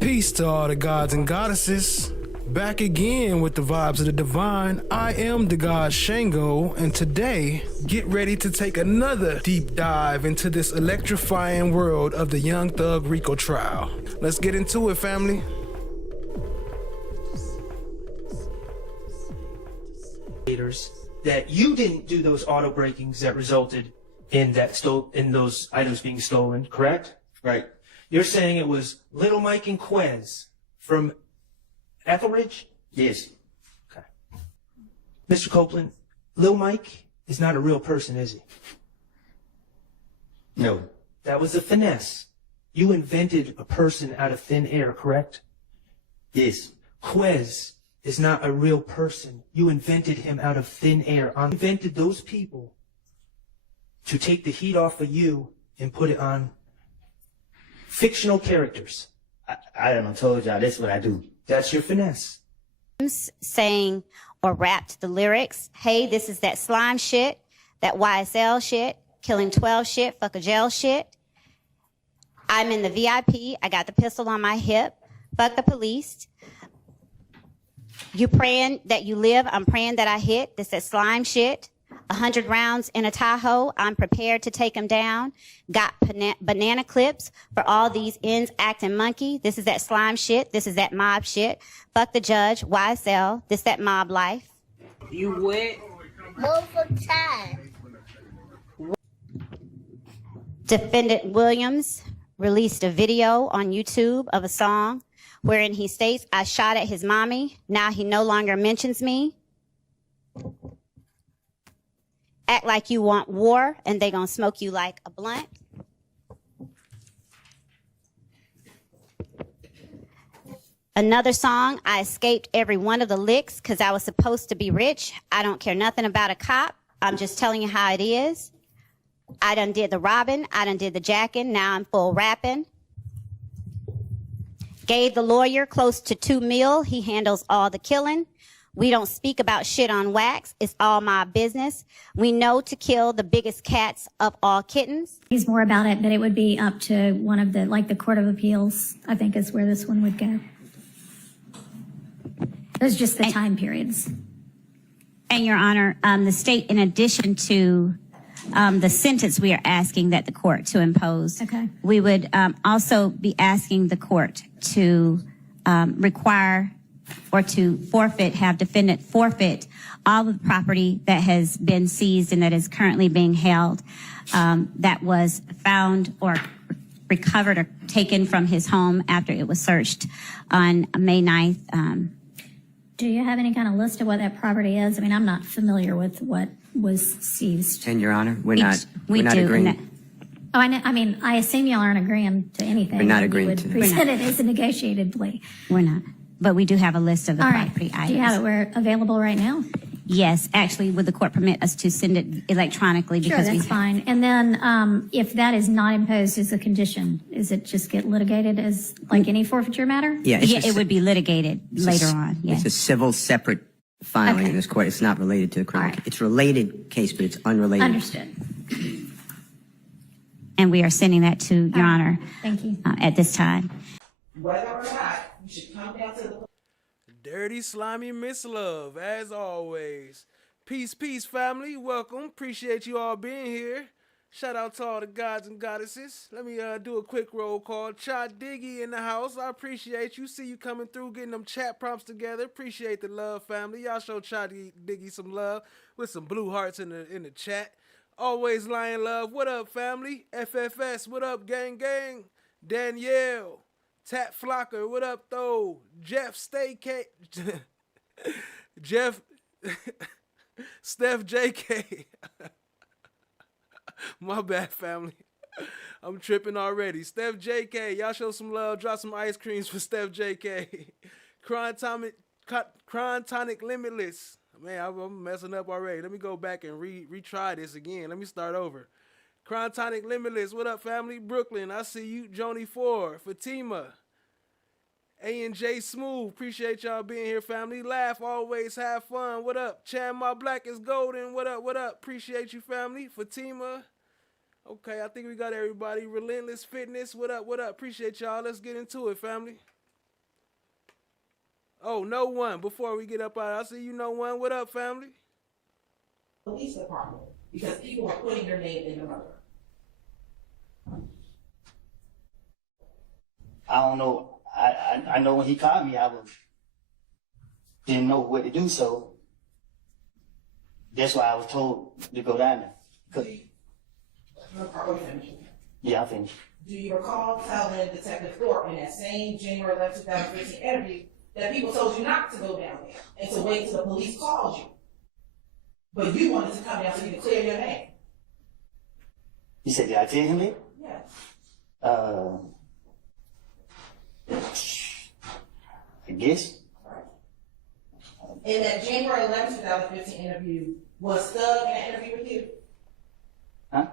Peace to all the gods and goddesses. Back again with the vibes of the divine. I am the god Shango, and today, get ready to take another deep dive into this electrifying world of the Young Thug Rico trial. Let's get into it, family. That you didn't do those auto breakings that resulted in those items being stolen, correct? Right. You're saying it was Little Mike and Quez from Etheridge? Yes. Okay. Mr. Copeland, Lil Mike is not a real person, is he? No. That was a finesse. You invented a person out of thin air, correct? Yes. Quez is not a real person. You invented him out of thin air. You invented those people to take the heat off of you and put it on fictional characters. I done told y'all this is what I do. That's your finesse. Saying or rapped the lyrics, hey, this is that slime shit, that YSL shit, killing 12 shit, fuck a jail shit. I'm in the VIP, I got the pistol on my hip, fuck the police. You praying that you live, I'm praying that I hit, this that slime shit. 100 rounds in a Tahoe, I'm prepared to take them down. Got banana clips for all these ends acting monkey. This is that slime shit. This is that mob shit. Fuck the judge, YSL. This that mob life. You wet? Multiple times. Defendant Williams released a video on YouTube of a song wherein he states, I shot at his mommy. Now he no longer mentions me. Act like you want war, and they gonna smoke you like a blunt. Another song, I escaped every one of the licks because I was supposed to be rich. I don't care nothing about a cop. I'm just telling you how it is. I done did the robbing. I done did the jacking. Now I'm full rapping. Gave the lawyer close to $2 million. He handles all the killing. We don't speak about shit on wax. It's all my business. We know to kill the biggest cats of all kittens. He's more about it, but it would be up to one of the, like the Court of Appeals, I think is where this one would go. Those just the time periods. And Your Honor, the state, in addition to the sentence we are asking that the court to impose, okay, we would also be asking the court to require or to have defendant forfeit all of the property that has been seized and that is currently being held, that was found or recovered or taken from his home after it was searched on May 9th. Do you have any kind of list of what that property is? I mean, I'm not familiar with what was seized. And Your Honor, we're not agreeing. Oh, I mean, I assume y'all aren't agreeing to anything. We're not agreeing to. We would present it as a negotiated plea. We're not. But we do have a list of the property items. Do you have it available right now? Yes. Actually, would the court permit us to send it electronically? Sure, Because that's fine. And then if that is not imposed as a condition, is it just get litigated as like any forfeiture matter? Yeah, it would be litigated later on. Yes. It's a civil separate filing in this court. It's not related to the criminal. All right. It's related case, but it's unrelated. Understood. And we are sending that to Your Honor. Thank you. At this time. Whether or not you should come down to the Dirty, slimy Miss Love, as always. Peace, peace, family. Welcome. Appreciate you all being here. Shout out to all the gods and goddesses. Let me do a quick roll call. Cha Diggy in the house. I appreciate you. See you coming through, getting them chat prompts together. Appreciate the love, family. Y'all show Cha Diggy some love with some blue hearts in the chat. Always Lion Love. What up, family? FFS. What up, gang gang? Danielle. Tat Flocker, what up, though? Jeff Stayk, Jeff, Steph JK. My bad, family. I'm tripping already. Steph JK, y'all show some love. Drop some ice creams for Steph JK. Cron Tonic Limitless. Man, I'm messing up already. Let me go back and retry this again. Let me start over. Chrontonic Limitless, what up, family? Brooklyn, I see you. Joni 4, Fatima, A&J Smooth, appreciate y'all being here, family. Laugh, always have fun. What up? Chan My Black is Golden, what up, what up? Appreciate you, family. Fatima, Okay, I think we got everybody. Relentless Fitness, what up, what up? Appreciate y'all. Let's get into it, family. Oh, no one. Before we get up out, I see you, no one. What up, family? Police department because people are putting your name in the murder. I don't know. I know when he called me, didn't know what to do, so that's why I was told to go down there. Yeah, I finished. Do you recall telling Detective Thorpe in that same January 11, 2015 interview that people told you not to go down there and to wait till the police called you? But you wanted to come down so you could clear your name. He said, did I tell him that? Yes. I guess. In that January 11, 2015 interview, was Thug in that interview with you? Huh?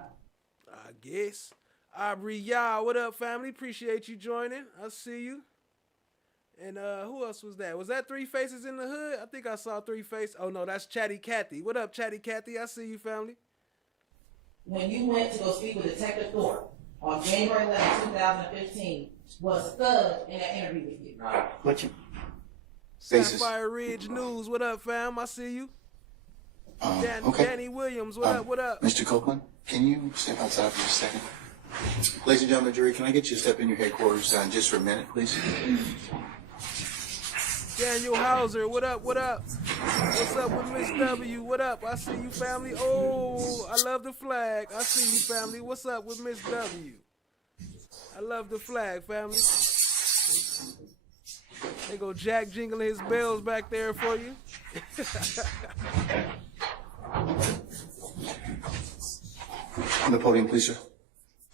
I guess. Aubrey Yah, what up, family? Appreciate you joining. I see you. And who else was that? Was that Three Faces in the Hood? I think I saw Three Faces. Oh, no, that's Chatty Cathy. What up, Chatty Cathy? I see you, family. When you went to go speak with Detective Thorpe on January 11, 2015, was Thug in that interview with you? What you? Sapphire Ridge News, what up, fam? I see you. Okay. Danny Williams, what up, what up? Mr. Copeland, can you step outside for just a second? Ladies and gentlemen, jury, can I get you to step in your headquarters just for a minute, please? Daniel Hauser, what up, what up? What's up with Miss W? What up? I see you, family. Oh, I love the flag. I see you, family. What's up with Miss W? I love the flag, family. They go Jack jingling his bells back there for you. On the podium, please, sir.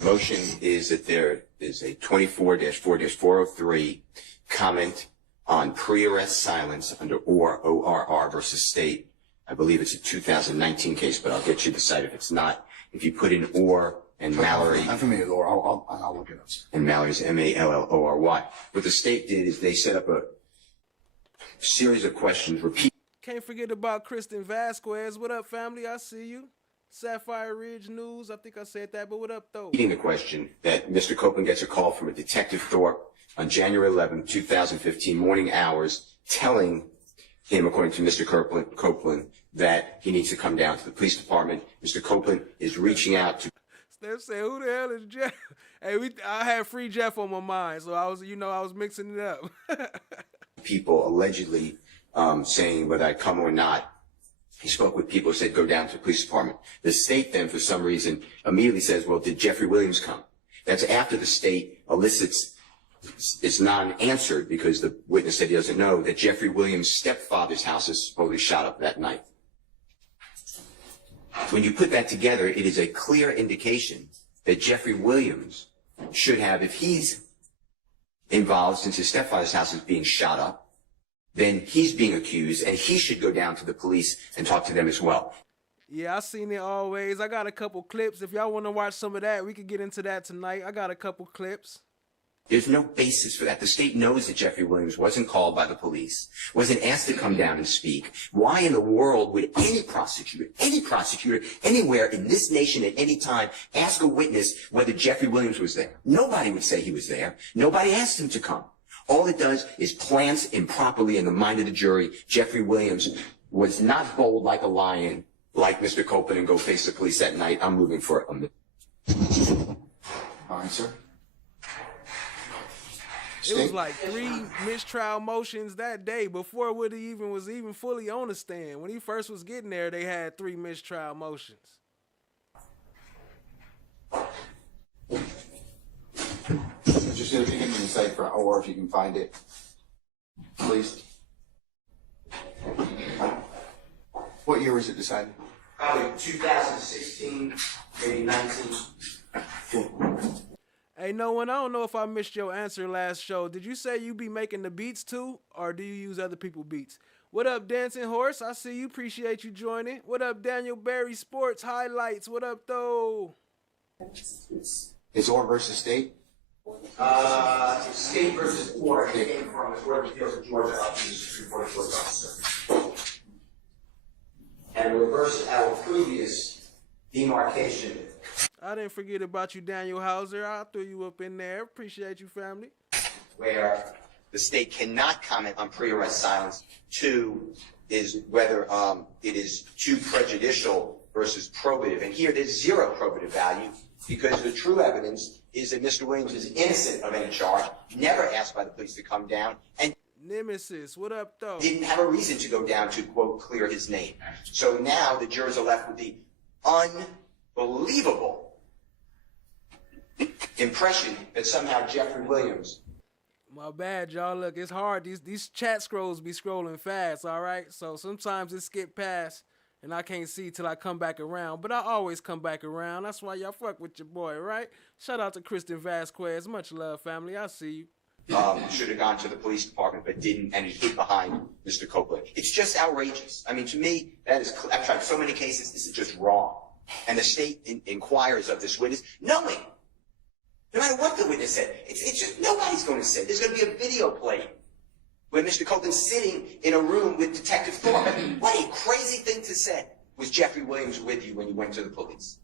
Motion is that there is a 24-4-403 comment on pre-arrest silence under ORR versus State. I believe it's a 2019 case, but I'll get you the site if it's not. If you put in OR and Mallory. I'm familiar with OR. I'll look it up, sir. And Mallory's MALLORY. What the state did is they set up a series of questions, repeat. Can't forget about Kristen Vasquez. What up, family? I see you. Sapphire Ridge News. I think I said that, but what up, though? Repeating the question that Mr. Copeland gets a call from a Detective Thorpe on January 11, 2015, morning hours, telling him, according to Mr. Copeland, that he needs to come down to the police department. Mr. Copeland is reaching out to. They're saying, who the hell is Jeff? Hey, I had Free Jeff on my mind, so I was mixing it up. People allegedly saying whether I come or not. He spoke with people who said go down to the police department. The state then, for some reason, immediately says, well, did Jeffrey Williams come? That's after the state elicits, it's non-answered because the witness said he doesn't know, that Jeffrey Williams' stepfather's house is supposedly shot up that night. When you put that together, it is a clear indication that Jeffrey Williams should have, if he's involved since his stepfather's house is being shot up, then he's being accused and he should go down to the police and talk to them as well. Yeah, I seen it always. I got a couple clips. If y'all want to watch some of that, we could get into that tonight. I got a couple clips. There's no basis for that. The state knows that Jeffrey Williams wasn't called by the police, wasn't asked to come down and speak. Why in the world would any prosecutor, anywhere in this nation at any time ask a witness whether Jeffrey Williams was there? Nobody would say he was there. Nobody asked him to come. All it does is plants improperly in the mind of the jury. Jeffrey Williams was not bold like a lion, like Mr. Copeland, and go face the police that night. I'm moving for a minute. All right, sir. It was like 3 mistrial motions that day before Woody was fully on the stand. When he first was getting there, they had 3 mistrial motions. Just if you can decipher, or if you can find it, please. What year was it decided? Probably 2016, maybe 19. Hey, no one, I don't know if I missed your answer last show. Did you say you be making the beats too, or do you use other people's beats? What up, Dancing Horse? I see you. Appreciate you joining. What up, Daniel Barry Sports Highlights? What up, though? It's OR versus State? State versus OR. It came from the Court of Appeals of Georgia, the Supreme Court of Georgia officer. And reverse our previous demarcation. I didn't forget about you, Daniel Hauser. I threw you up in there. Appreciate you, family. Where the state cannot comment on pre-arrest silence. 2 is whether it is too prejudicial versus probative. And here there's zero probative value because the true evidence is that Mr. Williams is innocent of any charge, never asked by the police to come down, and Nemesis, what up, though? didn't have a reason to go down to, quote, clear his name. So now the jurors are left with the unbelievable impression that somehow Jeffrey Williams. My bad, y'all. Look, it's hard. These chat scrolls be scrolling fast, all right? So sometimes it skip past, and I can't see till I come back around. But I always come back around. That's why y'all fuck with your boy, right? Shout out to Kristen Vasquez. Much love, family. I see you. Should have gone to the police department, but didn't, and he hid behind Mr. Copeland. It's just outrageous. I mean, to me, that is, I've tried so many cases, this is just wrong. And the state inquires of this witness, knowing, no matter what the witness said, it's just, nobody's going to say. There's going to be a video played where Mr. Copeland's sitting in a room with Detective Thorpe. What a crazy thing to say. Was Jeffrey Williams with you when you went to the police?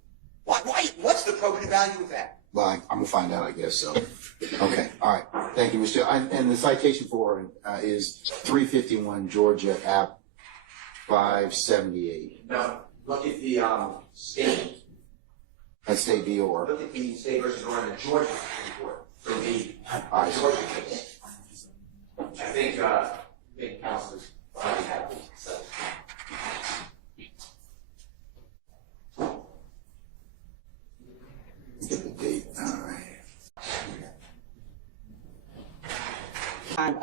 Why? What's the probative value of that? Well, I'm gonna find out, I guess, so. Okay, all right. Thank you, Mr. And the citation for is 351 Georgia App 578. No, look at the state. That's state v. or. Look at the state versus or in the Georgia report for the Georgia case. I think councilors probably have it. So. Get the date. All right.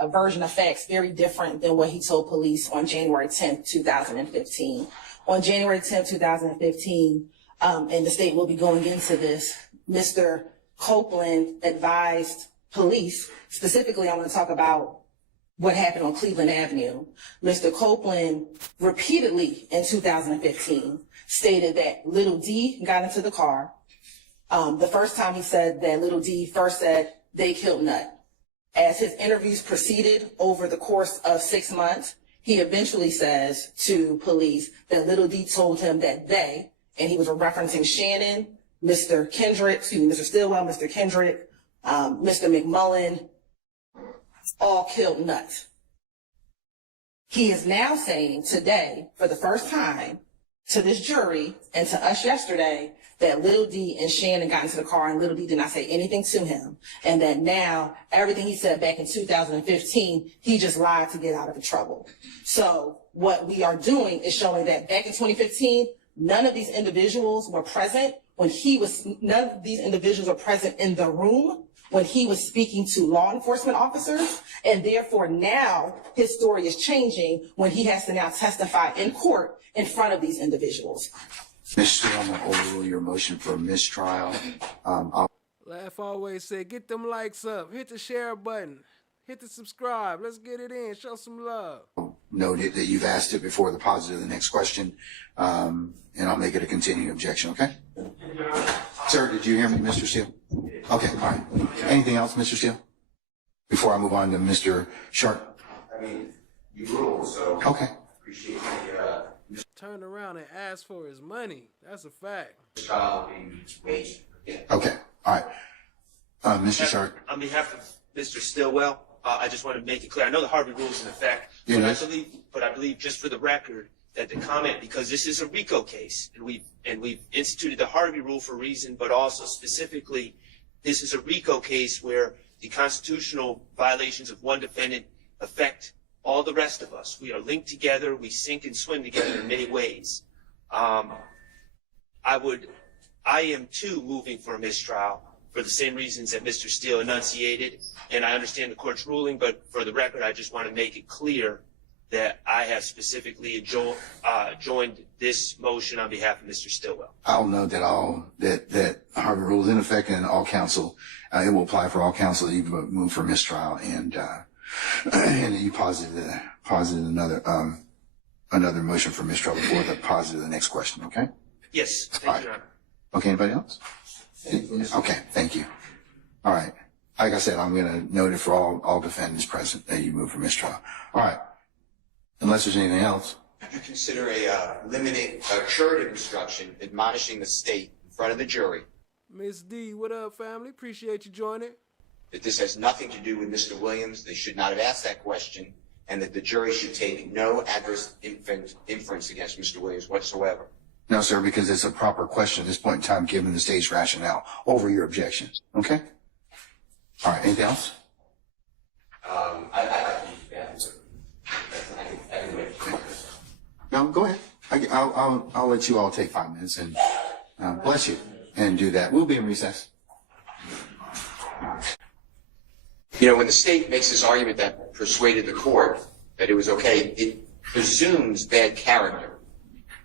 A version of facts very different than what he told police on January 10th, 2015. On January 10th, 2015, and the state will be going into this, Mr. Copeland advised police, specifically I'm going to talk about what happened on Cleveland Avenue. Mr. Copeland repeatedly in 2015 stated that Little D got into the car. The first time he said that Little D first said they killed Nut. As his interviews proceeded over the course of 6 months, he eventually says to police that Little D told him that they, and he was referencing Shannon, Mr. Stillwell, Mr. Kendrick, Mr. McMullen, all killed Nut. He is now saying today, for the first time, to this jury and to us yesterday, that Little D and Shannon got into the car and Little D did not say anything to him. And that now, everything he said back in 2015, he just lied to get out of the trouble. So what we are doing is showing that back in 2015, none of these individuals were present none of these individuals were present in the room when he was speaking to law enforcement officers. And therefore now his story is changing when he has to now testify in court in front of these individuals. Mr. Steele, I'm gonna overrule your motion for mistrial. Laugh always say, get them likes up, hit the share button, hit the subscribe. Let's get it in, show some love. Noted that you've asked it before the positive of the next question, and I'll make it a continuing objection, okay? Sir, did you hear me, Mr. Steele? Okay, all right. Anything else, Mr. Steele? Before I move on to Mr. Sharp? I mean, you rule, so. Okay. Appreciate the Turn around and ask for his money. That's a fact. trial being waged. Yeah. Okay, all right. Mr. Sharp? On behalf of Mr. Stillwell, I just want to make it clear. I know the Harvey rule is in effect, but I believe just for the record that the comment, because this is a RICO case, and we've instituted the Harvey rule for a reason, but also specifically, this is a RICO case where the constitutional violations of one defendant affect all the rest of us. We are linked together. We sink and swim together in many ways. I am too moving for a mistrial for the same reasons that Mr. Steele enunciated, and I understand the court's ruling, but for the record, I just want to make it clear that I have specifically joined this motion on behalf of Mr. Stillwell. I'll note that Harvey rule is in effect and all counsel, it will apply for all counsel that you've moved for mistrial and you posited another motion for mistrial before the positive of the next question, okay? Yes, thank you, Your Honor. Okay, anybody else? Okay, thank you. All right. Like I said, I'm going to note it for all defendants present that you move for mistrial. All right. Unless there's anything else. You consider a limited curative instruction admonishing the state in front of the jury Miss D, what up, family? Appreciate you joining. That this has nothing to do with Mr. Williams. They should not have asked that question, and that the jury should take no adverse inference against Mr. Williams whatsoever. No, sir, because it's a proper question at this point in time, given the state's rationale over your objections. Okay? All right, anything else? No, go ahead. I'll let you all take 5 minutes and bless you and do that. We'll be in recess. You know, when the state makes this argument that persuaded the court that it was okay, it presumes bad character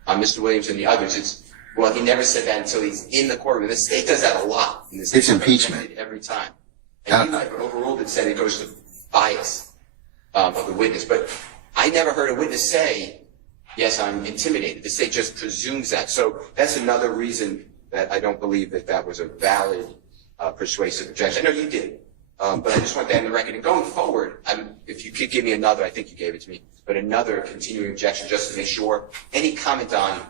on Mr. Williams and the others. Well, he never said that until he's in the courtroom. The state does that a lot. It's impeachment. Every time. And you have overruled it, said it goes to bias of the witness. But I never heard a witness say, yes, I'm intimidated. The state just presumes that. So that's another reason that I don't believe that that was a valid, persuasive objection. I know you did. But I just want that in the record. And going forward, if you could give me another, I think you gave it to me, but another continuing objection just to make sure. Any comment on,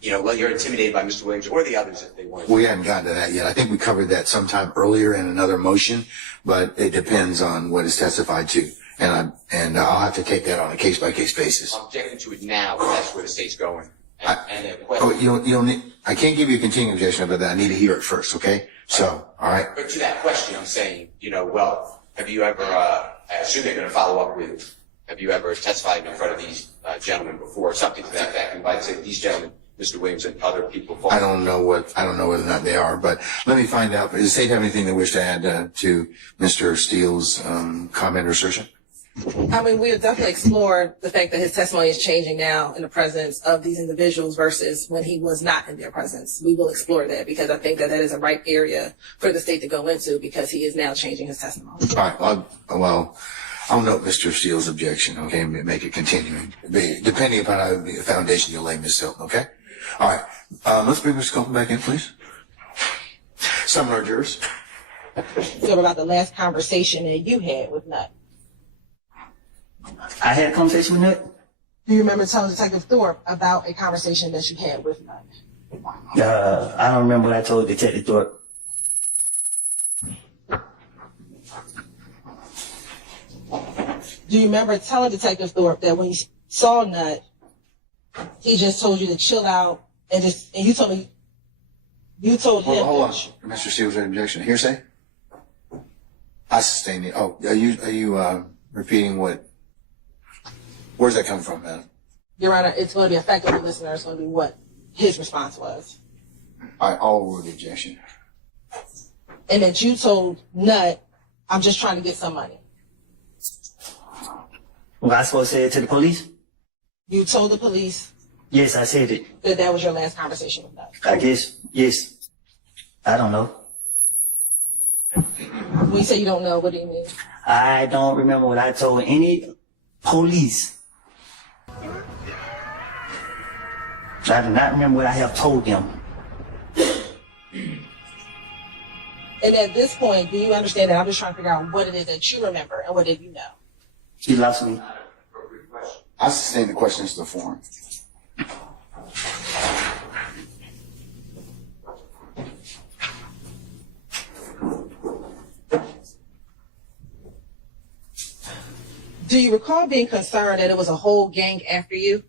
you know, well, you're intimidated by Mr. Williams or the others if they want. We haven't gotten to that yet. I think we covered that sometime earlier in another motion, but it depends on what is testified to. And I'll have to take that on a case-by-case basis. I'm objecting to it now, if that's where the state's going. You don't need, I can't give you a continuing objection about that. I need to hear it first, okay? So, all right. But to that question, I'm saying, you know, well, have you ever, I assume they're going to follow up with, have you ever testified in front of these gentlemen before, something to that effect? And by saying these gentlemen, Mr. Williams and other people. I don't know whether or not they are, but let me find out. Does the state have anything they wish to add to Mr. Steele's comment or assertion? I mean, we would definitely explore the fact that his testimony is changing now in the presence of these individuals versus when he was not in their presence. We will explore that because I think that that is a ripe area for the state to go into because he is now changing his testimony. All right. Well, I'll note Mr. Steele's objection, okay, and make it continuing, depending upon how the foundation you lay, Ms. Hilton, okay? All right. Let's bring Mr. Copeland back in, please. Some of our jurors. So about the last conversation that you had with Nut. I had a conversation with Nut? Do you remember telling Detective Thorpe about a conversation that you had with Nut? I don't remember what I told Detective Thorpe. Do you remember telling Detective Thorpe that when you saw Nut, he just told you to chill out and you told him. Hold on. Mr. Steele's objection. Hearsay? I sustain it. Oh, are you repeating what? Where's that come from, man? Your Honor, it's going to be a fact of the listener. It's going to be what his response was. All right, I'll rule the objection. And that you told Nut, I'm just trying to get some money. Was I supposed to say it to the police? You told the police? Yes, I said it. That was your last conversation with Nut? I guess, yes. I don't know. When you say you don't know, what do you mean? I don't remember what I told any police. I do not remember what I have told them. And at this point, do you understand that I'm just trying to figure out what it is that you remember and what did you know? You lost me. I sustain the questions to the forum. Do you recall being concerned that it was a whole gang after you?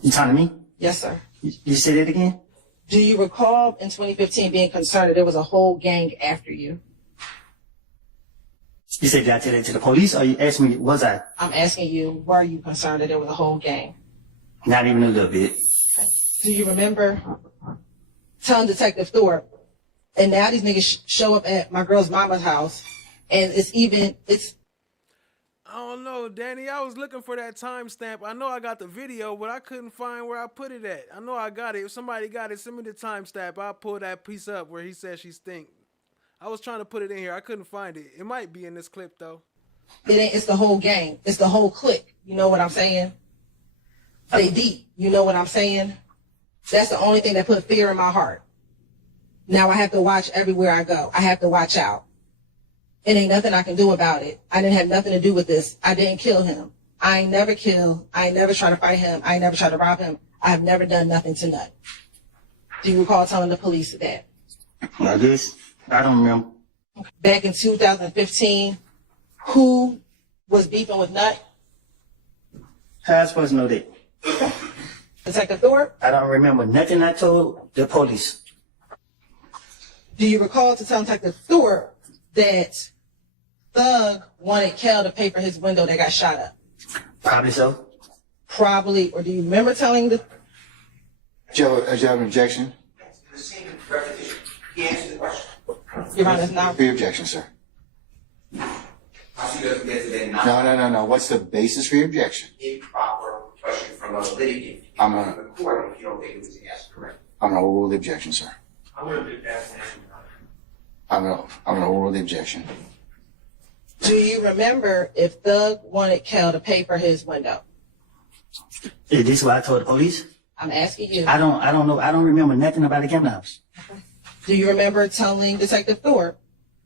You talking to me? Yes, sir. You say that again? Do you recall in 2015 being concerned that there was a whole gang after you? You said, did I tell that to the police, or you asked me, was I? I'm asking you, were you concerned that there was a whole gang? Not even a little bit. Do you remember telling Detective Thorpe, and now these niggas show up at my girl's mama's house, and it's I don't know, Danny. I was looking for that timestamp. I know I got the video, but I couldn't find where I put it at. I know I got it. If somebody got it, send me the timestamp. I'll pull that piece up where he said she stink. I was trying to put it in here. I couldn't find it. It might be in this clip, though. It's the whole gang. It's the whole clique. You know what I'm saying? They deep. You know what I'm saying? That's the only thing that put fear in my heart. Now I have to watch everywhere I go. I have to watch out. It ain't nothing I can do about it. I didn't have nothing to do with this. I didn't kill him. I ain't never kill. I ain't never try to fight him. I ain't never try to rob him. I've never done nothing to Nut. Do you recall telling the police that? I guess. I don't remember. Back in 2015, who was beefing with Nut? How I supposed to know that? Detective Thorpe? I don't remember nothing I told the police. Do you recall to tell Detective Thorpe that Thug wanted Kel to pay for his window that got shot up? Probably so. Probably. Or do you remember telling the... Joe, do you have an objection? Your Honor, it's not... For your objection, sir. No. What's the basis for your objection? Improper question from a litigant. I'm gonna The court, if you don't think it was asked correct. overrule the objection, sir. I'm gonna overrule the objection. Do you remember if Thug wanted Kel to pay for his window? Is this what I told the police? I'm asking you. I don't know. I don't remember nothing about the camera house. Do you remember telling Detective Thorpe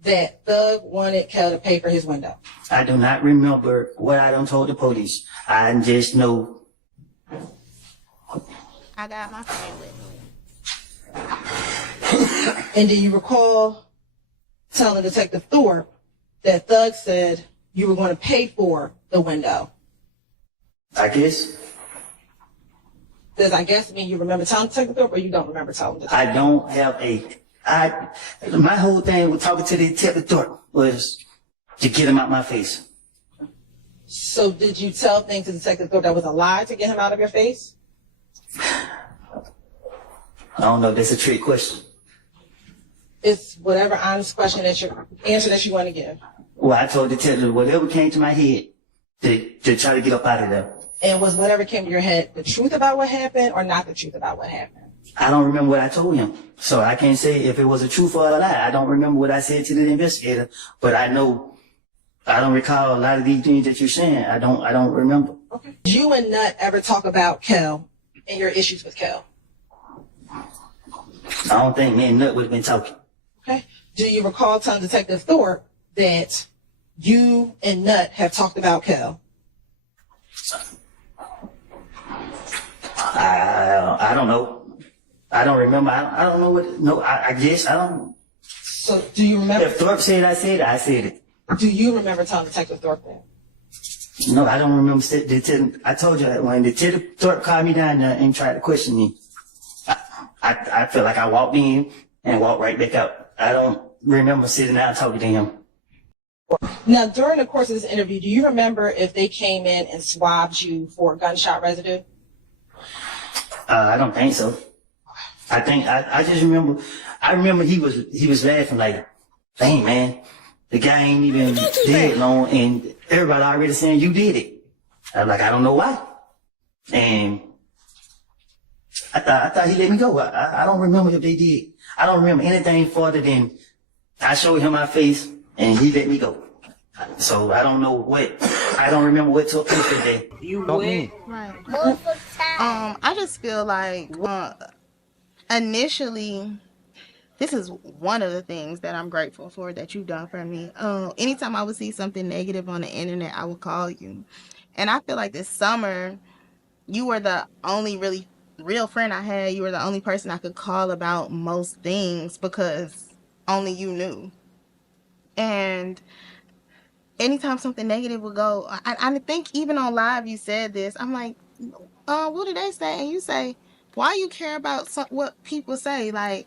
that Thug wanted Kel to pay for his window? I do not remember what I done told the police. I just know. I got my friend with me. And do you recall telling Detective Thorpe that Thug said you were going to pay for the window? I guess. Does I guess mean you remember telling Detective Thorpe or you don't remember telling Detective? I don't have my whole thing with talking to the Detective Thorpe was to get him out my face. So did you tell things to Detective Thorpe that was a lie to get him out of your face? I don't know if that's a trick question. It's whatever honest question answer that you want to give. Well, I told the detective whatever came to my head to try to get up out of there. And was whatever came to your head the truth about what happened or not the truth about what happened? I don't remember what I told him. So I can't say if it was a truth or a lie. I don't remember what I said to the investigator, but I know I don't recall a lot of these things that you're saying. I don't remember. Okay. Did you and Nut ever talk about Kel and your issues with Kel? I don't think me and Nut would have been talking. Okay. Do you recall telling Detective Thorpe that you and Nut have talked about Kel? I don't know. I don't remember. I don't know what. No, I guess I don't. So do you remember? If Thorpe said I said it, I said it. Do you remember telling Detective Thorpe that? No, I don't remember. I told you that when Detective Thorpe called me down there and tried to question me, I feel like I walked in and walked right back out. I don't remember sitting down talking to him. Now, during the course of this interview, do you remember if they came in and swabbed you for gunshot residue? I don't think so. I think I just remember. I remember he was laughing like, "Dang man, the guy ain't even dead long, and everybody already saying you did it." I'm like, I don't know why, and I thought he let me go. I don't remember if they did. I don't remember anything further than I showed him my face and he let me go. So I don't know what. I don't remember what took place that day. You would? Right. I just feel like initially, this is one of the things that I'm grateful for that you've done for me. Anytime I would see something negative on the internet, I would call you. And I feel like this summer, you were the only really real friend I had. You were the only person I could call about most things because only you knew. And anytime something negative would go, I think even on live you said this. I'm like, what did they say? And you say, why you care about what people say? Like,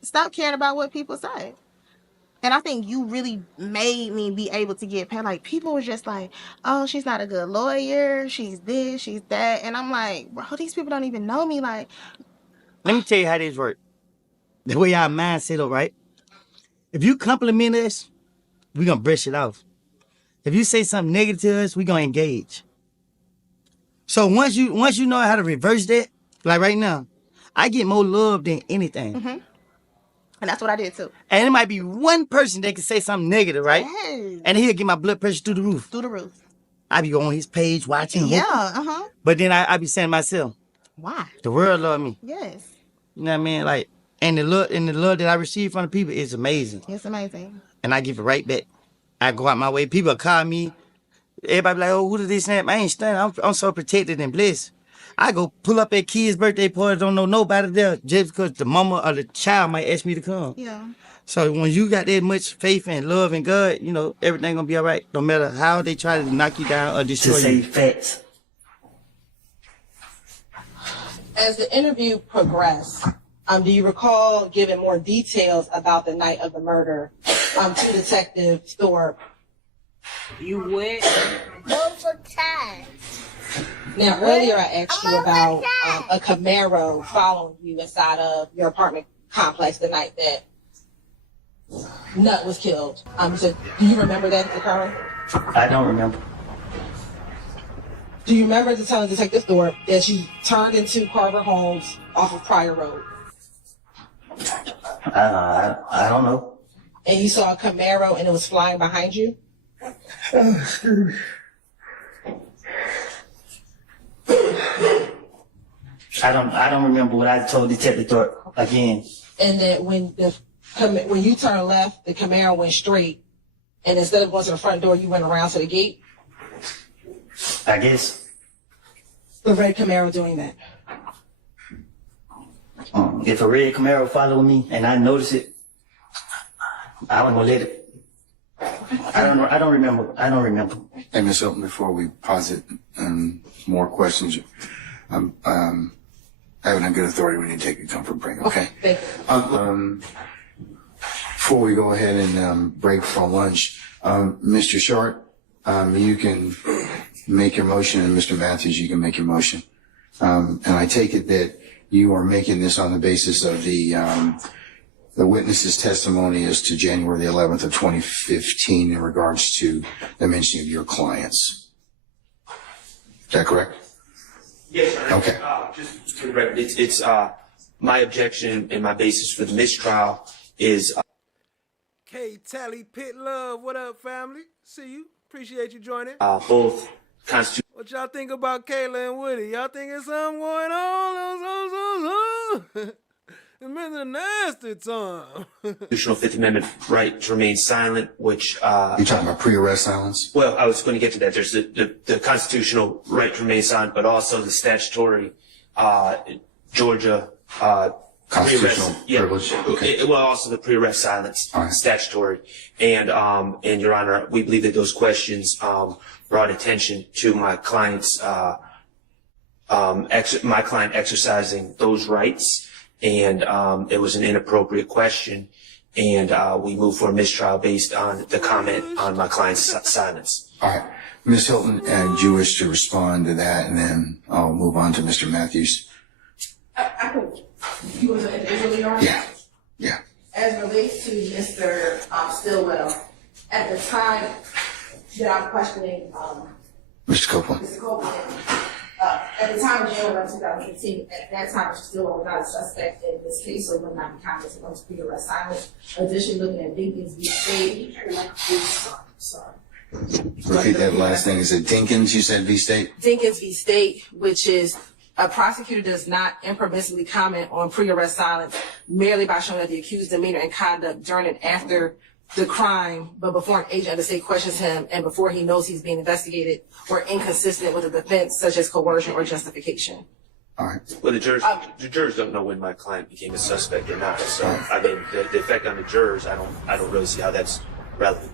stop caring about what people say. And I think you really made me be able to get past. Like, people were just like, oh, she's not a good lawyer. She's this, she's that. And I'm like, bro, these people don't even know me. Like, let me tell you how this work. The way our mind set up, right? If you compliment us, we're going to brush it off. If you say something negative to us, we're going to engage. So once you know how to reverse that, like right now, I get more love than anything. Mm-hmm. And that's what I did too. And it might be one person that can say something negative, right? Yes. And he'll get my blood pressure through the roof. Through the roof. I be on his page watching. Yeah, uh-huh. But then I be saying to myself, why? The world love me. Yes. You know what I mean? Like, and the love that I receive from the people is amazing. It's amazing. And I give it right back. I go out my way. People call me. Everybody be like, oh, who did this snap? I ain't stunned. I'm so protected and blessed. I go pull up at kids' birthday parties, don't know nobody there, just because the mama or the child might ask me to come. Yeah. So when you got that much faith and love in God, you know, everything gonna be all right, no matter how they try to knock you down or destroy To say you. facts. As the interview progressed, do you recall giving more details about the night of the murder to Detective Thorpe? You went multiple times. Now, earlier I asked you about a Camaro following you inside of your apartment complex the night that Nut was killed. So do you remember that occurring? I don't remember. Do you remember telling Detective Thorpe that you turned into Carver Homes off of Pryor Road? I don't know. And you saw a Camaro and it was flying behind you? I don't remember what I told Detective Thorpe again. And that when you turned left, the Camaro went straight, and instead of going to the front door, you went around to the gate? I guess. The red Camaro doing that? If a red Camaro followed me and I noticed it, I wasn't gonna let it. I don't remember. Hey, Ms. Hilton, before we posit more questions, having a good authority when you take a comfort break, okay? Thank you. Before we go ahead and break for lunch, Mr. Short, you can make your motion, and Mr. Matthews, you can make your motion. And I take it that you are making this on the basis of the witness's testimony as to January the 11th of 2015 in regards to the mentioning of your clients. Is that correct? Yes, sir. Okay. Just for the record, it's my objection and my basis for the mistrial is. K Tally Pit Love, what up, family? See you. Appreciate you joining. Both constitute. What y'all think about Kayla and Woody? Y'all think there's something going on? It's been a nasty time. Constitutional Fifth Amendment right to remain silent, which You're talking about pre-arrest silence? well, I was going to get to that. There's the constitutional right to remain silent, but also the statutory Georgia Constitutional pre-arrest, privilege. Okay. well, also the pre-arrest silence All right. statutory, and Your Honor, we believe that those questions brought attention to my client's my client exercising those rights, and it was an inappropriate question, and we moved for a mistrial based on the comment on my client's silence. All right. Ms. Hilton, do you wish to respond to that, and then I'll move on to Mr. Matthews? I can. You was individually on? Yeah. As relates to Mr. Stillwell, at the time that I'm questioning Mr. Copeland. Mr. Copeland, at the time of January 2015, at that time, Mr. Stillwell was not a suspect in this case, so would not be counted as pre-arrest silence. Additionally, looking at Dinkins v. State. Sorry. Repeat that last thing. Is it Dinkins you said v. State? Dinkins v. State, which is a prosecutor does not impermissibly comment on pre-arrest silence merely by showing that the accused demeanor and conduct during and after the crime, but before an agent of the state questions him and before he knows he's being investigated, were inconsistent with the defense, such as coercion or justification. All right. Well, the jurors don't know when my client became a suspect or not. So, I mean, the effect on the jurors, I don't really see how that's relevant.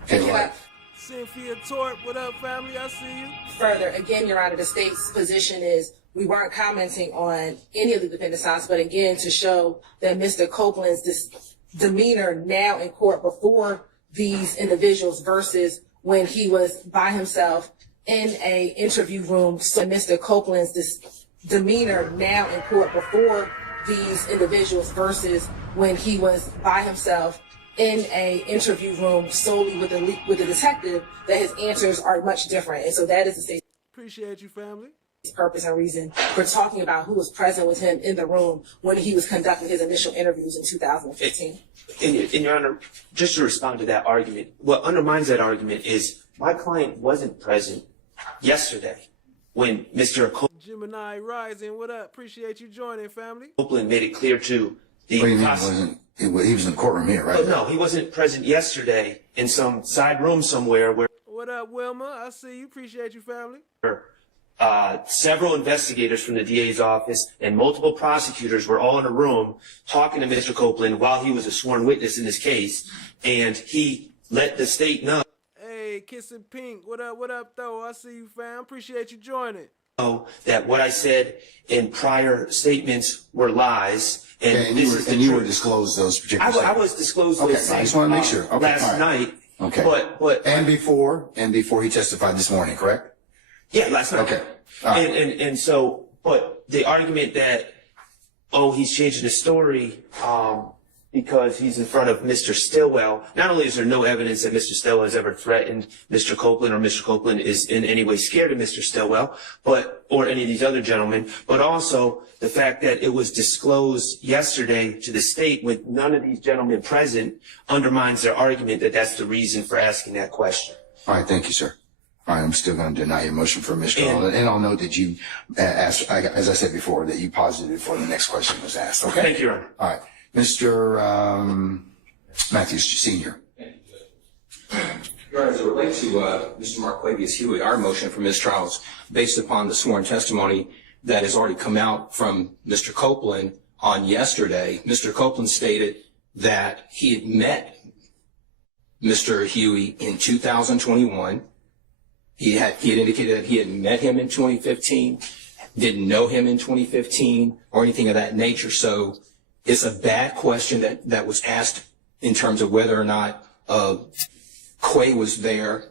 Cynthia Torp, what up, family? I see you. Further, again, Your Honor, the state's position is we weren't commenting on any of the defendant's silence, but again, to show that Mr. Copeland's demeanor now in court before these individuals versus when he was by himself in a interview room. So Mr. Copeland's demeanor now in court before these individuals versus when he was by himself in a interview room solely with the detective, that his answers are much different. And so that is the state's Appreciate you, family. Purpose and reason for talking about who was present with him in the room when he was conducting his initial interviews in 2015. And Your Honor, just to respond to that argument, what undermines that argument is my client wasn't present yesterday when Mr. Gemini Rising, what up? Appreciate you joining, family. Copeland made it clear to the What do you mean he was in the courtroom here, right? But no, he wasn't present yesterday in some side room somewhere where What up, Wilma? I see you. Appreciate you, family. several investigators from the DA's office and multiple prosecutors were all in a room talking to Mr. Copeland while he was a sworn witness in this case, and he let the state know. Hey, Kissing Pink, what up, though? I see you, fam. Appreciate you joining. That what I said in prior statements were lies, and you were disclosed those particular I was disclosed okay, those I just want to make sure. Okay, last night. Okay. But and before he testified this morning, correct? Yeah, last night. Okay. All right. And so, but the argument that, oh, he's changing his story because he's in front of Mr. Stillwell. Not only is there no evidence that Mr. Stillwell has ever threatened Mr. Copeland or Mr. Copeland is in any way scared of Mr. Stillwell, or any of these other gentlemen, but also the fact that it was disclosed yesterday to the state with none of these gentlemen present undermines their argument that that's the reason for asking that question. All right, thank you, sir. All right, I'm still going to deny your motion for mistrial, and I'll note that you asked, as I said before, that you posited before the next question was asked. Okay. Thank you, Your Honor. All right, Mr. Matthews, Senior. Your Honor, as it relates to Mr. Marquavius Huey, our motion for mistrial is based upon the sworn testimony that has already come out from Mr. Copeland on yesterday. Mr. Copeland stated that he had met Mr. Huey in 2021. He had indicated that he had met him in 2015, didn't know him in 2015, or anything of that nature. So it's a bad question that was asked in terms of whether or not Quay was there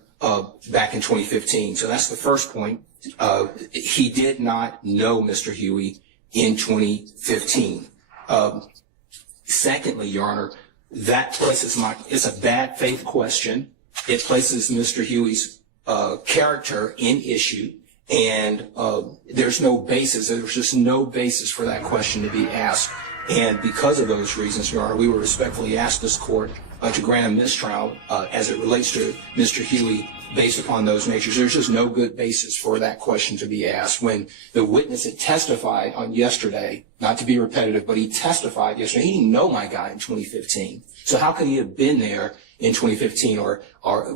back in 2015. So that's the first point. He did not know Mr. Huey in 2015. Secondly, Your Honor, that places it's a bad faith question. It places Mr. Huey's character in issue, and there's no basis. There's just no basis for that question to be asked. And because of those reasons, Your Honor, we would respectfully ask this court to grant a mistrial as it relates to Mr. Huey based upon those natures. There's just no good basis for that question to be asked. When the witness had testified on yesterday, not to be repetitive, but he testified yesterday, he didn't know my guy in 2015. So how could he have been there in 2015, or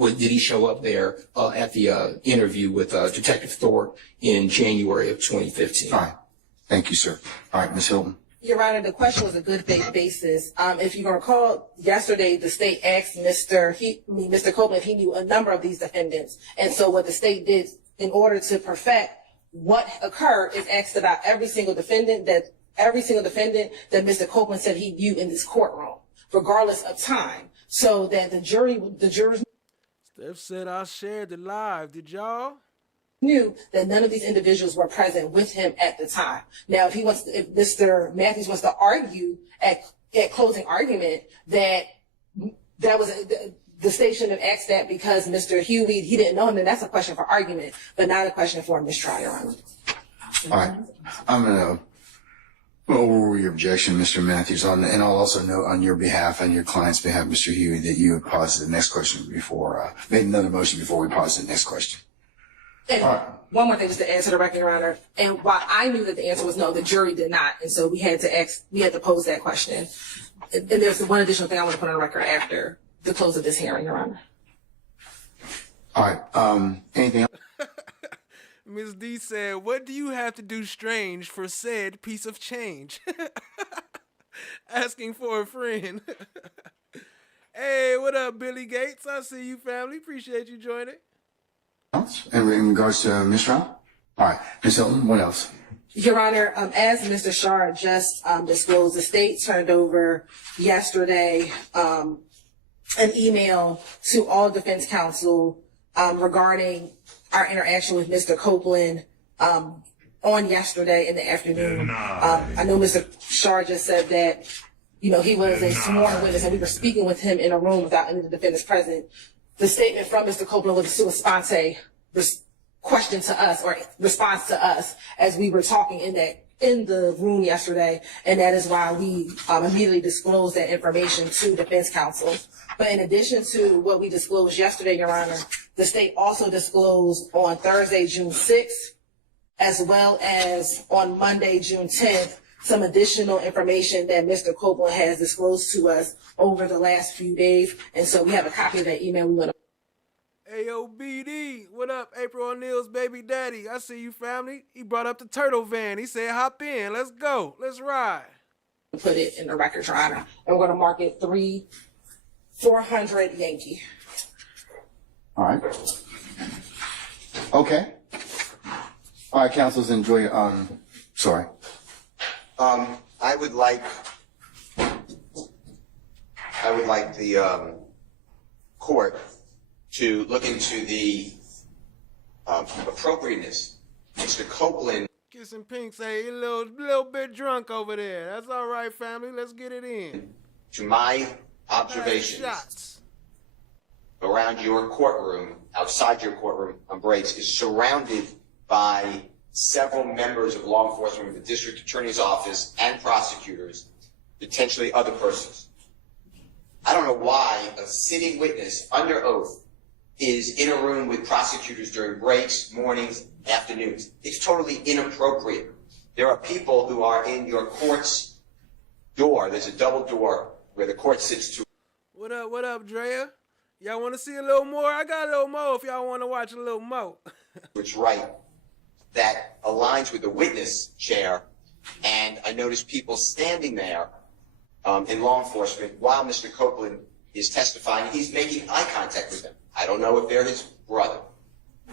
did he show up there at the interview with Detective Thorpe in January of 2015? All right. Thank you, sir. All right, Ms. Hilton. Your Honor, the question was a good faith basis. If you recall, yesterday the state asked Mr. Copeland if he knew a number of these defendants. And so what the state did in order to perfect what occurred is asked about every single defendant that Mr. Copeland said he knew in this courtroom, regardless of time, so that the jurors Steph said I shared the live. Did y'all? Knew that none of these individuals were present with him at the time. Now, if Mr. Matthews wants to argue at closing argument that was the state shouldn't have asked that because Mr. Huey, he didn't know him, then that's a question for argument, but not a question for a mistrial, Your Honor. All right. I'm going to overrule your objection, Mr. Matthews, and I'll also note on your behalf and your client's behalf, Mr. Huey, that you have paused the next question before, made another motion before we pause the next question. And one more thing just to answer the record, Your Honor. And while I knew that the answer was no, the jury did not. And so we had to pose that question. And there's one additional thing I want to put on the record after the close of this hearing, Your Honor. All right. Anything else? Ms. D said, what do you have to do strange for said piece of change? Asking for a friend. Hey, what up, Billy Gates? I see you, family. Appreciate you joining. In regards to mistrial? All right. Ms. Hilton, what else? Your Honor, as Mr. Shard just disclosed, the state turned over yesterday an email to all defense counsel regarding our interaction with Mr. Copeland on yesterday in the afternoon. I know Mr. Shard just said that, he was a sworn witness and we were speaking with him in a room without any of the defendants present. The statement from Mr. Copeland was a sua sponte question to us, or response to us, as we were talking in the room yesterday, and that is why we immediately disclosed that information to defense counsel. But in addition to what we disclosed yesterday, Your Honor, the state also disclosed on Thursday, June 6th, as well as on Monday, June 10th, some additional information that Mr. Copeland has disclosed to us over the last few days. And so we have a copy of that email we want to. Ayo, BD, what up, April O'Neil's baby daddy? I see you, family. He brought up the turtle van. He said, hop in, let's go, let's ride. Put it in the record, Your Honor. And we're going to mark it 400 Yankee. All right. Okay. All right, counsels, enjoy your, sorry. I would like the court to look into the appropriateness. Mr. Copeland. Kissing Pink say he a little bit drunk over there. That's all right, family. Let's get it in. To my observations Shots. around your courtroom, outside your courtroom on breaks, is surrounded by several members of law enforcement, the district attorney's office, and prosecutors, potentially other persons. I don't know why a sitting witness under oath is in a room with prosecutors during breaks, mornings, afternoons. It's totally inappropriate. There are people who are in your court's door. There's a double door where the court sits to. What up, Drea? Y'all want to see a little more? I got a little more if y'all want to watch a little more. Which right that aligns with the witness chair, and I noticed people standing there in law enforcement while Mr. Copeland is testifying. He's making eye contact with them. I don't know if they're his brother.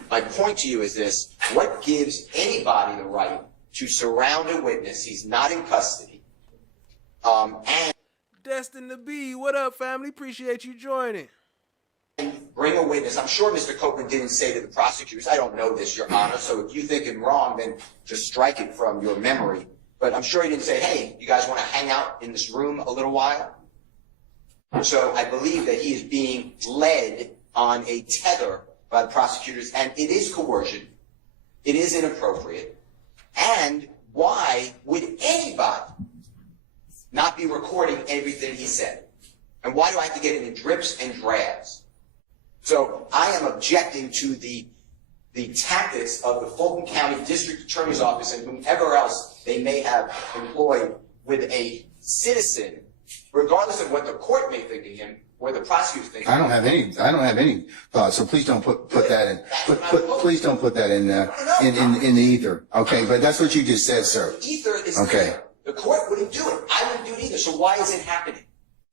My point to you is this: what gives anybody the right to surround a witness? He's not in custody. And Destined to be. What up, family? Appreciate you joining. bring a witness. I'm sure Mr. Copeland didn't say to the prosecutors, I don't know this, Your Honor, so if you think I'm wrong, then just strike it from your memory. But I'm sure he didn't say, hey, you guys want to hang out in this room a little while? So I believe that he is being led on a tether by the prosecutors, and it is coercion. It is inappropriate. And why would anybody not be recording everything he said? And why do I have to get it in drips and drabs? So I am objecting to the tactics of the Fulton County District Attorney's Office and whomever else they may have employed with a citizen, regardless of what the court may think of him or the prosecutors think. I don't have any thoughts. So please don't put that in. Please don't put that in the ether. Okay, but that's what you just said, sir. Ether is okay. Clear. The court wouldn't do it. I wouldn't do it either. So why is it happening?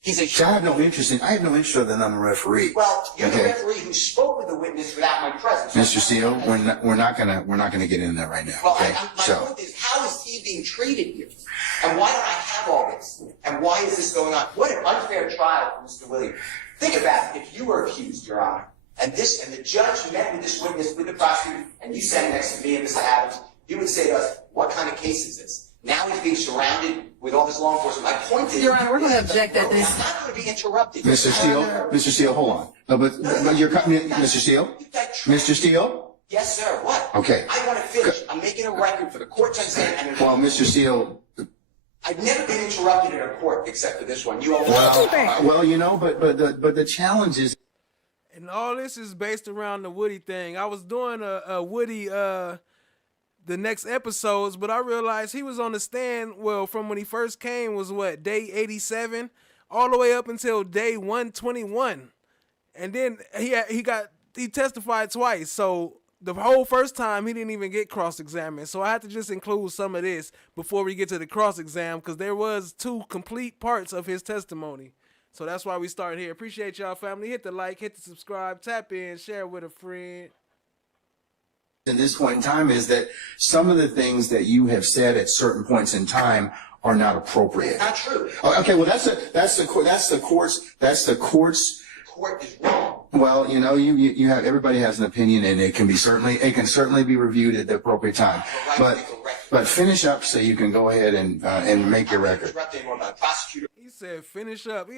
I have no interest other than I'm a referee. Well, you're the referee who spoke with the witness without my presence. Mr. Steele, we're not gonna get into that right now. Well, okay? my point is, how is he being treated here? And why do I have all this? And why is this going on? What an unfair trial for Mr. Williams. Think about it. If you were accused, Your Honor, and the judge met with this witness, with the prosecutor, and you sat next to me and Mr. Adams, you would say to us, what kind of case is this? Now he's being surrounded with all this law enforcement. My point is, Your Honor, we're going to object at this. I'm not going to be interrupted. Mr. Steele, hold on. No, but you're cutting it, Mr. Steele? Mr. Steele? Yes, sir. What? Okay. I want to finish. I'm making a record for the court to understand. Well, Mr. Steele. I've never been interrupted in a court except for this one. You all well, you know, but the challenge is. And all this is based around the Woody thing. I was doing a Woody the next episodes, but I realized he was on the stand, well, from when he first came was what, day 87, all the way up until day 121. And then he testified twice. So the whole first time he didn't even get cross-examined. So I had to just include some of this before we get to the cross-exam, because there was 2 complete parts of his testimony. So that's why we start here. Appreciate y'all, family. Hit the like, hit the subscribe, tap in, share with a friend. In this point in time is that some of the things that you have said at certain points in time are not appropriate. Not true. Okay, well that's the court's. The court is wrong. Well, you know, you have, everybody has an opinion, and it can certainly be reviewed at the appropriate time. But finish up so you can go ahead and make your record. He said finish up.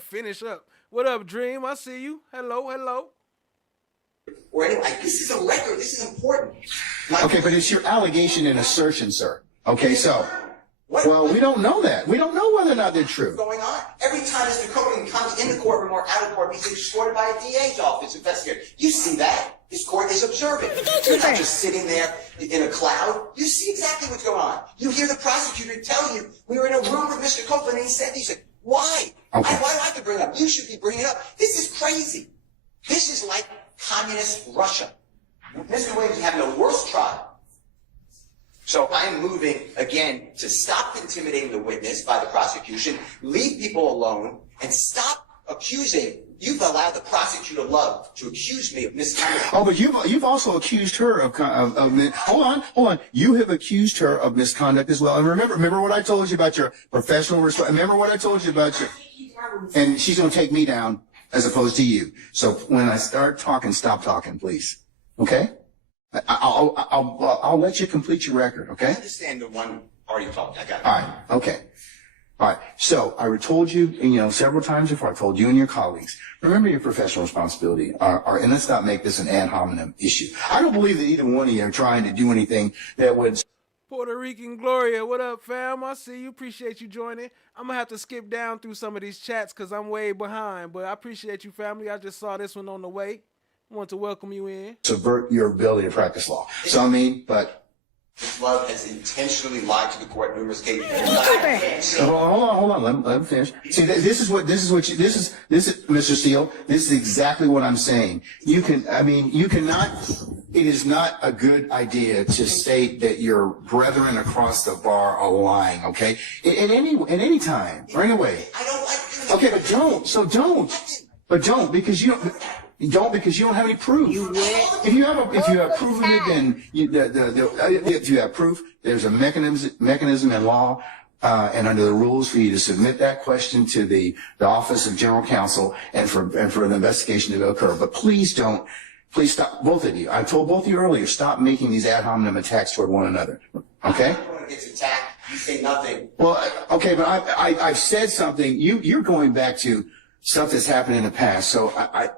Finish up. What up, Dream? I see you. Hello. Or anyway, this is a record. This is important. Okay, but it's your allegation and assertion, sir. Okay, so. Well, we don't know that. We don't know whether or not they're true. What's going on? Every time Mr. Copeland comes in the courtroom or out of court, he's escorted by a DA's office investigator. You see that? His court is observant. You're not just sitting there in a cloud. You see exactly what's going on. You hear the prosecutor tell you, we were in a room with Mr. Copeland, and he said, why? Okay. Why do I have to bring it up? You should be bringing it up. This is crazy. This is like communist Russia. Mr. Williams is having a worse trial. So I'm moving, again, to stop intimidating the witness by the prosecution, leave people alone, and stop accusing. You've allowed the prosecutor Love to accuse me of misconduct. Oh, but you've also accused her of hold on. You have accused her of misconduct as well. And remember what I told you about your professional remember what I told you about your, and she's going to take me down as opposed to you. So when I start talking, stop talking, please. Okay? I'll let you complete your record, okay? I understand the one already talked. I got it. All right. Okay. All right. So I told you, several times before, I told you and your colleagues, remember your professional responsibility. And let's not make this an ad hominem issue. I don't believe that either one of you are trying to do anything that would. Puerto Rican Gloria, what up, fam? I see you. Appreciate you joining. I'm going to have to skip down through some of these chats because I'm way behind. But I appreciate you, family. I just saw this one on the way. I want to welcome you in. Subvert your ability to practice law. So, but. Ms. Love has intentionally lied to the court numerous cases. Hold on. Let me finish. See, this is Mr. Steele. This is exactly what I'm saying. You cannot, it is not a good idea to state that your brethren across the bar are lying, okay? At any time, right away. I don't like doing Okay, but don't. So don't. But don't, because you don't. You don't because you don't have any proof. If you have proof of it, then if you have proof, there's a mechanism in law and under the rules for you to submit that question to the Office of General Counsel and for an investigation to occur. But please stop, both of you. I told both of you earlier, stop making these ad hominem attacks toward one another. Okay? When it gets attacked, you say nothing. Well, okay, but I've said something. You're going back to stuff that's happened in the past. So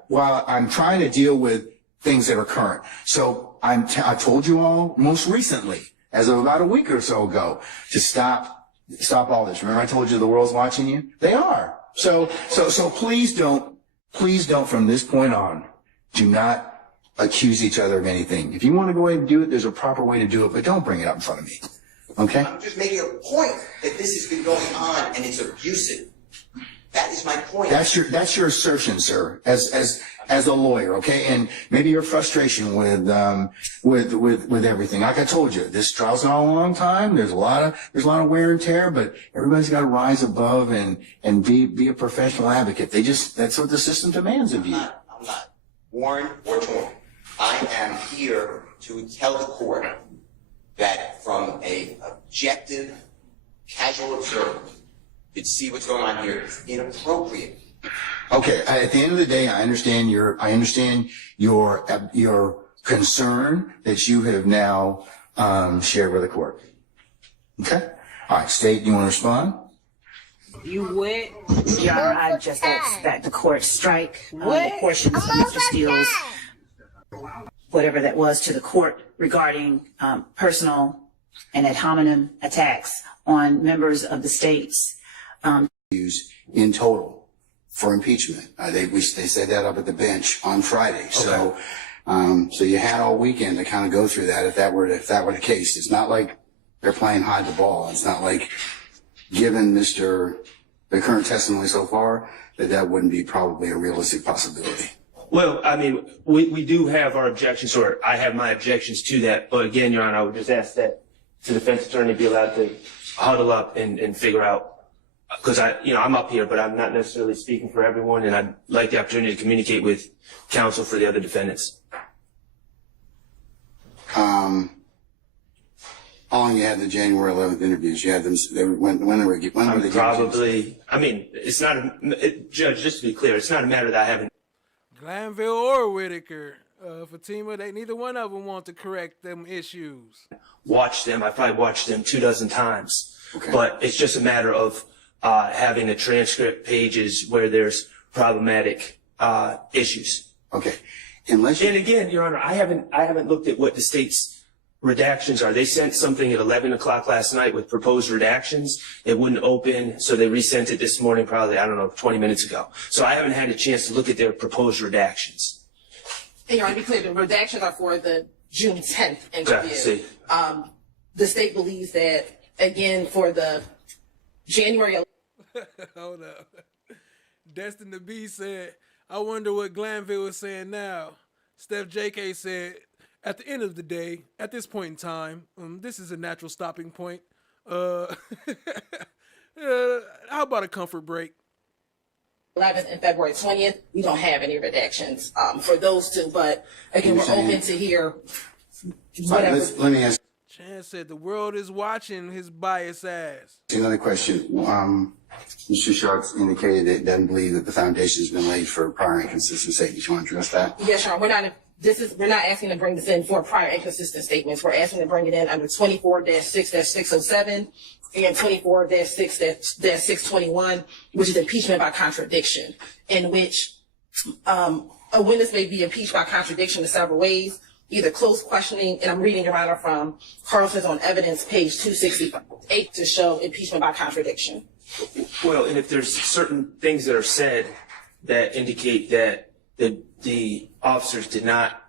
while I'm trying to deal with things that are current. So I told you all most recently, as of about a week or so ago, to stop all this. Remember I told you the world's watching you? They are. So please don't from this point on, do not accuse each other of anything. If you want to go ahead and do it, there's a proper way to do it, but don't bring it up in front of me. Okay? I'm just making a point that this has been going on and it's abusive. That is my point. That's your assertion, sir, as a lawyer, okay? And maybe your frustration with everything. Like I told you, this trial's not a long time. There's a lot of wear and tear, but everybody's got to rise above and be a professional advocate. That's what the system demands of you. I'm not worn or torn. I am here to tell the court that from a objective, casual observer, could see what's going on here. It's inappropriate. Okay. At the end of the day, I understand your concern that you have now shared with the court. Okay. All right. State, you want to respond? You wet? Your Honor, I just ask that the court strike the portions of Mr. Steele's whatever that was to the court regarding personal and ad hominem attacks on members of the states. In total for impeachment. They said that up at the bench on Friday. Okay. So you had all weekend to kind of go through that if that were the case. It's not like they're playing hide the ball. It's not like, given the current testimony so far, that wouldn't be probably a realistic possibility. Well, I mean, we do have our objections, or I have my objections to that. But again, Your Honor, I would just ask that the defense attorney be allowed to huddle up and figure out. Because I'm up here, but I'm not necessarily speaking for everyone, and I'd like the opportunity to communicate with counsel for the other defendants. How long you had the January 11th interviews? You had them. When were they? Probably. I mean, it's not Judge. Just to be clear, it's not a matter that I haven't. Glanville or Whitaker, Fatima, neither one of them want to correct them issues. Watched them. I probably watched them 24 times. Okay. But it's just a matter of having the transcript pages where there's problematic issues. Okay. And again, Your Honor, I haven't looked at what the state's redactions are. They sent something at 11 o'clock last night with proposed redactions. It wouldn't open, so they resent it this morning, probably, 20 minutes ago. So I haven't had a chance to look at their proposed redactions. And Your Honor, to be clear, the redactions are for the June 10th interview. The state believes that, again, for the January. Hold up. Destin the B said, I wonder what Glanville is saying now. Steph JK said, at the end of the day, at this point in time, this is a natural stopping point. How about a comfort break? 11th and February 20th, we don't have any redactions for those two, but again, we're open to hear whatever. Let me ask. Chan said the world is watching his biased ass. Another question. Mr. Sharks indicated that it doesn't believe that the foundation has been laid for prior inconsistent statements. You want to address that? Yes, Sean. We're not asking to bring this in for prior inconsistent statements. We're asking to bring it in under 24-6-607 and 24-6-621, which is impeachment by contradiction, in which a witness may be impeached by contradiction in several ways, either close questioning, and I'm reading, Your Honor, from Carlson's on evidence, page 268, to show impeachment by contradiction. Well, and if there's certain things that are said that indicate that the officers did not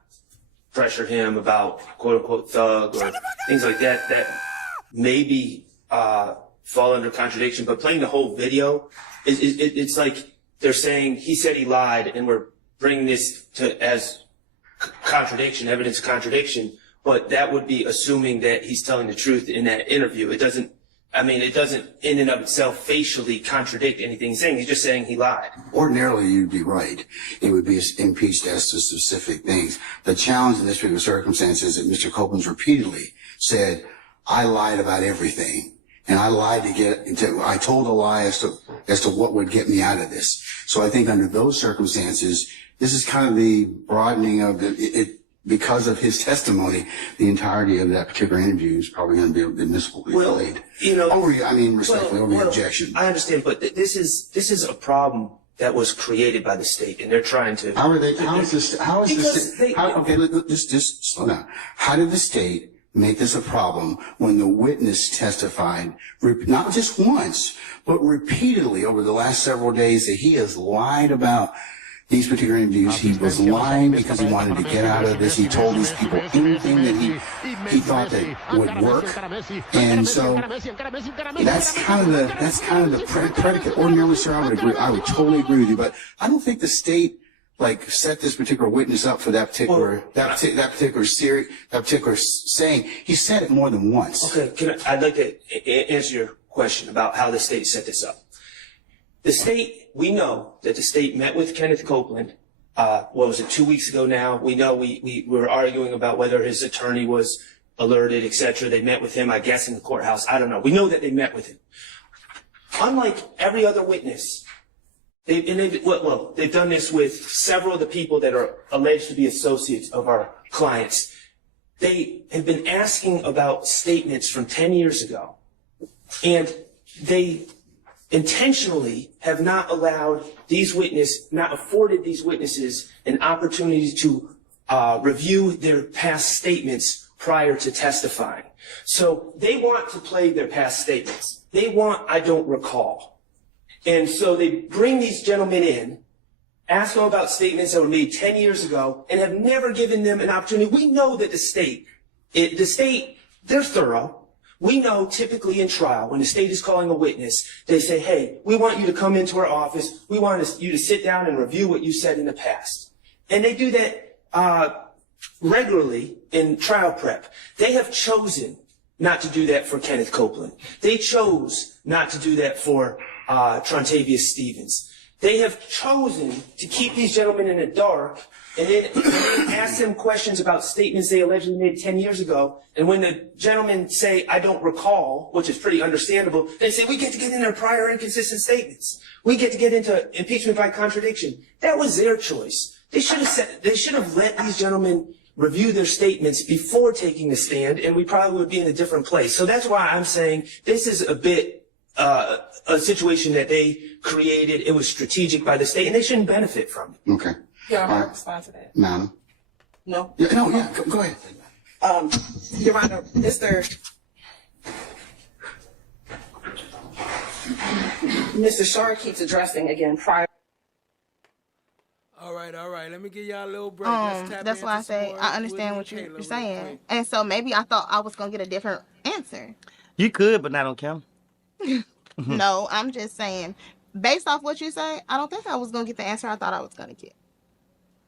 pressure him about quote unquote thug or things like that, that maybe fall under contradiction. But playing the whole video, it's like they're saying he said he lied, and we're bringing this to as contradiction, evidence of contradiction. But that would be assuming that he's telling the truth in that interview. It doesn't in and of itself facially contradict anything he's saying. He's just saying he lied. Ordinarily, you'd be right. It would be impeached as to specific things. The challenge in this particular circumstance is that Mr. Copeland's repeatedly said, I lied about everything. And I lied I told a lie as to what would get me out of this. So I think under those circumstances, this is kind of the broadening of because of his testimony, the entirety of that particular interview is probably going to be admissible. Respectfully, over your objection. I understand, but this is a problem that was created by the state, and they're trying to. Just slow down. How did the state make this a problem when the witness testified, not just once, but repeatedly over the last several days, that he has lied about these particular interviews? He was lying because he wanted to get out of this. He told these people anything that he thought that would work, and so that's kind of the predicate. Ordinarily, sir, I would agree. I would totally agree with you, but I don't think the state set this particular witness up for that particular saying. He said it more than once. Okay, I'd like to answer your question about how the state set this up. The state, we know that the state met with Kenneth Copeland, 2 weeks ago now? We know we were arguing about whether his attorney was alerted, etc. They met with him, I guess, in the courthouse. I don't know. We know that they met with him. Unlike every other witness, they've done this with several of the people that are alleged to be associates of our clients. They have been asking about statements from 10 years ago, and they intentionally have not afforded these witnesses an opportunity to review their past statements prior to testifying. So they want to play their past statements. They want, I don't recall. And so they bring these gentlemen in, ask them about statements that were made 10 years ago, and have never given them an opportunity. We know that the state, they're thorough. We know typically in trial, when the state is calling a witness, they say, hey, we want you to come into our office. We want you to sit down and review what you said in the past. And they do that regularly in trial prep. They have chosen not to do that for Kenneth Copeland. They chose not to do that for Trontavious Stevens. They have chosen to keep these gentlemen in the dark and then ask them questions about statements they allegedly made 10 years ago. And when the gentlemen say, I don't recall, which is pretty understandable, they say, we get to get into prior inconsistent statements. We get to get into impeachment by contradiction. That was their choice. They should have let these gentlemen review their statements before taking the stand, and we probably would be in a different place. So that's why I'm saying this is a bit a situation that they created. It was strategic by the state, and they shouldn't benefit from it. Okay. Yeah, I'm going to respond to that. Madam? No? Go ahead. Your Honor, Mr. Shar keeps addressing, again, prior. All right. Let me give y'all a little break. That's why I say I understand what you're saying. And so maybe I thought I was going to get a different answer. You could, but not on camera. No, I'm just saying, based off what you say, I don't think I was going to get the answer I thought I was going to get.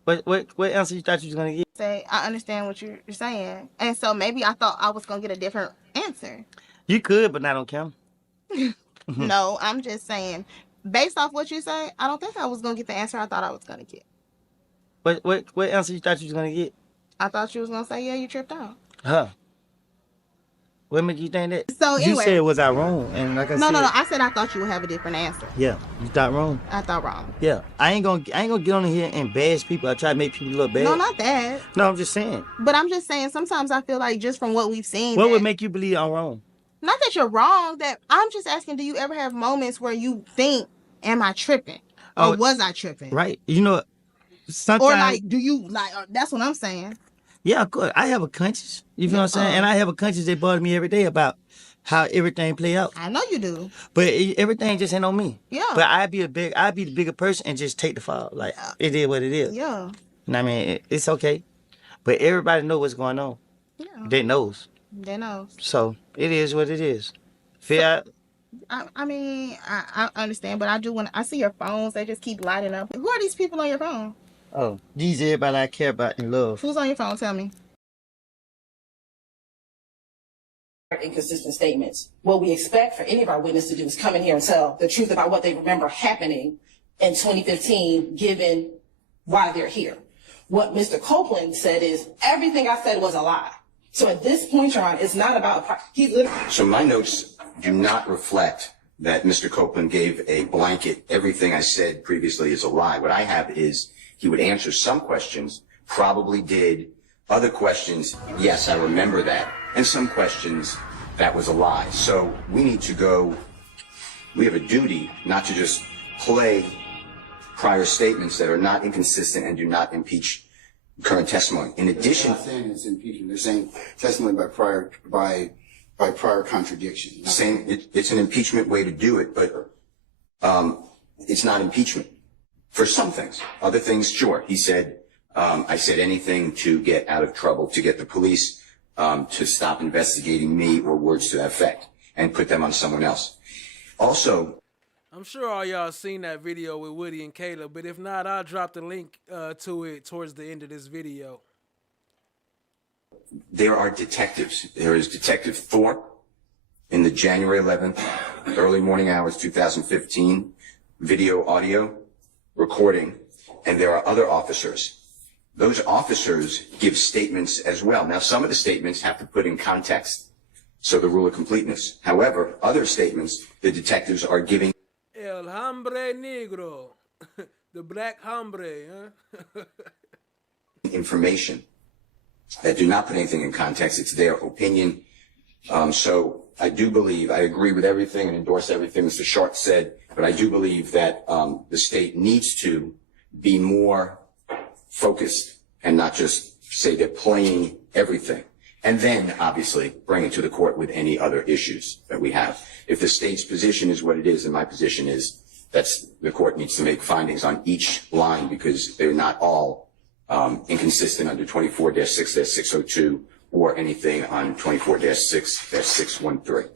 What answer you thought you was gonna get? Say, I understand what you're saying. And so maybe I thought I was going to get a different answer. You could, but not on camera. No, I'm just saying, based off what you say, I don't think I was going to get the answer I thought I was going to get. What answer you thought you was gonna get? I thought you was going to say, yeah, you tripped out. Huh? What made you think that? So You anyway. said, was I wrong? And like I said. No. I said I thought you would have a different answer. Yeah, you thought wrong. I thought wrong. Yeah, I ain't gonna get on here and bash people. I try to make people look bad. No, not that. No, I'm just saying. But I'm just saying, sometimes I feel like just from what we've seen. What would make you believe I'm wrong? Not that you're wrong, that I'm just asking, do you ever have moments where you think, am I tripping? Or was I tripping? Right. You know, sometimes. Or like, do you, like, that's what I'm saying. Yeah, of course. I have a conscience. You feel what I'm saying? And I have a conscience that bothers me every day about how everything play out. I know you do. But everything just ain't on me. Yeah. But I'd be the bigger person and just take the fall. Like, it is what it is. Yeah. And I mean, it's okay. But everybody know what's going on. Yeah. They knows. They know. So, it is what it is. I mean, I understand, but I do when I see your phones, they just keep lighting up. Who are these people on your phone? Oh, these everybody I care about and love. Who's on your phone? Tell me. Inconsistent statements. What we expect for any of our witnesses to do is come in here and tell the truth about what they remember happening in 2015, given why they're here. What Mr. Copeland said is everything I said was a lie. So at this point, Your Honor, it's not about, he's literally. So my notes do not reflect that Mr. Copeland gave a blanket, everything I said previously is a lie. What I have is he would answer some questions, probably did. Other questions, yes, I remember that. And some questions, that was a lie. So we need to go, we have a duty not to just play prior statements that are not inconsistent and do not impeach current testimony. In addition. They're not saying it's impeachment. They're saying testimony by prior contradiction. It's an impeachment way to do it, but it's not impeachment for some things. Other things, sure. He said, I said anything to get out of trouble, to get the police to stop investigating me, or words to that effect, and put them on someone else. Also, I'm sure all y'all seen that video with Woody and Caleb, but if not, I'll drop the link to it towards the end of this video. there are detectives. There is Detective Thorpe in the January 11th, early morning hours, 2015, video, audio, recording, and there are other officers. Those officers give statements as well. Now, some of the statements have to put in context, so the rule of completeness. However, other statements, the detectives are giving El hombre negro. The black hombre, huh? information that do not put anything in context. It's their opinion. So I do believe, I agree with everything and endorse everything Mr. Sharp said, but I do believe that the state needs to be more focused and not just say they're playing everything. And then, obviously, bring it to the court with any other issues that we have. If the state's position is what it is, and my position is the court needs to make findings on each line because they're not all inconsistent under 24-6-602 or anything on 24-6-613.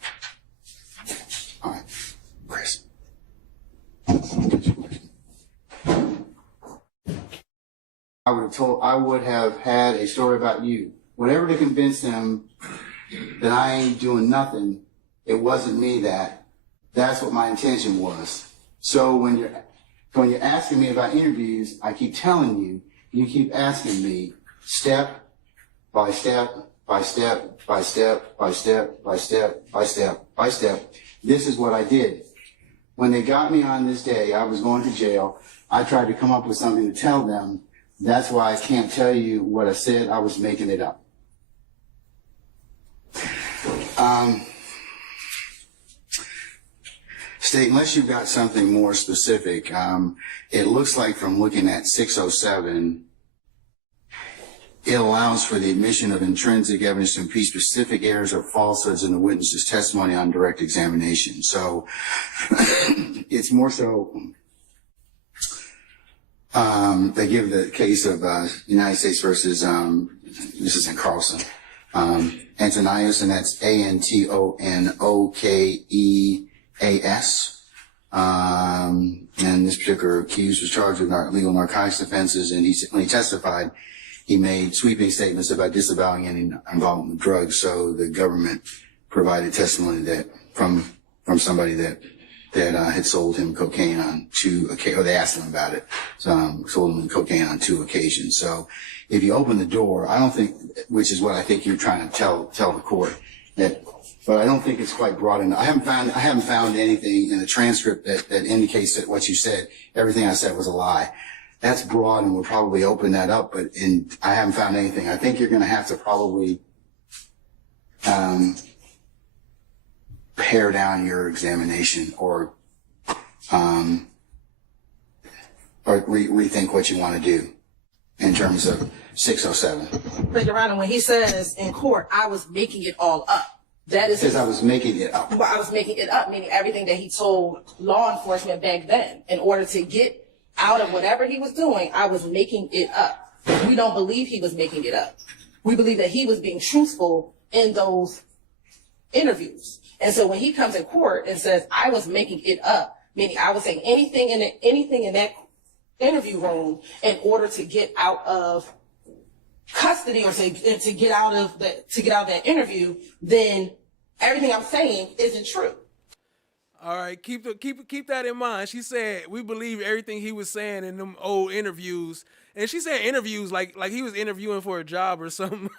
All right, Chris. I would have had a story about you. Whatever to convince them that I ain't doing nothing, it wasn't me that's what my intention was. So when you're asking me about interviews, I keep telling you, you keep asking me step by step, by step, by step, by step, by step, by step, by step. This is what I did. When they got me on this day, I was going to jail. I tried to come up with something to tell them. That's why I can't tell you what I said. I was making it up. State, unless you've got something more specific, it looks like from looking at 607, it allows for the admission of intrinsic evidence to impeach specific errors or falsehoods in the witness's testimony on direct examination. So it's more so, they give the case of United States versus, this is in Carlson, Antonius, and that's Antonokeas, And this particular accused was charged with illegal narcotics offenses, and when he testified, he made sweeping statements about disavowing any involvement with drugs. So the government provided testimony that from somebody that had sold him cocaine on 2 occasions, or they asked him about it. So, sold him cocaine on 2 occasions. So if you open the door, I don't think, which is what I think you're trying to tell the court, that, but I don't think it's quite broad enough. I haven't found anything in the transcript that indicates that what you said, everything I said was a lie. That's broad, and we'll probably open that up, but I haven't found anything. I think you're going to have to probably pare down your examination, or rethink what you want to do in terms of 607. But Your Honor, when he says in court, I was making it all up, that is. Because I was making it up. Well, I was making it up, meaning everything that he told law enforcement back then, in order to get out of whatever he was doing, I was making it up. We don't believe he was making it up. We believe that he was being truthful in those interviews. And so when he comes in court and says, I was making it up, meaning I was saying anything in that interview room in order to get out of custody, or to get out of that interview, then everything I'm saying isn't true. All right, keep that in mind. She said we believe everything he was saying in them old interviews, and she said interviews like he was interviewing for a job or something.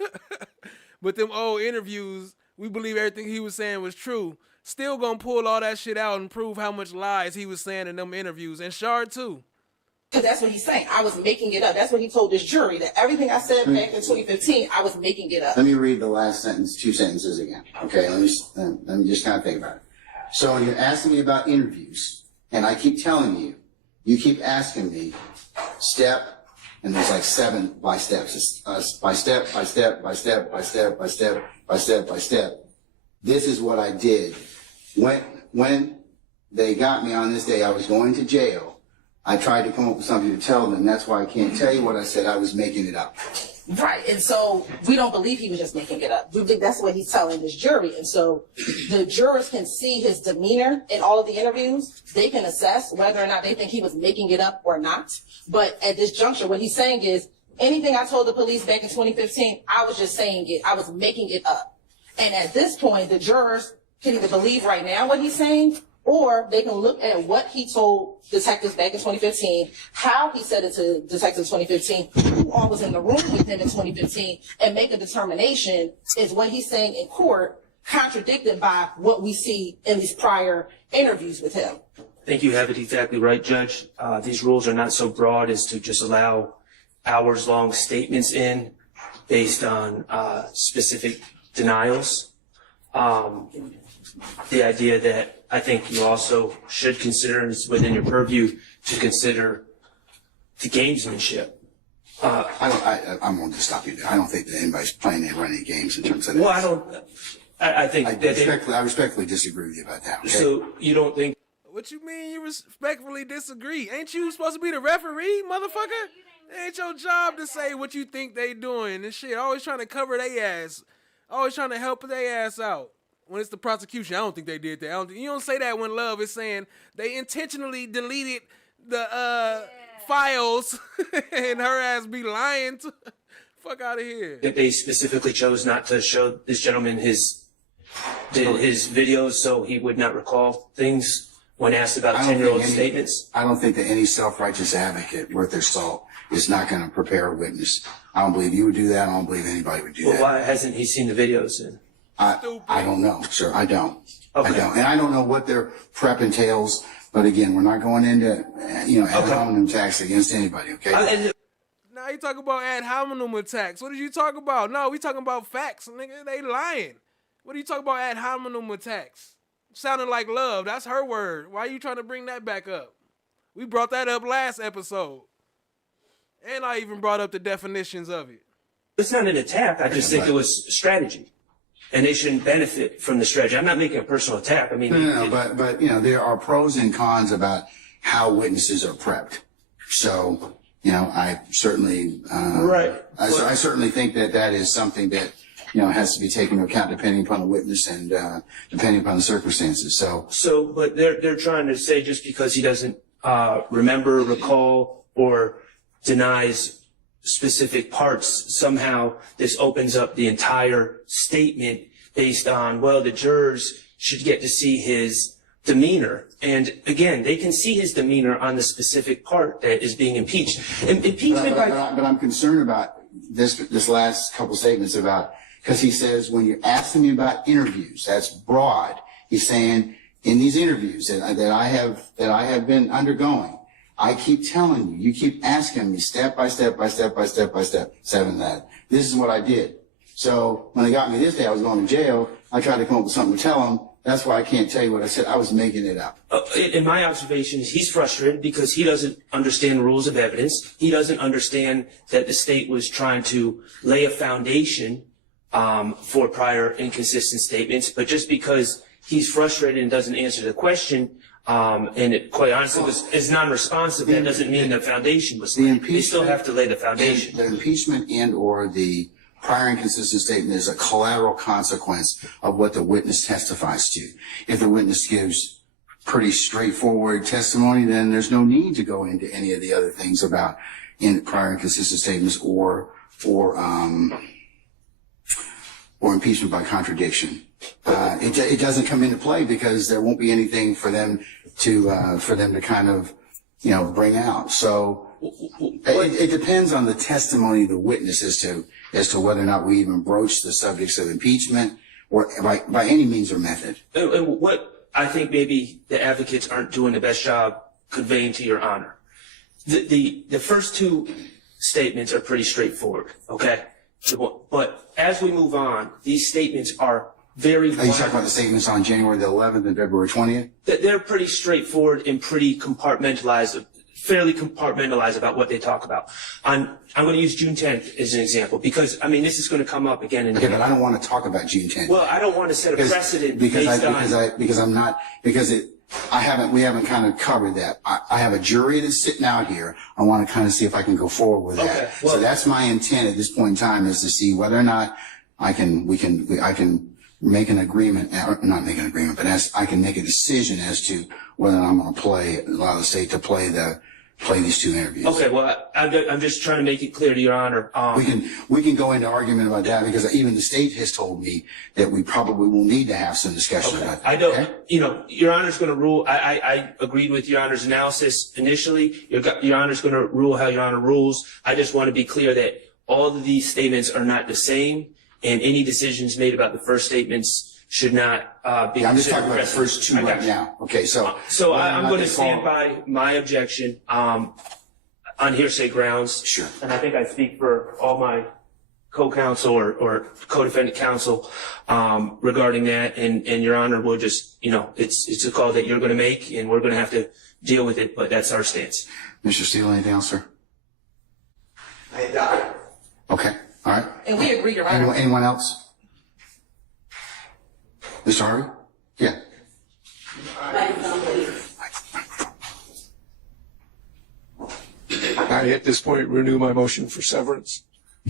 But them old interviews, we believe everything he was saying was true. Still gonna pull all that shit out and prove how much lies he was saying in them interviews, and Shard too. Because that's what he's saying. I was making it up. That's what he told this jury, that everything I said back in 2015, I was making it up. Let me read the last sentence, 2 sentences again. Okay, let me just kind of think about it. So you're asking me about interviews, and I keep telling you, you keep asking me step, and there's like 7 by steps. By step, by step, by step, by step, by step, by step, by step. This is what I did. When they got me on this day, I was going to jail. I tried to come up with something to tell them. That's why I can't tell you what I said. I was making it up. Right, and so we don't believe he was just making it up. We think that's what he's telling this jury. And so the jurors can see his demeanor in all of the interviews. They can assess whether or not they think he was making it up or not. But at this juncture, what he's saying is, anything I told the police back in 2015, I was just saying it. I was making it up. And at this point, the jurors can either believe right now what he's saying, or they can look at what he told detectives back in 2015, how he said it to detectives in 2015, who all was in the room with him in 2015, and make a determination, is what he's saying in court contradicted by what we see in these prior interviews with him. I think you have it exactly right, Judge. These rules are not so broad as to just allow hours-long statements in based on specific denials. The idea that I think you also should consider, is within your purview, to consider the gamesmanship. I'm going to stop you there. I don't think that anybody's playing or running games in terms of that. Well, I respectfully disagree with you about that. Okay? So you don't think? What you mean you respectfully disagree? Ain't you supposed to be the referee, motherfucker? It ain't your job to say what you think they doing and shit. Always trying to cover their ass. Always trying to help their ass out. When it's the prosecution, I don't think they did that. You don't say that when Love is saying they intentionally deleted the files and her ass be lying. Fuck out of here. That they specifically chose not to show this gentleman his videos so he would not recall things when asked about 10-year-old statements? I don't think that any self-righteous advocate worth their salt is not going to prepare a witness. I don't believe you would do that. I don't believe anybody would do that. Well, why hasn't he seen the videos then? I don't know, sir. I don't. Okay. I don't. And I don't know what their prep entails. But again, we're not going into, ad hominem attacks against anybody, okay? Now you talk about ad hominem attacks. What did you talk about? No, we talking about facts, nigga. They lying. What are you talking about ad hominem attacks? Sounding like Love. That's her word. Why are you trying to bring that back up? We brought that up last episode. And I even brought up the definitions of it. It's not an attack. I just think it was strategy. And they shouldn't benefit from the strategy. I'm not making a personal attack. I mean, but there are pros and cons about how witnesses are prepped. So, I certainly, I certainly think that is something that, has to be taken into account depending upon the witness and depending upon the circumstances. So, but they're trying to say just because he doesn't remember, recall, or denies specific parts, somehow this opens up the entire statement based on, well, the jurors should get to see his demeanor. And again, they can see his demeanor on the specific part that is being impeached. But I'm concerned about this last couple statements about, because he says when you're asking me about interviews, that's broad. He's saying in these interviews that I have been undergoing, I keep telling you, you keep asking me step by step, seven that. This is what I did. So when they got me this day, I was going to jail. I tried to come up with something to tell them. That's why I can't tell you what I said. I was making it up. In my observations, he's frustrated because he doesn't understand rules of evidence. He doesn't understand that the state was trying to lay a foundation for prior inconsistent statements. But just because he's frustrated and doesn't answer the question, and it quite honestly is non-responsive, that doesn't mean the foundation was laid. They still have to lay the foundation. The impeachment and or the prior inconsistent statement is a collateral consequence of what the witness testifies to. If the witness gives pretty straightforward testimony, then there's no need to go into any of the other things about prior inconsistent statements or impeachment by contradiction. It doesn't come into play because there won't be anything for them to kind of, bring out. So it depends on the testimony of the witness as to whether or not we even broach the subjects of impeachment or by any means or method. And what I think maybe the advocates aren't doing the best job conveying to your honor. The first two statements are pretty straightforward, okay? But as we move on, these statements are very Are you talking about the statements on January the 11th and February 20th? They're pretty straightforward and pretty compartmentalized, fairly compartmentalized about what they talk about. I'm going to use June 10th as an example because, this is going to come up again and again. Okay, but I don't want to talk about June 10th. Well, I don't want to set a precedent we haven't kind of covered that. I have a jury that's sitting out here. I want to kind of see if I can go forward with that. Okay, well, so that's my intent at this point in time is to see whether or not I can make an agreement, or not make an agreement, but I can make a decision as to whether I'm going to allow the state to play these two interviews. Okay, well, I'm just trying to make it clear to your honor. We can go into argument about that because even the state has told me that we probably will need to have some discussion about that. I don't, your honor's going to rule. I agreed with your honor's analysis initially. Your honor's going to rule how your honor rules. I just want to be clear that all of these statements are not the same, and any decisions made about the first statements should not be. Yeah, I'm just talking about the first two right now. Okay, so I'm going to stand by my objection on hearsay grounds. Sure. And I think I speak for all my co-counsel or co-defendant counsel regarding that. And your honor will just, it's a call that you're going to make, and we're going to have to deal with it. But that's our stance. Mr. Steele, anything else, sir? I got it. Okay. All right. And we agree, Your Honor. Anyone else? Mr. Harvey? Yeah. I, at this point, renew my motion for severance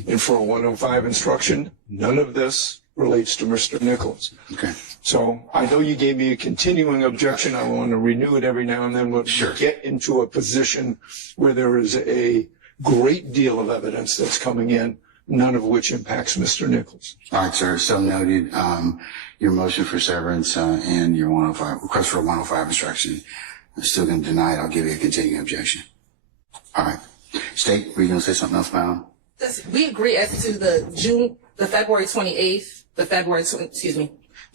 and for a 105 instruction. None of this relates to Mr. Nichols. Okay. So I know you gave me a continuing objection. I want to renew it every now and then when we get into a position where there is a great deal of evidence that's coming in, none of which impacts Mr. Nichols. All right, sir. So noted. Your motion for severance and your 105 request for a 105 instruction. I'm still going to deny it. I'll give you a continuing objection. All right. State, were you going to say something else, Madam? We agree as to the February 28th,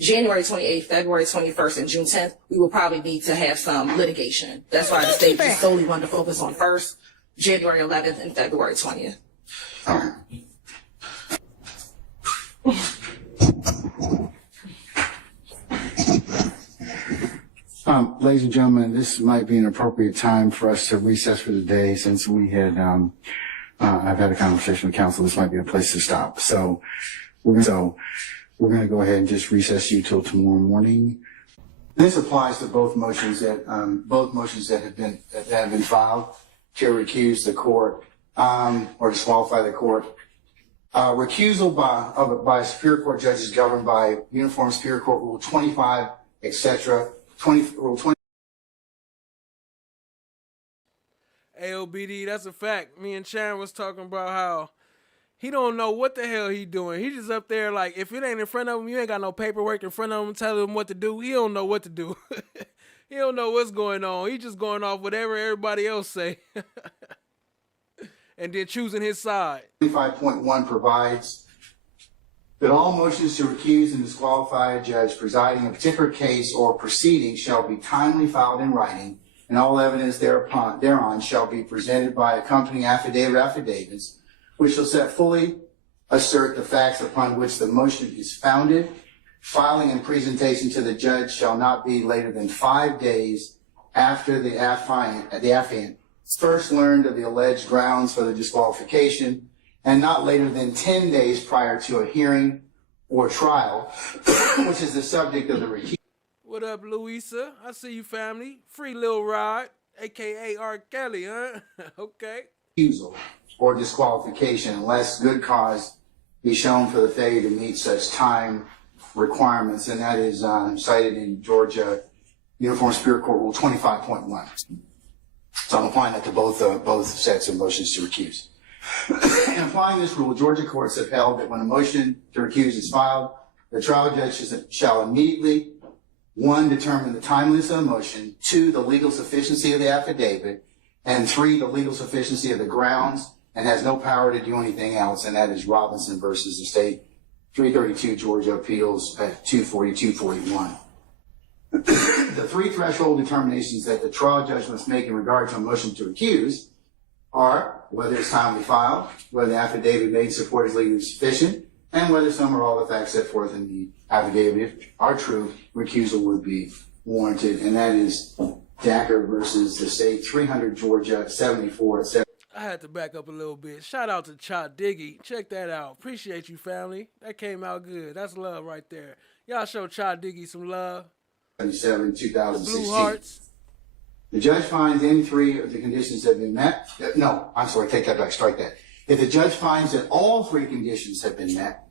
January 28th, February 21st, and June 10th. We will probably need to have some litigation. That's why the state just solely wanted to focus on first, January 11th, and February 20th. All right. Ladies and gentlemen, this might be an appropriate time for us to recess for the day since we had, I've had a conversation with counsel. This might be a place to stop. So we're going to go ahead and just recess you till tomorrow morning. This applies to both motions that have been filed to recuse the court, or disqualify the court. Recusal by Superior Court judges governed by Uniform Superior Court Rule 25, etc. Rule 20. AOBD, that's a fact. Me and Chan was talking about how he don't know what the hell he doing. He just up there like, if it ain't in front of him, you ain't got no paperwork in front of him telling him what to do. He don't know what to do. He don't know what's going on. He just going off whatever everybody else say. And then choosing his side. 25.1 provides that all motions to recuse and disqualify a judge presiding a particular case or proceeding shall be timely filed in writing, and all evidence thereon shall be presented by accompanying affidavit or affidavits, which shall fully assert the facts upon which the motion is founded. Filing and presentation to the judge shall not be later than 5 days after the affiant first learned of the alleged grounds for the disqualification, and not later than 10 days prior to a hearing or trial, which is the subject of the recusal. What up, Louisa? I see you, family. Free Lil Rod, a.k.a. R. Kelly, huh? Okay. Recusal or disqualification unless good cause be shown for the failure to meet such time requirements, and that is cited in Georgia Uniform Superior Court Rule 25.1. So I'm applying that to both sets of motions to recuse. In applying this rule, Georgia courts have held that when a motion to recuse is filed, the trial judge shall immediately, 1, determine the timeliness of the motion, 2, the legal sufficiency of the affidavit, and 3, the legal sufficiency of the grounds, and has no power to do anything else, and that is Robinson versus the state, 332 Georgia Appeals at 242-41. The 3 threshold determinations that the trial judge must make in regard to a motion to recuse are whether it's timely filed, whether the affidavit made in support is legally sufficient, and whether some or all the facts set forth in the affidavit are true, recusal would be warranted, and that is Dacker versus the state, 300 Georgia, 74 at 7. I had to back up a little bit. Shout out to Cha Diggy. Check that out. Appreciate you, family. That came out good. That's love right there. Y'all show Cha Diggy some love. 77, 2016. Blue Hearts. The judge finds any 3 of the conditions have been met. No, I'm sorry, take that back, strike that. If the judge finds that all 3 conditions have been met,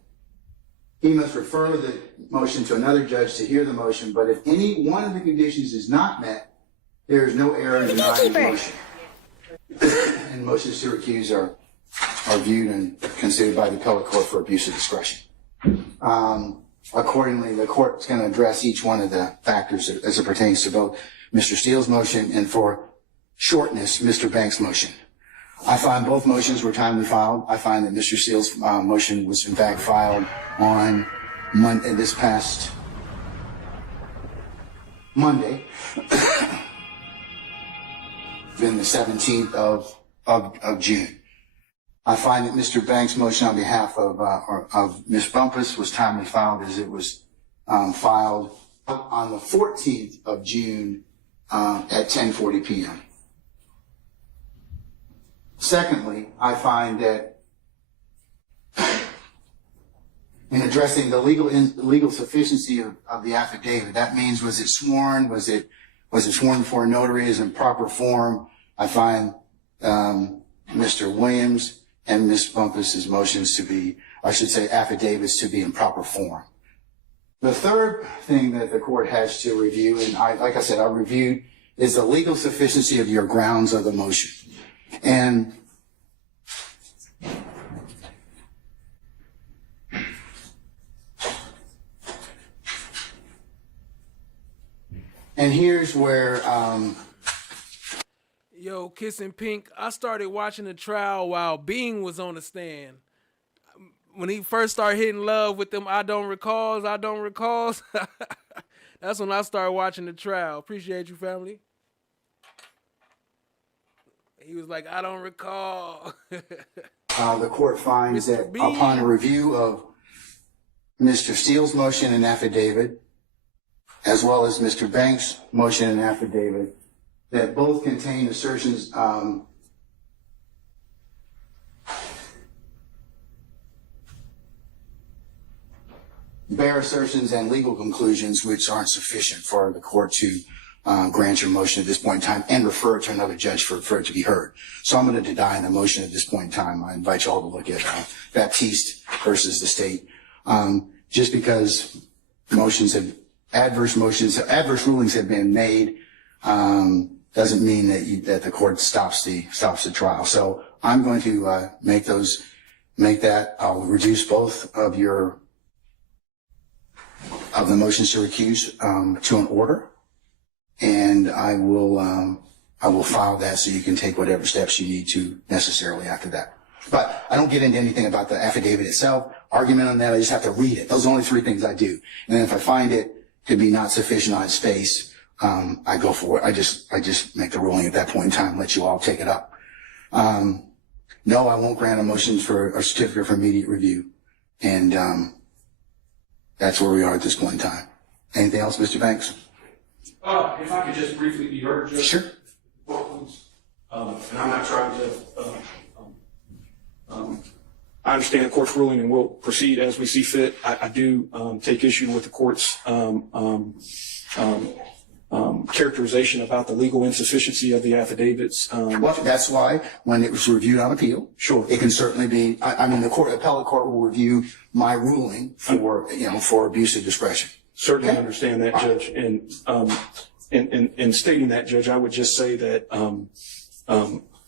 he must refer the motion to another judge to hear the motion, but if any one of the conditions is not met, there is no error in denying the motion. And motions to recuse are viewed and considered by the appellate court for abuse of discretion. Accordingly, the court is going to address each one of the factors as it pertains to both Mr. Steele's motion and, for shortness, Mr. Banks' motion. I find both motions were timely filed. I find that Mr. Steele's motion was in fact filed on Monday, this past Monday, been the 17th of June. I find that Mr. Banks' motion on behalf of Ms. Bumpus was timely filed, as it was filed on the 14th of June at 10:40 p.m. Secondly, I find that in addressing the legal sufficiency of the affidavit, that means, was it sworn? Was it sworn before a notary is in proper form? I find Mr. Williams and Ms. Bumpus's motions to be, I should say, affidavits to be in proper form. The third thing that the court has to review, and like I said, I reviewed, is the legal sufficiency of your grounds of the motion. And here's where Yo, Kissing Pink, I started watching the trial while Bean was on the stand. When he first started hitting love with them I don't recalls, that's when I started watching the trial. Appreciate you, family. He was like, I don't recall. The court finds that upon a review of Mr. Steele's motion and affidavit, as well as Mr. Banks' motion and affidavit, that both contain assertions bare assertions and legal conclusions which aren't sufficient for the court to grant your motion at this point in time and refer it to another judge for it to be heard. So I'm going to deny the motion at this point in time. I invite you all to look at Baptiste versus the state. Just because adverse rulings have been made, doesn't mean that the court stops the trial. So I'm going to make that. I'll reduce both of the motions to recuse to an order, and I will file that so you can take whatever steps you need to necessarily after that. But I don't get into anything about the affidavit itself, argument on that. I just have to read it. Those are the only three things I do. And then if I find it to be not sufficient on space, I go for it. I just make the ruling at that point in time, let you all take it up. No, I won't grant a motion for a certificate for immediate review. And that's where we are at this point in time. Anything else, Mr. Banks? If I could just briefly be heard, Judge. Sure. And I'm not trying to, I understand the court's ruling and we'll proceed as we see fit. I do take issue with the court's characterization about the legal insufficiency of the affidavits. Well, that's why when it was reviewed on appeal, sure, it can certainly be. I mean, the appellate court will review my ruling for abuse of discretion. Certainly understand that, Judge. And in stating that, Judge, I would just say that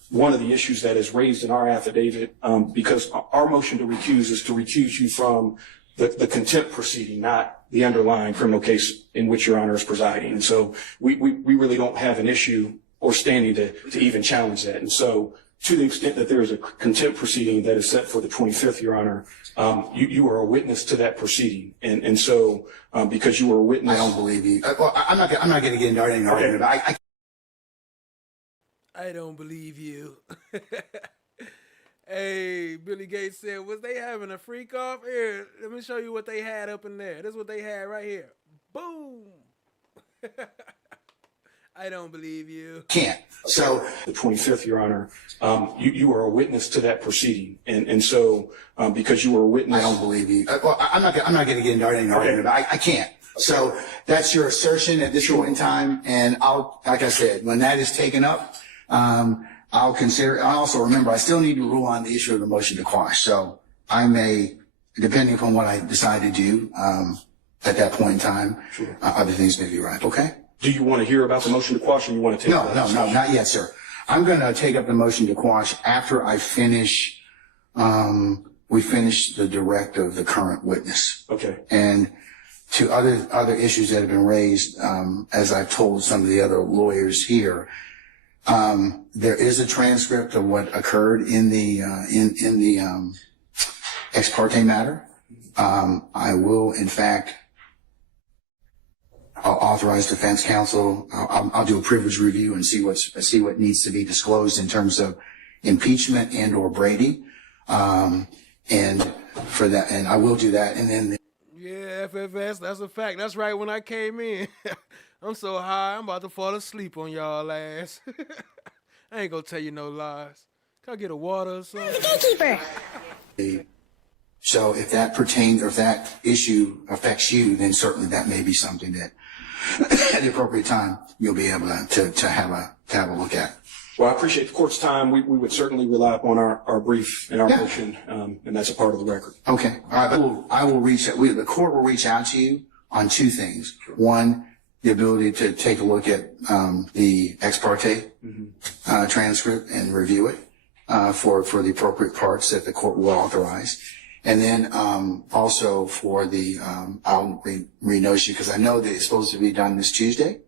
one of the issues that is raised in our affidavit, because our motion to recuse is to recuse you from the contempt proceeding, not the underlying criminal case in which Your Honor is presiding. And so we really don't have an issue or standing to even challenge that. And so to the extent that there is a contempt proceeding that is set for the 25th, Your Honor, you are a witness to that proceeding. And so because you were a witness. I don't believe you. Well, I'm not going to get into any argument about it. I don't believe you. Hey, Billy Gates said, was they having a freak off? Here, let me show you what they had up in there. This is what they had right here. Boom. I don't believe you. Can't. So the 25th, Your Honor, you are a witness to that proceeding. And so because you were a witness. I don't believe you. Well, I'm not going to get into any argument about it. I can't. So that's your assertion at this point in time. And like I said, when that is taken up, I'll consider. I also remember I still need to rule on the issue of the motion to quash. So I may, depending upon what I decide to do at that point in time, sure, other things may be ripe. Okay. Do you want to hear about the motion to quash, or you want to take? No, not yet, sir. I'm going to take up the motion to quash after I finish. We finish the direct of the current witness. Okay. And to other issues that have been raised, as I've told some of the other lawyers here. There is a transcript of what occurred in the ex parte matter. I will, in fact, I'll authorize defense counsel. I'll do a privilege review and see what needs to be disclosed in terms of impeachment and or Brady. And for that, and I will do that. And then yeah, FFS, that's a fact. That's right. When I came in, I'm so high, I'm about to fall asleep on y'all ass. I ain't gonna tell you no lies. Can I get a water or something? Gatekeeper. So if that pertains, or if that issue affects you, then certainly that may be something that at the appropriate time you'll be able to have a look at. Well, I appreciate the court's time. We would certainly rely upon our brief and our motion, and that's a part of the record. Okay. All right. I will reach out. The court will reach out to you on two things. One, the ability to take a look at the ex parte transcript and review it for the appropriate parts that the court will authorize. And then also for the, I'll re-notice you because I know that it's supposed to be done this Tuesday,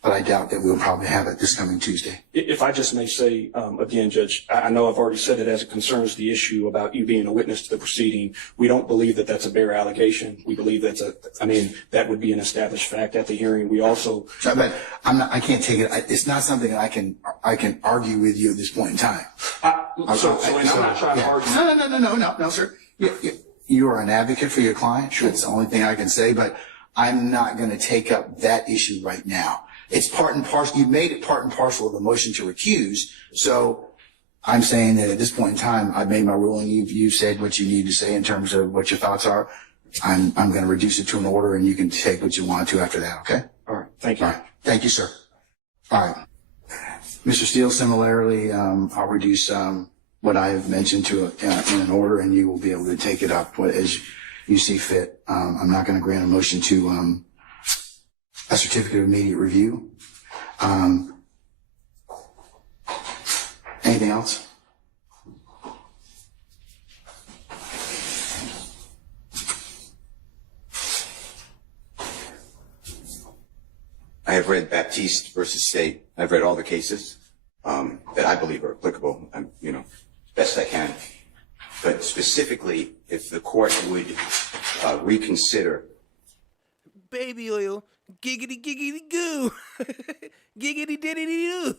but I doubt that we'll probably have it this coming Tuesday. If I just may say, again, Judge, I know I've already said it as it concerns the issue about you being a witness to the proceeding. We don't believe that that's a bare allegation. We believe that would be an established fact at the hearing. We also. But I can't take it. It's not something that I can argue with you at this point in time. I'm not trying to argue. No, sir. You are an advocate for your client. Sure. That's the only thing I can say, but I'm not going to take up that issue right now. It's part and parcel. You made it part and parcel of the motion to recuse. So I'm saying that at this point in time, I've made my ruling. You've said what you need to say in terms of what your thoughts are. I'm going to reduce it to an order, and you can take what you want to after that. Okay. All right. Thank you. All right. Thank you, sir. All right. Mr. Steele, similarly, I'll reduce what I have mentioned to in an order, and you will be able to take it up as you see fit. I'm not going to grant a motion to a certificate of immediate review. Anything else? I have read Baptiste versus State. I've read all the cases that I believe are applicable, best I can. But specifically, if the court would reconsider. Baby oil, giggity giggity goo, giggity diddity doo.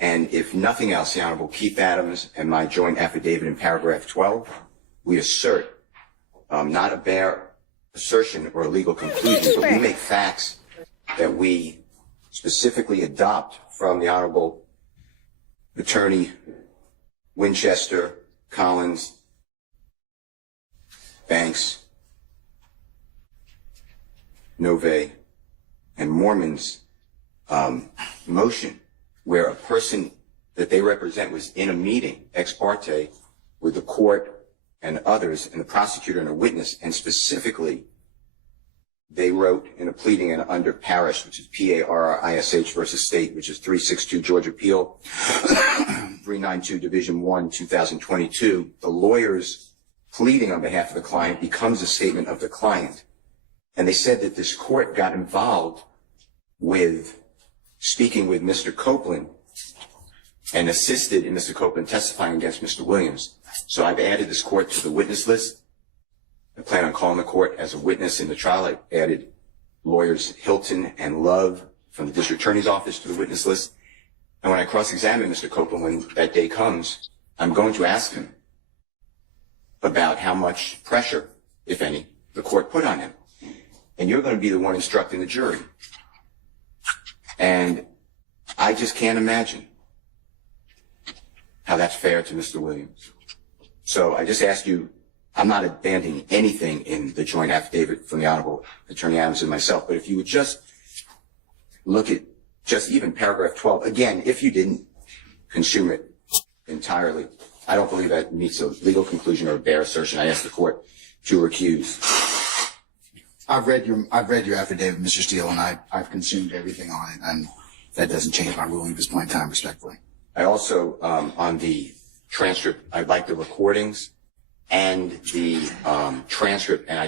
And if nothing else, the Honorable Keith Adams and my joint affidavit in paragraph 12, we assert not a bare assertion or a legal conclusion, but we make facts that we specifically adopt from the Honorable Attorney Winchester, Collins, Banks, Nove, and Mormon's motion, where a person that they represent was in a meeting ex parte with the court and others and the prosecutor and a witness, and specifically they wrote in a pleading and under Parish, which is P-A-R-R-I-S-H versus State, which is 362 Georgia Appeal, 392 Division 1, 2022, the lawyer's pleading on behalf of the client becomes a statement of the client. And they said that this court got involved with speaking with Mr. Copeland and assisted in Mr. Copeland testifying against Mr. Williams. So I've added this court to the witness list. I plan on calling the court as a witness in the trial. I added lawyers Hilton and Love from the district attorney's office to the witness list. And when I cross-examine Mr. Copeland when that day comes, I'm going to ask him about how much pressure, if any, the court put on him. And you're going to be the one instructing the jury. And I just can't imagine how that's fair to Mr. Williams. So I just ask you, I'm not abandoning anything in the joint affidavit from the Honorable Attorney Adams and myself, but if you would just look at just even paragraph 12, again, if you didn't consume it entirely, I don't believe that meets a legal conclusion or a bare assertion. I ask the court to recuse. I've read your affidavit, Mr. Steele, and I've consumed everything on it, and that doesn't change my ruling at this point in time, respectfully. I also, on the transcript, I'd like the recordings and the transcript, and I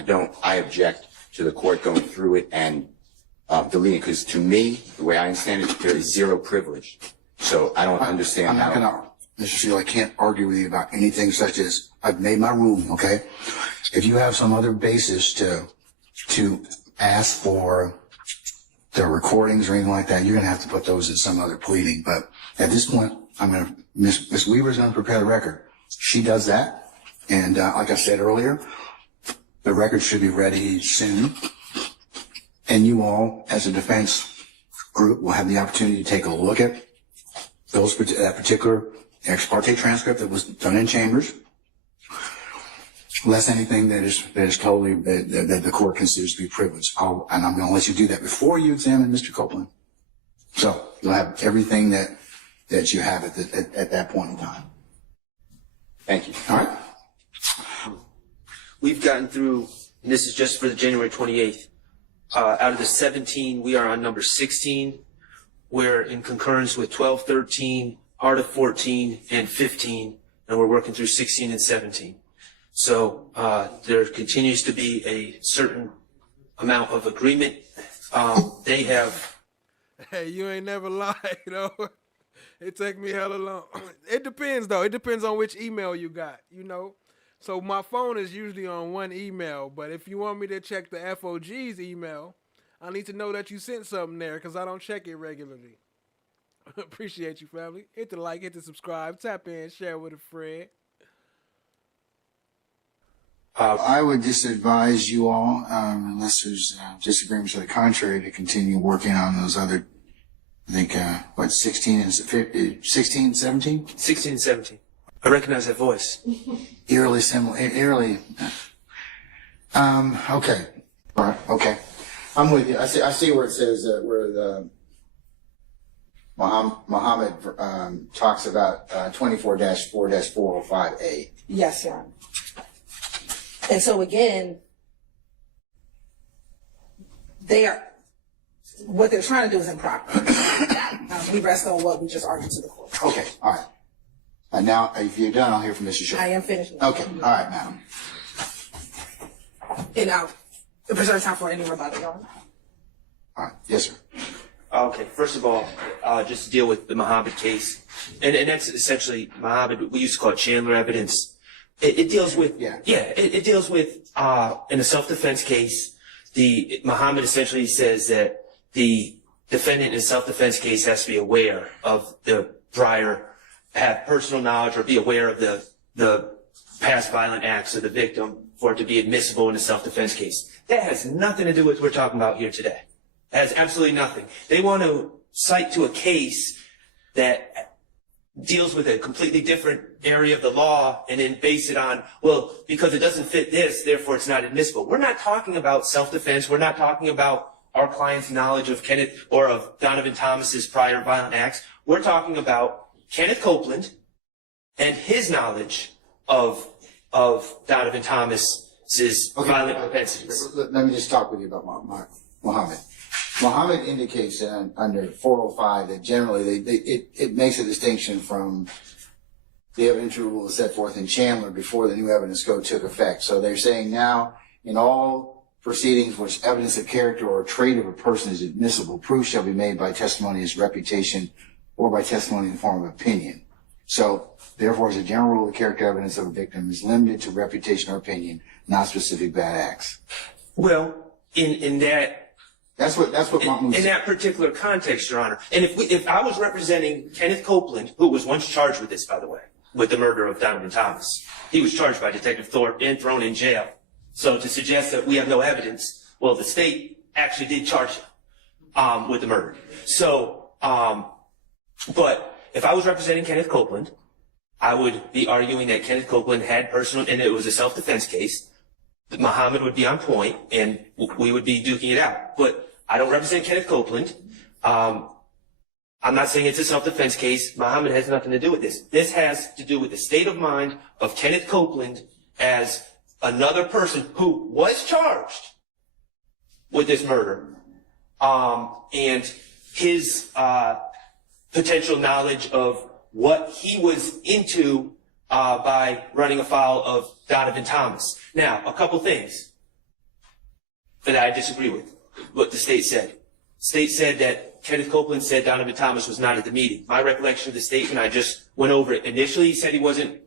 object to the court going through it and deleting it, because to me, the way I understand it, there is zero privilege. So I don't understand how. Mr. Steele, I can't argue with you about anything such as, I've made my ruling, okay? If you have some other basis to ask for the recordings or anything like that, you're going to have to put those in some other pleading. But at this point, Ms. Weaver's going to prepare the record. She does that. And like I said earlier, the record should be ready soon. And you all, as a defense group, will have the opportunity to take a look at that particular ex parte transcript that was done in chambers. Less anything that is totally, that the court considers to be privileged. And I'm going to let you do that before you examine Mr. Copeland. So you'll have everything that you have at that point in time. Thank you. All right. We've gotten through, and this is just for the January 28th, out of the 17, we are on number 16. We're in concurrence with 12, 13, Art of 14, and 15, and we're working through 16 and 17. So there continues to be a certain amount of agreement. They have. Hey, you ain't never lied, you know. It take me hella long. It depends, though. It depends on which email you got, you know. So my phone is usually on one email, but if you want me to check the FOG's email, I need to know that you sent something there because I don't check it regularly. Appreciate you, family. Hit the like, hit the subscribe, tap in, share with a friend. I would just advise you all, unless there's disagreements to the contrary, to continue working on those other, I think, 16 and 17? 16 and 17. I recognize that voice. Eerily similar, eerily. Okay. All right, okay. I'm with you. I see where it says, where the Muhammad talks about 24-4-405A. Yes, Your Honor. And so again, they are, what they're trying to do is improper. We rest on what we just argued to the court. Okay, all right. Now, if you're done, I'll hear from Mr. Shaw. I am finished. Okay, all right, madam. And I'll preserve time for any rebuttal, Your Honor. All right, yes, sir. Okay, first of all, just to deal with the Muhammad case, and that's essentially Muhammad. We used to call it Chandler evidence. It deals with it deals with in a self-defense case. The Muhammad essentially says that the defendant in a self-defense case has to be aware of the prior, have personal knowledge, or be aware of the past violent acts of the victim for it to be admissible in a self-defense case. That has nothing to do with what we're talking about here today. It has absolutely nothing. They want to cite to a case that deals with a completely different area of the law and then base it on, well, because it doesn't fit this, therefore it's not admissible. We're not talking about self-defense. We're not talking about our client's knowledge of Kenneth or of Donovan Thomas's prior violent acts. We're talking about Kenneth Copeland and his knowledge of Donovan Thomas's violent propensities. Let me just talk with you about Muhammad. Muhammad indicates that under 405 that generally it makes a distinction from the evidentiary rule set forth in Chandler before the new evidence code took effect. So they're saying now in all proceedings which evidence of character or trait of a person is admissible, proof shall be made by testimony as reputation or by testimony in the form of opinion. So therefore, as a general rule, the character evidence of a victim is limited to reputation or opinion, not specific bad acts. Well, in that. That's what Mahmoud said. In that particular context, Your Honor. And if I was representing Kenneth Copeland, who was once charged with this, by the way, with the murder of Donovan Thomas, he was charged by Detective Thorpe and thrown in jail. So to suggest that we have no evidence, well, the state actually did charge him with the murder. So, but if I was representing Kenneth Copeland, I would be arguing that Kenneth Copeland had personal, and it was a self-defense case. Muhammad would be on point, and we would be duking it out. But I don't represent Kenneth Copeland. I'm not saying it's a self-defense case. Muhammad has nothing to do with this. This has to do with the state of mind of Kenneth Copeland as another person who was charged with this murder, and his potential knowledge of what he was into by running afoul of Donovan Thomas. Now, a couple things that I disagree with what the state said. State said that Kenneth Copeland said Donovan Thomas was not at the meeting. My recollection of the statement, I just went over it. Initially, he said he wasn't,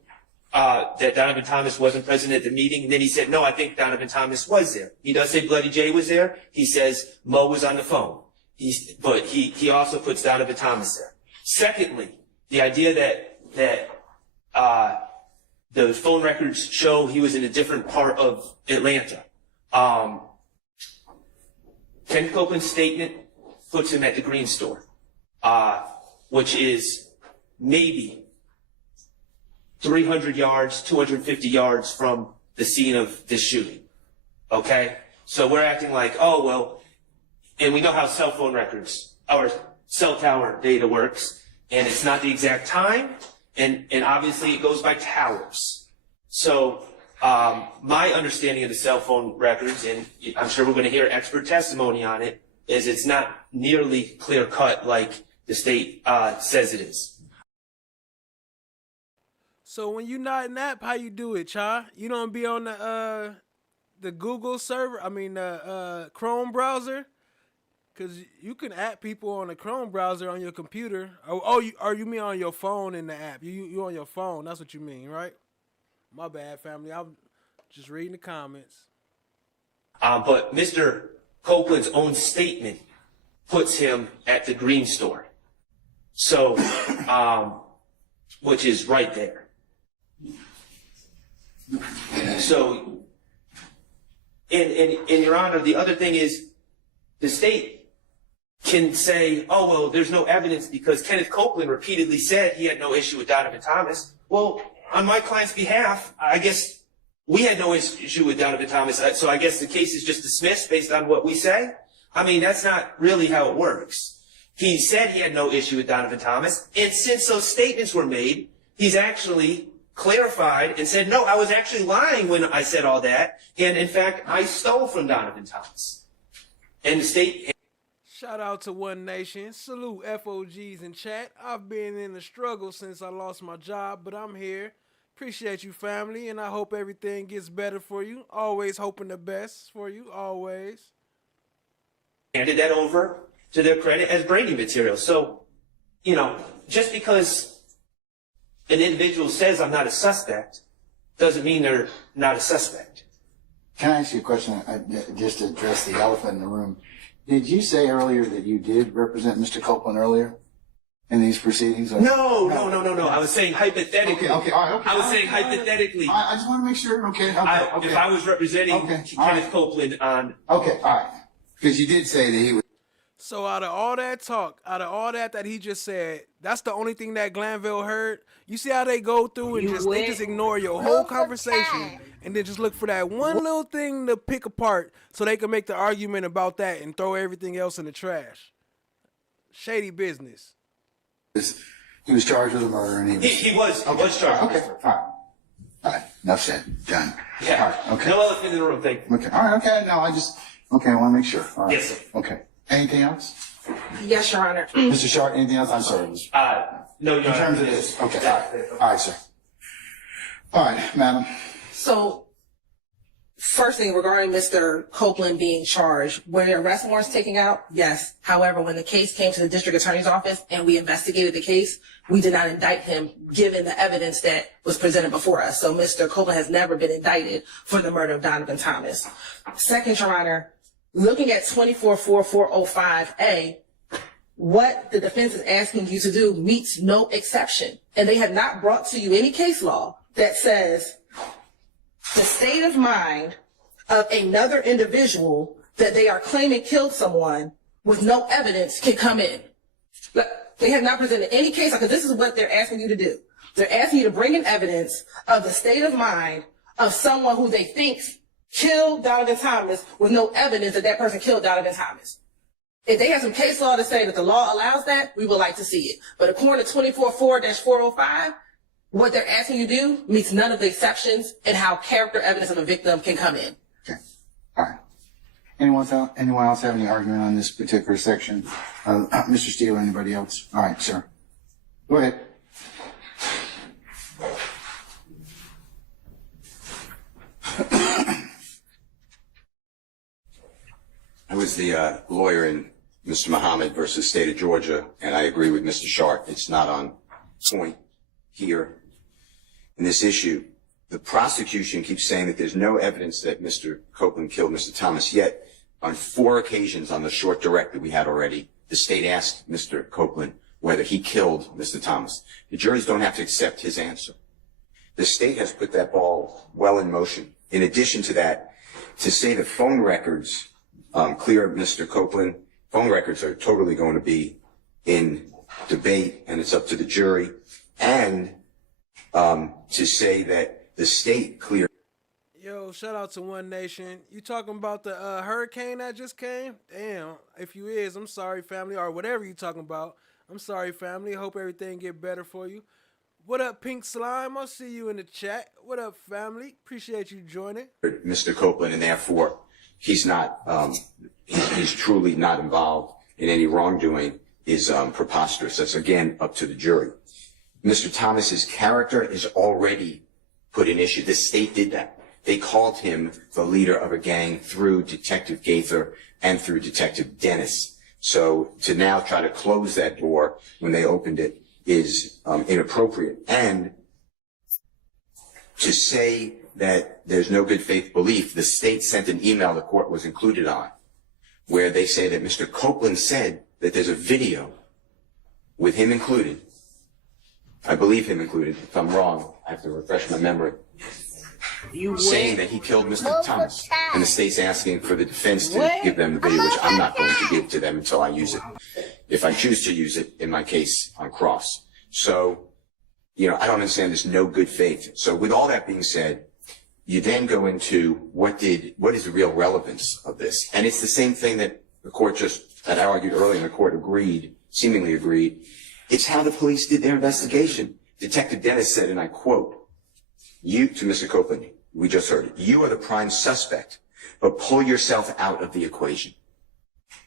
that Donovan Thomas wasn't present at the meeting. And then he said, no, I think Donovan Thomas was there. He does say Bloody J was there. He says Mo was on the phone. But he also puts Donovan Thomas there. Secondly, the idea that the phone records show he was in a different part of Atlanta. Kenneth Copeland's statement puts him at the Green Store, which is maybe 300 yards, 250 yards from the scene of this shooting. Okay? So we're acting like, oh, well, and we know how cell phone records or cell tower data works, and it's not the exact time. And obviously it goes by towers. So my understanding of the cell phone records, and I'm sure we're going to hear expert testimony on it, is it's not nearly clear cut like the state says it is. So when you not an app, how you do it, Cha? You don't be on the Google server? I mean the Chrome browser? Because you can app people on the Chrome browser on your computer. You mean on your phone in the app. You on your phone. That's what you mean, right? My bad, family. I'm just reading the comments. But Mr. Copeland's own statement puts him at the Green Store. So, which is right there. So, and Your Honor, the other thing is the state can say, oh, well, there's no evidence because Kenneth Copeland repeatedly said he had no issue with Donovan Thomas. Well, on my client's behalf, I guess we had no issue with Donovan Thomas, so I guess the case is just dismissed based on what we say? I mean, that's not really how it works. He said he had no issue with Donovan Thomas, and since those statements were made, he's actually clarified and said, no, I was actually lying when I said all that, and in fact, I stole from Donovan Thomas. And the state... Shout out to One Nation. Salute FOGs in chat. I've been in the struggle since I lost my job, but I'm here. Appreciate you, family, and I hope everything gets better for you. Always hoping the best for you, always. Handed that over to their credit as Brady material. So, you know, just because an individual says I'm not a suspect doesn't mean they're not a suspect. Can I ask you a question, just to address the elephant in the room? Did you say earlier that you did represent Mr. Copeland earlier in these proceedings? No. I was saying hypothetically. Okay, all right, okay. I was saying hypothetically. I just want to make sure. Okay. If I was representing Kenneth Copeland on. Okay, all right. Because you did say that he was. So out of all that talk, out of all that he just said, that's the only thing that Glanville heard. You see how they go through and they just ignore your whole conversation and then just look for that one little thing to pick apart so they can make the argument about that and throw everything else in the trash. Shady business. He was charged with a murder and He was charged. Okay, all right. Enough said. Done. Yeah. All right, okay. No elephant in the room, thank you. Okay. All right, okay. No, I want to make sure. All right. Yes, sir. Okay. Anything else? Yes, Your Honor. Mr. Sharp, anything else? I'm sorry. No, Your In terms of this. Okay. All right, sir. All right, madam. So, first thing regarding Mr. Copeland being charged, were the arrest warrants taken out? Yes. However, when the case came to the district attorney's office and we investigated the case, we did not indict him given the evidence that was presented before us. So Mr. Copeland has never been indicted for the murder of Donovan Thomas. Second, Your Honor, looking at 244405A, what the defense is asking you to do meets no exception. And they have not brought to you any case law that says the state of mind of another individual that they are claiming killed someone with no evidence can come in. They have not presented any case, because this is what they're asking you to do. They're asking you to bring in evidence of the state of mind of someone who they think killed Donovan Thomas with no evidence that that person killed Donovan Thomas. If they have some case law to say that the law allows that, we would like to see it. But according to 244-405, what they're asking you to do meets none of the exceptions in how character evidence of a victim can come in. Okay. All right. Anyone else have any argument on this particular section? Mr. Steele or anybody else? All right, sir. Go ahead. I was the lawyer in Mr. Muhammad versus State of Georgia, and I agree with Mr. Sharp. It's not on point here in this issue. The prosecution keeps saying that there's no evidence that Mr. Copeland killed Mr. Thomas, yet on 4 occasions on the short direct that we had already, the state asked Mr. Copeland whether he killed Mr. Thomas. The juries don't have to accept his answer. The state has put that ball well in motion. In addition to that, to say the phone records clear Mr. Copeland, phone records are totally going to be in debate, and it's up to the jury. And to say that the state cleared. Yo, shout out to One Nation. You talking about the hurricane that just came? Damn. If you is, I'm sorry, family, or whatever you talking about. I'm sorry, family. Hope everything get better for you. What up, Pink Slime? I'll see you in the chat. What up, family? Appreciate you joining. Mr. Copeland, and therefore he's not, he's truly not involved in any wrongdoing is preposterous. That's again up to the jury. Mr. Thomas's character is already put in issue. The state did that. They called him the leader of a gang through Detective Gaither and through Detective Dennis. So to now try to close that door when they opened it is inappropriate. And to say that there's no good faith belief, the state sent an email the court was included on where they say that Mr. Copeland said that there's a video with him included. I believe him included. If I'm wrong, I have to refresh my memory. Saying that he killed Mr. Thomas. And the state's asking for the defense to give them the video, which I'm not going to give to them until I use it. If I choose to use it in my case on cross. So, you know, I don't understand there's no good faith. So with all that being said, you then go into what is the real relevance of this? And it's the same thing that the court that I argued earlier, and the court seemingly agreed. It's how the police did their investigation. Detective Dennis said, and I quote, "You, to Mr. Copeland, we just heard it, you are the prime suspect, but pull yourself out of the equation."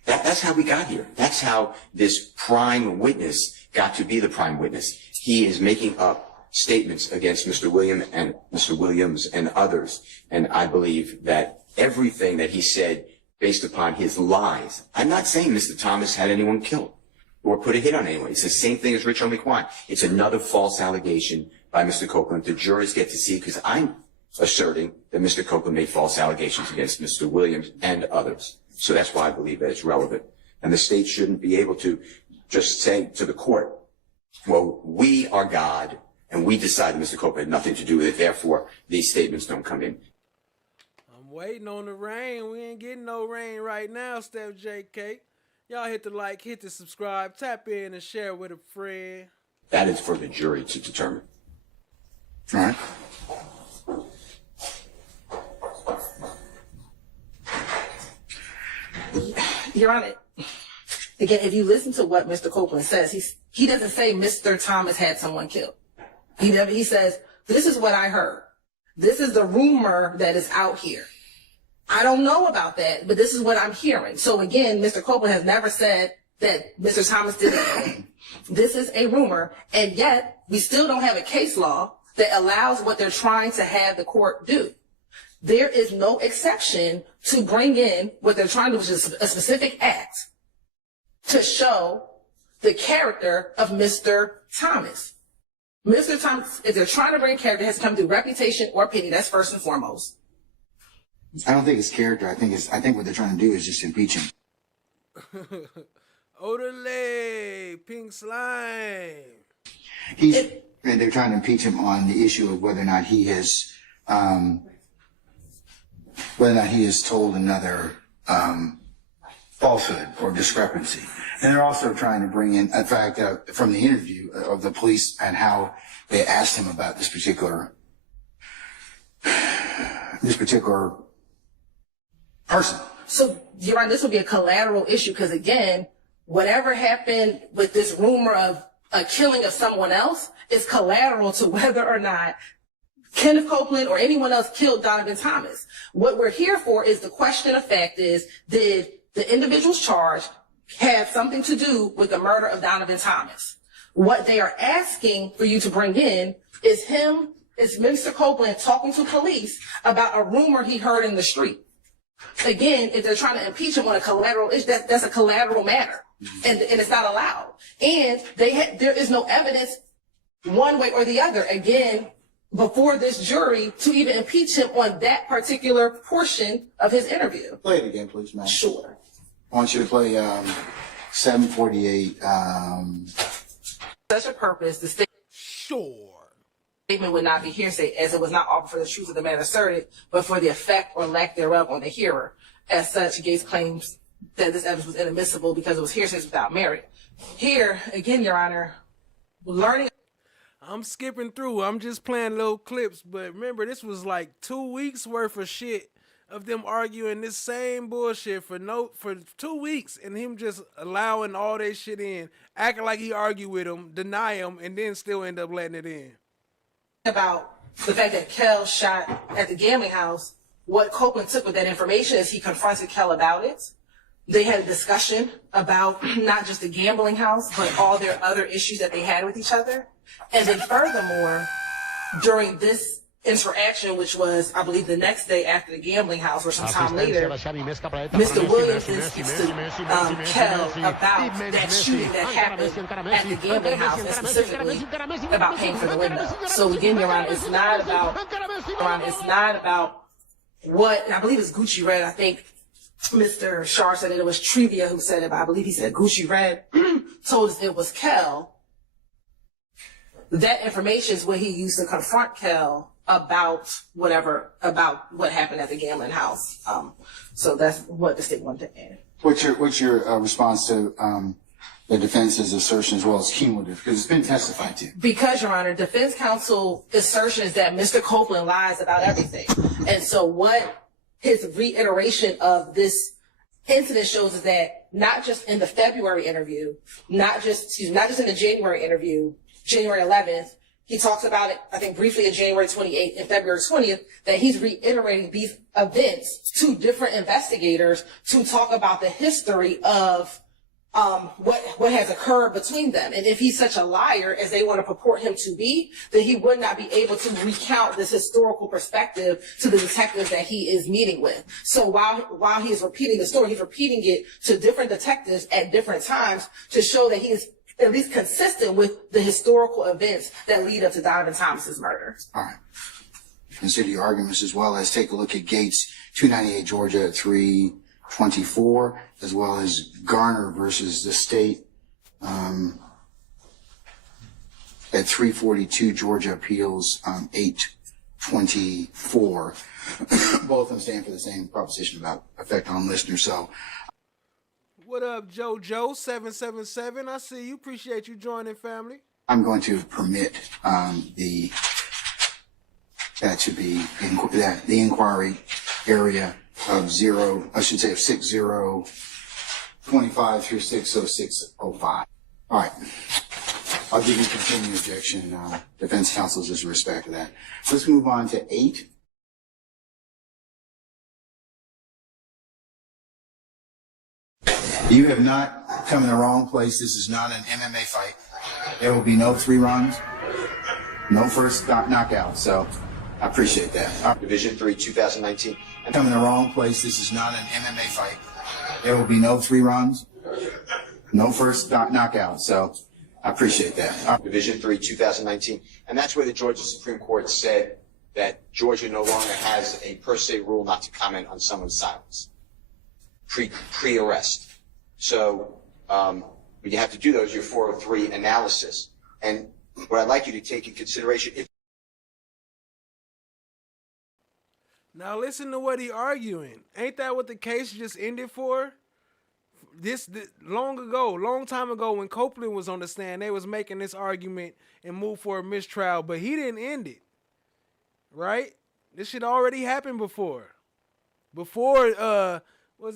That's how we got here. That's how this prime witness got to be the prime witness. He is making up statements against Mr. Williams and others. And I believe that everything that he said based upon his lies, I'm not saying Mr. Thomas had anyone killed or put a hit on anyone. It's the same thing as Rich Homie. It's another false allegation by Mr. Copeland. The jurors get to see, because I'm asserting that Mr. Copeland made false allegations against Mr. Williams and others. So that's why I believe that it's relevant. And the state shouldn't be able to just say to the court, well, we are God, and we decide Mr. Copeland had nothing to do with it, therefore these statements don't come in. I'm waiting on the rain. We ain't getting no rain right now, Steph JK. Y'all hit the like, hit the subscribe, tap in and share with a friend. That is for the jury to determine. All right. Your Honor, again, if you listen to what Mr. Copeland says, he doesn't say Mr. Thomas had someone killed. He says, this is what I heard. This is the rumor that is out here. I don't know about that, but this is what I'm hearing. So again, Mr. Copeland has never said that Mr. Thomas did it. This is a rumor, and yet we still don't have a case law that allows what they're trying to have the court do. There is no exception to bring in what they're trying to do, which is a specific act to show the character of Mr. Thomas. Mr. Thomas, if they're trying to bring character, it has to come through reputation or pity. That's first and foremost. I don't think it's character. I think what they're trying to do is just impeach him. Orderly, pink slime. And they're trying to impeach him on the issue of whether or not he has told another falsehood or discrepancy. And they're also trying to bring in, in fact, from the interview of the police and how they asked him about this particular person. So, Your Honor, this will be a collateral issue because, again, whatever happened with this rumor of a killing of someone else is collateral to whether or not Kenneth Copeland or anyone else killed Donovan Thomas. What we're here for is the question of fact is, did the individuals charged have something to do with the murder of Donovan Thomas? What they are asking for you to bring in is Mr. Copeland talking to police about a rumor he heard in the street. Again, if they're trying to impeach him on a collateral issue, that's a collateral matter, and it's not allowed. And there is no evidence one way or the other, again, before this jury to even impeach him on that particular portion of his interview. Play it again, please, ma'am. Sure. I want you to play 748. Such a purpose, the statement would not be hearsay, as it was not offered for the truth of the matter asserted, but for the effect or lack thereof on the hearer. As such, Gates claims that this evidence was inadmissible because it was hearsay without merit. Here, again, Your Honor, learning. I'm skipping through. I'm just playing little clips, but remember, this was like 2 weeks worth of shit of them arguing this same bullshit for 2 weeks, and him just allowing all that shit in, acting like he argued with him, deny him, and then still end up letting it in. About the fact that Kel shot at the gambling house, what Copeland took with that information is he confronted Kel about it. They had a discussion about not just the gambling house, but all their other issues that they had with each other. And then furthermore, during this interaction, which was, I believe, the next day after the gambling house or some time later, Mr. Williams speaks to Kel about that shooting that happened at the gambling house, and specifically about paying for the window. So again, Your Honor, it's not about what, and I believe it's Gucci Red. I think Mr. Shar said it was Trivia who said it, but I believe he said Gucci Red told us it was Kel. That information is what he used to confront Kel about what happened at the gambling house. So that's what the state wanted to add. What's your response to the defense's assertion as well as cumulative? Because it's been testified to. Because, Your Honor, defense counsel assertion is that Mr. Copeland lies about everything. And so what his reiteration of this incident shows is that not just in the February interview, not just in the January interview, January 11th, He talks about it, I think, briefly in January 28th and February 20th, that he's reiterating these events to different investigators to talk about the history of what has occurred between them. And if he's such a liar as they want to purport him to be, then he would not be able to recount this historical perspective to the detectives that he is meeting with. So while he is repeating the story, he's repeating it to different detectives at different times to show that he is at least consistent with the historical events that lead up to Donovan Thomas's murder. All right. Consider your arguments as well as take a look at Gates 298 Georgia at 324, as well as Garner versus the state at 342 Georgia Appeals 824. Both of them stand for the same proposition about effect on listeners. So what up, JoJo 777? I see you. Appreciate you joining, family. I'm going to permit the inquiry area of 6025 through 60605. All right. I'll give you continuing objection. Defense counsel's just respect to that. Let's move on to 8. You have not come in the wrong place. This is not an MMA fight. There will be no 3 rounds, no first knockout. So I appreciate that. Division 3, 2019. Come in the wrong place. This is not an MMA fight. There will be no 3 rounds, no first knockout. So I appreciate that. Division 3, 2019. And that's where the Georgia Supreme Court said that Georgia no longer has a per se rule not to comment on someone's silence pre-arrest. So when you have to do those, your 403 analysis. And what I'd like you to take in consideration. Now listen to what he arguing. Ain't that what the case just ended for? This long time ago when Copeland was on the stand, they was making this argument and moved for a mistrial, but he didn't end it. Right? This shit already happened before. What's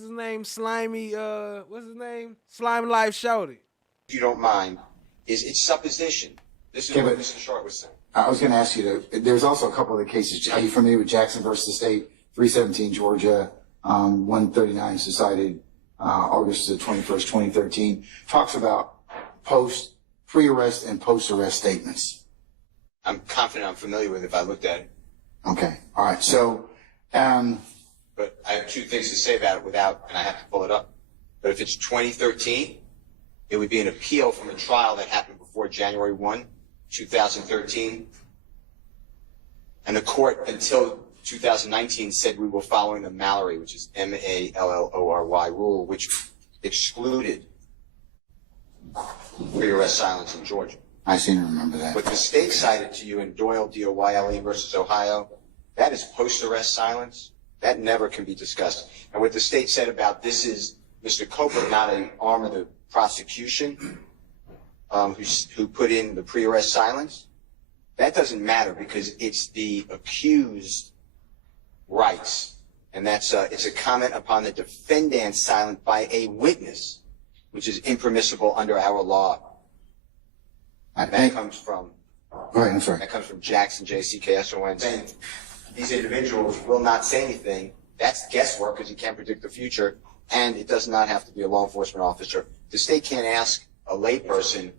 his name? Slimy, what's his name? Slime Life shouted. If you don't mind, it's supposition. This is what Mr. Short was saying. I was going to ask you there's also a couple of the cases. Are you familiar with Jackson versus State, 317 Georgia, 139 decided August the 21st, 2013, talks about pre-arrest and post-arrest statements. I'm confident I'm familiar with it if I looked at it. Okay. All right. So, but I have 2 things to say about it and I have to pull it up. But if it's 2013, it would be an appeal from a trial that happened before January 1, 2013. And the court, until 2019, said we were following the Mallory, which is M-A-L-L-O-R-Y rule, which excluded pre-arrest silence in Georgia. I seem to remember that. What the state cited to you in Doyle, D-O-Y-L-E versus Ohio, that is post-arrest silence. That never can be discussed. And what the state said about this is Mr. Copeland, not an arm of the prosecution, who put in the pre-arrest silence. That doesn't matter because it's the accused rights. And it's a comment upon the defendant's silence by a witness, which is impermissible under our law. That comes from Jackson, J-C-K-S-O-N, saying these individuals will not say anything. That's guesswork because you can't predict the future, and it does not have to be a law enforcement officer. The state can't ask a layperson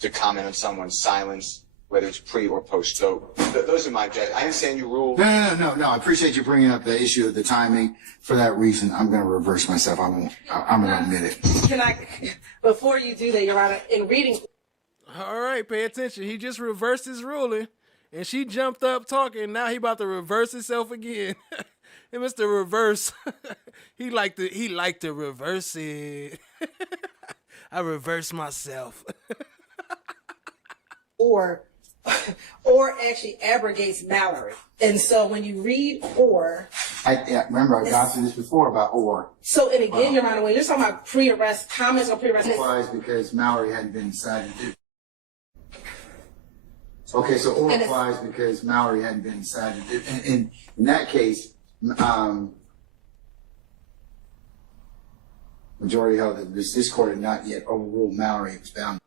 to comment on someone's silence, whether it's pre or post. So those are my objections. I understand your rule. No. I appreciate you bringing up the issue of the timing. For that reason, I'm going to reverse myself. I'm going to admit it. Can I, before you do that, Your Honor, in reading. All right, pay attention. He just reversed his ruling, and she jumped up talking. Now he about to reverse himself again. And Mr. Reverse, he like to reverse it. I reverse myself. Or actually abrogates Mallory. And so when you read remember I got through this before about or. So, and again, Your Honor, when you're talking about pre-arrest, comments on pre-arrest. Applies because Mallory hadn't been decided to. Okay, so or applies because Mallory hadn't been decided to. And in that case, majority held that this court had not yet overruled Mallory. It was bound.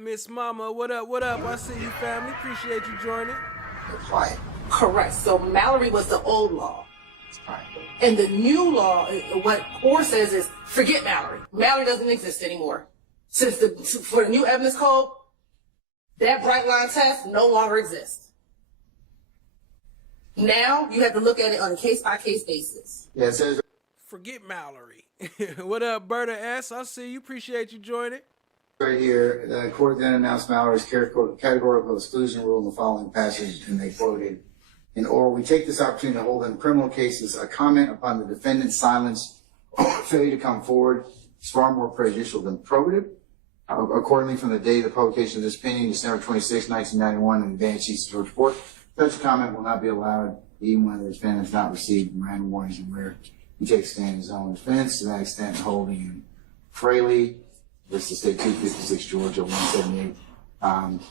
Miss Mama, what up, what up? I see you, family. Appreciate you joining. Quiet. Correct. So Mallory was the old law. And the new law, what Orr says is, forget Mallory. Mallory doesn't exist anymore. For the new evidence code, that bright line test no longer exists. Now you have to look at it on a case-by-case basis. Yeah, it says. Forget Mallory. What up, Berta S? I see you. Appreciate you joining. Right here, the court then announced Mallory's categorical exclusion rule in the following passage, and they quoted, in oral, we take this opportunity to hold in criminal cases a comment upon the defendant's silence or failure to come forward is far more prejudicial than probative. Accordingly, from the date of the publication of this opinion, December 26, 1991, in the Advance East of Georgia Court, such comment will not be allowed even when the defendant has not received Miranda warnings and where he takes a stand in his own defense. To that extent, holding in Fraley, this is State 256, Georgia 178,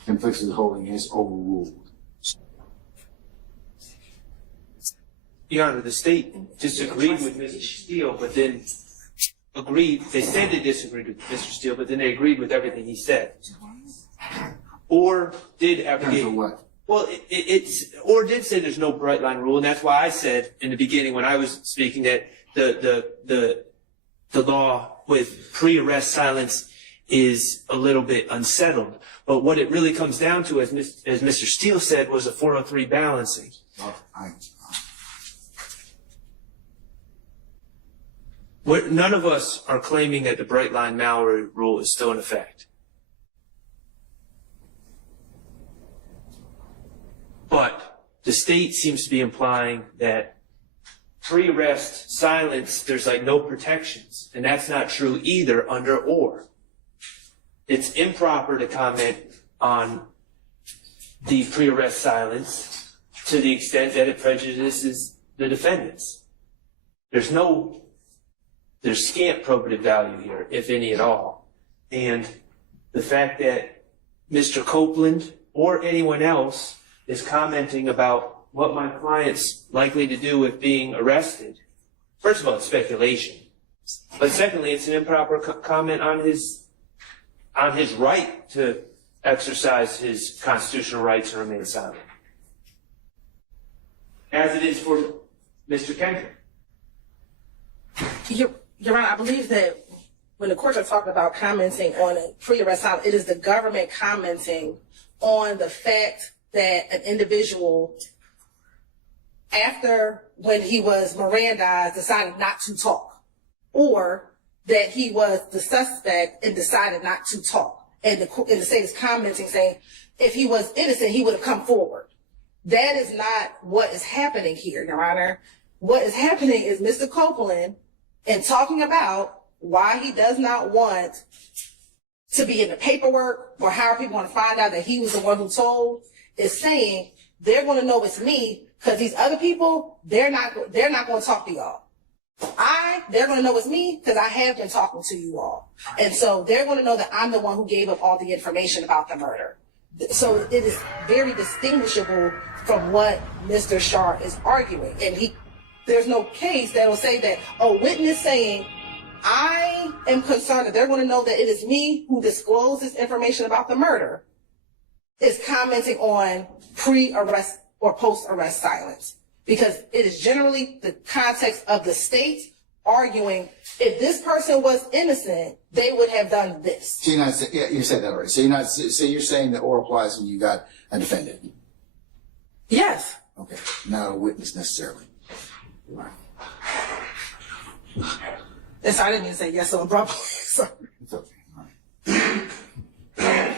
conflicts with holding is overruled. Your Honor, the state disagreed with Mr. Steele, but then agreed. They said they disagreed with Mr. Steele, but then they agreed with everything he said. Or did abrogate. What? Well, or did say there's no bright line rule, and that's why I said in the beginning when I was speaking that the law with pre-arrest silence is a little bit unsettled. But what it really comes down to, as Mr. Steele said, was a 403 balancing. None of us are claiming that the bright line Mallory rule is still in effect. But the state seems to be implying that pre-arrest silence, there's like no protections. And that's not true either under Orr. It's improper to comment on the pre-arrest silence to the extent that it prejudices the defendants. There's scant probative value here, if any at all. And the fact that Mr. Copeland or anyone else is commenting about what my client's likely to do with being arrested, first of all, it's speculation. But secondly, it's an improper comment on his right to exercise his constitutional right to remain silent. As it is for Mr. Kendrick. Your Honor, I believe that when the courts are talking about commenting on a pre-arrest silence, it is the government commenting on the fact that an individual, after when he was Mirandized, decided not to talk, or that he was the suspect and decided not to talk. And the state is commenting saying, if he was innocent, he would have come forward. That is not what is happening here, Your Honor. What is happening is Mr. Copeland, and talking about why he does not want to be in the paperwork or how people want to find out that he was the one who told, is saying they're going to know it's me because these other people, they're not going to talk to y'all. They're going to know it's me because I have been talking to you all. And so they're going to know that I'm the one who gave up all the information about the murder. So it is very distinguishable from what Mr. Shar is arguing. And there's no case that will say that a witness saying, I am concerned that they're going to know that it is me who disclosed this information about the murder, is commenting on pre-arrest or post-arrest silence. Because it is generally the context of the state arguing, if this person was innocent, they would have done this. So you're not, yeah, you said that already. So you're saying that Orr applies when you got a defendant? Yes. Okay, not a witness necessarily. Right. Yes, I didn't even say yes so abruptly. Sorry. It's okay. All right.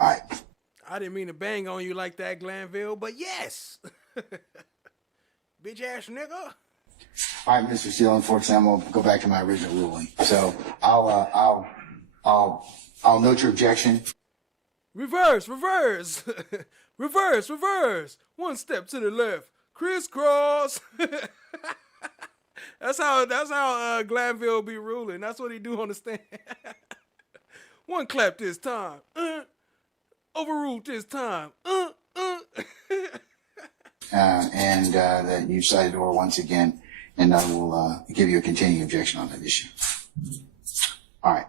All right. I didn't mean to bang on you like that, Glanville, but yes. Bitch ass nigga. All right, Mr. Steele, unfortunately, I'm gonna go back to my original ruling. So I'll note your objection. Reverse. Reverse. One step to the left. Crisscross. That's how Glanville be ruling. That's what he do on the stand. One clap this time. Overruled this time. And that you cited Orr once again, and I will give you a continuing objection on that issue. All right.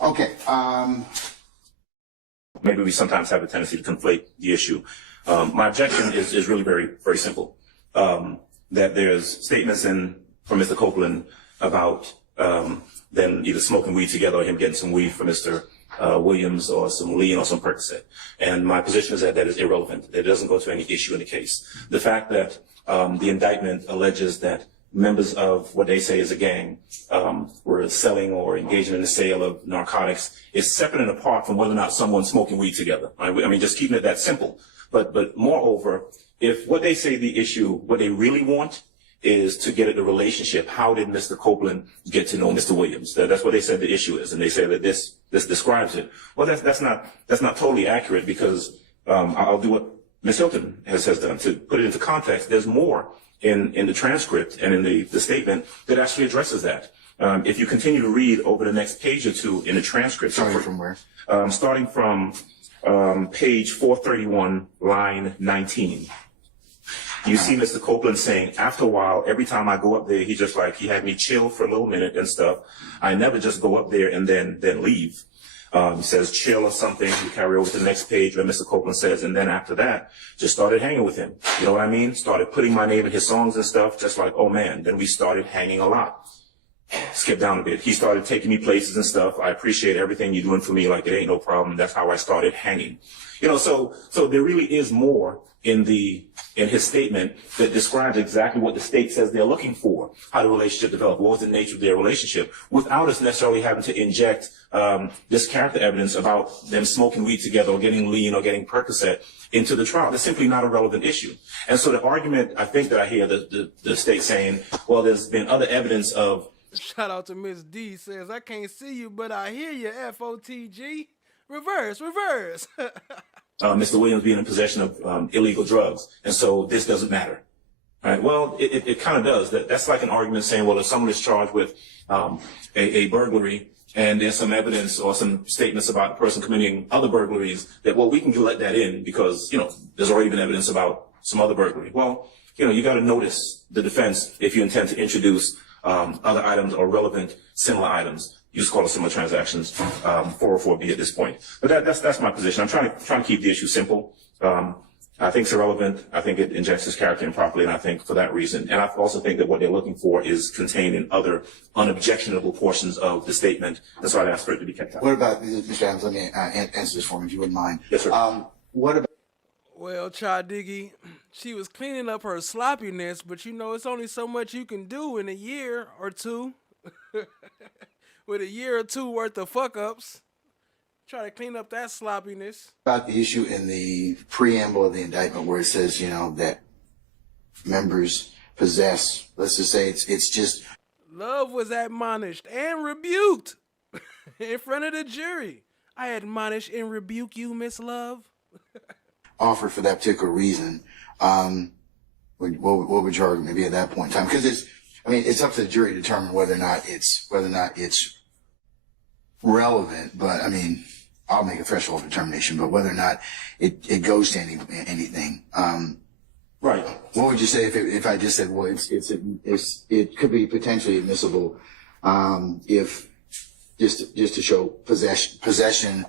Okay. maybe we sometimes have a tendency to conflate the issue. My objection is really very, very simple. That there's statements from Mr. Copeland about them either smoking weed together or him getting some weed from Mr. Williams or some lean or some Percocet. And my position is that is irrelevant. It doesn't go to any issue in the case. The fact that the indictment alleges that members of what they say is a gang were selling or engaging in the sale of narcotics is separate and apart from whether or not someone's smoking weed together. I mean, just keeping it that simple. But moreover, if what they say the issue, what they really want is to get at the relationship, how did Mr. Copeland get to know Mr. Williams? That's what they said the issue is, and they say that this describes it. Well, that's not totally accurate, because I'll do what Ms. Hilton has done to put it into context. There's more in the transcript and in the statement that actually addresses that. If you continue to read over the next page or two in the transcript. Starting from where? Starting from page 431, line 19. You see Mr. Copeland saying, after a while, every time I go up there, he had me chill for a little minute and stuff. I never just go up there and then leave. He says chill or something. We carry over to the next page where Mr. Copeland says, and then after that, just started hanging with him. You know what I mean? Started putting my name in his songs and stuff, just like, oh man. Then we started hanging a lot. Skip down a bit. He started taking me places and stuff. I appreciate everything you're doing for me. Like, it ain't no problem. That's how I started hanging. You know, so there really is more in his statement that describes exactly what the state says they're looking for, how the relationship developed, what was the nature of their relationship, without us necessarily having to inject this character evidence about them smoking weed together or getting lean or getting Percocet into the trial. That's simply not a relevant issue. And so the argument, I think, that I hear the state saying, well, there's been other evidence of... Shout out to Miss D, says, I can't see you, but I hear you, FOTG. Reverse. Mr. Williams being in possession of illegal drugs, and so this doesn't matter. Right? Well, it kind of does. That's like an argument saying, well, if someone is charged with a burglary and there's some evidence or some statements about the person committing other burglaries, that, well, we can let that in because, there's already been evidence about some other burglary. Well, you got to notice the defense if you intend to introduce other items or relevant similar items. You just call it similar transactions, 404B at this point. But that's my position. I'm trying to keep the issue simple. I think it's irrelevant. I think it injects his character improperly, and I think for that reason. And I also think that what they're looking for is contained in other unobjectionable portions of the statement. That's why I asked for it to be kept out. What about, Mr. Adams, let me answer this for me, if you wouldn't mind. Yes, sir. What about... Well, Diggy, she was cleaning up her sloppiness, but it's only so much you can do in a year or two. With a year or two worth of fuck-ups. Try to clean up that sloppiness. About the issue in the preamble of the indictment where it says, that members possess, let's just say it's just... Love was admonished and rebuked in front of the jury. I admonish and rebuke you, Miss Love. Offered for that particular reason. What would your argument be at that point in time? Because it's up to the jury to determine whether or not it's relevant, but I'll make a threshold determination, but whether or not it goes to anything. Right. What would you say if I just said, well, it could be potentially admissible, if just to show possession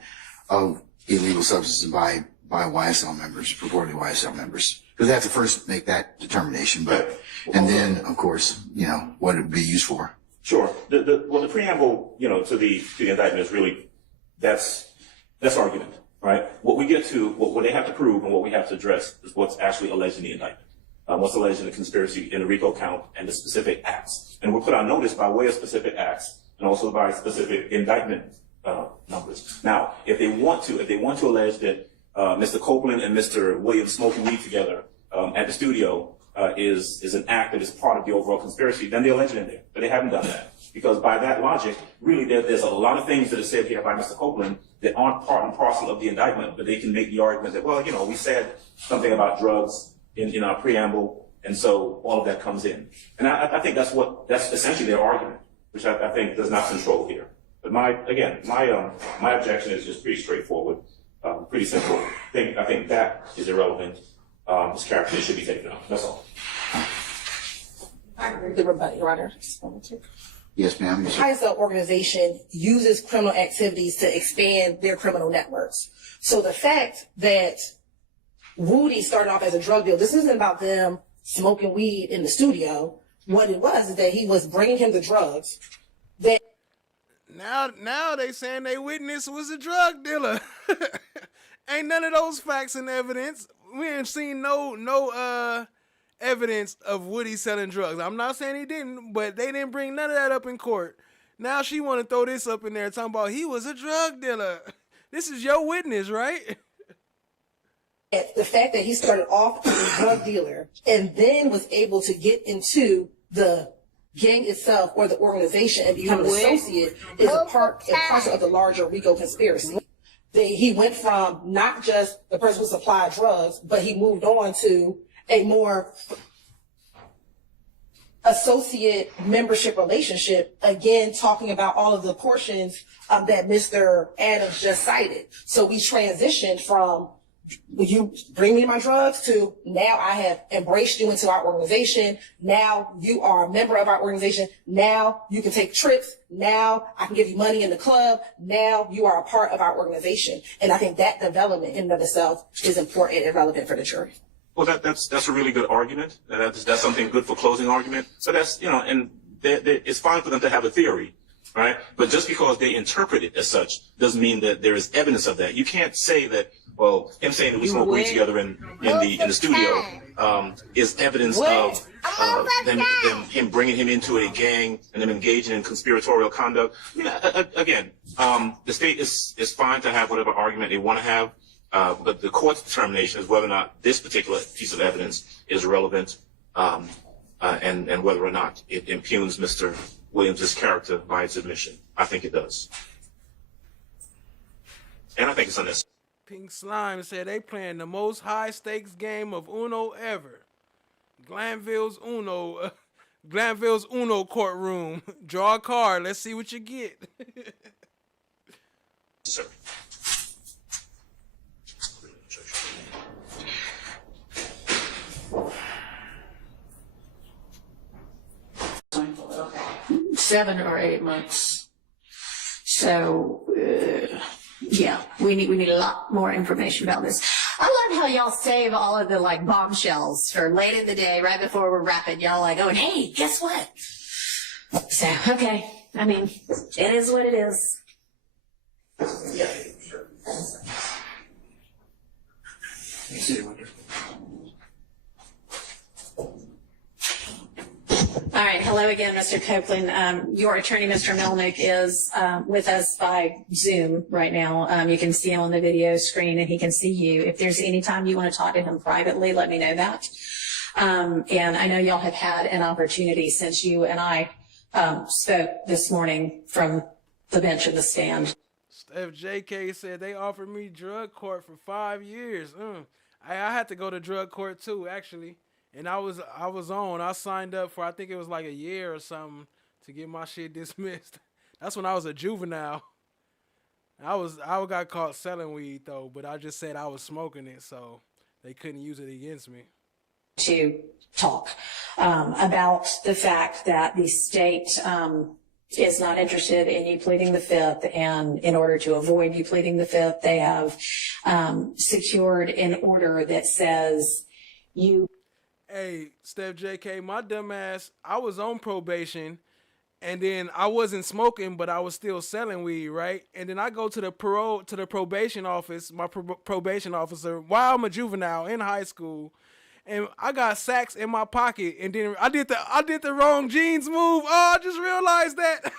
of illegal substances by YSL members, purportedly YSL members. Because they have to first make that determination, and then, of course, what it would be used for. Sure. The preamble, to the indictment is really, that's argument, right? What we get to, what they have to prove and what we have to address is what's actually alleged in the indictment. What's alleged in the conspiracy, in the RICO count, and the specific acts. And we're put on notice by way of specific acts and also by specific indictment numbers. Now, if they want to allege that Mr. Copeland and Mr. Williams smoking weed together at the studio is an act that is part of the overall conspiracy, then they allege it in there. But they haven't done that. Because by that logic, really there's a lot of things that are said here by Mr. Copeland that aren't part and parcel of the indictment, but they can make the argument that, well, we said something about drugs in our preamble, and so all of that comes in. And I think that's essentially their argument, which I think does not control here. But my objection is just pretty straightforward. Pretty simple. I think that is irrelevant. His character should be taken out. That's all. The rebuttal, Your Honor. Yes, ma'am. The YSL organization uses criminal activities to expand their criminal networks. So the fact that Rudy started off as a drug dealer, this isn't about them smoking weed in the studio. What it was is that he was bringing him the drugs. That now they saying they witness was a drug dealer. Ain't none of those facts and evidence. We ain't seen no evidence of Woody selling drugs. I'm not saying he didn't, but they didn't bring none of that up in court. Now she want to throw this up in there talking about he was a drug dealer. This is your witness, right? the fact that he started off as a drug dealer and then was able to get into the gang itself or the organization and become an associate is a part and parcel of the larger RICO conspiracy. He went from not just the person who supplied drugs, but he moved on to a more associate membership relationship, again, talking about all of the portions that Mr. Adams just cited. So we transitioned from you bring me my drugs to now I have embraced you into our organization. Now you are a member of our organization. Now you can take trips. Now I can give you money in the club. Now you are a part of our organization. And I think that development in and of itself is important and relevant for the jury. Well, that's a really good argument. That's something good for closing argument. So that's, and it's fine for them to have a theory, right? But just because they interpret it as such doesn't mean that there is evidence of that. You can't say that, well, him saying that we smoke weed together in the studio is evidence of him bringing him into a gang and them engaging in conspiratorial conduct. Again, the state is fine to have whatever argument they want to have. But the court's determination is whether or not this particular piece of evidence is relevant, and whether or not it impugns Mr. Williams' character by its admission. I think it does. And I think it's unnecessary. Pink Slime said they playing the most high stakes game of Uno ever. Glanville's Uno courtroom. Draw a card. Let's see what you get. Sir. Okay. 7 or 8 months. So, yeah, we need a lot more information about this. I love how y'all save all of the like bombshells for late in the day, right before we're wrapping. Y'all like going, hey, guess what? So, okay. I mean, it is what it is. Yeah, sure. All right. Hello again, Mr. Copeland. Your attorney, Mr. Melnick, is with us by Zoom right now. You can see him on the video screen and he can see you. If there's any time you want to talk to him privately, let me know that. And I know y'all have had an opportunity since you and I spoke this morning from the bench in the stand. Steph JK said they offered me drug court for 5 years. I had to go to drug court too, actually. And I signed up for, I think it was like a year or something to get my shit dismissed. That's when I was a juvenile. I got caught selling weed though, but I just said I was smoking it, so they couldn't use it against me. To talk about the fact that the state is not interested in you pleading the fifth, and in order to avoid you pleading the fifth, they have secured an order that says you. Hey, Steph JK, my dumb ass, I was on probation, and then I wasn't smoking, but I was still selling weed, right? And then I go to the probation office, my probation officer, while I'm a juvenile in high school, and I got sacks in my pocket, and then I did the wrong jeans move. Oh, I just realized that.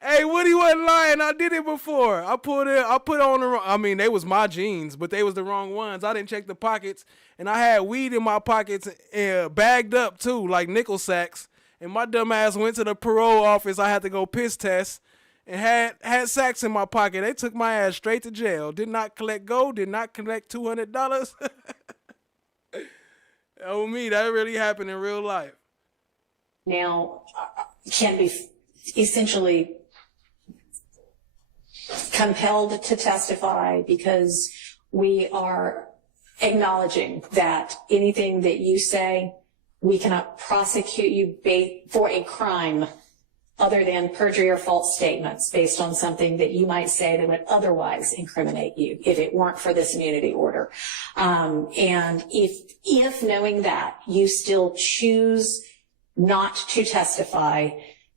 Hey, Woody wasn't lying. I did it before. I put on the wrong. I mean, they was my jeans, but they was the wrong ones. I didn't check the pockets, and I had weed in my pockets, bagged up too, like nickel sacks. And my dumb ass went to the parole office. I had to go piss test, and had sacks in my pocket. They took my ass straight to jail. Did not collect gold. Did not collect $200. Oh me, that really happened in real life. Now can be essentially compelled to testify because we are acknowledging that anything that you say we cannot prosecute you for a crime other than perjury or false statements based on something that you might say that would otherwise incriminate you if it weren't for this immunity order. And if knowing that you still choose not to testify,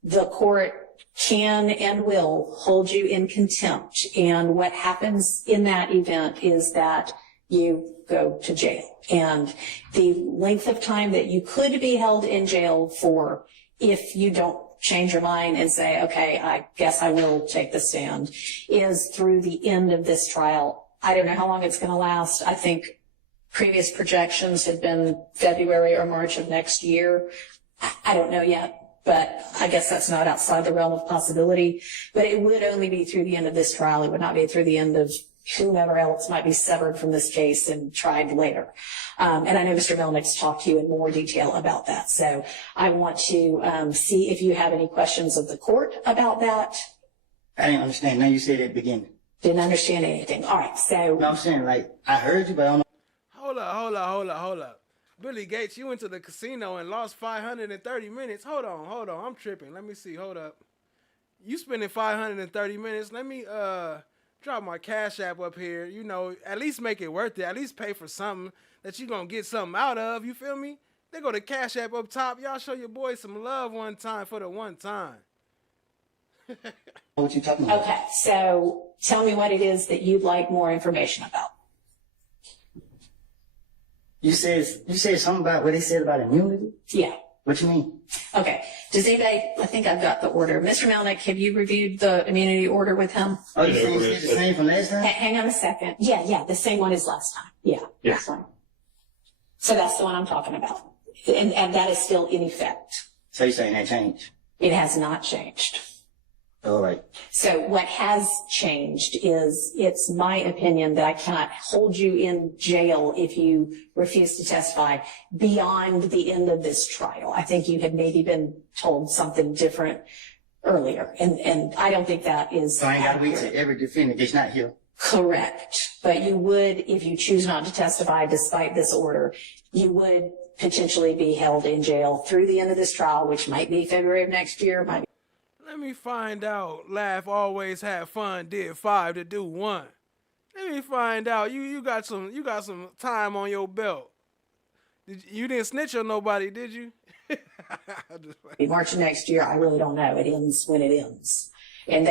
the court can and will hold you in contempt. And what happens in that event is that you go to jail. And the length of time that you could be held in jail for, if you don't change your mind and say, okay, I guess I will take the stand, is through the end of this trial. I don't know how long it's going to last. I think previous projections had been February or March of next year. I don't know yet, but I guess that's not outside the realm of possibility. But it would only be through the end of this trial. It would not be through the end of whomever else might be severed from this case and tried later. And I know Mr. Melnick's talked to you in more detail about that. So I want to see if you have any questions of the court about that. I didn't understand. Now you said at the beginning. Didn't understand anything. All right, so. No, I'm saying, like, I heard you, but I don't know. Hold up. Billy Gates, you went to the casino and lost 530 minutes. Hold on. I'm tripping. Let me see. Hold up. You spending 530 minutes. Let me drop my Cash App up here. You know, at least make it worth it. At least pay for something that you gonna get something out of. You feel me? They go to Cash App up top. Y'all show your boy some love one time for the one time. What you talking about? Okay, so tell me what it is that you'd like more information about. You said something about what they said about immunity? Yeah. What you mean? Okay. Does anybody, I think I've got the order. Mr. Melnick, have you reviewed the immunity order with him? Oh, you saying it's the same from last time? Hang on a second. Yeah, the same one as last time. Yeah. That's one. So that's the one I'm talking about. And that is still in effect. So you're saying that changed? It has not changed. All right. So what has changed is, it's my opinion that I cannot hold you in jail if you refuse to testify beyond the end of this trial. I think you had maybe been told something different earlier, and I don't think that is So I ain't got to wait till every defendant gets not here. Correct. But you would, if you choose not to testify despite this order, you would potentially be held in jail through the end of this trial, which might be February of next year, might be. Let me find out. Laugh, always have fun. Did 5 to do 1. Let me find out. You got some time on your belt. You didn't snitch on nobody, did you? March of next year, I really don't know. It ends when it ends. And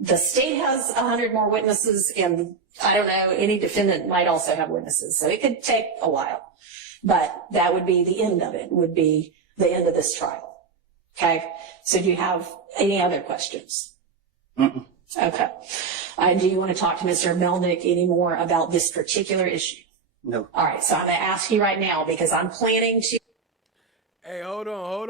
the state has 100 more witnesses, and I don't know, any defendant might also have witnesses. So it could take a while. But that would be the end of it, would be the end of this trial. Okay? So do you have any other questions? Mm-mm. Okay. Do you want to talk to Mr. Melnick any more about this particular issue? No. All right. So I'm going to ask you right now because I'm planning to. Hey, hold on.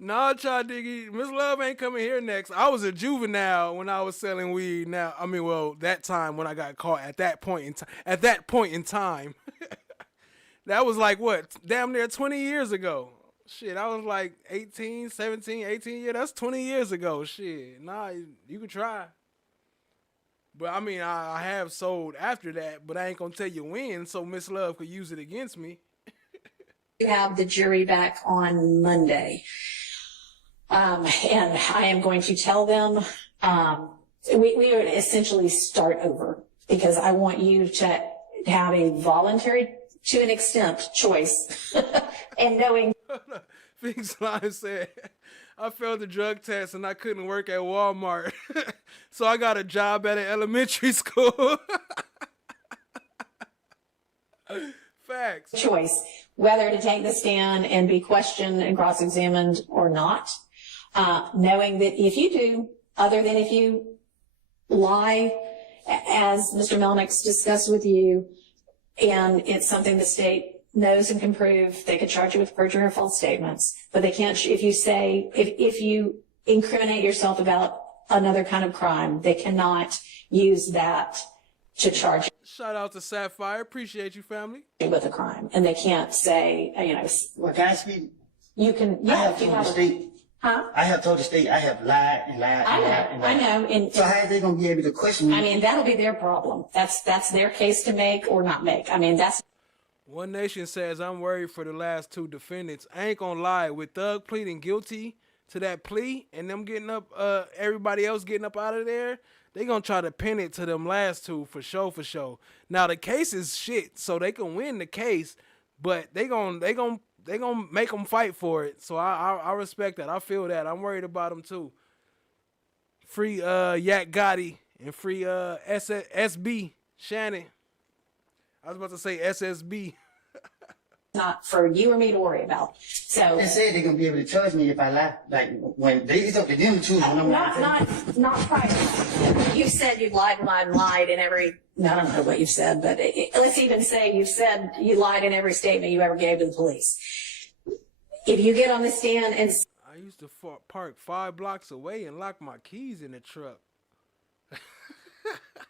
Nah, Chai Diggy, Miss Love ain't coming here next. I was a juvenile when I was selling weed. Now, I mean, well, that time when I got caught at that point in time. That was like, what, damn near 20 years ago. Shit, I was like 18, 17, 18. Yeah, that's 20 years ago. Shit, nah, you can try. But, I mean, I have sold after that, but I ain't going to tell you when, so Miss Love could use it against me. You have the jury back on Monday. And I am going to tell them, we would essentially start over because I want you to have a voluntary, to an extent, choice and knowing. Big Slime said, I failed the drug test and I couldn't work at Walmart. So I got a job at an elementary school. Facts. Choice, whether to take the stand and be questioned and cross-examined or not. Knowing that if you do, other than if you lie, as Mr. Melnick's discussed with you, and it's something the state knows and can prove, they could charge you with perjury or false statements, but they can't, if you incriminate yourself about another kind of crime, they cannot use that to charge you. Shout out to Sapphire. Appreciate you, family. With a crime. And they can't say, Well, can I speak? You can, I have told the state. Huh? I have told the state I have lied and lied and lied and lied. I know. So how are they going to be able to question me? I mean, that'll be their problem. That's their case to make or not make. I mean, that's. One Nation says, I'm worried for the last two defendants. I ain't gonna lie, with Thug pleading guilty to that plea and them getting up, everybody else getting up out of there, they gonna try to pin it to them last two for sure, for sure. Now the case is shit, so they can win the case, but they gonna make them fight for it. So I respect that. I feel that. I'm worried about them too. Free Yak Gotti and free SB Shannon. I was about to say SSB. Not for you or me to worry about. So They said they're gonna be able to charge me if I lie. Like when it's up to them to choose when I'm not prior. You said you've lied in every. I don't know what you've said, but let's even say you've said you lied in every statement you ever gave to the police. If you get on the stand and I used to park 5 blocks away and lock my keys in the truck.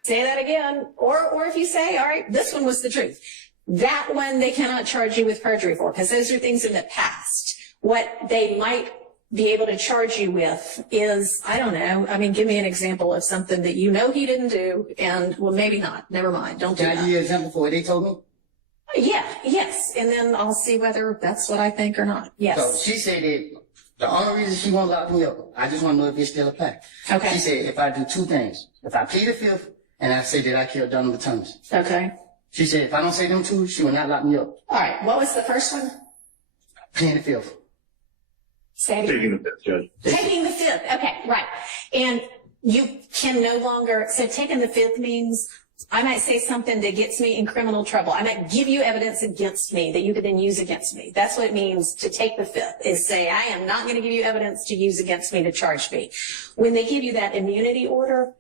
say that again, or if you say, all right, this one was the truth. That one they cannot charge you with perjury for, because those are things in the past. What they might be able to charge you with is, I don't know, I mean, give me an example of something that you know he didn't do, and, well, maybe not, never mind, don't do that. Can I give you an example for what they told me? Yes, and then I'll see whether that's what I think or not, yes. So she said that the only reason she won't lock me up, I just want to know if it still applies. Okay. She said if I do two things, if I plead the fifth and I say that I killed Donovan Thomas. Okay. She said if I don't say them two, she will not lock me up. All right, what was the first one? Pleading the fifth. Taking the fifth, Judge. Taking the fifth, okay, right. And you can no longer, so taking the fifth means I might say something that gets me in criminal trouble. I might give you evidence against me that you could then use against me. That's what it means to take the fifth, is say, I am not going to give you evidence to use against me to charge me. When they give you that immunity order,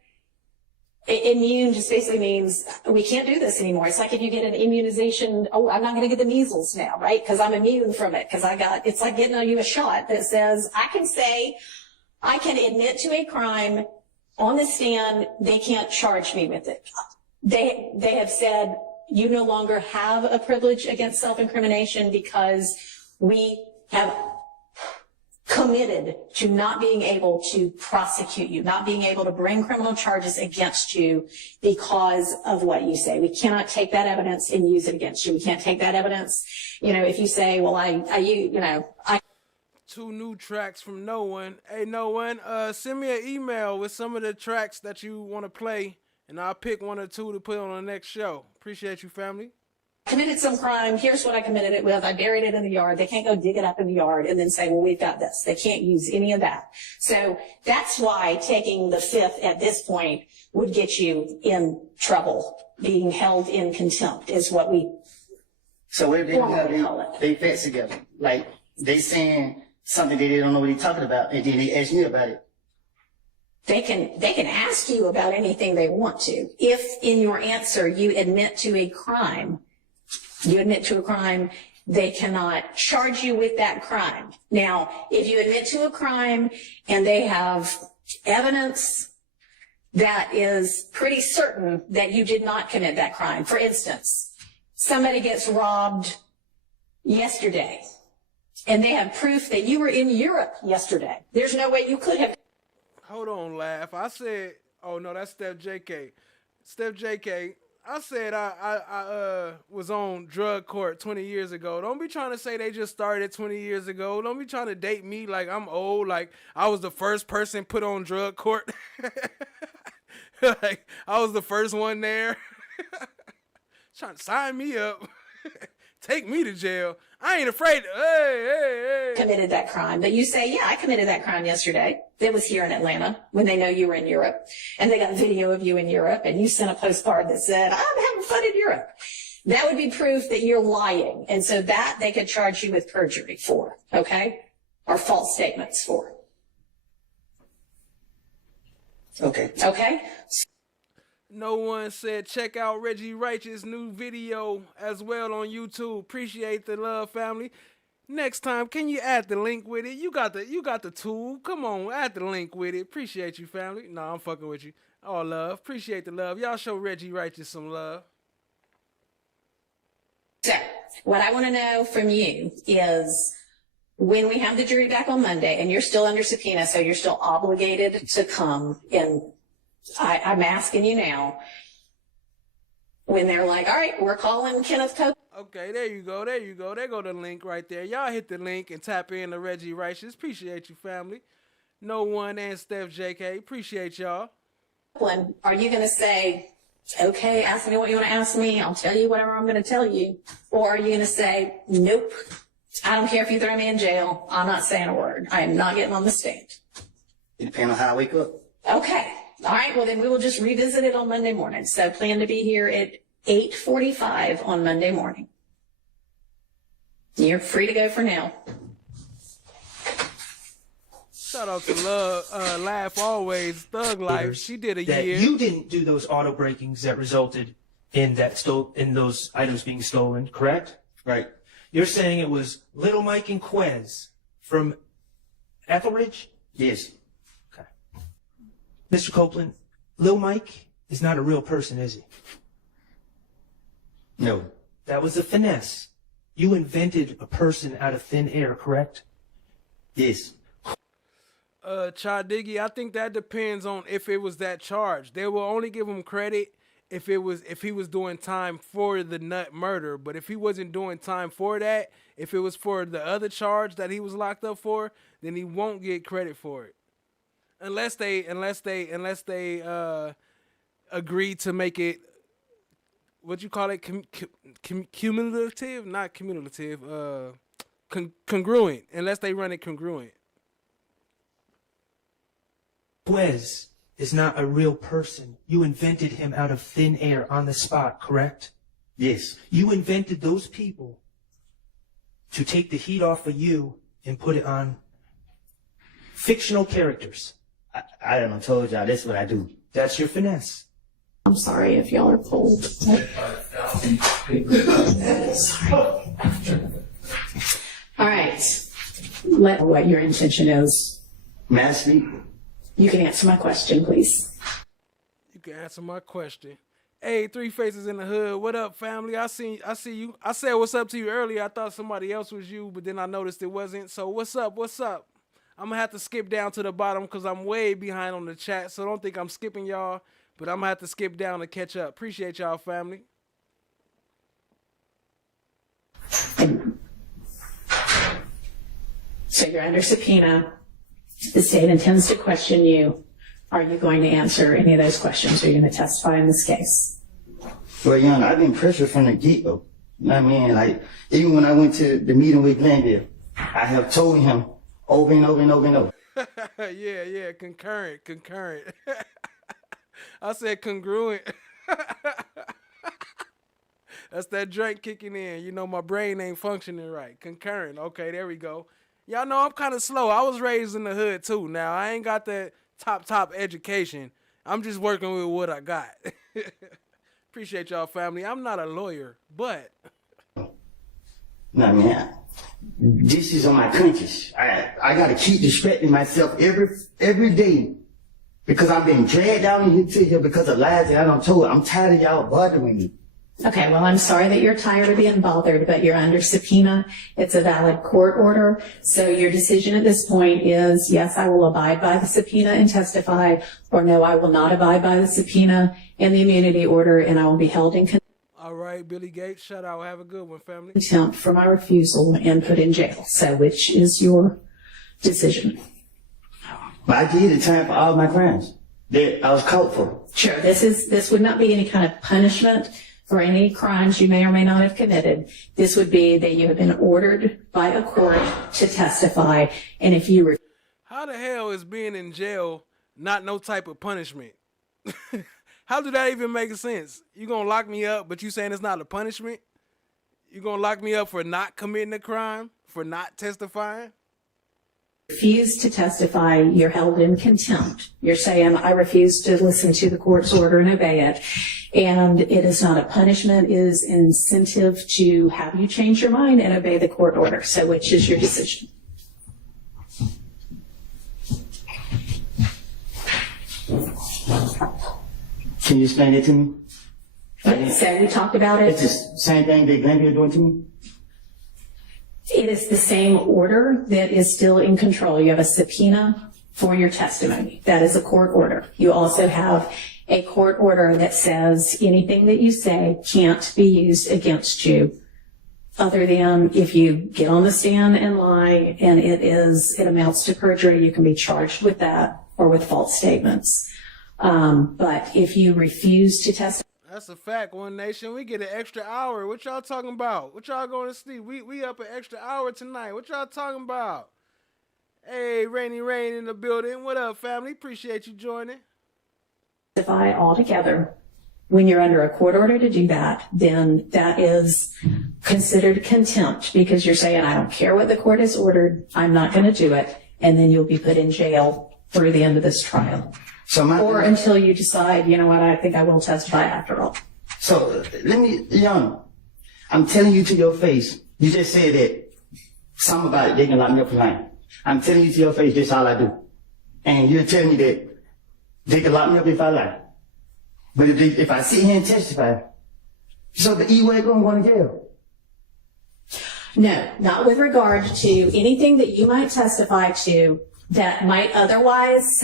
immune just basically means we can't do this anymore. It's like if you get an immunization, oh, I'm not going to get the measles now, right? Because I'm immune from it. Because it's like getting you a shot that says, I can admit to a crime on the stand, they can't charge me with it. They have said, you no longer have a privilege against self-incrimination because we have committed to not being able to prosecute you, not being able to bring criminal charges against you because of what you say. We cannot take that evidence and use it against you. We can't take that evidence. If you say, well, I 2 new tracks from No One. Hey, No One, send me an email with some of the tracks that you want to play, and I'll pick 1 or 2 to put on the next show. Appreciate you, family. Committed some crime. Here's what I committed it with. I buried it in the yard. They can't go dig it up in the yard and then say, well, we've got this. They can't use any of that. So that's why taking the fifth at this point would get you in trouble. Being held in contempt is what we So what if they call it. They fence together? Like they saying something that they don't know what they're talking about, and then they ask me about it. They can ask you about anything they want to. If in your answer you admit to a crime, they cannot charge you with that crime. Now, if you admit to a crime and they have evidence that is pretty certain that you did not commit that crime, for instance, somebody gets robbed yesterday and they have proof that you were in Europe yesterday. There's no way you could have. Hold on, Laugh. I said, oh no, that's Steph JK. Steph JK, I said I was on drug court 20 years ago. Don't be trying to say they just started 20 years ago. Don't be trying to date me like I'm old, like I was the first person put on drug court. Like I was the first one there. Trying to sign me up. Take me to jail. I ain't afraid. Hey. Committed that crime. But you say, yeah, I committed that crime yesterday. It was here in Atlanta when they know you were in Europe. And they got video of you in Europe and you sent a postcard that said, I'm having fun in Europe. That would be proof that you're lying. And so that they could charge you with perjury for, okay? Or false statements for. Okay. Okay? No One said, check out Reggie Righteous' new video as well on YouTube. Appreciate the love, family. Next time, can you add the link with it? You got the tool. Come on, add the link with it. Appreciate you, family. No, I'm fucking with you. All love. Appreciate the love. Y'all show Reggie Righteous some love. So, what I want to know from you is when we have the jury back on Monday and you're still under subpoena, so you're still obligated to come in. I'm asking you now, when they're like, all right, we're calling Kenneth Copeland. Okay, there you go. There you go. There go the link right there. Y'all hit the link and tap in to Reggie Righteous. Appreciate you, family. No One and Steph JK. Appreciate y'all. Are you going to say, okay, ask me what you want to ask me, I'll tell you whatever I'm going to tell you? Or are you going to say, nope, I don't care if you throw me in jail, I'm not saying a word. I am not getting on the stand. It depends on how I wake up. Okay. All right. Well, then we will just revisit it on Monday morning. So plan to be here at 8:45 on Monday morning. You're free to go for now. Shout out to Love, Laugh Always, Thug Life. She did a that year. You didn't do those auto breakings that resulted in those items being stolen, correct? Right. You're saying it was Little Mike and Quez from Etheridge? Yes. Okay. Mr. Copeland, Lil Mike is not a real person, is he? No. That was a finesse. You invented a person out of thin air, correct? Yes. Chadiggy, I think that depends on if it was that charge. They will only give him credit if he was doing time for the nut murder. But if he wasn't doing time for that, if it was for the other charge that he was locked up for, then he won't get credit for it. Unless they agree to make it, what you call it, cumulative, not cumulative, congruent. Unless they run it congruent. Quez is not a real person. You invented him out of thin air on the spot, correct? Yes. You invented those people to take the heat off of you and put it on fictional characters. I done told y'all that's what I do. That's your finesse. I'm sorry if y'all are pulled. Sorry. All right. Let what your intention is. May I speak? You can answer my question, please. You can answer my question. Hey, Three Faces in the Hood. What up, family? I see you. I said what's up to you earlier. I thought somebody else was you, but then I noticed it wasn't. So what's up? What's up? I'm going to have to skip down to the bottom because I'm way behind on the chat. So don't think I'm skipping y'all, but I'm going to have to skip down to catch up. Appreciate y'all, family. So you're under subpoena. The state intends to question you. Are you going to answer any of those questions? Are you going to testify in this case? Well, Young, I've been pressured from the get-go. You know what I mean? Like, even when I went to the meeting with Glanville, I have told him over and over and over and over. Yeah, concurrent. I said congruent. That's that drink kicking in. You know, my brain ain't functioning right. Concurrent. Okay, there we go. Y'all know I'm kind of slow. I was raised in the hood, too. Now, I ain't got that top education. I'm just working with what I got. Appreciate y'all, family. I'm not a lawyer, but... Nah, man. This is on my conscience. I got to keep respecting myself every day because I've been dragged down into here because of lies that I don't told. I'm tired of y'all bothering me. Okay, well, I'm sorry that you're tired of being bothered, but you're under subpoena. It's a valid court order. So your decision at this point is, yes, I will abide by the subpoena and testify, or no, I will not abide by the subpoena and the immunity order, and I will be held in All right, Billy Gates, shout out. Have a good one, family. contempt for my refusal and put in jail. So which is your decision? But I did the time for all my crimes that I was caught for. Sure, this would not be any kind of punishment for any crimes you may or may not have committed. This would be that you have been ordered by a court to testify, and if you were... How the hell is being in jail not no type of punishment? How do that even make sense? You gonna lock me up, but you saying it's not a punishment? You gonna lock me up for not committing a crime, for not testifying? refuse to testify, you're held in contempt. You're saying, I refuse to listen to the court's order and obey it. And it is not a punishment, it is an incentive to have you change your mind and obey the court order. So which is your decision? Can you explain it to me? So we talked about it. It's the same thing that Glanville doing to me? It is the same order that is still in control. You have a subpoena for your testimony. That is a court order. You also have a court order that says anything that you say can't be used against you other than if you get on the stand and lie and it amounts to perjury, you can be charged with that or with false statements. But if you refuse to testify, That's a fact, One Nation. We get an extra hour. What y'all talking about? What y'all going to sleep? We up an extra hour tonight. What y'all talking about? Hey, Rainy Rain in the building. What up, family? Appreciate you joining. altogether, when you're under a court order to do that, then that is considered contempt because you're saying, I don't care what the court has ordered, I'm not going to do it, and then you'll be put in jail through the end of this trial. Or until you decide, you know what, I think I will testify after all. So let me, Young, I'm telling you to your face, you just said that something about it, they can lock me up for lying. I'm telling you to your face, this is all I do. And you're telling me that they can lock me up if I lie. But if I sit here and testify, so the E-way going to jail. No, not with regard to anything that you might testify to that might otherwise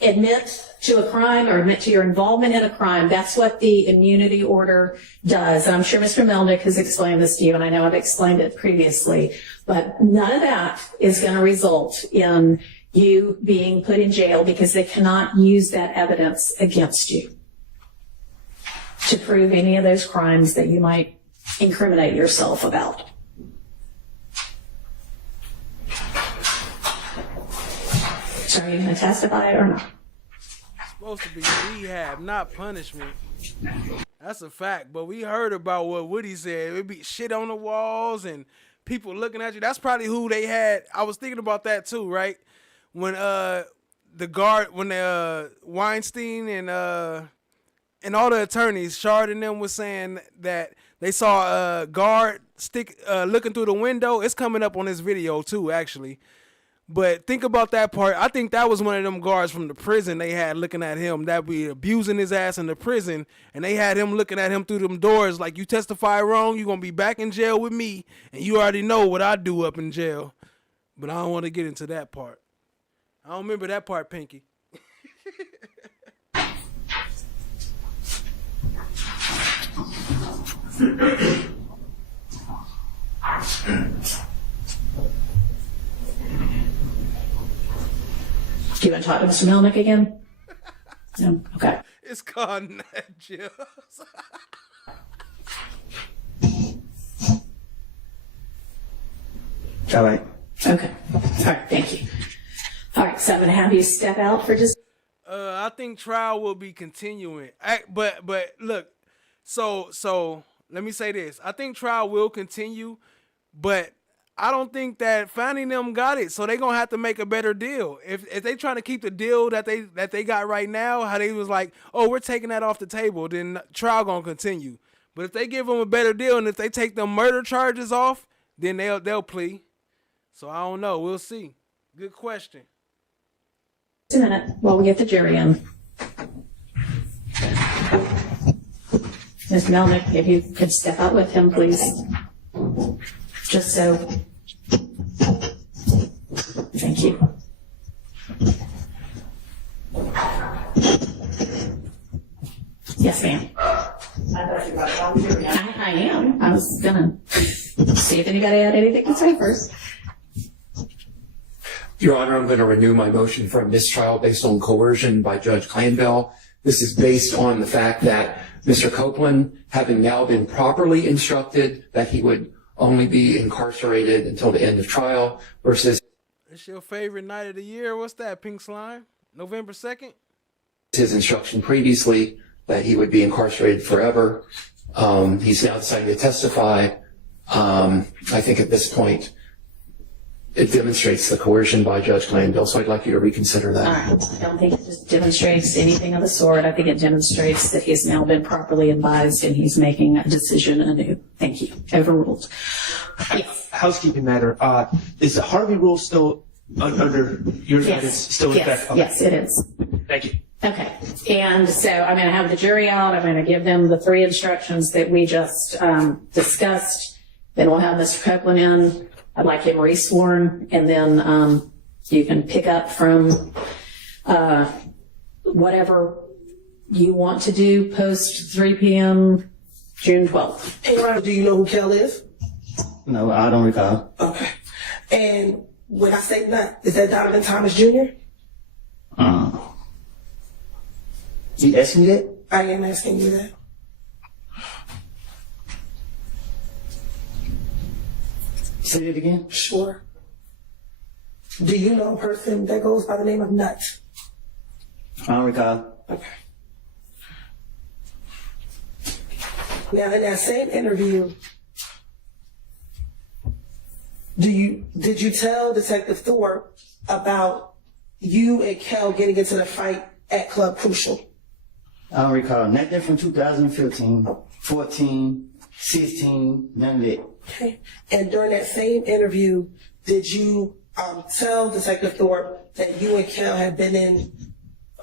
admit to a crime or admit to your involvement in a crime. That's what the immunity order does. And I'm sure Mr. Melnick has explained this to you, and I know I've explained it previously, but none of that is going to result in you being put in jail because they cannot use that evidence against you to prove any of those crimes that you might incriminate yourself about. So are you going to testify or not? Supposed to be rehab, not punishment. That's a fact. But we heard about what Woody said. It'd be shit on the walls and people looking at you. That's probably who they had. I was thinking about that too, right? When Weinstein and all the attorneys, Shard and them was saying that they saw a guard looking through the window. It's coming up on this video too, actually. But think about that part. I think that was one of them guards from the prison they had looking at him that be abusing his ass in the prison. And they had him looking at him through them doors like, you testify wrong, you're going to be back in jail with me. And you already know what I do up in jail. But I don't want to get into that part. I don't remember that part, Pinky. Do you want to talk to Mr. Melnick again? No? Okay. It's called Nat Jills. All right. Okay. All right. Thank you. All right. So I'm going to have you step out for just. I think trial will be continuing. But look, so let me say this. I think trial will continue, but I don't think that finding them got it. So they're going to have to make a better deal. If they trying to keep the deal that they got right now, how they was like, oh, we're taking that off the table, then trial going to continue. But if they give them a better deal and if they take them murder charges off, then they'll plea. So I don't know. We'll see. Good question. Just a minute while we get the jury in. Ms. Melnick, if you could step out with him, please. Just so. Thank you. Yes, ma'am. I am. I was gonna see if anybody had anything to say first. Your Honor, I'm going to renew my motion for a mistrial based on coercion by Judge Clanbell. This is based on the fact that Mr. Copeland, having now been properly instructed that he would only be incarcerated until the end of trial versus It's your favorite night of the year. What's that, Pink Slime? November 2nd? his instruction previously that he would be incarcerated forever. He's now deciding to testify. I think at this point it demonstrates the coercion by Judge Clanbell, so I'd like you to reconsider that. All right. I don't think it just demonstrates anything of the sort. I think it demonstrates that he's now been properly advised and he's making a decision anew. Thank you. Overruled. Yes. Housekeeping matter. Is the Harvey rule still under your guidance? Still in effect? Okay. Yes, it is. Thank you. Okay. And so I'm going to have the jury out. I'm going to give them the 3 instructions that we just discussed. Then we'll have Mr. Copeland in. I'd like him resworn, and then you can pick up from whatever you want to do post 3 p.m. June 12th. Hey, Ronald, do you know who Kel is? No, I don't recall. Okay. And when I say nut, is that Donovan Thomas Jr.? You asking me that? I am asking you that. Say it again? Sure. Do you know a person that goes by the name of Nut? I don't recall. Okay. Now, in that same interview, did you tell Detective Thorpe about you and Kel getting into the fight at Club Crucial? I don't recall nothing from 2015, 14, 16, none of that. Okay. And during that same interview, did you tell Detective Thorpe that you and Kel had been in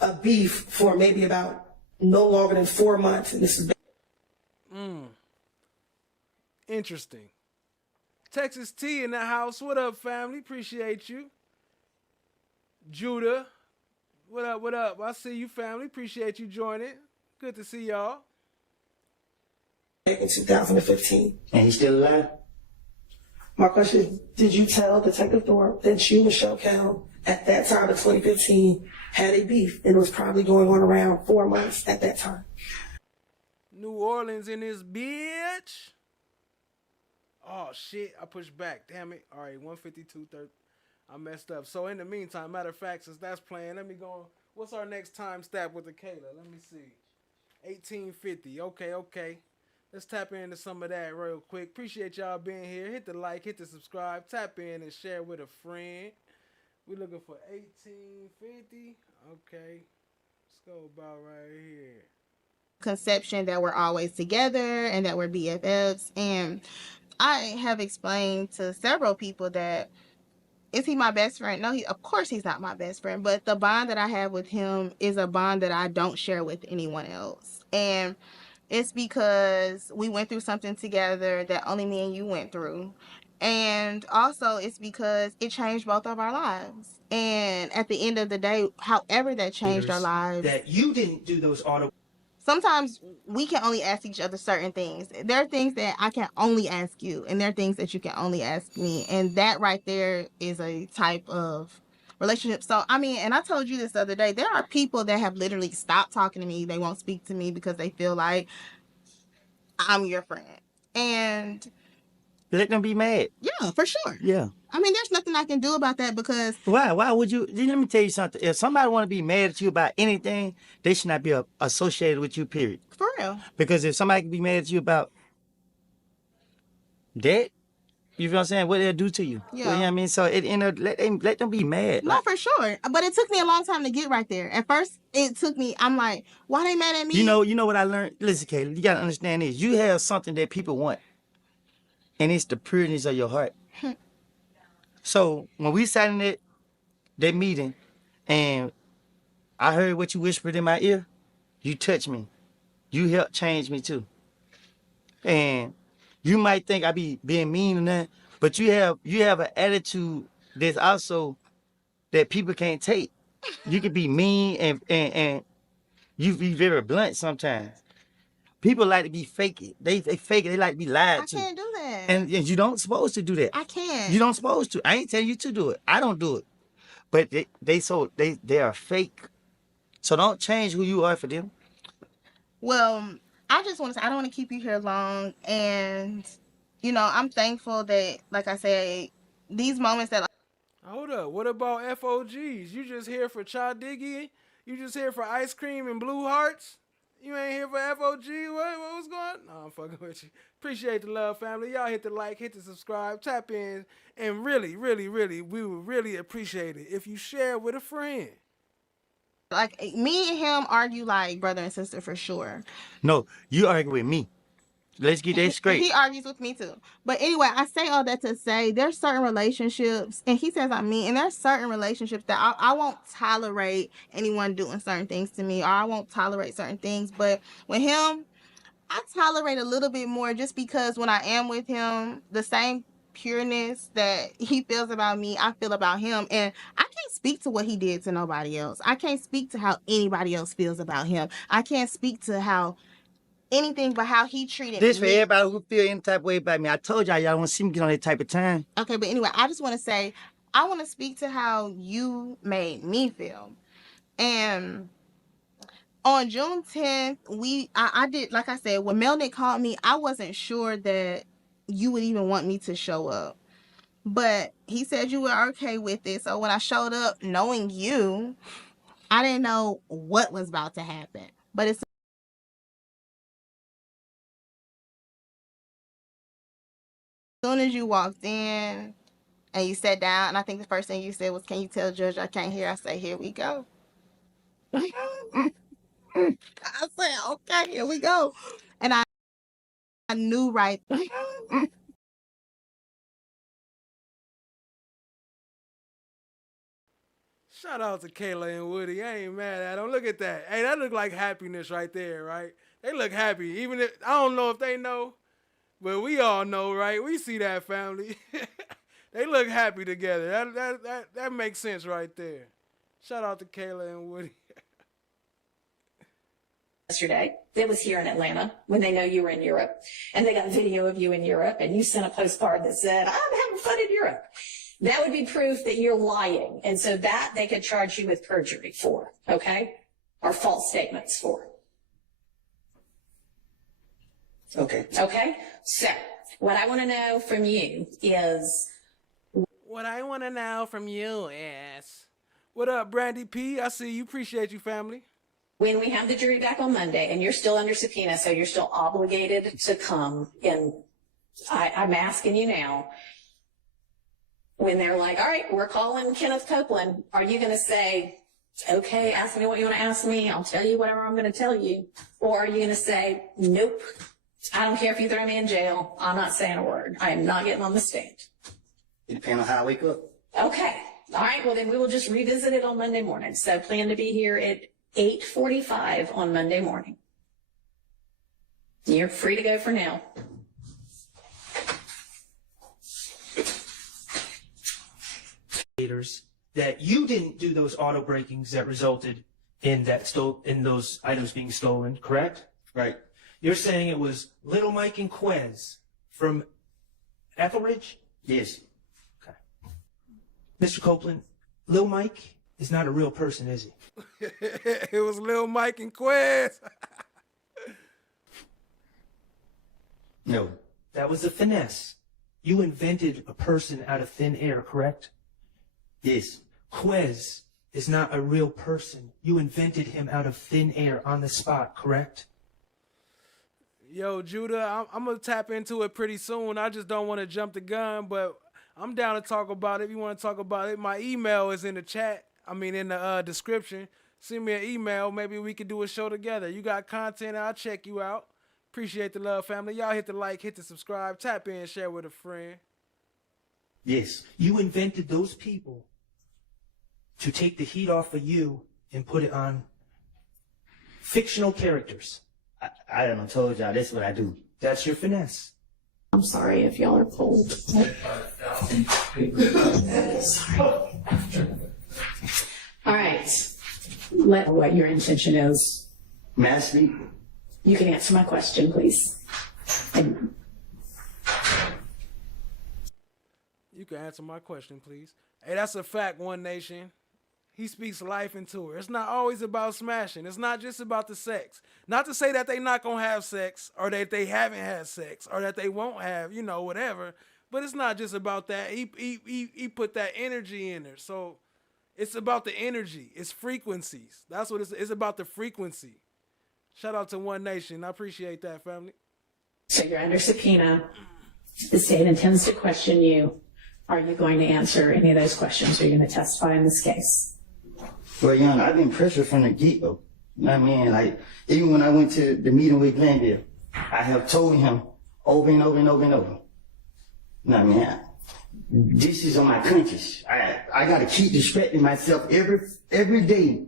a beef for maybe about no longer than 4 months? And this is Interesting. Texas T in the house. What up, family? Appreciate you. Judah. What up, what up? I see you, family. Appreciate you joining. Good to see y'all. back in 2015. And he's still alive? My question is, did you tell Detective Thorpe that you, Michelle Kell, at that time in 2015, had a beef and it was probably going on around 4 months at that time? New Orleans in this bitch. Oh, shit. I pushed back. Damn it. All right, 152.30. I messed up. So, in the meantime, matter of fact, since that's playing, let me go. What's our next time stamp with the Kayla? Let me see. 1850. Okay. Let's tap into some of that real quick. Appreciate y'all being here. Hit the like, hit the subscribe, tap in and share with a friend. We're looking for 1850. Okay. Let's go about right here. Conception that we're always together and that we're BFFs. And I have explained to several people that, is he my best friend? No, of course he's not my best friend. But the bond that I have with him is a bond that I don't share with anyone else. And it's because we went through something together that only me and you went through. And also it's because it changed both of our lives. And at the end of the day, however that changed our lives, That you didn't do those auto. sometimes we can only ask each other certain things. There are things that I can only ask you, and there are things that you can only ask me. And that right there is a type of relationship. So, I mean, and I told you this the other day, there are people that have literally stopped talking to me. They won't speak to me because they feel like I'm your friend. And let them be mad. Yeah, for sure. Yeah. I mean, there's nothing I can do about that because... Why? Why would you? Let me tell you something. If somebody want to be mad at you about anything, they should not be associated with you, period. For real. Because if somebody can be mad at you about that, you feel what I'm saying? What they'll do to you. Yeah. You know what I mean? So let them be mad. No, for sure. But it took me a long time to get right there. At first, it took me, I'm like, why they mad at me? You know what I learned? Listen, Kayla, you got to understand this. You have something that people want. And it's the pureness of your heart. So when we sat in that meeting and I heard what you whispered in my ear, you touched me. You helped change me too. And you might think I be being mean and that, but you have an attitude that's also that people can't take. You can be mean and you be very blunt sometimes. People like to be fake. They fake it. They like to be lied to. I can't do that. And you don't supposed to do that. I can't. You don't supposed to. I ain't telling you to do it. I don't do it. But they are fake. So don't change who you are for them. Well, I just want to say, I don't want to keep you here long. And, you know, I'm thankful that, like I said, these moments that... Hold up. What about FOGs? You just here for Cha Diggy? You just here for ice cream and blue hearts? You ain't here for FOG? What's going on? No, I'm fucking with you. Appreciate the love, family. Y'all hit the like, hit the subscribe, tap in. And really, we would really appreciate it if you share with a friend. Like, me and him argue like brother and sister for sure. No, you argue with me. Let's get that straight. He argues with me too. But anyway, I say all that to say there's certain relationships, and he says I'm mean, and there's certain relationships that I won't tolerate anyone doing certain things to me, or I won't tolerate certain things. But with him, I tolerate a little bit more just because when I am with him, the same pureness that he feels about me, I feel about him. And I can't speak to what he did to nobody else. I can't speak to how anybody else feels about him. I can't speak to how anything but how he treated This for me. everybody who feel any type of way about me. I told y'all don't want to see me get on that type of time. Okay, but anyway, I just want to say, I want to speak to how you made me feel. And on June 10th, I did, like I said, when Melnick called me, I wasn't sure that you would even want me to show up. But he said you were okay with it. So when I showed up, knowing you, I didn't know what was about to happen. But as soon as you walked in and you sat down, and I think the first thing you said was, "Can you tell Judge I can't hear?" I said, "Here we go." I said, "Okay, here we go." And I knew right. Shout out to Kayla and Woody. I ain't mad at them. Look at that. Hey, that look like happiness right there, right? They look happy. Even if I don't know if they know, but we all know, right? We see that family. They look happy together. That makes sense right there. Shout out to Kayla and Woody. Yesterday, it was here in Atlanta when they know you were in Europe, and they got video of you in Europe, and you sent a postcard that said, "I'm having fun in Europe." That would be proof that you're lying, and so that they could charge you with perjury for, okay, or false statements for. Okay. Okay, so what I want to know from you is. What I want to know from you is, what up, Brandy P? I see you. Appreciate you, family. When we have the jury back on Monday, and you're still under subpoena, so you're still obligated to come in, I'm asking you now, when they're like, "All right, we're calling Kenneth Copeland," are you going to say, "Okay, ask me what you want to ask me, I'll tell you whatever I'm going to tell you"? Or are you going to say, "Nope, I don't care if you throw me in jail, I'm not saying a word, I am not getting on the stand"? It depends on how I wake up. Okay, all right, well then we will just revisit it on Monday morning. So plan to be here at 8:45 on Monday morning. You're free to go for now. That you didn't do those auto breakings that resulted in those items being stolen, correct? Right. You're saying it was Little Mike and Quez from Etheridge? Yes. Okay. Mr. Copeland, Lil Mike is not a real person, is he? It was Lil Mike and Quez. No. That was a finesse. You invented a person out of thin air, correct? Yes. Quez is not a real person. You invented him out of thin air on the spot, correct? Yo, Judah, I'm going to tap into it pretty soon. I just don't want to jump the gun, but I'm down to talk about it. If you want to talk about it, my email is in the chat. In the description. Send me an email. Maybe we could do a show together. You got content, I'll check you out. Appreciate the love, family. Y'all hit the like, hit the subscribe, tap in, share with a friend. Yes. You invented those people to take the heat off of you and put it on fictional characters. I done told y'all that's what I do. That's your finesse. I'm sorry if y'all are cold. Sorry. All right. Let what your intention is. May I speak? You can answer my question, please. You can answer my question, please. Hey, that's a fact, One Nation. He speaks life into her. It's not always about smashing. It's not just about the sex. Not to say that they not going to have sex or that they haven't had sex or that they won't have, whatever. But it's not just about that. He put that energy in her. So it's about the energy. It's frequencies. That's what it's about, the frequency. Shout out to One Nation. I appreciate that, family. So you're under subpoena. The state intends to question you. Are you going to answer any of those questions? Are you going to testify in this case? Well, Young, I've been pressured from the get-go. You know what I mean? Like, even when I went to the meeting with Glanville, I have told him over and over and over and over. You know what I mean? This is on my conscience. I got to keep respecting myself every day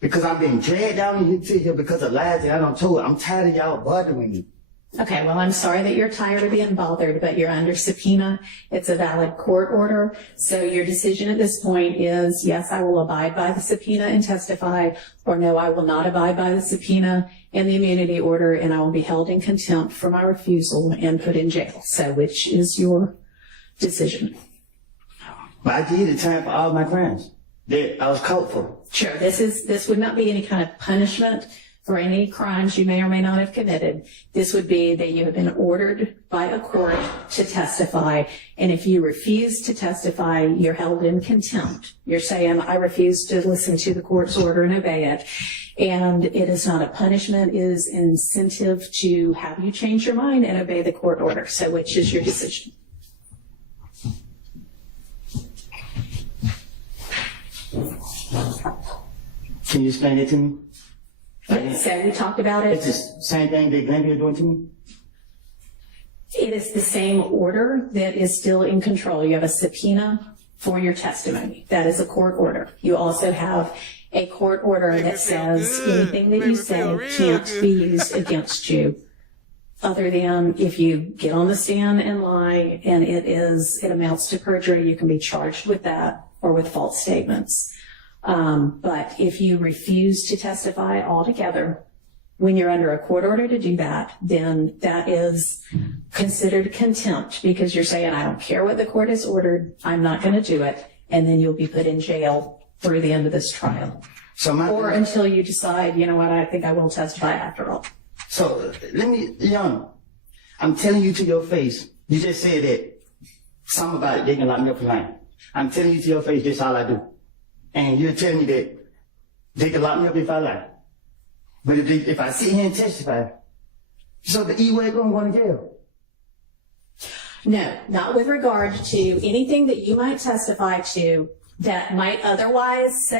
because I've been dragged down into here because of lies that I done told. I'm tired of y'all bothering me. Okay, well, I'm sorry that you're tired of being bothered, but you're under subpoena. It's a valid court order. So your decision at this point is, yes, I will abide by the subpoena and testify, or no, I will not abide by the subpoena and the immunity order, and I will be held in contempt for my refusal and put in jail. So which is your decision? But I did time for all my crimes that I was caught for. Sure, this would not be any kind of punishment for any crimes you may or may not have committed. This would be that you have been ordered by a court to testify, and if you refuse to testify, you're held in contempt. You're saying, I refuse to listen to the court's order and obey it. And it is not a punishment, it is an incentive to have you change your mind and obey the court order. So which is your decision? Can you explain it to me? So we talked about it. It's the same thing that Glenville are doing to me? It is the same order that is still in control. You have a subpoena for your testimony. That is a court order. You also have a court order that says anything that you say can't be used against you, other than if you get on the stand and lie and it amounts to perjury, you can be charged with that or with false statements. But if you refuse to testify altogether, when you're under a court order to do that, then that is considered contempt, because you're saying, I don't care what the court has ordered, I'm not going to do it, and then you'll be put in jail through the end of this trial. Or until you decide, you know what, I think I will testify after all. So I'm telling you to your face, you just said that something about it, they can lock me up for lying. I'm telling you to your face, that's all I do. And you're telling me that they can lock me up if I lie. But if I sit here and testify, so the E-way going to jail. No, not with regard to anything that you might testify to that might otherwise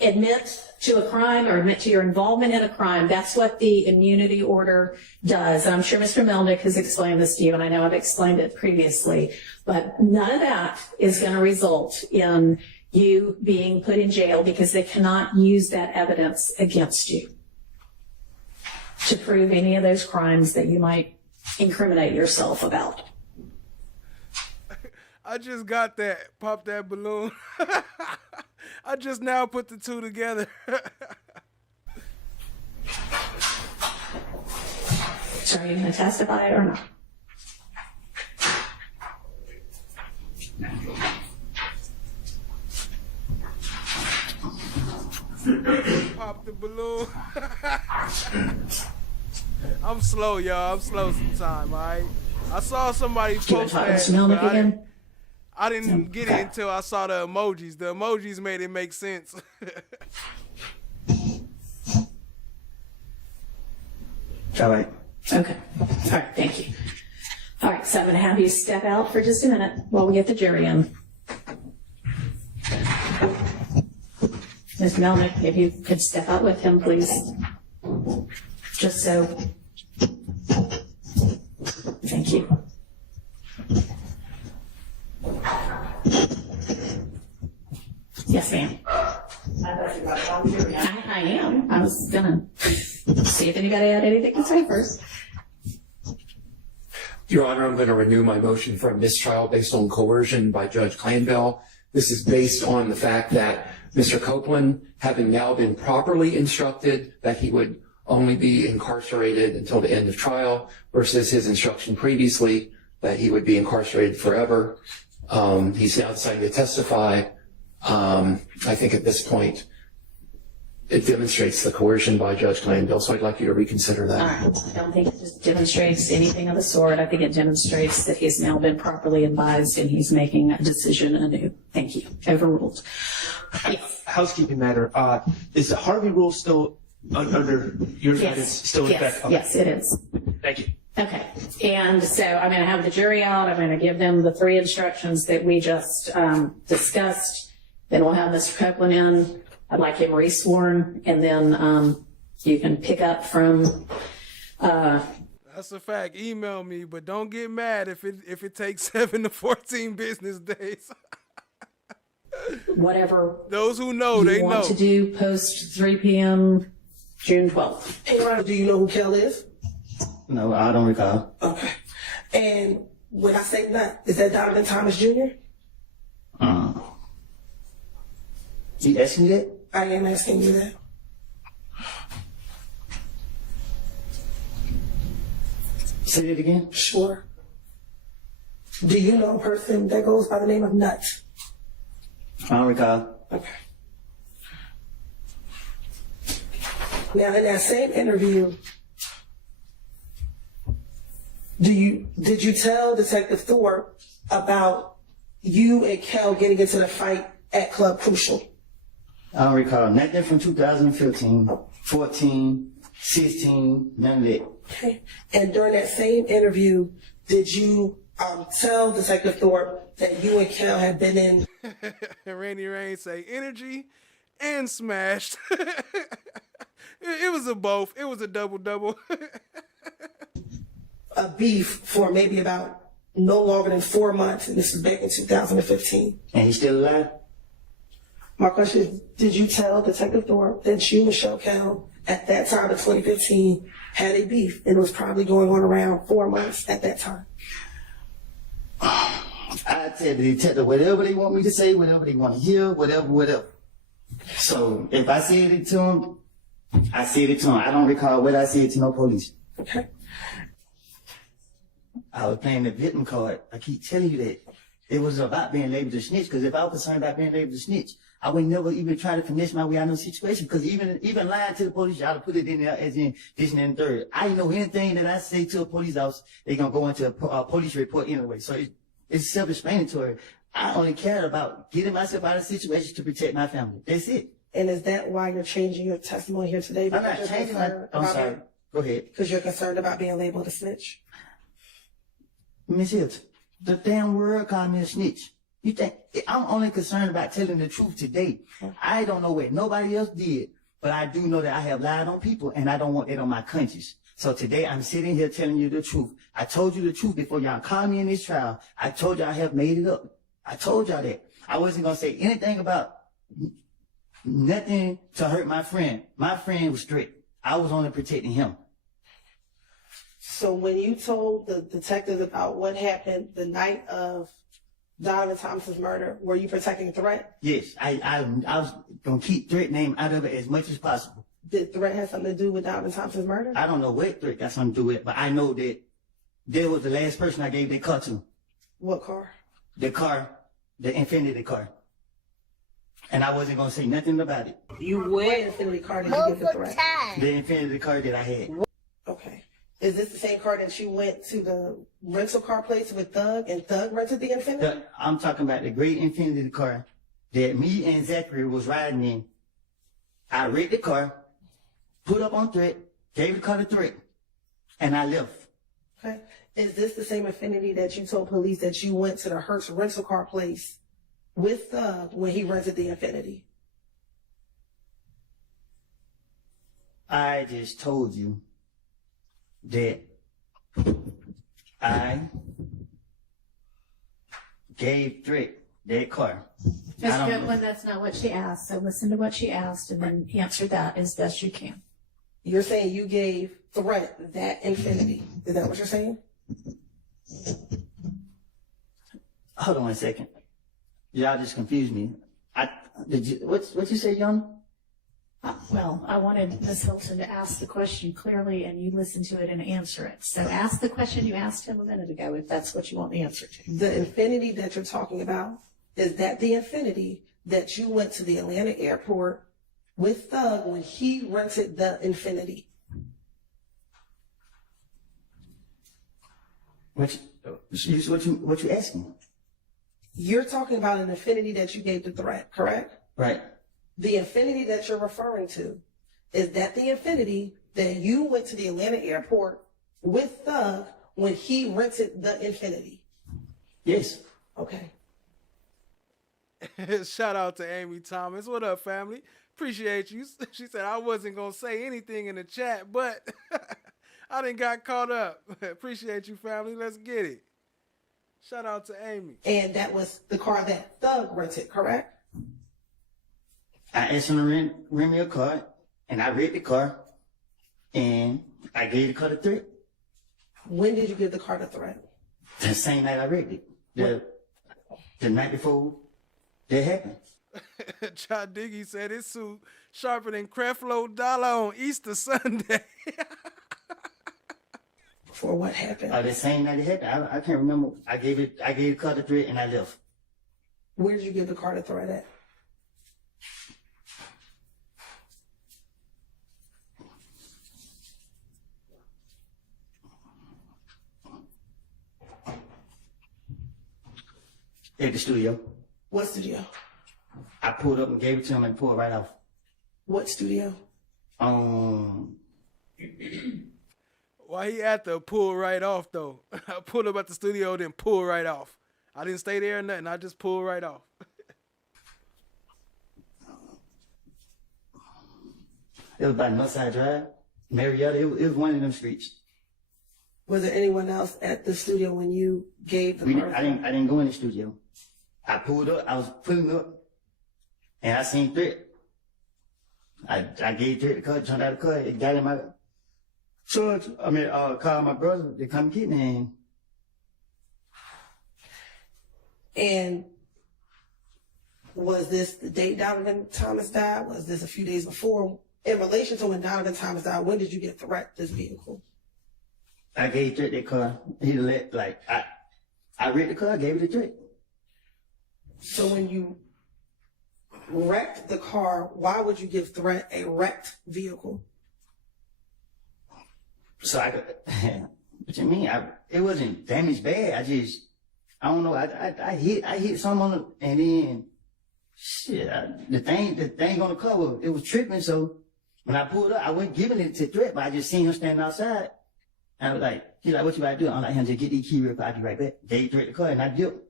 admit to a crime or admit to your involvement in a crime. That's what the immunity order does. And I'm sure Mr. Melnick has explained this to you, and I know I've explained it previously, but none of that is going to result in you being put in jail, because they cannot use that evidence against you to prove any of those crimes that you might incriminate yourself about. I just got that. Pop that balloon. I just now put the two together. So are you going to testify or not? Pop the balloon. I'm slow, y'all. I'm slow sometimes, all right? I saw somebody post that, but I didn't get it until I saw the emojis. The emojis made it make sense. All right. Okay. All right, thank you. All right, so I'm going to have you step out for just a minute while we get the jury in. Ms. Melnick, if you could step out with him, please. Just so. Thank you. Yes, ma'am. I am. I was gonna see if anybody had anything to say first. Your Honor, I'm going to renew my motion for a mistrial based on coercion by Judge Clanbell. This is based on the fact that Mr. Copeland, having now been properly instructed that he would only be incarcerated until the end of trial versus his instruction previously that he would be incarcerated forever. He's now deciding to testify. I think at this point it demonstrates the coercion by Judge Clanbell, so I'd like you to reconsider that. All right. I don't think it just demonstrates anything of the sort. I think it demonstrates that he's now been properly advised and he's making a decision anew. Thank you. Overruled. Yes. Housekeeping matter. Is the Harvey rule still under your guidance? Still in effect? Okay. Yes, it is. Thank you. Okay, and so I'm going to have the jury out. I'm going to give them the 3 instructions that we just discussed. Then we'll have Mr. Copeland in. I'd like him resworn, and then you can pick up from. That's a fact. Email me, but don't get mad if it takes 7 to 14 business days. Whatever. Those who know, you they want know. To do post 3 p.m. June 12th. Hey, Ron, do you know who Kel is? No, I don't recall. Okay. And when I say nut, is that Donovan Thomas Jr.? You asking me that? I am asking you that. Say it again? Sure. Do you know a person that goes by the name of Nut? I don't recall. Okay. Now, in that same interview, did you tell Detective Thorpe about you and Kel getting into the fight at Club Crucial? I don't recall nothing from 2015, 14, 16, none of that. Okay. And during that same interview, did you tell Detective Thorpe that you and Kel had been in? Randy Rain say energy and smashed. It was a both. It was a double. A beef for maybe about no longer than 4 months, and this is back in 2015. And he's still alive? My question is, did you tell Detective Thorpe that you and Michelle Kel at that time in 2015 had a beef, and it was probably going on around 4 months at that time? I tell the detective whatever they want me to say, whatever they want to hear, whatever. So if I said it to him, I said it to him. I don't recall what I said to no police. Okay. I was playing the victim card. I keep telling you that. It was about being labeled a snitch, because if I was concerned about being labeled a snitch, I would never even try to finesse my way out of no situation, because even lying to the police, y'all put it in there as in this and the third. I know anything that I say to a police officer, they're going to go into a police report anyway. So it's self-explanatory. I only cared about getting myself out of situations to protect my family. That's it. And is that why you're changing your testimony here today? I'm not changing I'm sorry. Go ahead. Because you're concerned about being labeled a snitch? Miss Hilton, the damn word called me a snitch. You think I'm only concerned about telling the truth today? I don't know what nobody else did, but I do know that I have lied on people, and I don't want that on my conscience. So today I'm sitting here telling you the truth. I told you the truth before y'all called me in this trial. I told y'all I have made it up. I told y'all that. I wasn't gonna say anything about nothing to hurt my friend. My friend was strict. I was only protecting him. So when you told the detectives about what happened the night of Donovan Thomas's murder, were you protecting Threat? Yes, I was gonna keep Threat name out of it as much as possible. Did Threat have something to do with Donovan Thomas's murder? I don't know what Threat got something to do with it, but I know that there was the last person I gave that car to. What car? The car, the Infinity car. And I wasn't gonna say nothing about it. What Infinity car did you give to Threat? The Infinity car that I had. Okay. Is this the same car that you went to the rental car place with Thug, and Thug rented the Infinity? I'm talking about the great Infinity car that me and Zachary was riding in. I rigged the car, put up on Threat, gave the car to Threat, and I left. Okay. Is this the same Infinity that you told police that you went to the Hertz rental car place with Thug when he rented the Infinity? I just told you that I gave Threat that car. Mr. Copeland, that's not what she asked. So listen to what she asked and then answer that as best you can. You're saying you gave Threat that Infinity. Is that what you're saying? Hold on 1 second. Y'all just confused me. What you say, Young? Well, I wanted Ms. Hilton to ask the question clearly and you listen to it and answer it. So ask the question you asked him a minute ago if that's what you want the answer to. The Infinity that you're talking about, is that the Infinity that you went to the Atlanta airport with Thug when he rented the Infinity? What you asking? You're talking about an Infinity that you gave to Threat, correct? Right. The Infinity that you're referring to, is that the Infinity that you went to the Atlanta airport with Thug when he rented the Infinity? Yes. Okay. Shout out to Amy Thomas. What up, family? Appreciate you. She said I wasn't going to say anything in the chat, but I done got caught up. Appreciate you, family. Let's get it. Shout out to Amy. And that was the car that Thug rented, correct? I asked him to rent me a car, and I read the car, and I gave the car to Threat. When did you give the car the threat? The same night I read it. The night before that happened. John Diggy said his suit sharper than Creflo Dollar on Easter Sunday. For what happened? The same night it happened. I can't remember. I gave the car the threat and I left. Where did you give the car the threat at? At the studio. What studio? I pulled up and gave it to him and pulled it right off. What studio? Why he had to pull right off though? I pulled up at the studio, then pull right off. I didn't stay there or nothing. I just pulled right off. It was by Northside Drive, Marietta. It was one of them streets. Was there anyone else at the studio when you gave the car? I didn't go in the studio. I pulled up. I was pulling up, and I seen threat. I gave threat the car, jumped out of the car. It got in my called my brother to come get me. And was this the day Donovan Thomas died? Was this a few days before? In relation to when Donovan Thomas died, when did you get threat this vehicle? I gave threat that car. He let I read the car, gave it a threat. So when you wrecked the car, why would you give threat a wrecked vehicle? So I could, what you mean? It wasn't damaged bad. I don't know. I hit something on it, and then shit. The thing on the cover, it was tripping. So when I pulled up, I wasn't giving it to threat, but I just seen him standing outside. And I was like, he's like, what you about to do? I'm like, just get these key real quick. I'll be right back. Gave threat the car, and I dipped.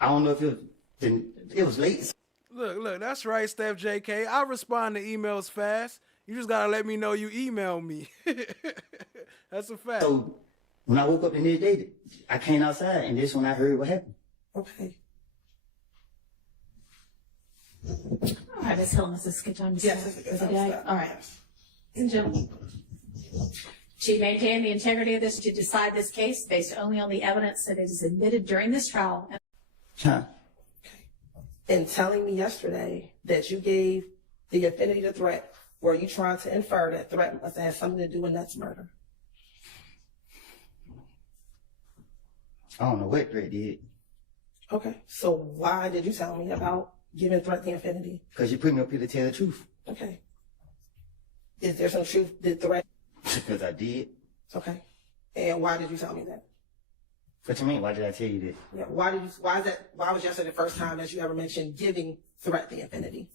I don't know if it was late. Look, that's right, Steph JK. I respond to emails fast. You just gotta let me know you email me. That's a fact. So when I woke up the next day, I came outside, and this when I heard what happened. Okay. All right, Ms. Hill, this is a good time to start for the day. All right. Ladies and gentlemen, to maintain the integrity of this, to decide this case based only on the evidence that is admitted during this trial. Huh. In telling me yesterday that you gave the affinity to threat, were you trying to infer that threat must have something to do with Nuts' murder? I don't know what threat did. Okay. So why did you tell me about giving threat the affinity? Because you put me up here to tell the truth. Okay. Is there some truth that threat? Because I did. Okay. And why did you tell me that? What you mean? Why did I tell you that? Yeah. Why was yesterday the first time that you ever mentioned giving threat the affinity?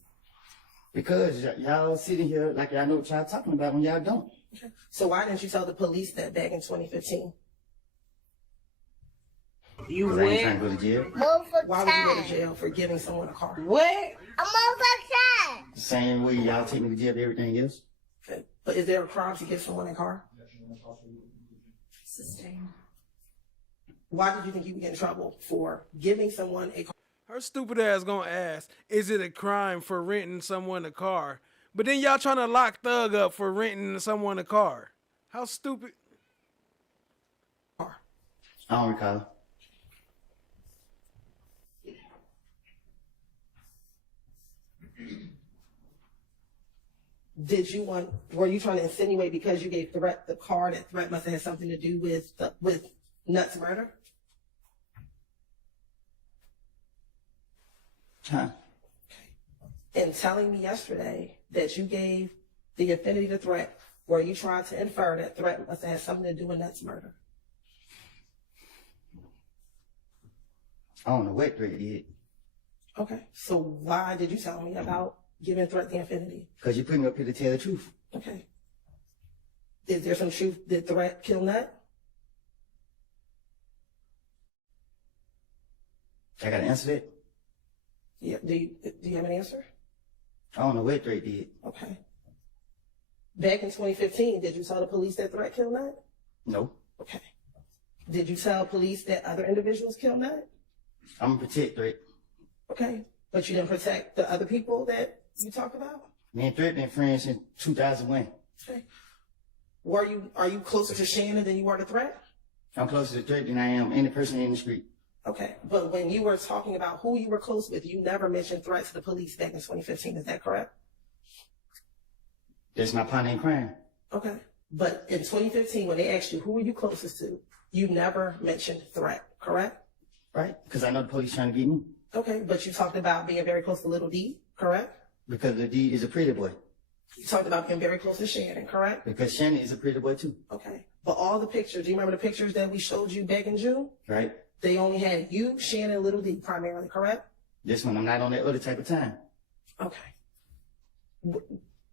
Because y'all sitting here like y'all know what y'all talking about when y'all don't. Okay. So why didn't you tell the police that back in 2015? You I ain't trying to go to jail. Why would you go to jail for giving someone a car? What? I'm over The same way y'all take me to jail for everything else. Okay. But is there a crime to give someone a car? Sustain. Why did you think you would get in trouble for giving someone a car? Her stupid ass gonna ask, is it a crime for renting someone a car? But then y'all trying to lock Thug up for renting someone a car. How stupid. I don't recall. Were you trying to insinuate because you gave threat the car that threat must have had something to do with Nuts' murder? Huh. In telling me yesterday that you gave the affinity to threat, were you trying to infer that threat must have had something to do with Nuts' murder? I don't know what threat did. Okay. So why did you tell me about giving threat the affinity? Because you put me up here to tell the truth. Okay. Is there some truth that threat killed Nut? I got to answer that? Yeah. Do you have an answer? I don't know what threat did. Okay. Back in 2015, did you tell the police that threat killed Nut? No. Okay. Did you tell police that other individuals killed Nut? I'm a protect threat. Okay. But you didn't protect the other people that you talk about? Me and Threat been friends since 2001. Okay. Are you closer to Shannon than you were to Threat? I'm closer to threat than I am any person in the street. Okay, but when you were talking about who you were close with, you never mentioned threats to the police back in 2015. Is that correct? That's my partner in crime. Okay, but in 2015, when they asked you who were you closest to, you never mentioned threat, correct? Right? Because I know the police trying to get me. Okay, but you talked about being very close to Little D, correct? Because the D is a pretty boy. You talked about being very close to Shannon, correct? Because Shannon is a pretty boy too. Okay, but all the pictures, do you remember the pictures that we showed you back in June? Right? They only had you, Shannon, and Little D primarily, correct? This one, I'm not on that other type of time. Okay.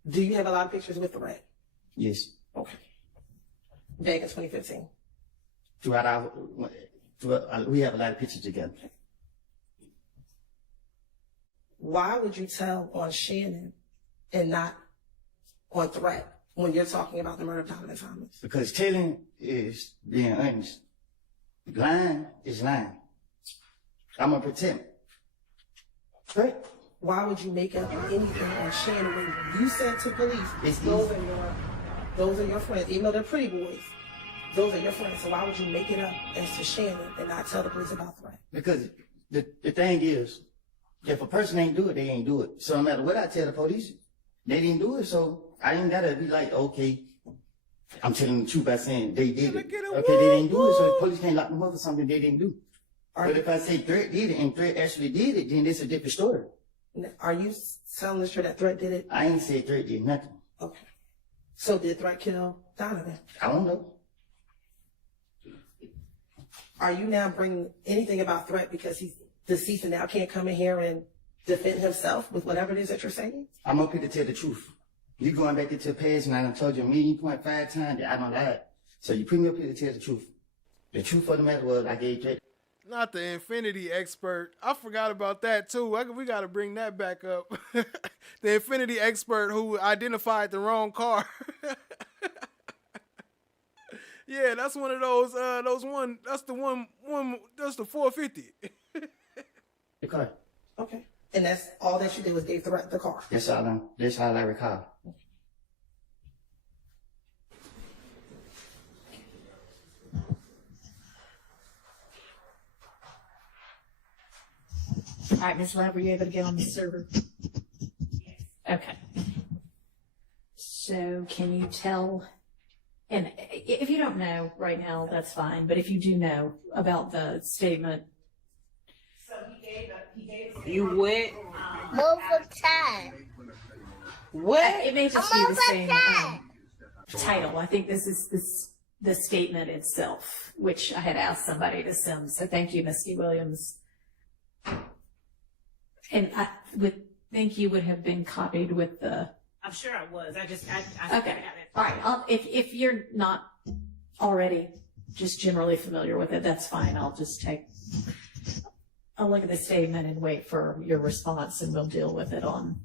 Do you have a lot of pictures with threat? Yes. Okay. Back in 2015. We have a lot of pictures together. Why would you tell on Shannon and not on threat when you're talking about the murder of Donovan Thomas? Because telling is being honest. Lying is lying. I'm gonna pretend. Right? Why would you make up anything on Shannon when you said to police, those are your friends, even though they're pretty boys, those are your friends. So why would you make it up as to Shannon and not tell the police about threat? Because the thing is, if a person ain't do it, they ain't do it. So no matter what I tell the police, they didn't do it. So I ain't gotta be like, okay, I'm telling the truth by saying they did it. Okay, they didn't do it, so the police can't lock them up for something they didn't do. But if I say threat did it and threat actually did it, then it's a different story. Are you telling us that threat did it? I ain't said threat did nothing. Okay. So did threat kill Donovan? I don't know. Are you now bringing anything about threat because he's deceased and now can't come in here and defend himself with whatever it is that you're saying? I'm up here to tell the truth. You going back into the past and I done told you 1.5 million times that I don't lie. So you put me up here to tell the truth. The truth of the matter was I gave threat. Not the infinity expert. I forgot about that too. We got to bring that back up. The infinity expert who identified the wrong car. Yeah, that's one of those one. That's the one. That's the 450. The car. Okay. And that's all that you did was gave the car. That's all I recall. All right, Ms. Love, were you able to get on the server? Okay. So can you tell, and if you don't know right now, that's fine, but if you do know about the statement. So he gave You what? Multiple time. What? It may just be the same title. I think this is the statement itself, which I had asked somebody to send. So thank you, Misty Williams. And I would think you would have been copied with the. I'm sure I was. I Okay. All right. If you're not already just generally familiar with it, that's fine. I'll just take a look at the statement and wait for your response, and we'll deal with it on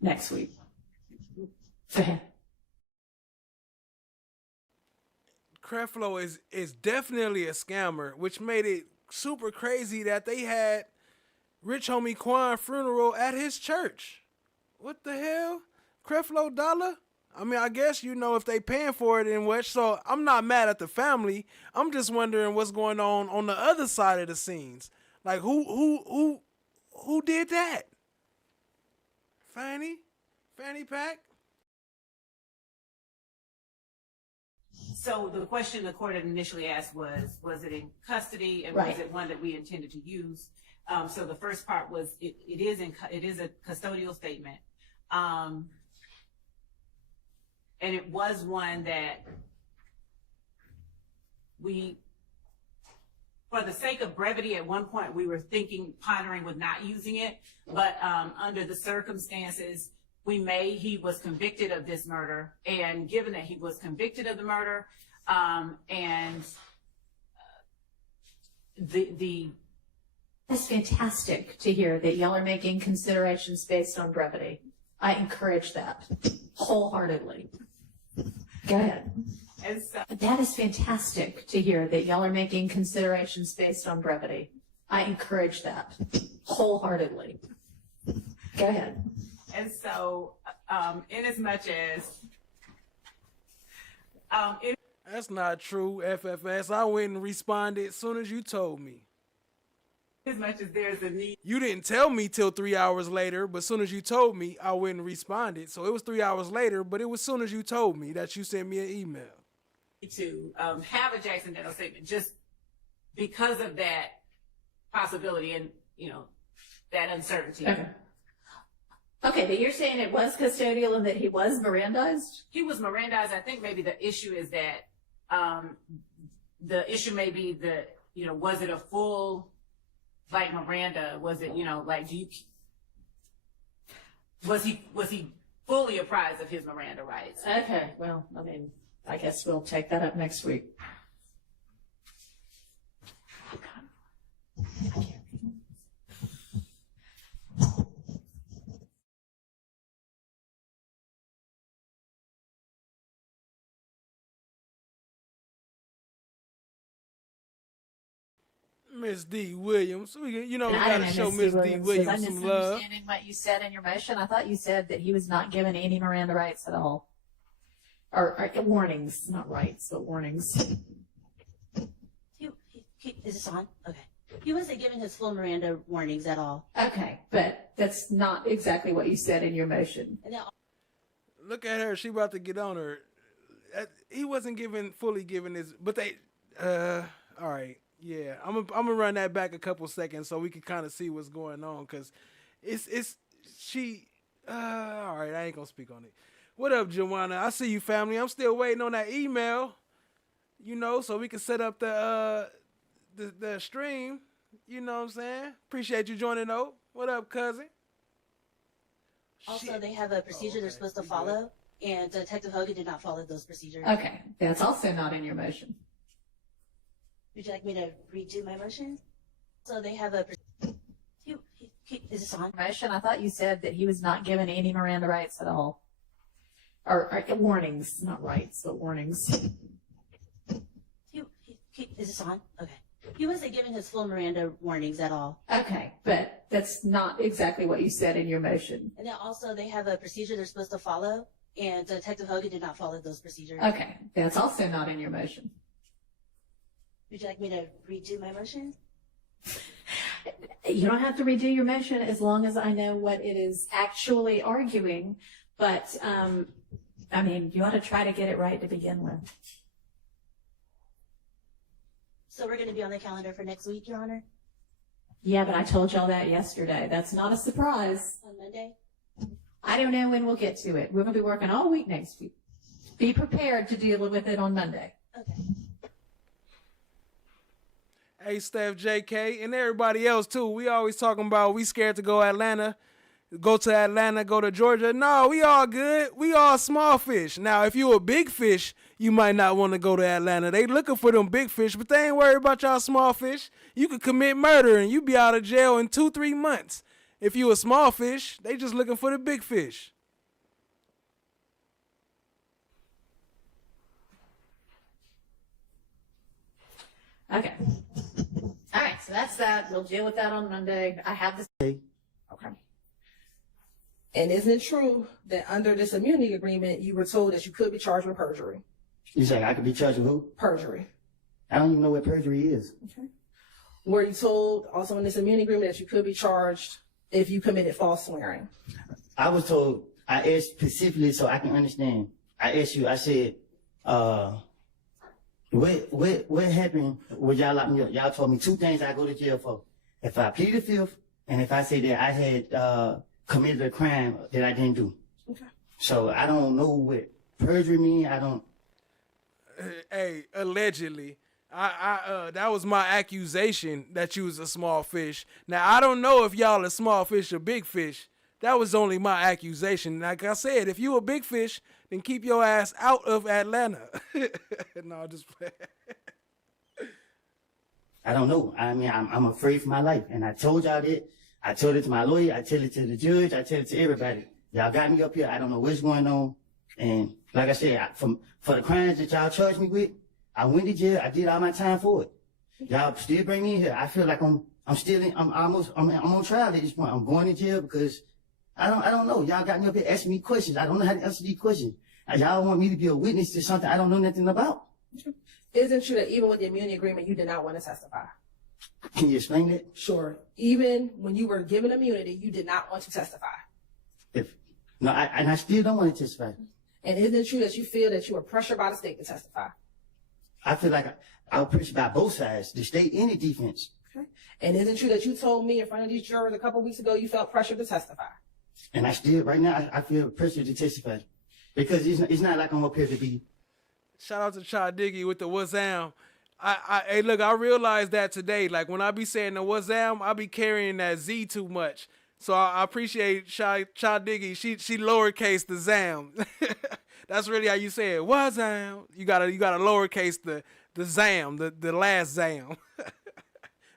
next week. Go ahead. Creflo is definitely a scammer, which made it super crazy that they had Rich Homie Quan funeral at his church. What the hell? Creflo Dollar? I mean, I guess, if they paying for it and what. So I'm not mad at the family. I'm just wondering what's going on the other side of the scenes. Like who did that? Fanny Pack? So the question the court had initially asked was it in custody and Right. was it one that we intended to use? So the first part was it is a custodial statement, and it was one that we, for the sake of brevity, at one point we were pondering with not using it, but under the circumstances, he was convicted of this murder, and given that he was convicted of the murder, It's fantastic to hear that y'all are making considerations based on brevity. I encourage that wholeheartedly. Go ahead. And so, That is fantastic to hear that y'all are making considerations based on brevity. I encourage that wholeheartedly. Go ahead. And so, in as much as, That's not true, FFS. I went and responded as soon as you told me. As much as there's a need You didn't tell me till 3 hours later, but as soon as you told me, I went and responded. So it was 3 hours later, but it was as soon as you told me that you sent me an email. to have a Jackson Dental statement just because of that possibility and, you know, that uncertainty. Okay, but you're saying it was custodial and that he was Mirandized? He was Mirandized. I think maybe the issue is that the issue may be the, you know, was it a full, like Miranda? Was it, you know, like, was he fully apprised of his Miranda rights? Okay, well, I mean, I guess we'll take that up next week. Miss D. Williams. You know, we And I gotta don't show know, Miss D. Was I Williams some love. misunderstanding what you said in your motion? I thought you said that he was not given any Miranda rights at all. Or warnings, not rights, but warnings. Is this on? Okay. He wasn't given his full Miranda warnings at all. Okay, but that's not exactly what you said in your motion. And then Look at her. She about to get on her. He wasn't fully given his, but they, all right. Yeah, I'm gonna run that back a couple seconds so we can kind of see what's going on, cause all right, I ain't gonna speak on it. What up, Joanna? I see you, family. I'm still waiting on that email, you know, so we can set up the stream. You know what I'm saying? Appreciate you joining though. What up, cousin? also they have a procedure they're supposed to follow, and Detective Hogan did not follow those procedures. Okay, that's also not in your motion. Would you like me to redo my motion? So they have a. Is this on? Motion. I thought you said that he was not given any Miranda rights at all. Or warnings, not rights, but warnings. Is this on? Okay. He wasn't given his full Miranda warnings at all. Okay, but that's not exactly what you said in your motion. And then also they have a procedure they're supposed to follow, and Detective Hogan did not follow those procedures. Okay, that's also not in your motion. Would you like me to redo my motion? You don't have to redo your motion as long as I know what it is actually arguing. But, I mean, you ought to try to get it right to begin with. So we're going to be on the calendar for next week, Your Honor? Yeah, but I told y'all that yesterday. That's not a surprise. On Monday? I don't know when we'll get to it. We're going to be working all week next week. Be prepared to deal with it on Monday. Okay. Hey, Steph, JK, and everybody else too. We always talking about we scared to go Atlanta, go to Atlanta, go to Georgia. No, we all good. We all small fish. Now, if you a big fish, you might not want to go to Atlanta. They looking for them big fish, but they ain't worried about y'all small fish. You could commit murder and you be out of jail in 2-3 months. If you a small fish, they just looking for the big fish. Okay. All right, so that's that. We'll deal with that on Monday. I have this. Okay. And isn't it true that under this immunity agreement, you were told that you could be charged with perjury? You say I could be charged with who? Perjury. I don't even know what perjury is. Okay. Were you told also in this immunity agreement that you could be charged if you committed false swearing? I was told, I asked specifically so I can understand. I asked you, I said, what happened when y'all locked me up? Y'all told me 2 things I go to jail for. If I plead the fifth, and if I say that I had committed a crime that I didn't do. Okay. So I don't know what perjury mean. I don't. Hey, allegedly, I that was my accusation that you was a small fish. Now I don't know if y'all a small fish or big fish. That was only my accusation. Like I said, if you a big fish, then keep your ass out of Atlanta. No, just play. I don't know. I mean, I'm afraid for my life, and I told y'all that. I told it to my lawyer. I tell it to the judge. I tell it to everybody. Y'all got me up here. I don't know what's going on. And like I said, for the crimes that y'all charged me with, I went to jail. I did all my time for it. Y'all still bring me in here. I feel like I'm on trial at this point. I'm going to jail because I don't know. Y'all got me up here asking me questions. I don't know how to answer these questions. Y'all want me to be a witness to something I don't know nothing about. Isn't true that even with the immunity agreement, you did not want to testify? Can you explain that? Sure. Even when you were given immunity, you did not want to testify. I still don't want to testify. And isn't it true that you feel that you were pressured by the state to testify? I feel like I was pressured by both sides, the state and the defense. Okay. And isn't it true that you told me in front of these jurors a couple weeks ago you felt pressured to testify? And I still, right now, I feel pressured to testify. Because it's not like I'm up here to be. Shout out to Chad Diggy with the what's down. Hey, look, I realized that today. Like, when I be saying the what's down, I be carrying that Z too much. So I appreciate Chad Diggy. She lowercase the zam. That's really how you say it. What's down? You gotta lowercase the zam, the last zam.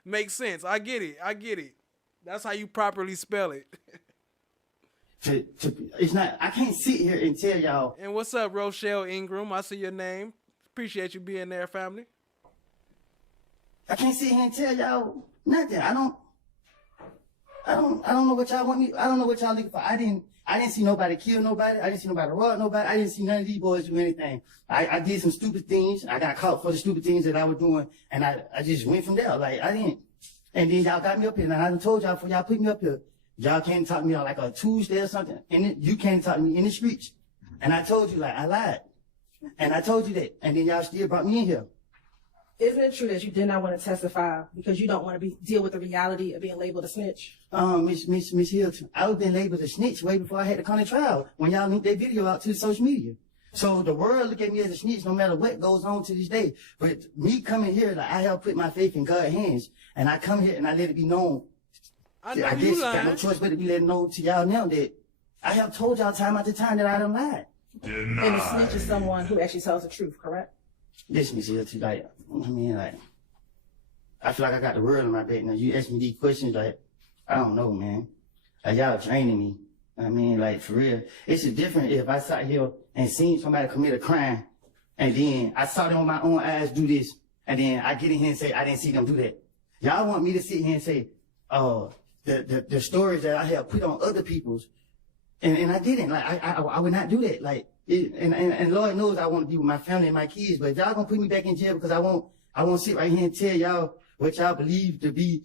Makes sense. I get it. That's how you properly spell it. It's not. I can't sit here and tell y'all. And what's up, Rochelle Ingram? I see your name. Appreciate you being there, family. I can't sit here and tell y'all nothing. I don't know what y'all want me. I don't know what y'all looking for. I didn't see nobody kill nobody. I didn't see nobody rob nobody. I didn't see none of these boys do anything. I did some stupid things. I got caught for the stupid things that I was doing, and I just went from there. Like, I didn't. And then y'all got me up here, and I done told y'all before y'all put me up here, y'all can't talk to me on like a Tuesday or something, and you can't talk to me in the streets. And I told you, like, I lied. And I told you that, and then y'all still brought me in here. Isn't it true that you did not want to testify because you don't want to deal with the reality of being labeled a snitch? Miss Hilton, I was been labeled a snitch way before I had to come to trial when y'all linked that video out to social media. So the world look at me as a snitch no matter what goes on to this day. But me coming here, like, I have put my faith in God's hands, and I come here and I let it be known. I guess got no choice but to be letting know to y'all now that I have told y'all time after time that I done lied. And a snitch is someone who actually tells the truth, correct? Yes, Miss Hilton, like, I mean, like, I feel like I got the world in my back now. You ask me these questions, like, I don't know, man. Like, y'all training me. I mean, like, for real. It's different if I sat here and seen somebody commit a crime, and then I saw them with my own eyes do this, and then I get in here and say, I didn't see them do that. Y'all want me to sit here and say, the stories that I have put on other people's, and I didn't. Like, I would not do that. Like, and Lord knows I want to be with my family and my kids, but if y'all gonna put me back in jail because I won't sit right here and tell y'all what y'all believe to be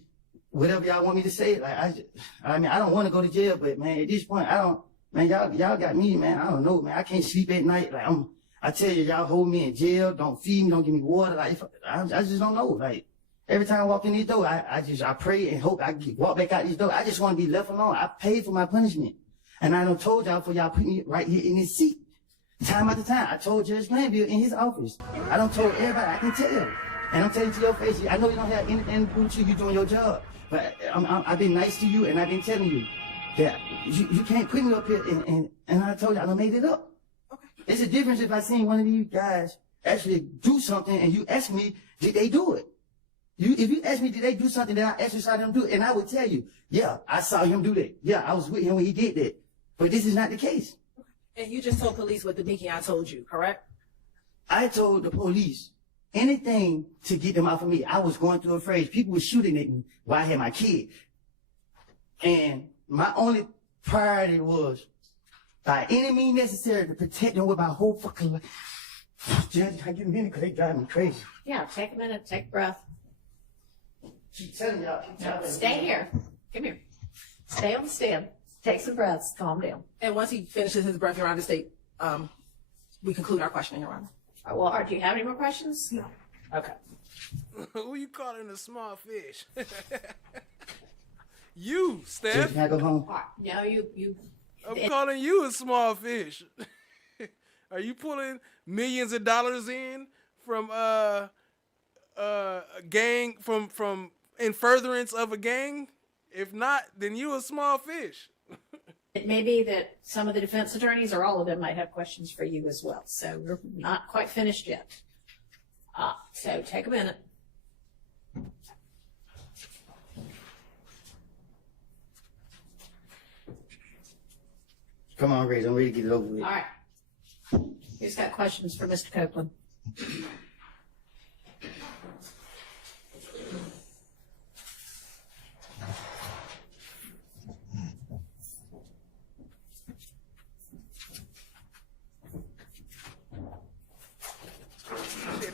whatever y'all want me to say. Like, I mean, I don't want to go to jail, but man, at this point, man, y'all got me, man. I don't know, man. I can't sleep at night. Like, I tell you, y'all hold me in jail, don't feed me, don't give me water. Like, I just don't know. Like, every time I walk in this door, I pray and hope I walk back out this door. I just want to be left alone. I paid for my punishment. And I done told y'all for y'all put me right here in this seat. Time after time, I told Judge Glanville in his office. I done told everybody, I can tell. And I'm telling you to your face, I know you don't have anything to do with you doing your job. But I've been nice to you, and I've been telling you that you can't put me up here, and I told you I done made it up. Okay. It's a difference if I seen one of these guys actually do something, and you ask me, did they do it? If you ask me, did they do something, then I actually saw them do it, and I would tell you, yeah, I saw him do that. Yeah, I was with him when he did that. But this is not the case. And you just told police what the Deacon told you, correct? I told the police anything to get them off of me. I was going through a phase. People were shooting at me while I had my kid. And my only priority was, by any means necessary, to protect them with my whole fucking life. Judge, I get a minute because they drive me crazy. Yeah, take a minute, take a breath. Keep telling y'all. Stay here. Come here. Stay on the stand. Take some breaths. Calm down. And once he finishes his breath, Your Honor, state, we conclude our questioning, Your Honor. Well, do you have any more questions? No. Okay. Who you calling a small fish? You, Steph. Can I go home? No, you. I'm calling you a small fish. Are you pulling millions of dollars in from a gang from in furtherance of a gang? If not, then you a small fish. It may be that some of the defense attorneys or all of them might have questions for you as well. So we're not quite finished yet. So take a minute. Come on, Grace. I'm ready to get it over with. All right. Who's got questions for Mr. Copeland?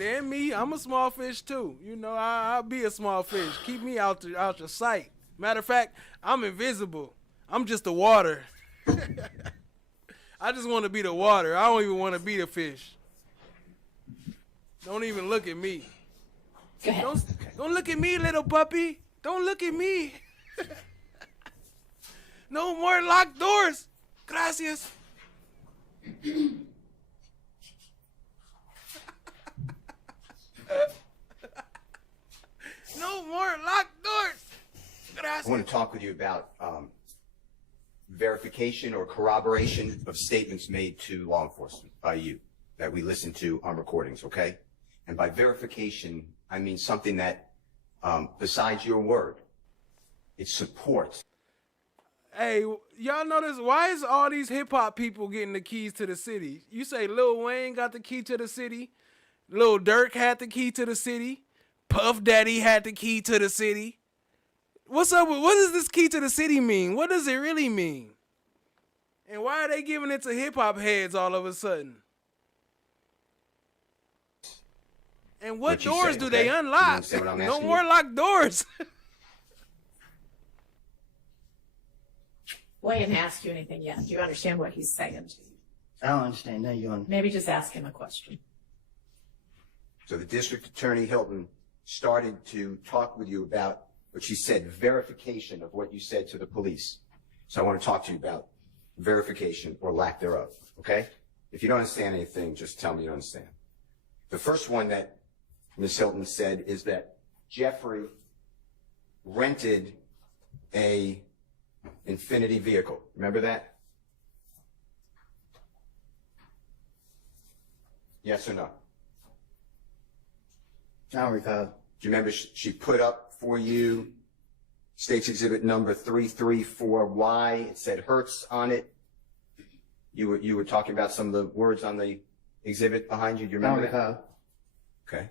and me, I'm a small fish too. You know, I'll be a small fish. Keep me out your sight. Matter of fact, I'm invisible. I'm just the water. I just want to be the water. I don't even want to be the fish. Don't even look at me. Don't look at me, little puppy. Don't look at me. No more locked doors. Gracias. No more locked doors. Gracias. I want to talk with you about verification or corroboration of statements made to law enforcement by you that we listen to on recordings, okay? And by verification, I mean something that, besides your word, it supports. Hey, y'all notice why is all these hip hop people getting the keys to the city? You say Lil Wayne got the key to the city, Lil Durk had the key to the city, Puff Daddy had the key to the city. What's up with, what does this key to the city mean? What does it really mean? And why are they giving it to hip hop heads all of a sudden? And what doors do they unlock? No more locked doors. Well, he didn't ask you anything yet. Do you understand what he's saying to you? I don't understand that. You understand? Maybe just ask him a question. So the district attorney Hilton started to talk with you about what she said, verification of what you said to the police. So I want to talk to you about verification or lack thereof, okay? If you don't understand anything, just tell me you don't understand. The first one that Ms. Hilton said is that Jeffrey rented a Infinity vehicle. Remember that? Yes or no? I don't recall. Do you remember she put up for you State's Exhibit number 334Y? It said Hertz on it. You were talking about some of the words on the exhibit behind you. Do you remember that? I don't recall. Okay.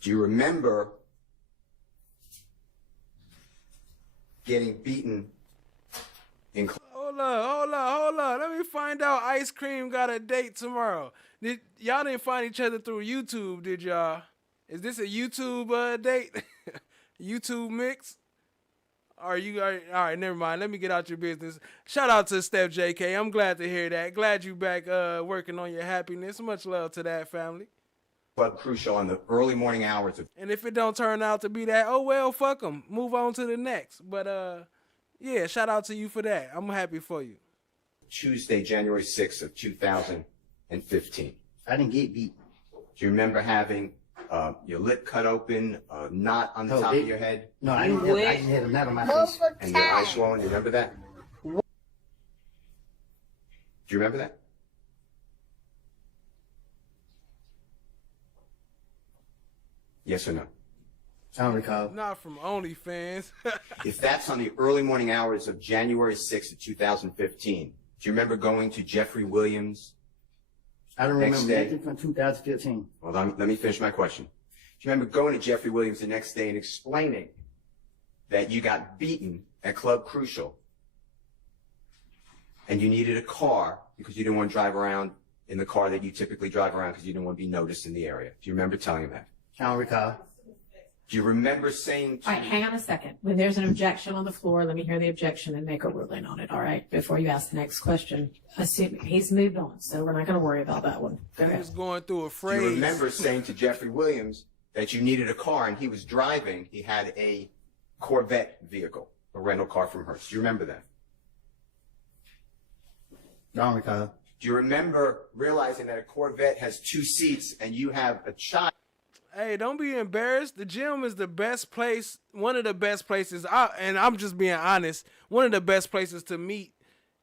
Do you remember getting beaten in class? Hold up. Let me find out Ice Cream got a date tomorrow. Y'all didn't find each other through YouTube, did y'all? Is this a YouTube date? YouTube mix? All right, never mind. Let me get out your business. Shout out to Steph JK. I'm glad to hear that. Glad you back working on your happiness. Much love to that family. Club Crucial on the early morning hours of. And if it don't turn out to be that, oh well, fuck them. Move on to the next. But yeah, shout out to you for that. I'm happy for you. Tuesday, January 6th of 2015. I didn't get beat. Do you remember having your lip cut open, knot on the top of your head? No, I didn't have a knot on my face. And your eyes swollen. Do you remember that? Do you remember that? Yes or no? I don't recall. Not from OnlyFans. If that's on the early morning hours of January 6th of 2015, do you remember going to Jeffrey Williams? I don't next remember day? anything from 2015. Well, let me finish my question. Do you remember going to Jeffrey Williams the next day and explaining that you got beaten at Club Crucial and you needed a car because you didn't want to drive around in the car that you typically drive around because you didn't want to be noticed in the area? Do you remember telling him that? I don't recall. Do you remember saying to All right, hang on a second. When there's an objection on the floor, let me hear the objection and make a ruling on it, all right? Before you ask the next question. Assume he's moved on, so we're not going to worry about that one. Go He ahead. was going through a Do phrase. you remember saying to Jeffrey Williams that you needed a car and he was driving, he had a Corvette vehicle, a rental car from Hertz? Do you remember that? I don't recall. Do you remember realizing that a Corvette has 2 seats and you have a child? Hey, don't be embarrassed. The gym is the best place, one of the best places, and I'm just being honest, one of the best places to meet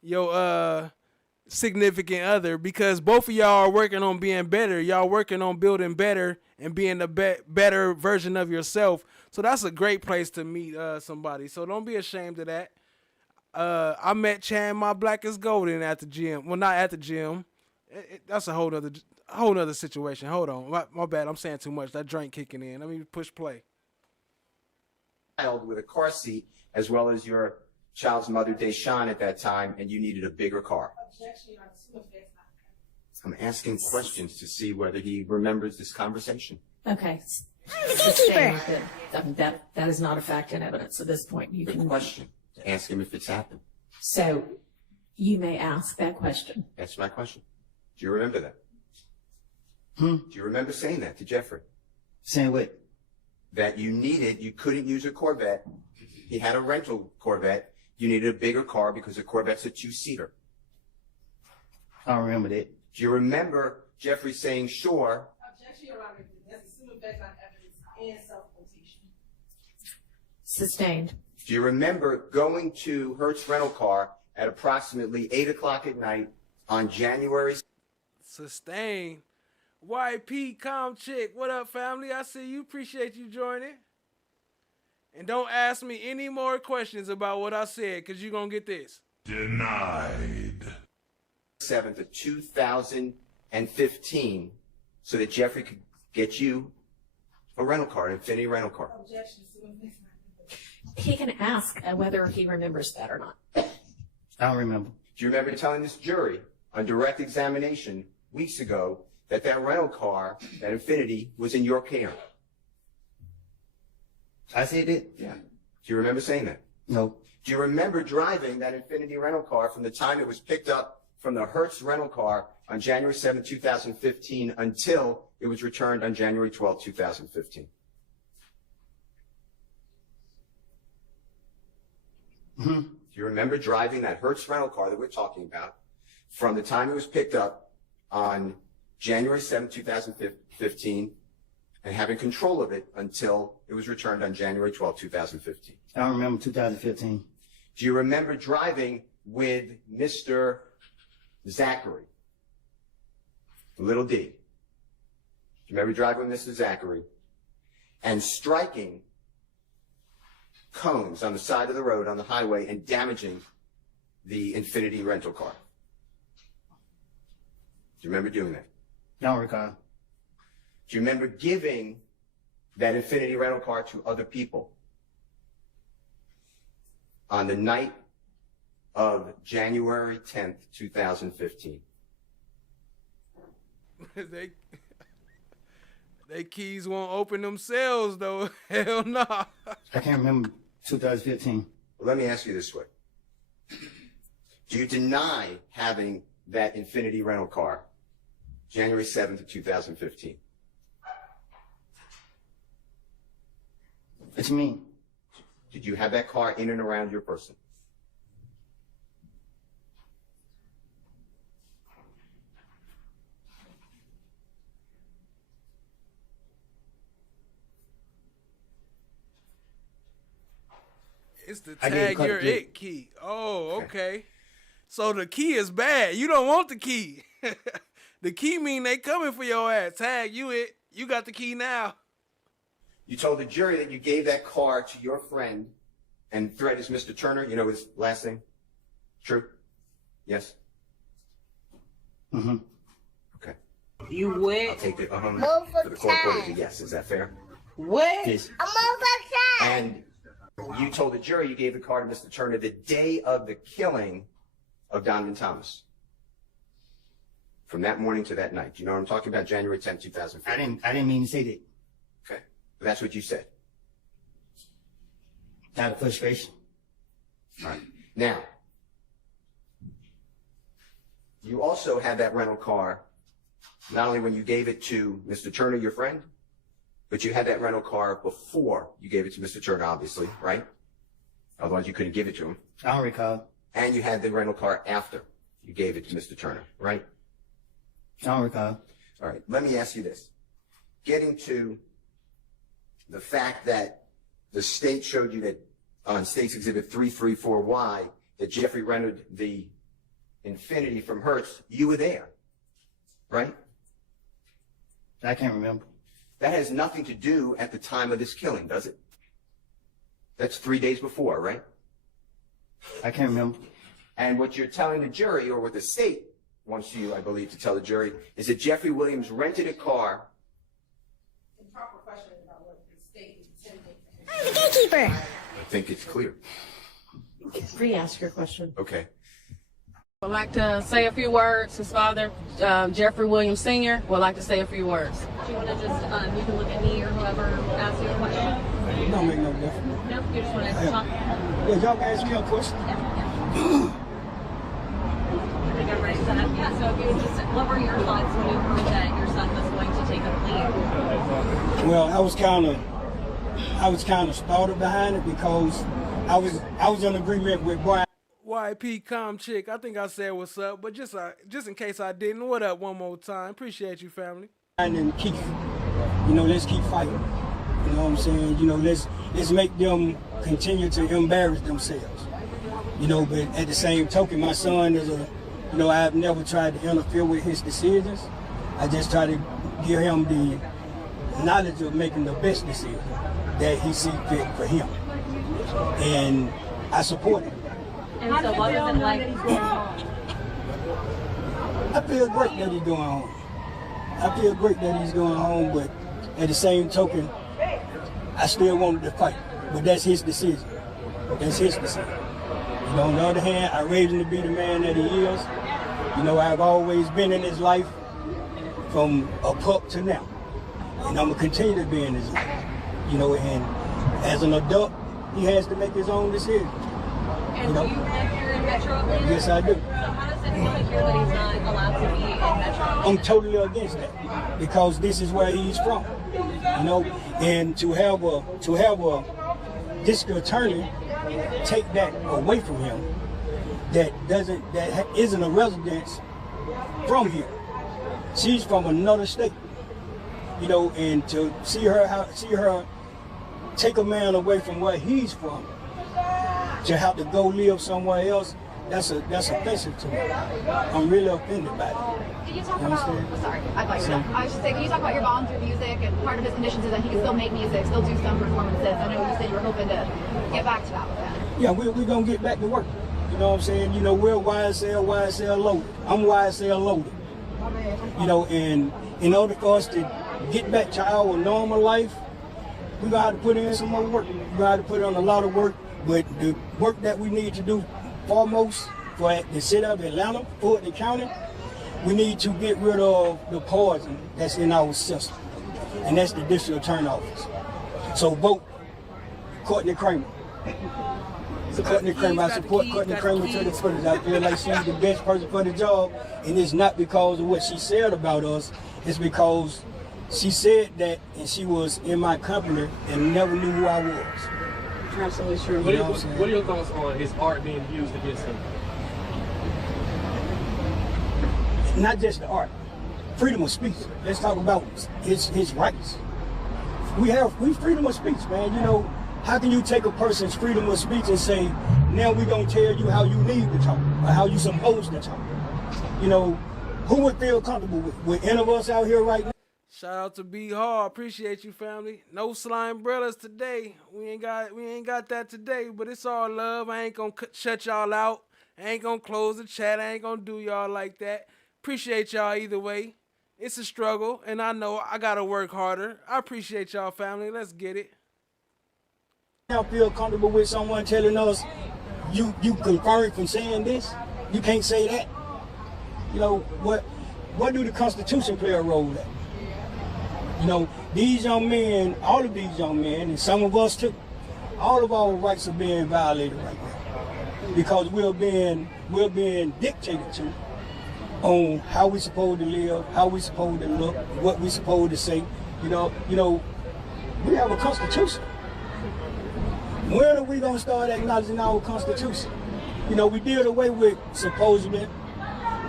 your significant other because both of y'all are working on being better. Y'all working on building better and being the better version of yourself. So that's a great place to meet somebody. So don't be ashamed of that. I met Chan, my black is golden at the gym. Well, not at the gym. That's a whole other situation. Hold on. My bad. I'm saying too much. That drink kicking in. Let me push play. Child with a car seat, as well as your child's mother, Deshawn, at that time, and you needed a bigger car. I'm asking questions to see whether he remembers this conversation. Okay. That is not a fact and evidence at this point. You The can, question, to ask him if it's happened. so you may ask that question. That's my question. Do you remember that? Hmm? Do you remember saying that to Jeffrey? Saying what? That you couldn't use a Corvette. He had a rental Corvette. You needed a bigger car because a Corvette's a two-seater. I don't remember that. Do you remember Jeffrey saying, sure? Objection, Your Honor. That's assuming based on evidence and self-quotation. Sustained. Do you remember going to Hertz Rental Car at approximately 8 o'clock at night on January? Sustain. YP Com Chick, what up, family? I see you. Appreciate you joining. And don't ask me any more questions about what I said, because you're going to get this. Denied. 7th of 2015, so that Jeffrey could get you a rental car, an Infiniti rental car. Objection, He can ask whether he remembers that or not. I don't remember. Do you remember telling this jury on direct examination weeks ago that that rental car, that Infiniti, was in your care? I said it? Yeah. Do you remember saying that? No. Do you remember driving that Infiniti rental car from the time it was picked up from the Hertz rental car on January 7, 2015 until it was returned on January 12, 2015? Mm-hmm. Do you remember driving that Hertz rental car that we're talking about from the time it was picked up on January 7, 2015 and having control of it until it was returned on January 12, 2015? I don't remember 2015. Do you remember driving with Mr. Zachary? Little D. Do you remember driving with Mr. Zachary and striking cones on the side of the road on the highway and damaging the Infiniti rental car? Do you remember doing that? I don't recall. Do you remember giving that Infiniti rental car to other people on the night of January 10th, 2015? They keys won't open themselves, though. Hell no. I can't remember 2015. Well, let me ask you this way. Do you deny having that Infiniti rental car January 7th of 2015? What you mean? Did you have that car in and around your person? It's the tag your it key. Oh, okay. So the key is bad. You don't want the key. The key mean they coming for your ass. Tag you it. You got the key now. You told the jury that you gave that car to your friend, and threat is Mr. Turner. You know his last name? True? Yes? Mm-hmm. Okay. You what? I'll take it for the court order. Yes, is that fair? What? Yes. I'm over And you told the jury you gave the car to Mr. Turner the day of the killing of Donovan Thomas. From that morning to that night. Do you know what I'm talking about? January 10, 2015. I didn't mean to say that. Okay. But that's what you said. Out of frustration. All right. Now, you also had that rental car, not only when you gave it to Mr. Turner, your friend, but you had that rental car before you gave it to Mr. Turner, obviously, right? Otherwise, you couldn't give it to him. I don't recall. And you had the rental car after you gave it to Mr. Turner, right? I don't recall. All right. Let me ask you this. Getting to the fact that the state showed you that on State's Exhibit 334Y that Jeffrey rented the Infiniti from Hertz, you were there, right? I can't remember. That has nothing to do at the time of this killing, does it? That's 3 days before, right? I can't remember. And what you're telling the jury, or what the state wants you, I believe, to tell the jury, is that Jeffrey Williams rented a car. Improper question about what the state intended. I'm the gatekeeper. I think it's clear. Re-ask your question. Okay. Would like to say a few words. His father, Jeffrey Williams Sr., would like to say a few words. Do you want to just, you can look at me or whoever asks you a question? It don't make no difference. No, you just want to talk? Yeah, y'all can ask me a question. I think everybody's set up. Yeah, so if you would just, what were your thoughts when you heard that your son was going to take a plea? Well, I was kind of startled behind it because I was in agreement with Brian. YP Com Chick, I think I said what's up, but just in case I didn't, what up one more time? Appreciate you, family. And keep, let's keep fighting. You know what I'm saying? Let's make them continue to embarrass themselves. But at the same token, my son is I've never tried to interfere with his decisions. I just try to give him the knowledge of making the best decision that he sees fit for him. And I support him. And so what was it like? I feel great that he's going home. I feel great that he's going home, but at the same token, I still wanted to fight. But that's his decision. That's his decision. On the other hand, I raised him to be the man that he is. I've always been in his life from a pup to now. And I'm going to continue to be in his life. And as an adult, he has to make his own decision. And do you live here in Metro Atlanta? Yes, I do. So how does it feel to hear that he's not allowed to be in Metro Atlanta? I'm totally against that because this is where he's from. And to have a district attorney take that away from him that isn't a resident from here. She's from another state. And to see her take a man away from where he's from to have to go live somewhere else, that's offensive to me. I'm really offended by it. Can you talk about, sorry, I should say, can you talk about your volunteer music, and part of his conditions is that he can still make music, still do some performances. I know you said you were hoping to get back to that with that. Yeah, we're going to get back to work. You know what I'm saying? We're YSL loaded. I'm YSL loaded. And in order for us to get back to our normal life, we're going to have to put in some more work. We're going to have to put in a lot of work, but the work that we need to do foremost for the city of Atlanta, Fulton County, we need to get rid of the poison that's in our system, and that's the district attorney office. So vote Courtney Kramer. Courtney Kramer, I support Courtney Kramer to the fullest. I feel like she's the best person for the job, and it's not because of what she said about us, it's because she said that and she was in my company and never knew who I was. Absolutely true. What are your thoughts on his art being used against him? Not just the art, freedom of speech. Let's talk about his rights. We freedom of speech, man. How can you take a person's freedom of speech and say, now we're gonna tell you how you need to talk or how you supposed to talk? Who would feel comfortable with any of us out here right now? Shout out to B Hall. Appreciate you, family. No slime brothers today. We ain't got that today, but it's all love. I ain't gonna shut y'all out. I ain't gonna close the chat. I ain't gonna do y'all like that. Appreciate y'all either way. It's a struggle, and I know I gotta work harder. I appreciate y'all, family. Let's get it. Now feel comfortable with someone telling us you confirmed from saying this? You can't say that. What do the Constitution play a role in? These young men, all of these young men, and some of us too, all of our rights are being violated right now because we're being dictated to on how we supposed to live, how we supposed to look, what we supposed to say. We have a Constitution. When are we gonna start acknowledging our Constitution? We did away with supposedly,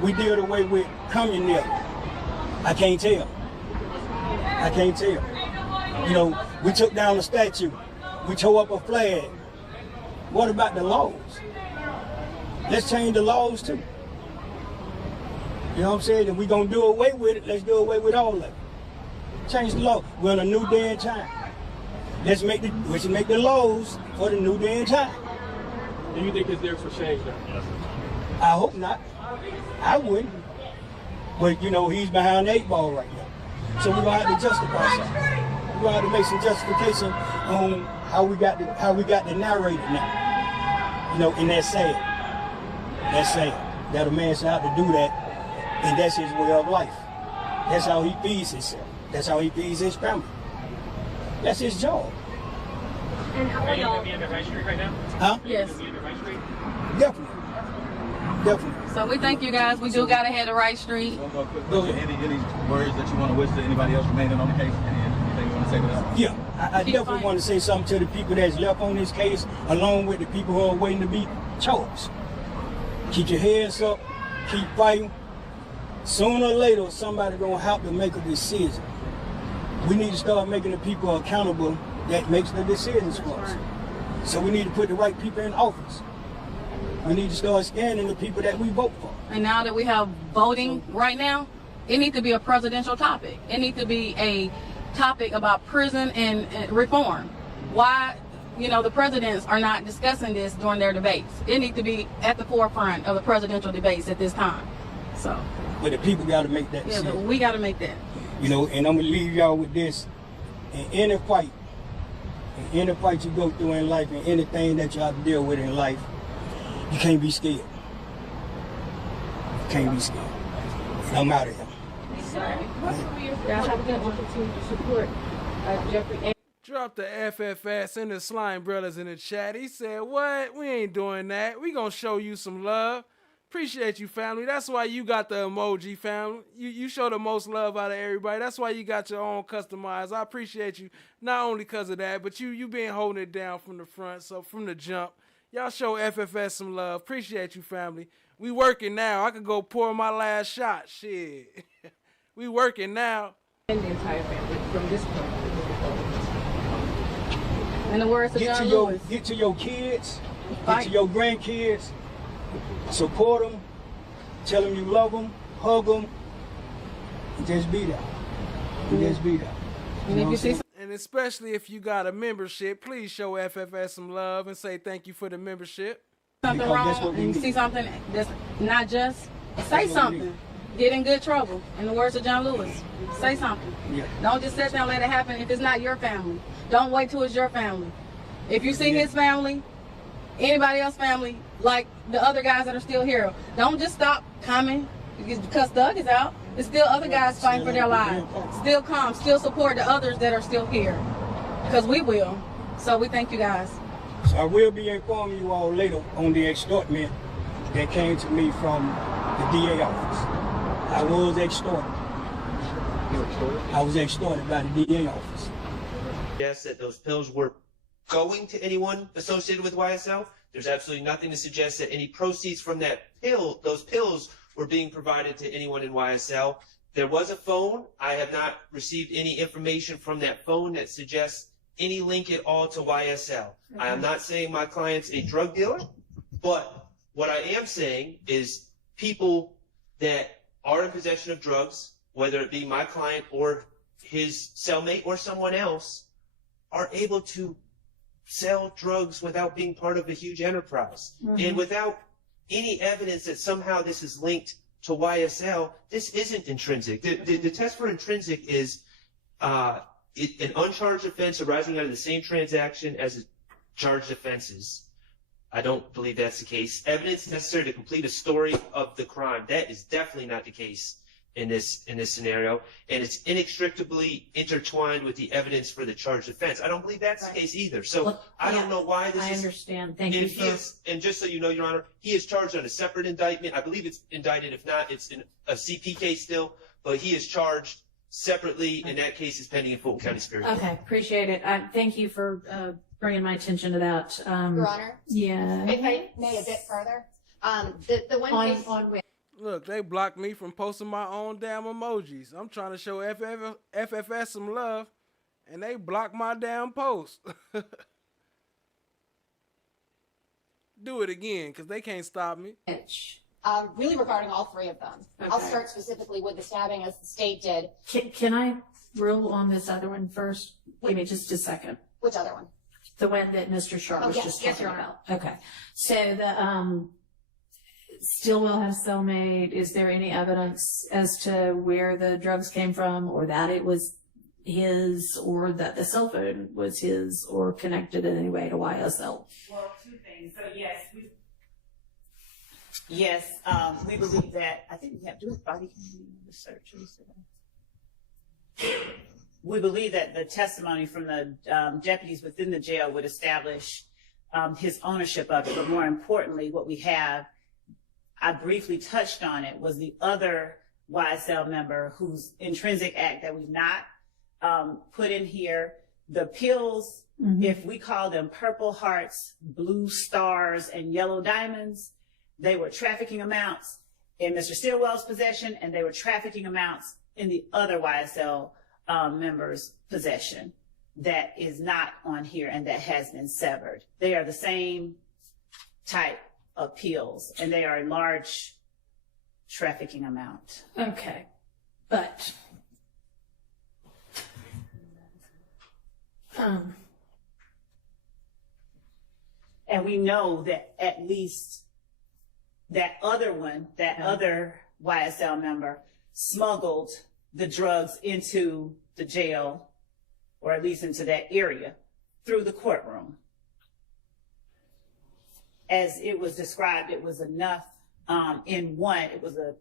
we did away with communism. I can't tell. We took down a statue. We tore up a flag. What about the laws? Let's change the laws too. You know what I'm saying? If we're going to do away with it, let's do away with all of it. Change the law. We're in a new day and time. Let's make the laws for the new day and time. Do you think his lyrics will change now? I hope not. I wouldn't. But he's behind the 8 ball right now. So we're gonna have to justify something. We're gonna have to make some justification on how we got the narrator now. And that's sad. That's sad. that a man's out to do that, and that's his way of life. That's how he feeds himself. That's how he feeds his family. That's his job. And how are y'all? Huh? Yes. Definitely. Definitely. So we thank you guys. We do gotta head to Wright Street. Go ahead. Any words that you want to wish to anybody else remaining on the case? Anything you want to say to them? Yeah, I definitely want to say something to the people that's left on this case, along with the people who are waiting to be charged. Keep your heads up, keep fighting. Sooner or later, somebody gonna have to make a decision. We need to start making the people accountable that makes the decisions for us. So we need to put the right people in office. We need to start scanning the people that we vote for. And now that we have voting right now, it needs to be a presidential topic. It needs to be a topic about prison and reform. Why, the presidents are not discussing this during their debates. It needs to be at the forefront of the presidential debates at this time. So. But the people got to make that decision. Yeah, we got to make that. And I'm going to leave y'all with this. In any fight you go through in life, and anything that you have to deal with in life, you can't be scared. You can't be scared. I'm out of here. Drop the FFS and the Slime Brothers in the chat. He said, what? We ain't doing that. We gonna show you some love. Appreciate you, family. That's why you got the emoji, family. You show the most love out of everybody. That's why you got your own customized. I appreciate you, not only because of that, but you been holding it down from the front, so from the jump. Y'all show FFS some love. Appreciate you, family. We working now. I could go pour my last shot. Shit. We working now. And the entire family from this point. In the words of John Lewis. Get to your kids, get to your grandkids, support them, tell them you love them, hug them, and just be there. Just be there. And especially if you got a membership, please show FFS some love and say thank you for the membership. Something wrong and you see something that's not just, say something. Get in good trouble. In the words of John Lewis, say something. Yeah. Don't just sit there and let it happen if it's not your family. Don't wait till it's your family. If you see his family, anybody else's family, like the other guys that are still here, don't just stop coming because Thug is out. There's still other guys fighting for their lives. Still come, still support the others that are still here. Because we will. So we thank you guys. So I will be informing you all later on the extortment that came to me from the DA office. I was extorted. I was extorted by the DA office. Yes, that those pills were going to anyone associated with YSL. There's absolutely nothing to suggest that any proceeds from those pills were being provided to anyone in YSL. There was a phone. I have not received any information from that phone that suggests any link at all to YSL. Okay. I am not saying my client's a drug dealer, but what I am saying is people that are in possession of drugs, whether it be my client or his cellmate or someone else, are able to sell drugs without being part of a huge enterprise. Mm-hmm. And without any evidence that somehow this is linked to YSL, this isn't intrinsic. The test for intrinsic is an uncharged offense arising out of the same transaction as charged offenses. I don't believe that's the case. Evidence necessary to complete a story of the crime. That is definitely not the case in this scenario, and it's inextricably intertwined with the evidence for the charged offense. I don't believe that's the case either. So I don't know why this is. I understand. Thank you. And just so you know, Your Honor, he is charged on a separate indictment. I believe it's indicted. If not, it's in a CP case still, but he is charged separately, and that case is pending in Fulton County Superior Court. Okay, appreciate it. Thank you for bringing my attention to that. Your Honor? Yeah. If I may a bit further, the one case on which look, they blocked me from posting my own damn emojis. I'm trying to show FFS some love, and they blocked my damn post. Do it again, because they can't stop me. Really regarding all three of them. Okay. I'll start specifically with the stabbing as the state did. Can I rule on this other one first? Give me just a second. Which other one? The one that Mr. Sharp was just talking about. Okay. So the Stillwell has cellmate. Is there any evidence as to where the drugs came from, or that it was his, or that the cell phone was his, or connected in any way to YSL? Well, two things. So yes, Yes, we believe that, I think we have to do a body cam research. We believe that the testimony from the deputies within the jail would establish his ownership of it, but more importantly, what we have, I briefly touched on it, was the other YSL member whose intrinsic act that we've not put in here. The pills, if we call them purple hearts, blue stars, and yellow diamonds, they were trafficking amounts in Mr. Stillwell's possession, and they were trafficking amounts in the other YSL member's possession. That is not on here and that has been severed. They are the same type of pills, and they are a large trafficking amount. Okay, but and we know that at least that other one, that other YSL member, smuggled the drugs into the jail, or at least into that area, through the courtroom. As it was described, it was enough in one, it was a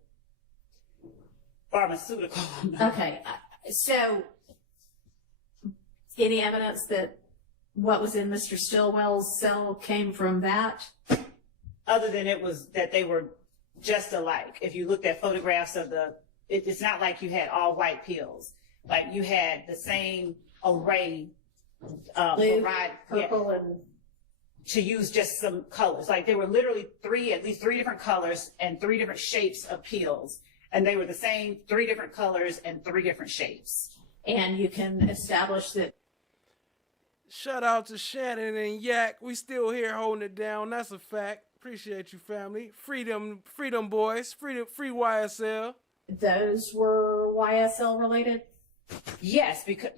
pharmaceutical. okay, so any evidence that what was in Mr. Stillwell's cell came from that? Other than it was that they were just alike. If you looked at photographs of it's not like you had all white pills. Like you had the same array, Blue, variety, purple, and to use just some colors. Like there were literally at least three different colors and three different shapes of pills. And they were the same, three different colors and three different shapes. And you can establish that. Shout out to Shannon and Yak. We still here holding it down. That's a fact. Appreciate you, family. Freedom boys. Free YSL. Those were YSL related? Yes, because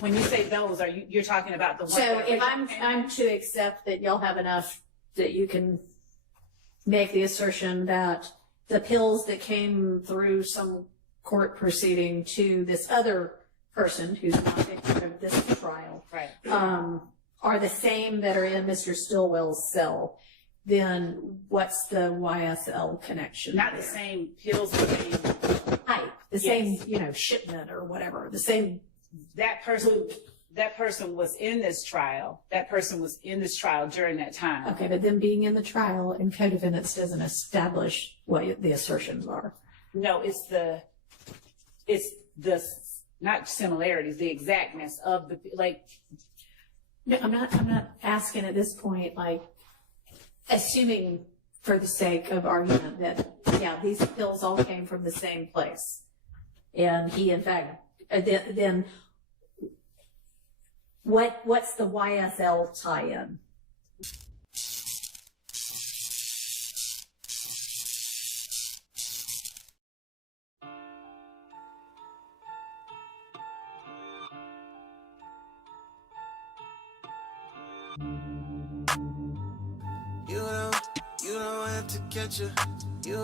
when you say those, you're talking about the ones? So if I'm to accept that y'all have enough that you can make the assertion that the pills that came through some court proceeding to this other person who's not victim of this trial, right, are the same that are in Mr. Stillwell's cell, then what's the YSL connection? Not the same pills, the same type, the same, shipment or whatever, the same. That person was in this trial. That person was in this trial during that time. Okay, but them being in the trial and co-defendants doesn't establish what the assertions are. No, it's the not similarities, the exactness of the, like. No, I'm not asking at this point, like, assuming for the sake of argument that, yeah, these pills all came from the same place. And he, in fact, then what's the YSL tie-in? You don't have to catch a, you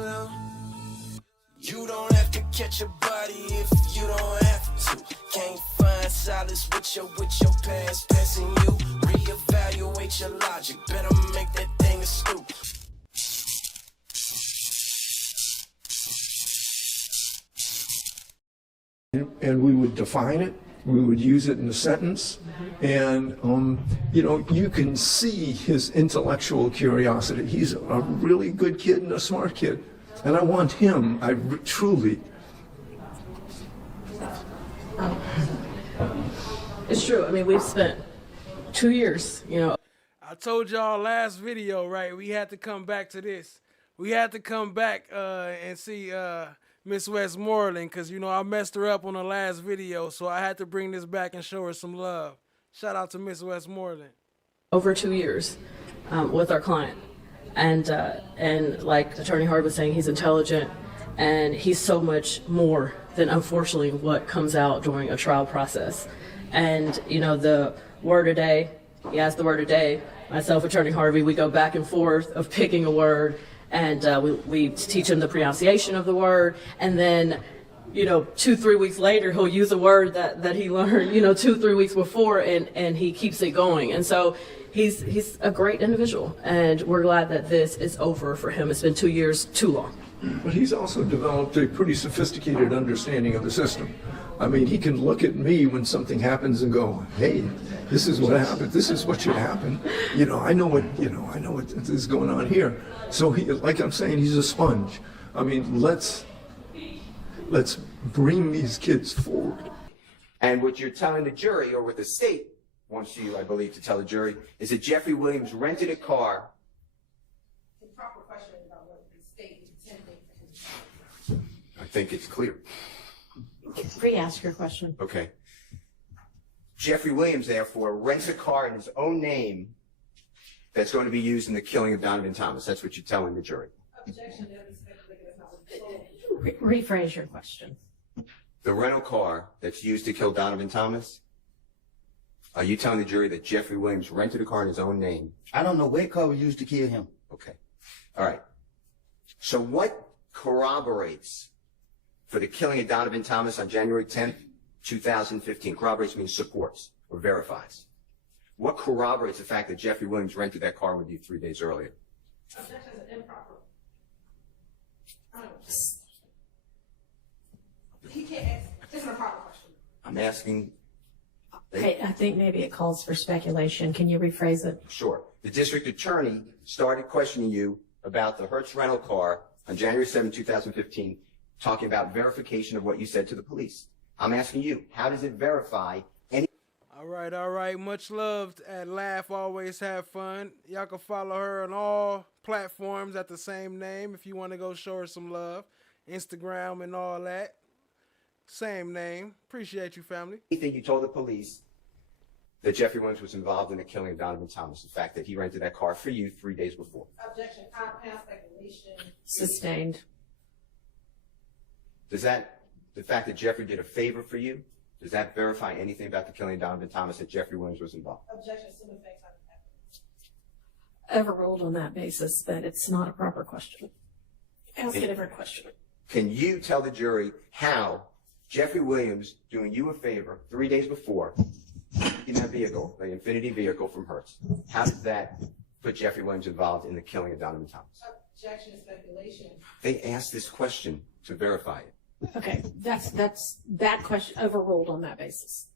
don't have to catch a body if you don't have to. Can't find solace with your past passing you. Reevaluate your logic, better make that thing a stoop. And we would define it. We would use it in a sentence, and you can see his intellectual curiosity. He's a really good kid and a smart kid, and I want him. I truly. It's true. I mean, we've spent 2 years. I told y'all last video, right? We had to come back to this. We had to come back and see Miss Westmoreland, because, I messed her up on the last video, so I had to bring this back and show her some love. Shout out to Miss Westmoreland. Over 2 years with our client. And like Attorney Hard was saying, he's intelligent, and he's so much more than, unfortunately, what comes out during a trial process. And, the word a day, he has the word a day. Myself, Attorney Harvey, we go back and forth of picking a word. And we teach him the pronunciation of the word, and then, 2-3 weeks later, he'll use a word that he learned, 2-3 weeks before, and he keeps it going. And so he's a great individual, and we're glad that this is over for him. It's been 2 years too long. But he's also developed a pretty sophisticated understanding of the system. I mean, he can look at me when something happens and go, hey, this is what happened. This is what should happen. You know, I know what is going on here. So he, like I'm saying, he's a sponge. I mean, let's bring these kids forward. And what you're telling the jury, or what the state wants you, I believe, to tell the jury, is that Jeffrey Williams rented a car. The proper question is about what the state is intending for him. I think it's clear. Re-ask your question. Okay. Jeffrey Williams, therefore, rents a car in his own name that's going to be used in the killing of Donovan Thomas. That's what you're telling the jury. Objection. Rephrase your question. The rental car that's used to kill Donovan Thomas, are you telling the jury that Jeffrey Williams rented a car in his own name? I don't know what car was used to kill him. Okay. All right. So what corroborates for the killing of Donovan Thomas on January 10th, 2015? Corroborates means supports or verifies. What corroborates the fact that Jeffrey Williams rented that car with you 3 days earlier? Objection is improper. He can't ask. This is a proper question. I'm asking. I think maybe it calls for speculation. Can you rephrase it? Sure. The district attorney started questioning you about the Hertz rental car on January 7, 2015, talking about verification of what you said to the police. I'm asking you, how does it verify any? All right. Much love at Laugh Always Have Fun. Y'all can follow her on all platforms at the same name if you want to go show her some love. Instagram and all that. Same name. Appreciate you, family. Anything you told the police that Jeffrey Williams was involved in the killing of Donovan Thomas, the fact that he rented that car for you 3 days before? Objection. Compound speculation. Sustained. Does that, the fact that Jeffrey did a favor for you, does that verify anything about the killing of Donovan Thomas that Jeffrey Williams was involved? Objection. Some effects on the evidence. Overruled on that basis that it's not a proper question. Ask a different question. Can you tell the jury how Jeffrey Williams doing you a favor 3 days before in that vehicle, the Infinity vehicle from Hertz, how does that put Jeffrey Williams involved in the killing of Donovan Thomas? Objection. Speculation. They asked this question to verify it. Okay, that's that question overruled on that basis.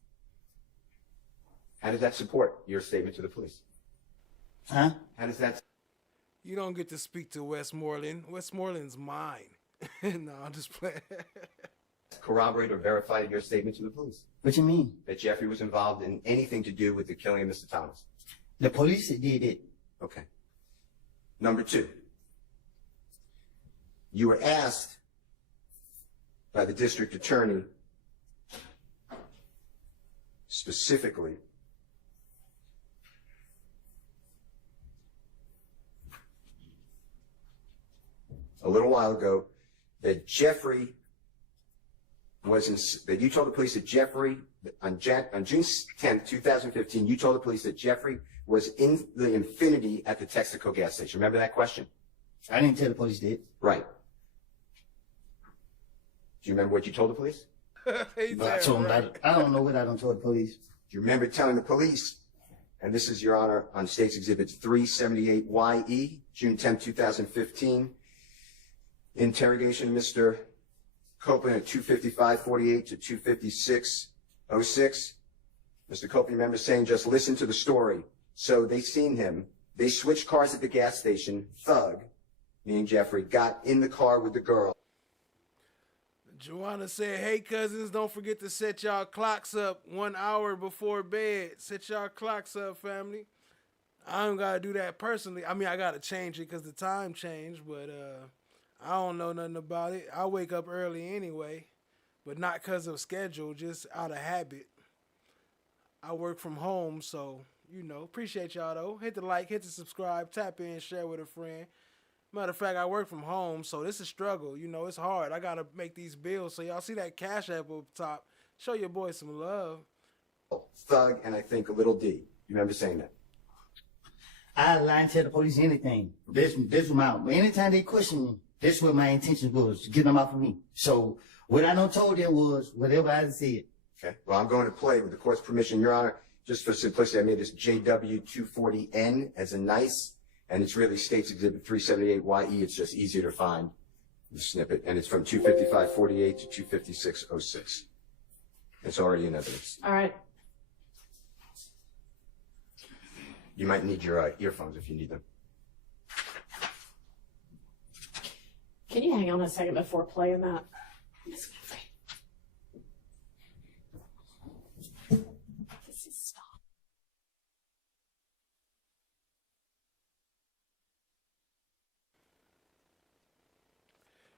How does that support your statement to the police? Huh? How does that? You don't get to speak to Westmoreland. Westmoreland's mine. No, I'm just playing. Corroborate or verify your statement to the police? What you mean? That Jeffrey was involved in anything to do with the killing of Mr. Thomas? The police did it. Okay. Number two, you were asked by the district attorney specifically a little while ago that Jeffrey was in, that you told the police that Jeffrey, on June 10th, 2015, you told the police that Jeffrey was in the Infinity at the Texaco gas station. Remember that question? I didn't tell the police that. Right. Do you remember what you told the police? I told them I don't know what I done told the police. Do you remember telling the police, and this is, Your Honor, on State's Exhibit 378YE, June 10th, 2015, interrogation of Mr. Copeland at 255:48 to 256:06. Mr. Copeland remembers saying, just listen to the story. So they seen him. They switched cars at the gas station. Thug, meaning Jeffrey, got in the car with the girl. Joanna said, hey, cousins, don't forget to set y'all clocks up 1 hour before bed. Set y'all clocks up, family. I don't got to do that personally. I mean, I got to change it because the time changed, but I don't know nothing about it. I wake up early anyway, but not because of schedule, just out of habit. I work from home, so, you know, appreciate y'all, though. Hit the like, hit the subscribe, tap in, share with a friend. Matter of fact, I work from home, so this is a struggle. You know, it's hard. I got to make these bills. So y'all see that CashApp up top. Show your boy some love. Thug and I think a little D. You remember saying that? I lie and tell the police anything. This was my, anytime they question me, that's what my intention was, to get them off of me. So what I done told them was whatever I said. Okay. Well, I'm going to play, with the court's permission, Your Honor, Just for simplicity, I made this JW240N as a nice, and it's really States Exhibit 378YE. It's just easier to find the snippet, and it's from 255.48 to 256.06. It's already in evidence. All right. You might need your earphones if you need them. Can you hang on a second before playing that?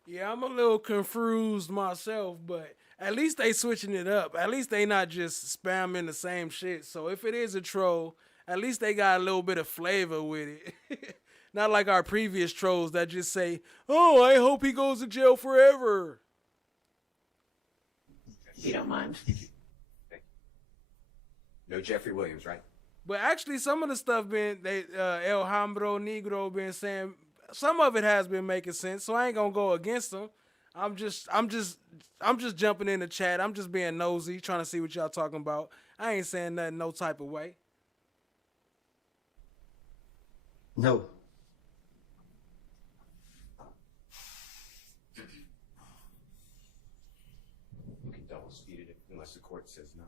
Yeah, I'm a little confused myself, but at least they switching it up. At least they not just spamming the same shit. So if it is a troll, at least they got a little bit of flavor with it. Not like our previous trolls that just say, "Oh, I hope he goes to jail forever." If you don't mind. No Jeffrey Williams, right? But actually, some of the stuff El Hombro Negro been saying, some of it has been making sense. So I ain't gonna go against them. I'm just jumping in the chat. I'm just being nosy, trying to see what y'all talking about. I ain't saying nothing no type of way. No. You can double speed it unless the court says no.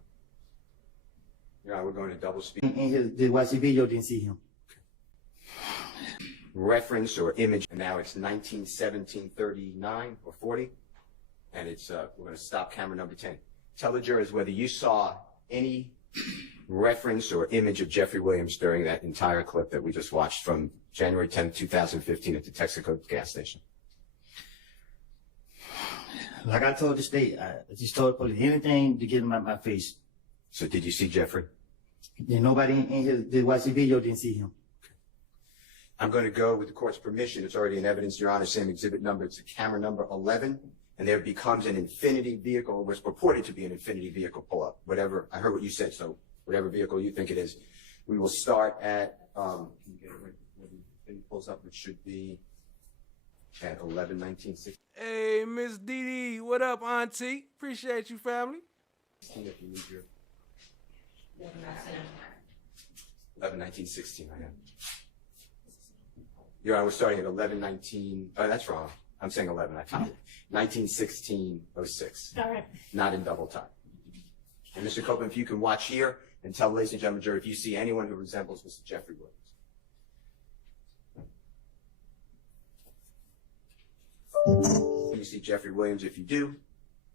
Yeah, we're going to double speed. In the YC video, didn't see him. Reference or image, and now it's 1917-39 or 40, and it's we're going to stop camera number 10. Tell the jurors whether you saw any reference or image of Jeffrey Williams during that entire clip that we just watched from January 10, 2015 at the Texaco gas station. Like I told the state, I just told the police anything to get him out my face. So did you see Jeffrey? And nobody in the YC video didn't see him. I'm going to go with the court's permission. It's already in evidence, Your Honor, same exhibit number. It's a camera number 11, and there becomes an infinity vehicle, what's purported to be an infinity vehicle pull-up. Whatever, I heard what you said, so whatever vehicle you think it is. We will start at, can you get it right when it pulls up, which should be at 11:19:16. Hey, Miss Dee, what up, Auntie? Appreciate you, family. If you need your 11:19:16, I am. Your Honor, we're starting at 11:19. Oh, that's wrong. I'm saying 11. I found it. 19:16:06. All right. Not in double time. And Mr. Copeland, if you can watch here and tell ladies and gentlemen, jury, if you see anyone who resembles Mr. Jeffrey Williams. You see Jeffrey Williams. If you do,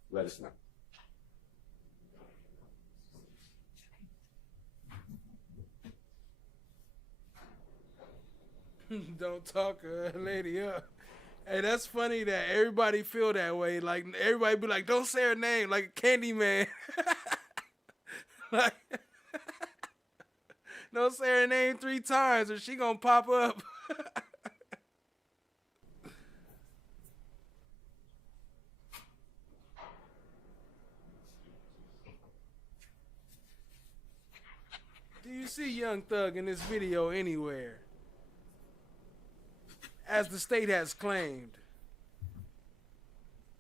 let us know. Don't talk a lady up. Hey, that's funny that everybody feel that way. Like, everybody be like, don't say her name, like Candyman. Like, don't say her name 3 times or she gonna pop up. Do you see Young Thug in this video anywhere? As the state has claimed.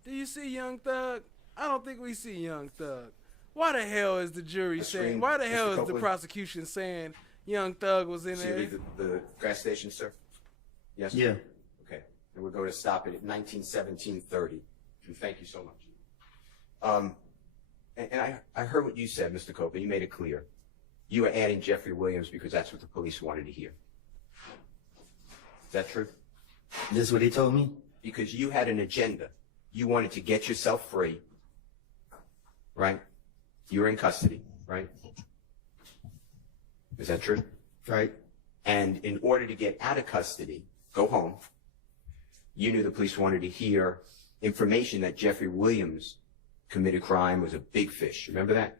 Do you see Young Thug? I don't think we see Young Thug. Why the hell is the jury saying, why the hell is the prosecution saying Young Thug was in there? See the gas station, sir? Yes? Yeah. Okay. And we're going to stop it at 19:17:30. And thank you so much. And I heard what you said, Mr. Copeland. You made it clear. You were adding Jeffrey Williams because that's what the police wanted to hear. Is that true? This is what he told me? Because you had an agenda. You wanted to get yourself free, right? You were in custody, right? Is that true? Right. And in order to get out of custody, go home, you knew the police wanted to hear information that Jeffrey Williams committed crime, was a big fish. Remember that?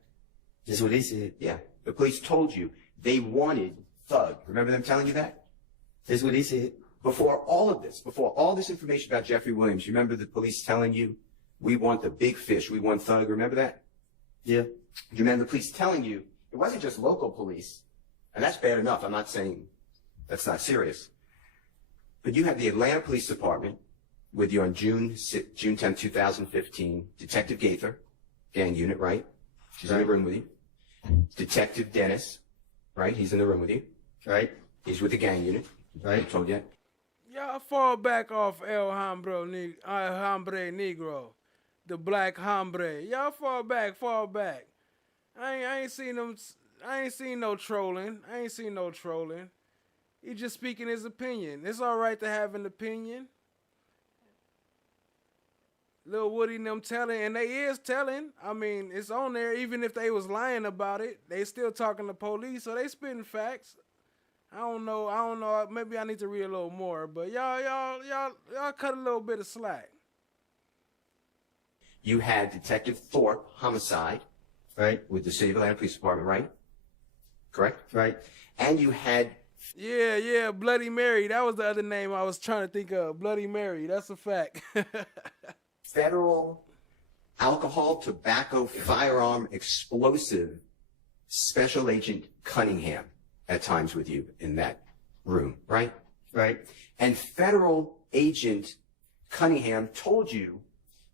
That's what he said. Yeah. The police told you they wanted Thug. Remember them telling you that? That's what he said. Before all this information about Jeffrey Williams, you remember the police telling you, we want the big fish, we want Thug, remember that? Yeah. You remember the police telling you, it wasn't just local police, and that's bad enough, I'm not saying that's not serious. But you had the Atlanta Police Department with you on June 10, 2015, Detective Gaither, gang unit, right? She's in the room with you. Detective Dennis, right? He's in the room with you. Right. He's with the gang unit. Right. I told you. Y'all fall back off El Hombre Negro, the black hombre. Y'all fall back. I ain't seen them. I ain't seen no trolling. He just speaking his opinion. It's all right to have an opinion. Lil Woody and them telling, and they is telling. I mean, it's on there. Even if they was lying about it, they still talking to police, so they spitting facts. I don't know. Maybe I need to read a little more, but y'all cut a little bit of slack. You had Detective Thorpe, homicide, right, with the City of Atlanta Police Department, right? Correct? Right. And you had... Yeah, Bloody Mary. That was the other name I was trying to think of. Bloody Mary. That's a fact. Federal alcohol, tobacco, firearm, explosive, Special Agent Cunningham at times with you in that room, right? Right. And Federal Agent Cunningham told you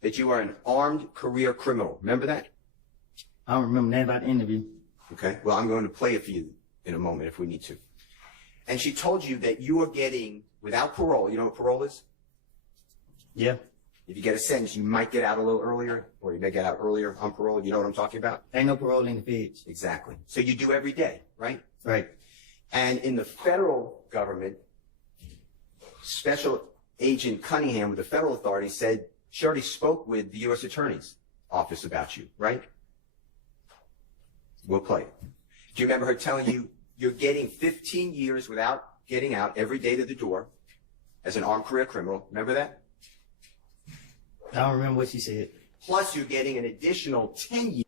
that you are an armed career criminal. Remember that? I don't remember that about the interview. Okay. Well, I'm going to play it for you in a moment if we need to. And she told you that you are getting, without parole, you know what parole is? Yeah. If you get a sentence, you might get out a little earlier, or you may get out earlier on parole. You know what I'm talking about? Ain't no parole in the feds. Exactly. So you do every day, right? Right. And in the federal government, Special Agent Cunningham with the federal authorities said she already spoke with the U.S. Attorney's Office about you, right? We'll play it. Do you remember her telling you you're getting 15 years without getting out every day to the door as an armed career criminal? Remember that? I don't remember what she said. Plus, you're getting an additional 10 years.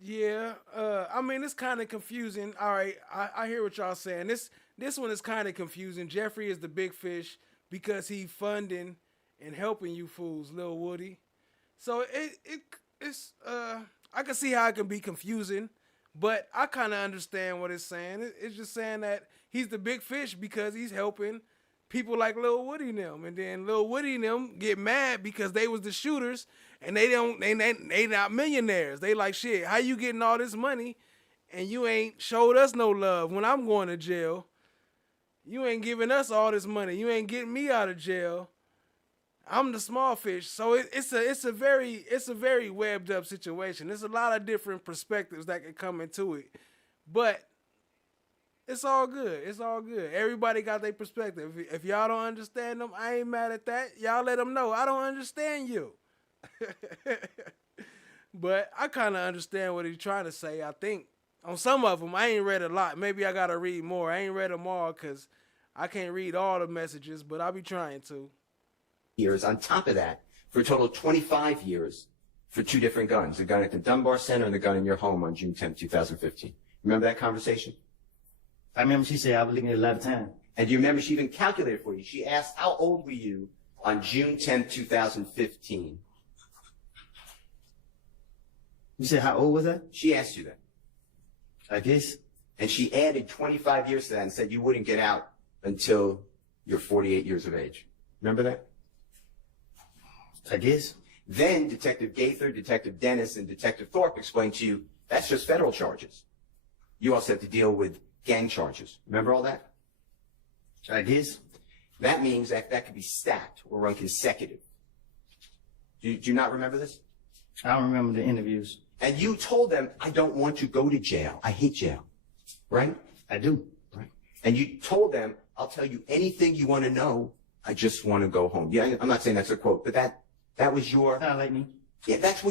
Yeah, I mean, it's kind of confusing. All right, I hear what y'all saying. This one is kind of confusing. Jeffrey is the big fish because he funding and helping you fools, Lil Woody. So it's I can see how it can be confusing, but I kind of understand what it's saying. It's just saying that he's the big fish because he's helping people like Lil Woody and them, and then Lil Woody and them get mad because they was the shooters, and they not millionaires. They like, shit, how you getting all this money, and you ain't showed us no love when I'm going to jail? You ain't giving us all this money. You ain't getting me out of jail. I'm the small fish. So it's a very webbed up situation. There's a lot of different perspectives that can come into it, but it's all good. It's all good. Everybody got their perspective. If y'all don't understand them, I ain't mad at that. Y'all let them know I don't understand you. But I kind of understand what he's trying to say. I think on some of them, I ain't read a lot. Maybe I got to read more. I ain't read them all because I can't read all the messages, but I'll be trying to. Years on top of that, for a total of 25 years for two different guns, the gun at the Dunbar Center and the gun in your home on June 10, 2015. Remember that conversation? I remember she said I was looking at it a lot of time. And do you remember she even calculated for you? She asked, how old were you on June 10, 2015? You said how old was I? She asked you that. I guess. And she added 25 years to that and said you wouldn't get out until you're 48 years of age. Remember that? I guess. Then Detective Gaither, Detective Dennis, and Detective Thorpe explained to you that's just federal charges. You also have to deal with gang charges. Remember all that? I guess. That means that could be stacked or run consecutive. Do you not remember this? I don't remember the interviews. And you told them, I don't want to go to jail. I hate jail. Right? I do. Right. And you told them, I'll tell you anything you want to know. I just want to go home. Yeah, I'm not saying that's a quote, but that was your... Sound like me. Yeah, that's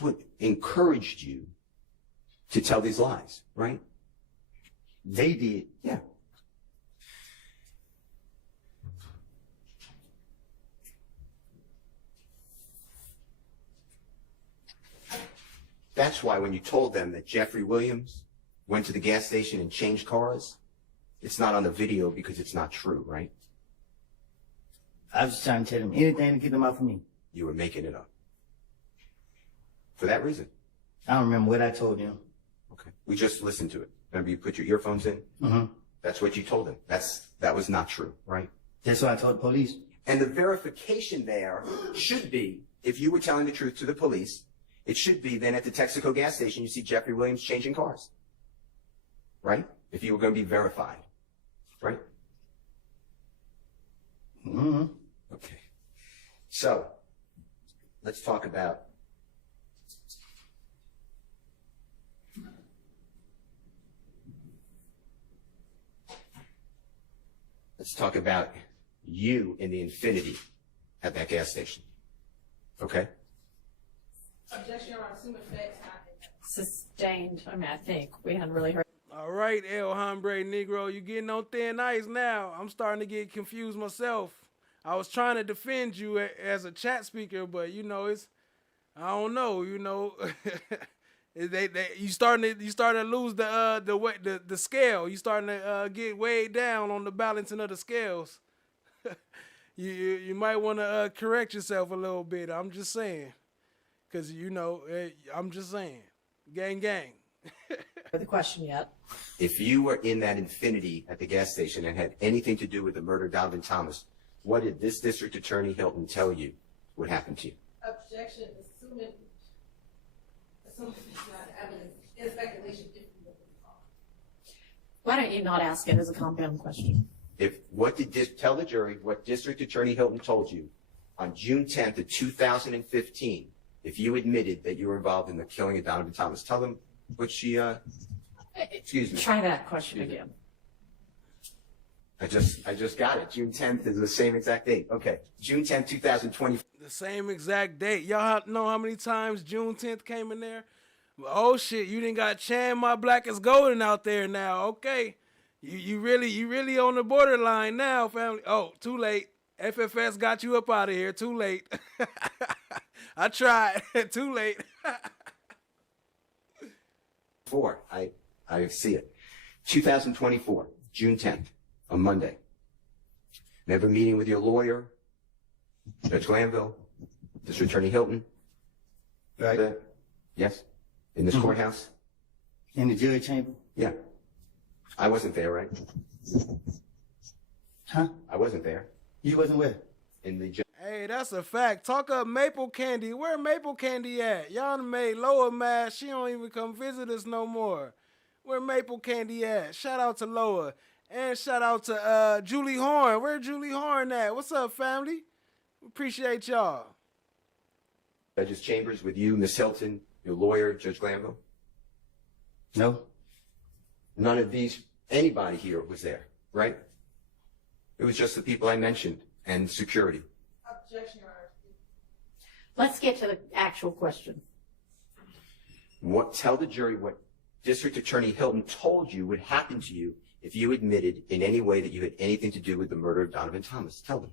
what encouraged you to tell these lies, right? They did. Yeah. That's why when you told them that Jeffrey Williams went to the gas station and changed cars, it's not on the video because it's not true, right? I was trying to tell them anything to get them out for me. You were making it up. For that reason. I don't remember what I told them. Okay. We just listened to it. Remember you put your earphones in? Mm-hmm. That's what you told them. That was not true, right? That's what I told the police. And the verification there should be, if you were telling the truth to the police, It should be then at the Texaco gas station you see Jeffrey Williams changing cars, right? If you were going to be verified, right? Mm-hmm. Okay. So, let's talk about you in the Infinity at that gas station. Okay? Objection, Your Honor. Assuming facts not Sustained. I mean, I think we hadn't really heard. All right, El Hombre Negro, you getting on thin ice now. I'm starting to get confused myself. I was trying to defend you as a chat speaker, but you know, I don't know, you know. You starting to lose the scale. You starting to get weighed down on the balancing of the scales. you might want to correct yourself a little bit. I'm just saying, because you know, I'm just saying, gang. The question yet. if you were in that Infinity at the gas station and had anything to do with the murder of Donovan Thomas, what did this district attorney Hilton tell you would happen to you? objection, assuming it's not evidence, it's speculation. Why don't you not ask it as a compound question? Tell the jury what District Attorney Hilton told you on June 10th of 2015, if you admitted that you were involved in the killing of Donovan Thomas. Tell them what she, excuse me. Try that question again. I just got it. June 10th is the same exact date. Okay. June 10th, 2020. The same exact date. Y'all know how many times June 10th came in there? Oh shit, you done got Chan My Black is Golden out there now. Okay. You really on the borderline now, family. Oh, too late. FFS got you up out of here. Too late. I tried. Too late. I see it. 2024, June 10th, a Monday. You have a meeting with your lawyer, Judge Glanville, District Attorney Hilton. Right. Yes. In this courthouse. In the jury chamber? Yeah. I wasn't there, right? Huh? I wasn't there. You wasn't where? In the Hey, that's a fact. Talk up Maple Candy. Where Maple Candy at? Y'all done made Loa mad. She don't even come visit us no more. Where Maple Candy at? Shout out to Loa. And shout out to Julie Horn. Where Julie Horn at? What's up, family? Appreciate y'all. judge's chambers with you, Miss Hilton, your lawyer, Judge Glanville? No. None of anybody here was there, right? It was just the people I mentioned and security. Objection, Your Honor. Let's get to the actual question. Tell the jury what District Attorney Hilton told you would happen to you if you admitted in any way that you had anything to do with the murder of Donovan Thomas. Tell them.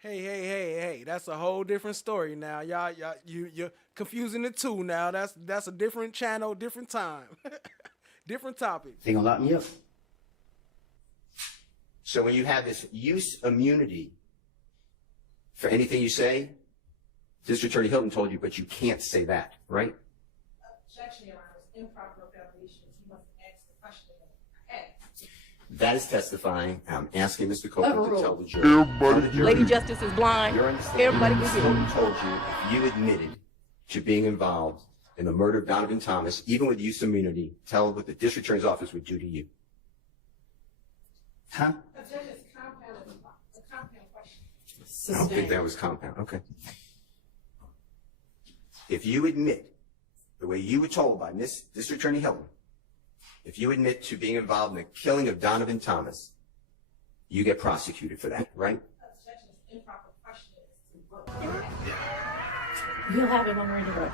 Hey, that's a whole different story now. You're confusing the two now. That's a different channel, different time. Different topic. They gonna lock me up. So when you have this use immunity for anything you say, District Attorney Hilton told you, but you can't say that, right? Objection, Your Honor. It's improper foundation. You must ask the question again. That is testifying. I'm asking Mr. Copeland to tell the jury. Everybody, the jury. Lady Justice is blind. Everybody Ms. is here. Hilton told you if you admitted to being involved in the murder of Donovan Thomas, even with use immunity, tell what the District Attorney's Office would do to you. Huh? Objection is compound. It's a compound question. I don't think that was compound. Okay. If you admit, the way you were told by Miss District Attorney Hilton, if you admit to being involved in the killing of Donovan Thomas, you get prosecuted for that, right? Objection is improper question. You'll have it on radio.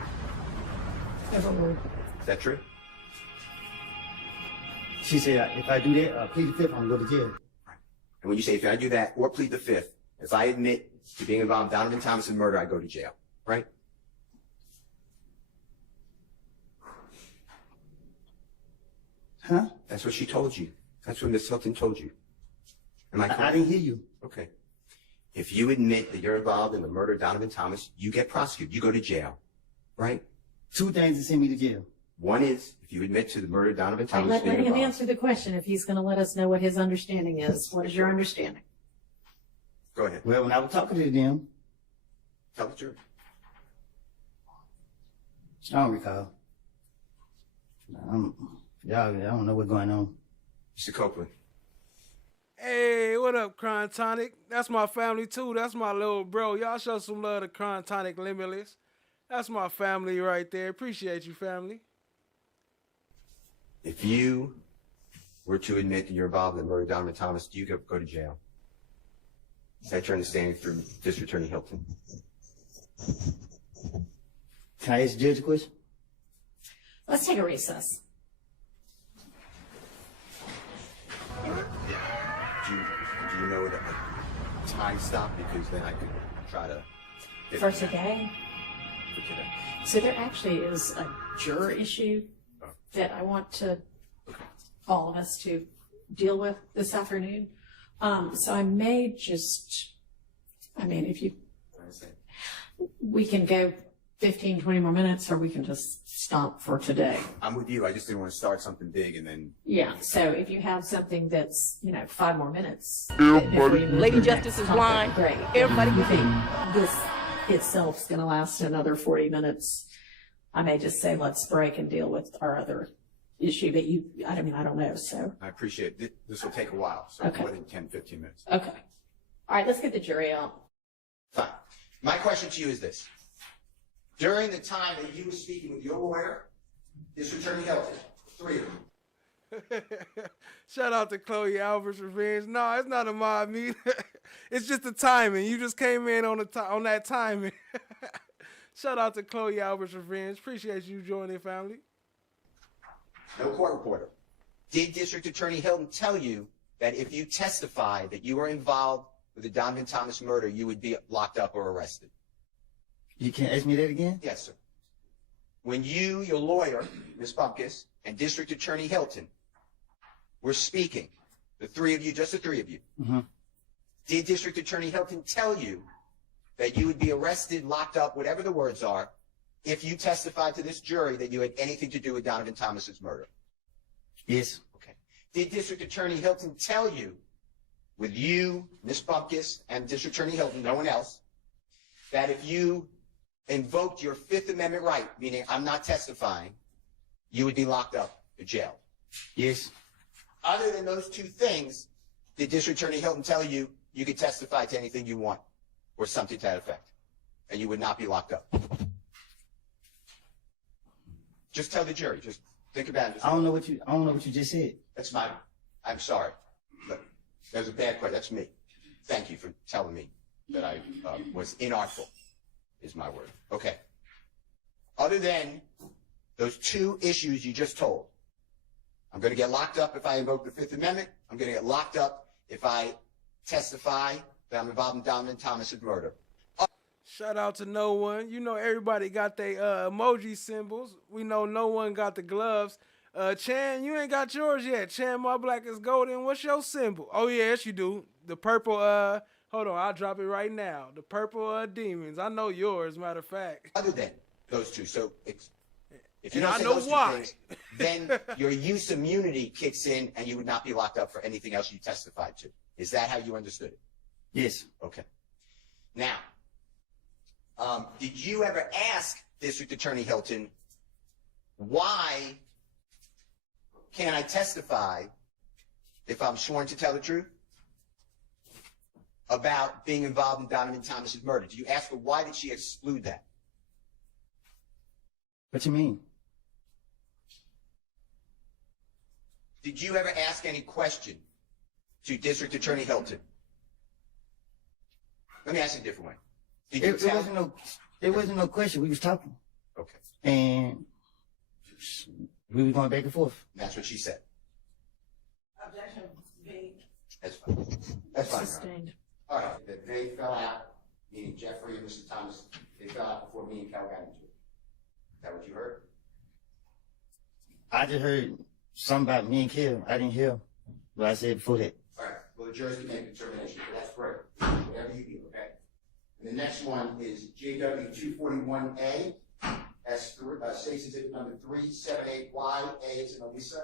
Every word. Is that true? She said, if I do that, plead the fifth, I'm gonna go to jail. And when you say, if I do that or plead the fifth, if I admit to being involved in Donovan Thomas' murder, I go to jail, right? Huh? That's what she told you. That's what Miss Hilton told you. Am I correct? I didn't hear you. Okay. If you admit that you're involved in the murder of Donovan Thomas, you get prosecuted. You go to jail, right? Two things to send me to jail. One is, if you admit to the murder of Donovan Thomas, Let you're him involved. answer the question if he's going to let us know what his understanding is. What is your understanding? Go ahead. Well, when I was talking to them, Tell the jury. I don't recall. Y'all, I don't know what's going on. Mr. Copeland. Hey, what up, Crime Tonic? That's my family too. That's my little bro. Y'all show some love to Crime Tonic Limitless. That's my family right there. Appreciate you, family. If you were to admit that you're involved in the murder of Donovan Thomas, do you go to jail? Is that your understanding through District Attorney Hilton? Can I ask the judge a question? Let's take a recess. Do you know a time stop? Because then I could try to... For today? For today. So there actually is a juror issue that I want to all of us to deal with this afternoon. So I may just, I mean, if you, we can go 15, 20 more minutes, or we can just stop for today. I'm with you. I just didn't want to start something big and then... Yeah, so if you have something that's, 5 more minutes. Lady Justice is blind. Great. Everybody You can think see. this itself is going to last another 40 minutes. I may just say, let's break and deal with our other issue that I don't know, so. I appreciate it. This will take a while, so Okay. more than 10, 15 minutes. Okay. All right, let's get the jury out. Fine. My question to you is this. During the time that you were speaking with your lawyer, District Attorney Hilton, 3 of them. Shout out to Chloe Albert's Revenge. No, it's not a mob meeting. It's just the timing. You just came in on that timing. Shout out to Chloe Albert's Revenge. Appreciate you joining, family. No court reporter. Did District Attorney Hilton tell you that if you testify that you were involved with the Donovan Thomas murder, you would be locked up or arrested? You can't ask me that again? Yes, sir. When you, your lawyer, Ms. Bumpkus, and District Attorney Hilton were speaking, the 3 of you, just the 3 of you, did District Attorney Hilton tell you that you would be arrested, locked up, whatever the words are, if you testified to this jury that you had anything to do with Donovan Thomas's murder? Yes. Okay. Did District Attorney Hilton tell you, with you, Ms. Bumpkus, and District Attorney Hilton, no one else, that if you invoked your Fifth Amendment right, meaning I'm not testifying, you would be locked up in jail? Yes. Other than those 2 things, did District Attorney Hilton tell you you could testify to anything you want, or something to that effect, and you would not be locked up? Just tell the jury. Just think about it. I don't know what you just said. I'm sorry. Look, that was a bad question. That's me. Thank you for telling me that I was inartful, is my word. Okay. Other than those 2 issues you just told, I'm going to get locked up if I invoke the Fifth Amendment. I'm going to get locked up if I testify that I'm involved in Donovan Thomas's murder. Shout out to no one. You know everybody got their emoji symbols. We know no one got the gloves. Chan, you ain't got yours yet. Chan, my black is golden. What's your symbol? Oh, yes, you do. The purple, hold on, I'll drop it right now. The purple demons. I know yours, matter of fact. Other than those 2. So if you And don't I say know those 2 why. things, then your use immunity kicks in and you would not be locked up for anything else you testified to. Is that how you understood it? Yes. Okay. Now, did you ever ask District Attorney Hilton, why can't I testify if I'm sworn to tell the truth about being involved in Donovan Thomas's murder? Did you ask her why did she exclude that? What you mean? Did you ever ask any question to District Attorney Hilton? Let me ask it a different way. Did you tell... There wasn't no question. We was talking. Okay. And we were going back and forth. That's what she said. Objection. That's fine. That's fine. Sustained. All right. That they fell out, meaning Jeffrey and Mr. Thomas, they fell out before me and Cal got into it. Is that what you heard? I just heard something about me and Kel. I didn't hear what I said before that. All right. Well, the jury's can make a determination, but that's great. Whatever you do, okay? And the next one is JW 241A. That's State's Exhibit number 378Y. A is in Elisa.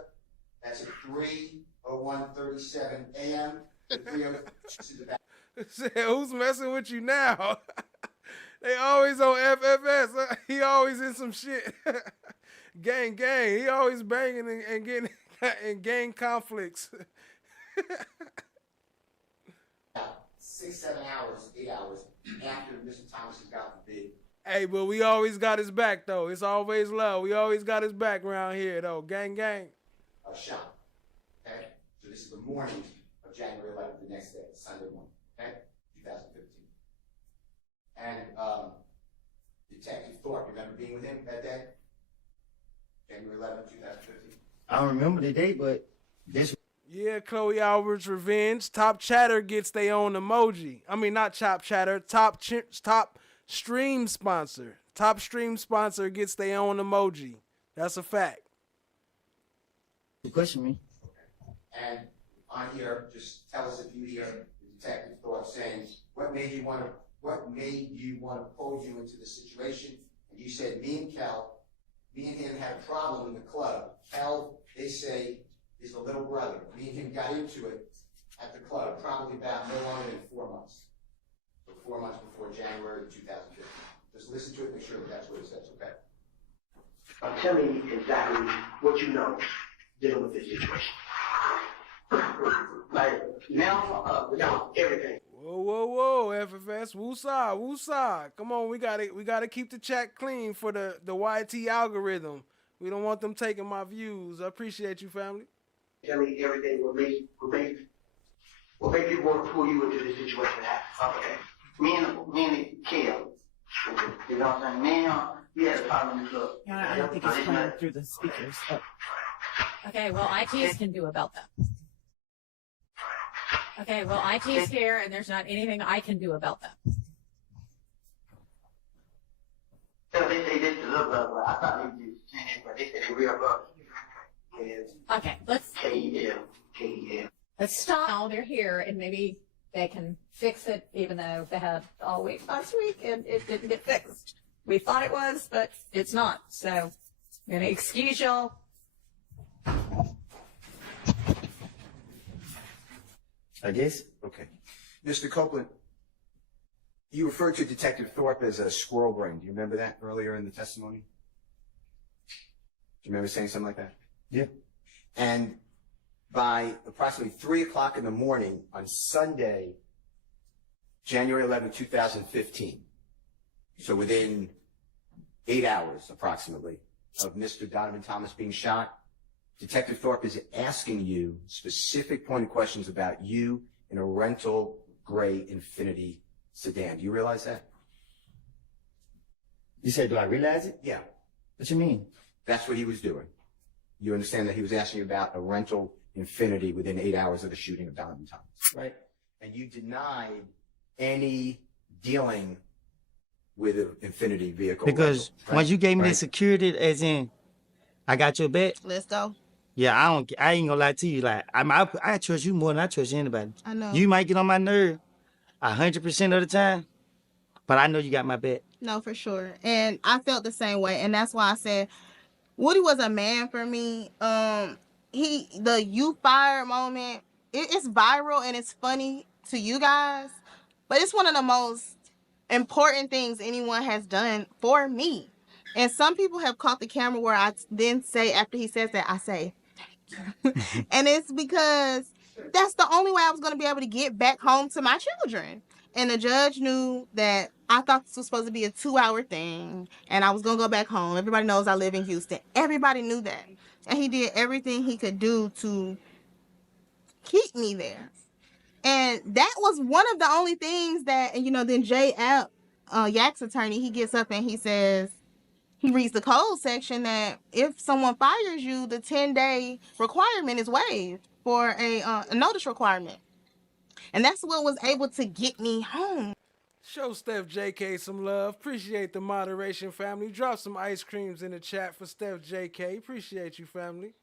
That's at 3:01:37 a.m. The 3:02 Who's messing with you now? They always on FFS. He always in some shit. Gang. He always banging and getting in gang conflicts. 6, 7 hours, 8 hours after Mr. Thomas has got the bid. Hey, but we always got his back though. It's always love. We always got his back around here though. Gang. Shot. Okay? So this is the morning of January 11th, the next day, Sunday morning. Okay? 2015. And Detective Thorpe, remember being with him that day? January 11th, 2015. I don't remember the date, but this. Yeah, Chloe Albert's Revenge. Top Chatter gets their own emoji. I mean, not Top Chatter. Top stream sponsor. Top stream sponsor gets their own emoji. That's a fact. You question me. And on here, just tell us if you hear Detective Thorpe saying, what made you want to pull you into the situation? And you said, me and him had a problem in the club. Kel, they say, is the little brother. Me and him got into it at the club, probably about no longer than 4 months. So 4 months before January 2015. Just listen to it, make sure that's what it says, okay? Tell me exactly what you know dealing with this situation. Like, now, without everything. Whoa, FFS. Woosah. Come on, we gotta keep the chat clean for the YT algorithm. We don't want them taking my views. I appreciate you, family. Tell me everything what make you want to pull you into this situation. Okay. Me and Kel. You know what I'm saying? Me and we had a problem in the club. I don't think it's playing through the speakers. But... Okay, well, ITs can do about that. Okay, well, IT's here, and there's not anything I can do about that. They did the little brother. I thought they did it, but they said they real brother. Okay, let's K-E-L. let's stop. Now they're here, and maybe they can fix it, even though they had all week last week, and it didn't get fixed. We thought it was, but it's not. So I'm gonna excuse y'all. I guess. Okay. Mr. Copeland, you referred to Detective Thorpe as a squirrel brain. Do you remember that earlier in the testimony? Do you remember saying something like that? Yeah. And by approximately 3 o'clock in the morning on Sunday, January 11, 2015, so within 8 hours approximately of Mr. Donovan Thomas being shot, Detective Thorpe is asking you specific pointed questions about you in a rental gray Infiniti sedan. Do you realize that? You said, do I realize it? Yeah. What you mean? That's what he was doing. You understand that he was asking you about a rental Infiniti within 8 hours of the shooting of Donovan Thomas. Right. And you denied any dealing with an Infiniti vehicle. Because rental, right? once you gave me the security, as in, I got your bet. Let's go. Yeah, I ain't gonna lie to you. Like, I trust you more than I trust anybody. I know. You might get on my nerve 100% of the time, but I know you got my back. No, for sure. And I felt the same way. And that's why I said Woody was a man for me. The you fired moment, it's viral and it's funny to you guys, but it's one of the most important things anyone has done for me. And some people have caught the camera where I then say, after he says that, I say, and it's because that's the only way I was going to be able to get back home to my children. And the judge knew that I thought this was supposed to be a 2-hour thing and I was going to go back home. Everybody knows I live in Houston. Everybody knew that. And he did everything he could do to keep me there. And that was one of the only things that, and then Jay App, Yak's attorney, he gets up and he says, he reads the code section that if someone fires you, the 10-day requirement is waived for a notice requirement. And that's what was able to get me home. Show Steph JK some love. Appreciate the moderation, family. Drop some ice creams in the chat for Steph JK. Appreciate you, family.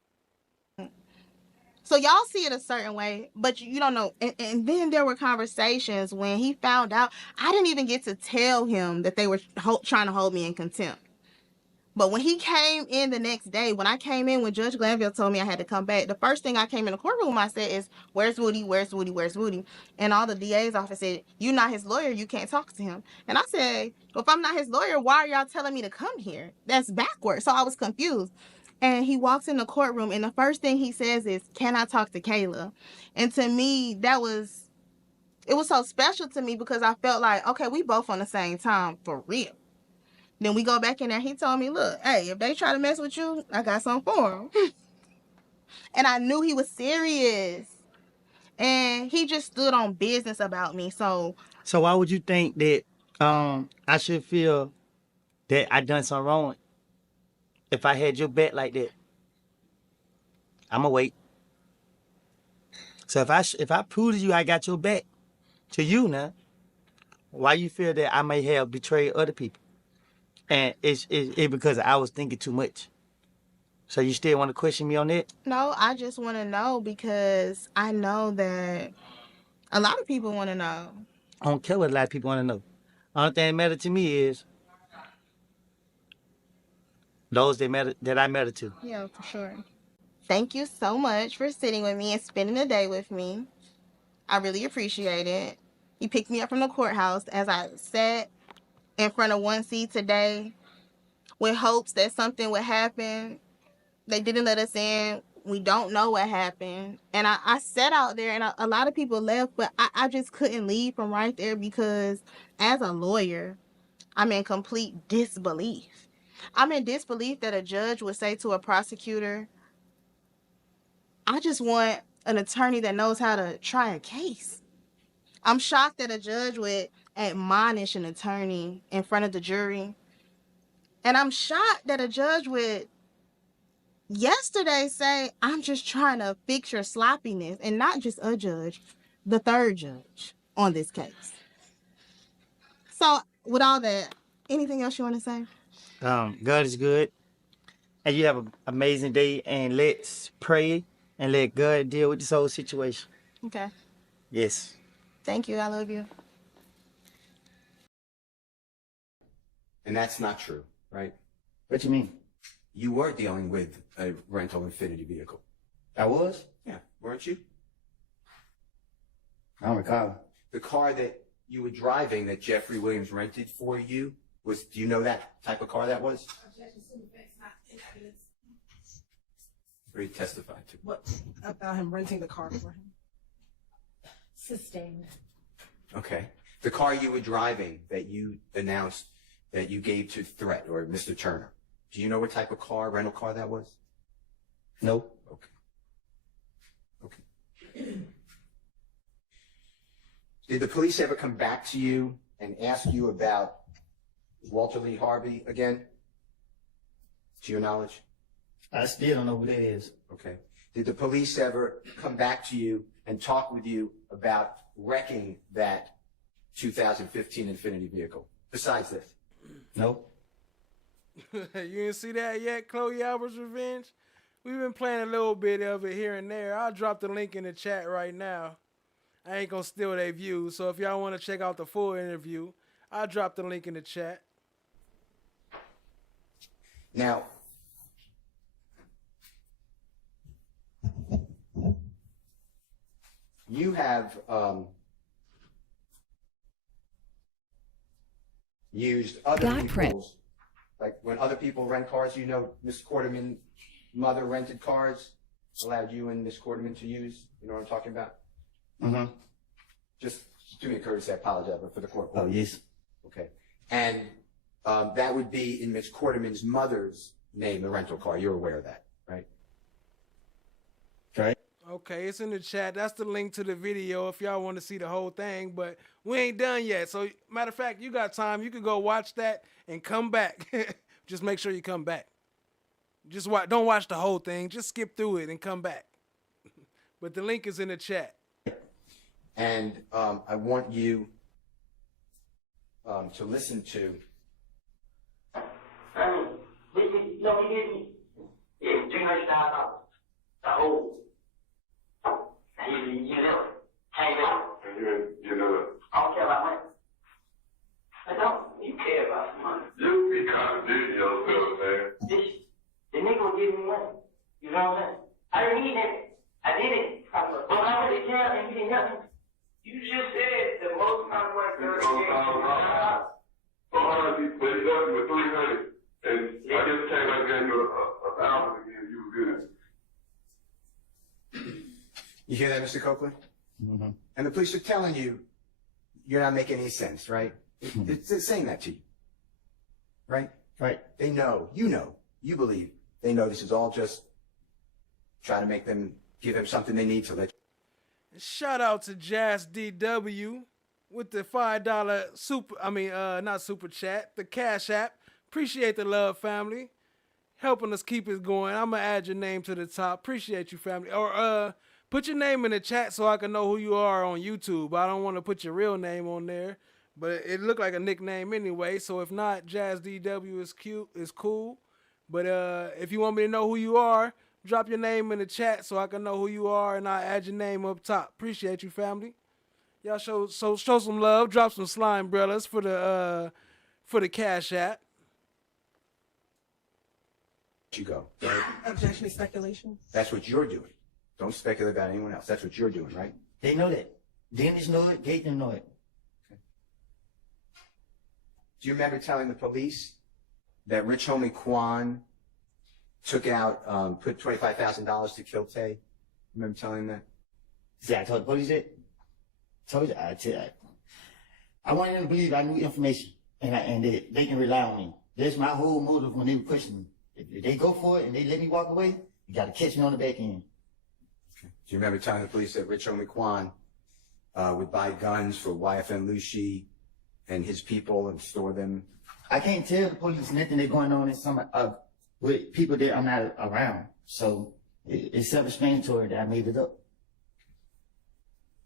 So y'all see it a certain way, but you don't know. And then there were conversations when he found out. I didn't even get to tell him that they were trying to hold me in contempt. But when he came in the next day, when I came in, when Judge Glanville told me I had to come back, the first thing I came in the courtroom, I said is, where's Woody? Where's Woody? Where's Woody? And all the DA's office said, you're not his lawyer. You can't talk to him. And I said, well, if I'm not his lawyer, why are y'all telling me to come here? That's backwards. So I was confused. And he walks in the courtroom, and the first thing he says is, can I talk to Kayla? And to me, it was so special to me because I felt like, okay, we both on the same time for real. Then we go back in there. He told me, look, hey, if they try to mess with you, I got something for them. And I knew he was serious. And he just stood on business about me. So why would you think that I should feel that I done something wrong if I had your back like that? I'ma wait. So if I prove to you I got your back, to you now, why you feel that I may have betrayed other people? And it's because I was thinking too much. So you still want to question me on that? no, I just want to know because I know that a lot of people want to know. I don't care what a lot of people want to know. Only thing that matters to me is those that I matter to. Yeah, for sure. Thank you so much for sitting with me and spending the day with me. I really appreciate it. You picked me up from the courthouse as I sat in front of 1C today with hopes that something would happen. They didn't let us in. We don't know what happened. And I sat out there and a lot of people left, but I just couldn't leave from right there because as a lawyer, I'm in complete disbelief. I'm in disbelief that a judge would say to a prosecutor, I just want an attorney that knows how to try a case. I'm shocked that a judge would admonish an attorney in front of the jury. And I'm shocked that a judge would yesterday say, I'm just trying to fix your sloppiness. And not just a judge, the third judge on this case. So with all that, anything else you want to say? God is good. And you have an amazing day. And let's pray and let God deal with this whole situation. Okay. Yes. Thank you. I love you. And that's not true, right? What you mean? You were dealing with a rental Infinity vehicle. I was? Yeah, weren't you? I don't recall. The car that you were driving that Jeffrey Williams rented for you do you know that type of car that was? Or he testified to. What about him renting the car for him? Sustained. Okay. The car you were driving that you announced that you gave to Threat or Mr. Turner. Do you know what type of rental car that was? No. Okay. Did the police ever come back to you and ask you about Walter Lee Harvey again? To your knowledge? I still don't know who that is. Okay. Did the police ever come back to you and talk with you about wrecking that 2015 Infinity vehicle? Besides this? No. You didn't see that yet, Chloe Albert's Revenge? We've been playing a little bit of it here and there. I'll drop the link in the chat right now. I ain't gonna steal their views, so if y'all want to check out the full interview, I'll drop the link in the chat. Now, you have used other people's, like when other people rent cars, you know, Miss Quarterman's mother rented cars, allowed you and Miss Quarterman to use. You know what I'm talking about? Mm-hmm. Just do me a courtesy, I apologize, but for the court. Oh, yes. Okay. And that would be in Miss Quarterman's mother's name, the rental car. You're aware of that, right? Right. Okay, it's in the chat. That's the link to the video if y'all want to see the whole thing, but we ain't done yet. So, matter of fact, you got time. You can go watch that and come back. Just make sure you come back. Just don't watch the whole thing. Just skip through it and come back. But the link is in the chat. And I want you to listen to. No, he didn't. It's $300,000. The whole. You know it. Came out. You know it. I don't care about money. I don't. You care about money. You be contradicting yourself, man. but he left you with 300, and I just came back and you 1,000 again. You was good. You hear that, Mr. Copeland? Mm-hmm. And the police are telling you you're not making any sense, right? It's saying that to you, right? Right. They know, you believe, they know this is all just trying to make them, give them something they need to let. Shout out to Jazz DW with the $5 not super chat, the Cash App. Appreciate the love, family. Helping us keep it going. I'm going to add your name to the top. Appreciate you, family. Or put your name in the chat so I can know who you are on YouTube. I don't want to put your real name on there, but it looked like a nickname anyway. So if not, Jazz DW is cool. But if you want me to know who you are, drop your name in the chat so I can know who you are, and I'll add your name up top. Appreciate you, family. Y'all show some love. Drop some slime umbrellas for the Cash App. You go. Objection, speculation. That's what you're doing. Don't speculate about anyone else. That's what you're doing, right? They know that. Dennis know it. Gaten know it. Okay. Do you remember telling the police that Rich Homie Quan took out, put $25,000 to kill Tay? Remember telling that? See, I told the police that. I wanted them to believe I knew information, and that they can rely on me. That's my whole motive when they were questioning me. If they go for it and they let me walk away, you got to catch me on the back end. Okay. Do you remember telling the police that Rich Homie Quan would buy guns for YFN Lucy and his people and store them? I can't tell the police nothing that's going on in some with people that I'm not around. So it's self-explanatory that I made it up.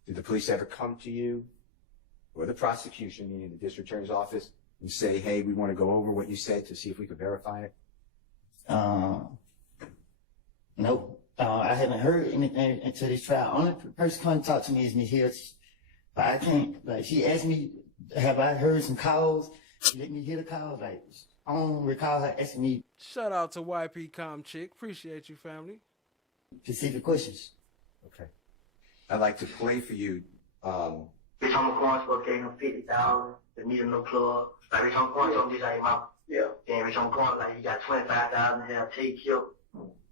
Did the police ever come to you or the prosecution, meaning the district attorney's office, and say, hey, we want to go over what you said to see if we could verify it? No. I haven't heard anything until this trial. Only person come talk to me is Ms. Hills. But I can't, like, she asked me, have I heard some calls? She let me hear the calls. Like, I don't recall her asking me. Shout out to YP Com Chick. Appreciate you, family. Specific questions. Okay. I'd like to play for you. Rich Homie Quan supposed to give him 50,000 to meet him no club. Like Rich Homie Quan told me this out of your mouth. Yeah. Then Rich Homie Quan, like, he got 25,000 to have Tay killed.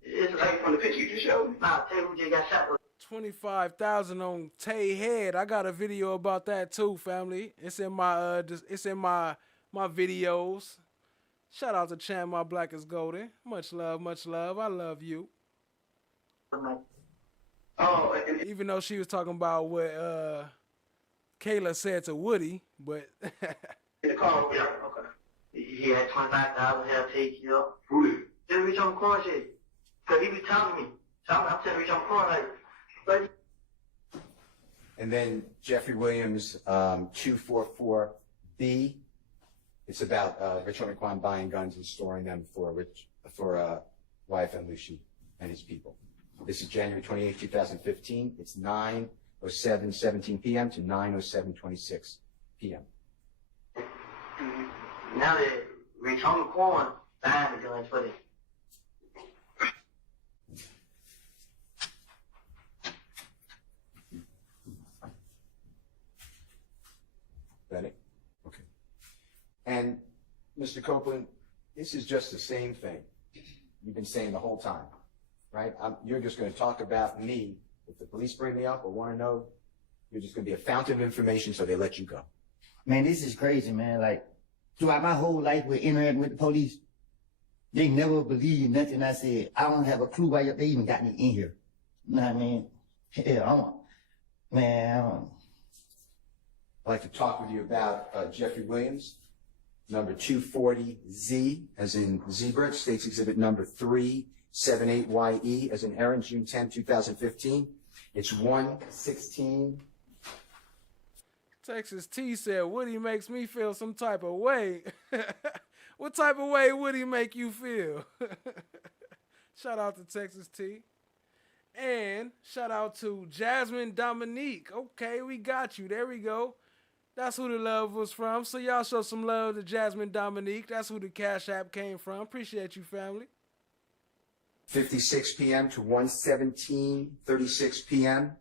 It's like from the picture you just showed me. Nah, Tay who just got shot. 25,000 on Tay head. I got a video about that too, family. It's in my my videos. Shout out to Chan, my black is golden. Much love, much love. I love you. Oh, even though she was talking about what Kayla said to Woody, but in the car, yeah, okay. He had 25,000 to have Tay killed. Who did? Then Rich Homie Quan said, cause he be telling me. So I'm telling Rich Homie Quan like. And then Jeffrey Williams, 244B. It's about Rich Homie Quan buying guns and storing them for YFN Lucy and his people. This is January 28, 2015. It's 9:07:17 p.m. to 9:07:26 p.m. Now that Rich Homie Quan buying the guns for the Bennett? Okay. And Mr. Copeland, this is just the same thing you've been saying the whole time, right? You're just going to talk about me. If the police bring me up or want to know, you're just going to be a fountain of information so they let you go. Man, this is crazy, man. Like, throughout my whole life with interacting with the police, they never believed nothing I said. I don't have a clue why they even got me in here. You know what I mean? Hell, I'd like to talk with you about Jeffrey Williams, number 240Z, as in zebra, States Exhibit number 378YE, as in Aaron, June 10, 2015. It's 1:16. Texas T said, Woody makes me feel some type of way. What type of way would he make you feel? Shout out to Texas T. And shout out to Jasmine Dominique. Okay, we got you. There we go. That's who the love was from. So y'all show some love to Jasmine Dominique. That's who the Cash App came from. Appreciate you, family. 56 p.m. to 1:17:36 p.m.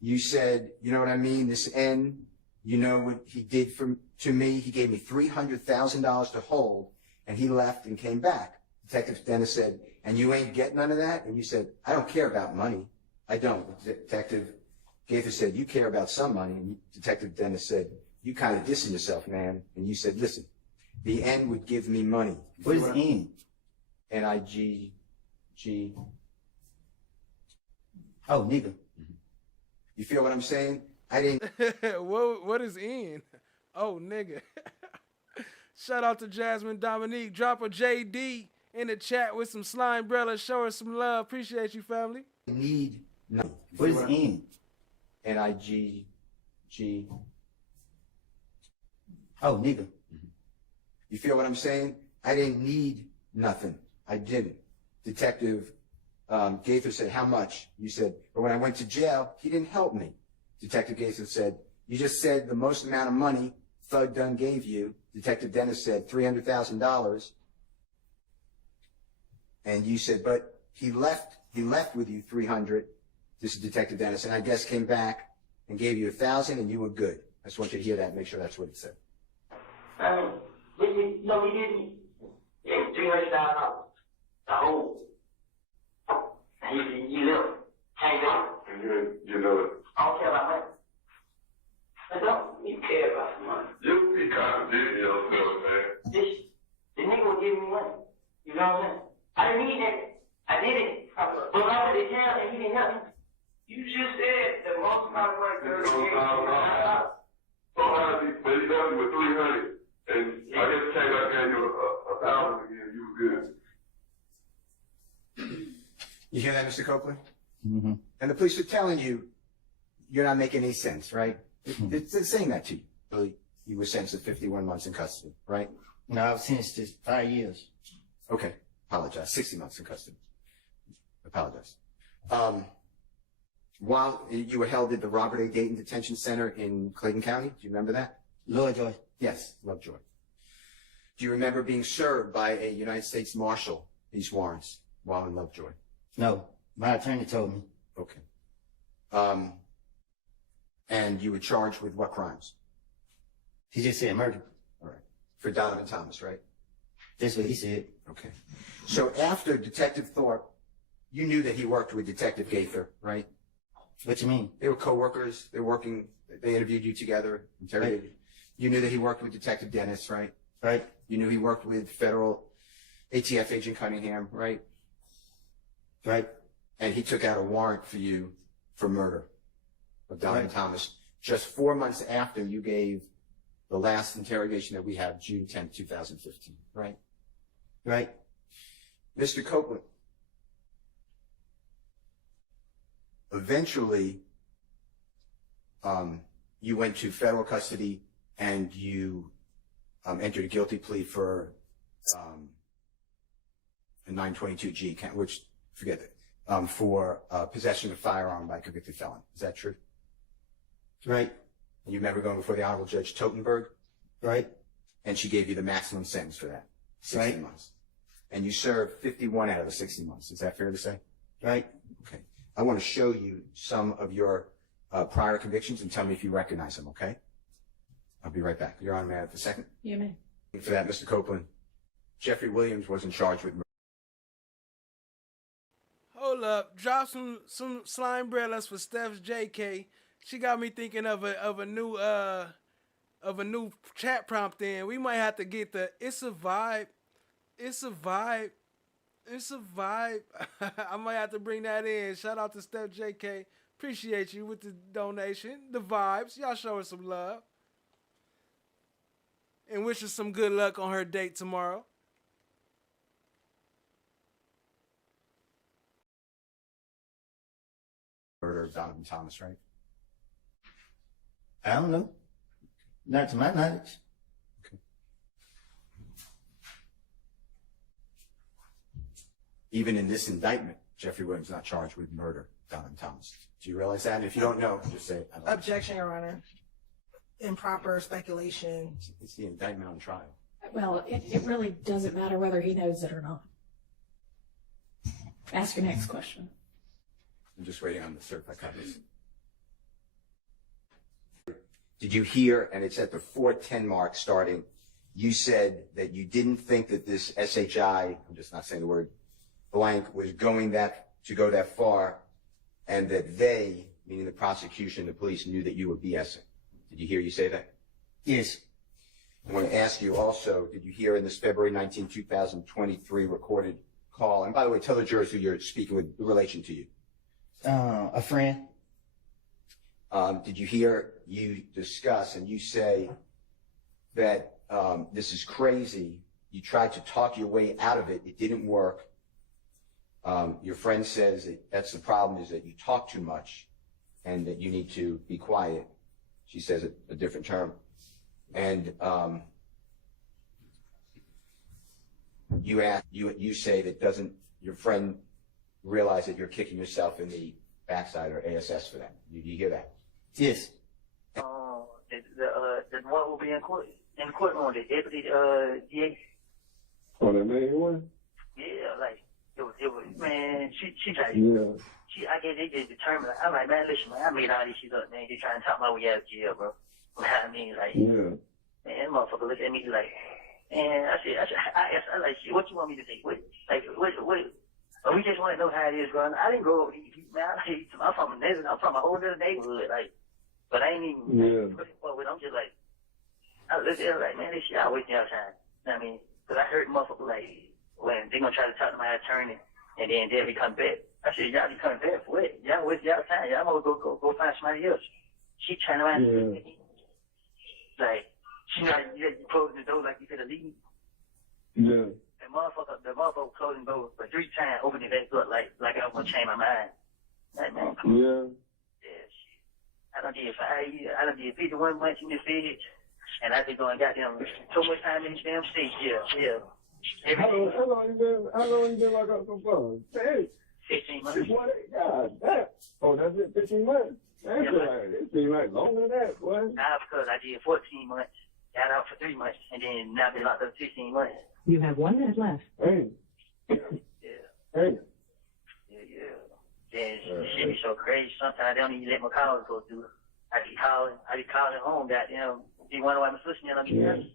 You said, you know what I mean? This N, you know what he did to me, he gave me $300,000 to hold, and he left and came back. Detective Dennis said, and you ain't get none of that? And you said, I don't care about money. I don't. Detective Gaither said, you care about some money. And Detective Dennis said, you kind of dissing yourself, man. And you said, listen, the N would give me money. What is N? N-I-G-G. Oh, nigga. You feel what I'm saying? I didn't. What is in? Oh, nigga. Shout out to Jasmine Dominique. Drop a JD in the chat with some slime brella. Show her some love. Appreciate you, family. Need nothing. What is N? N-I-G-G. Oh, nigga. You feel what I'm saying? I didn't need nothing. I didn't. Detective Gaither said, how much? You said, but when I went to jail, he didn't help me. Detective Gaither said, you just said the most amount of money Thug Dunn gave you. Detective Dennis said $300,000. And you said, but he left with you 300. This is Detective Dennis, and I guess came back and gave you 1,000 and you were good. I just want you to hear that and make sure that's what it said. No, he didn't. Yeah, $300,000. The whole. And he left. Came back. And you know it. I don't care about money. I don't even care about the money. You be contradicting yourself, man. The nigga was giving me money. You know what I'm saying? I didn't need that. I did it. But when I went to jail and he didn't help me. You just said the most amount of money that he gave me. But he left you with 300. And I guess came back and gave you 1,000 again. You were good. You hear that, Mr. Copeland? Mm-hmm. And the police are telling you you're not making any sense, right? They're saying that to you. Really, you were sentenced to 51 months in custody, right? No, I was sentenced to 5 years. Okay, apologize. 60 months in custody. Apologize. While you were held at the Robert A. Dayton Detention Center in Clayton County, do you remember that? Lovejoy. Yes, Lovejoy. Do you remember being served by a United States Marshal these warrants while in Lovejoy? No, my attorney told me. Okay. And you were charged with what crimes? He just said murder. All right. For Donovan Thomas, right? That's what he said. Okay. So after Detective Thorpe, you knew that he worked with Detective Gaither, right? What you mean? They were co-workers. They interviewed you together, interrogated you. You knew that he worked with Detective Dennis, right? Right. You knew he worked with federal ATF agent Cunningham, right? Right. And he took out a warrant for you for murder of Donovan Thomas just 4 months after you gave the last interrogation that we have, June 10, 2015, right? Right. Mr. Copeland, eventually, you went to federal custody and you entered a guilty plea for a 922G, which, forget it, for possession of a firearm by a convicted felon. Is that true? Right. And you remember going before the Honorable Judge Totenberg? Right. And she gave you the maximum sentence for that, 60 months. And you served 51 out of the 60 months. Is that fair to say? Right. Okay. I want to show you some of your prior convictions and tell me if you recognize them, okay? I'll be right back. Your Honor, may I have a second? You may. For that, Mr. Copeland, Jeffrey Williams wasn't charged with murder. Hold up. Drop some slime brellas for Steph's JK. She got me thinking of a new chat prompt in. We might have to get the it's a vibe. It's a vibe. It's a vibe. I might have to bring that in. Shout out to Steph JK. Appreciate you with the donation. The vibes. Y'all show her some love. And wish her some good luck on her date tomorrow. Murder of Donovan Thomas, right? I don't know. Not to my knowledge. Okay. Even in this indictment, Jeffrey Williams is not charged with murder of Donovan Thomas. Do you realize that? And if you don't know, just say it. Objection, Your Honor. Improper speculation. It's the indictment on trial. Well, it really doesn't matter whether he knows it or not. Ask your next question. I'm just waiting on the certified copies. Did you hear, and it's at the 4:10 mark starting, you said that you didn't think that this SHI, I'm just not saying the word blank, was going to go that far, and that they, meaning the prosecution, the police, knew that you were BSing. Did you hear you say that? Yes. I want to ask you also, did you hear in this February 19, 2023 recorded call, and by the way, tell the jurors who you're speaking with in relation to you. A friend. Did you hear you discuss and you say that this is crazy, you tried to talk your way out of it, it didn't work. Your friend says that that's the problem, is that you talk too much and that you need to be quiet. She says a different term. And you say that doesn't your friend realize that you're kicking yourself in the backside or ASS for that? Did you hear that? Yes. The one who will be in courtroom, the deputy DA. Oh, that main one? Yeah, like it was man. She like Yeah. I guess they just determined. I'm like, man, listen, man, I made all this shit up, man. They trying to talk my way out of jail, bro. I mean, like, Yeah. man, motherfucker look at me like, and I asked, I like, shit, what you want me to say? What? We just want to know how it is, bro. I didn't go over these people, man. I'm from a neighborhood. I'm from a whole other neighborhood, like, but I ain't even. Yeah. I'm just like, I look at it like, man, this shit, I wasting y'all time. I mean, because I heard motherfuckers like, when they gonna try to talk to my attorney, and then they'll be coming back. I said, y'all be coming back for what? Y'all waste y'all time. Y'all gonna go find somebody else. She trying to find me. Like, she not, you closing the door like you could have leave. Yeah. The motherfucker closing the door for 3 times, opening it back up like I was gonna change my mind. Like, man, come on. Yeah. Yeah, shit. I done did 5 years. I done did 51 months in this bitch. And I been going goddamn so much time in this damn state. Yeah. How long you been locked up so far? Hey. 15 months. God, that. Oh, that's it, 15 months? That's it seems like longer than that, boy. Nah, because I did 14 months, got out for 3 months, and then now been locked up 16 months. You have 1 minute left. Hey. Yeah. Hey. Yeah. Then shit be so crazy. Sometimes I don't even let my calls go through. I be calling home, goddamn. They wonder why my sister and I'm here. And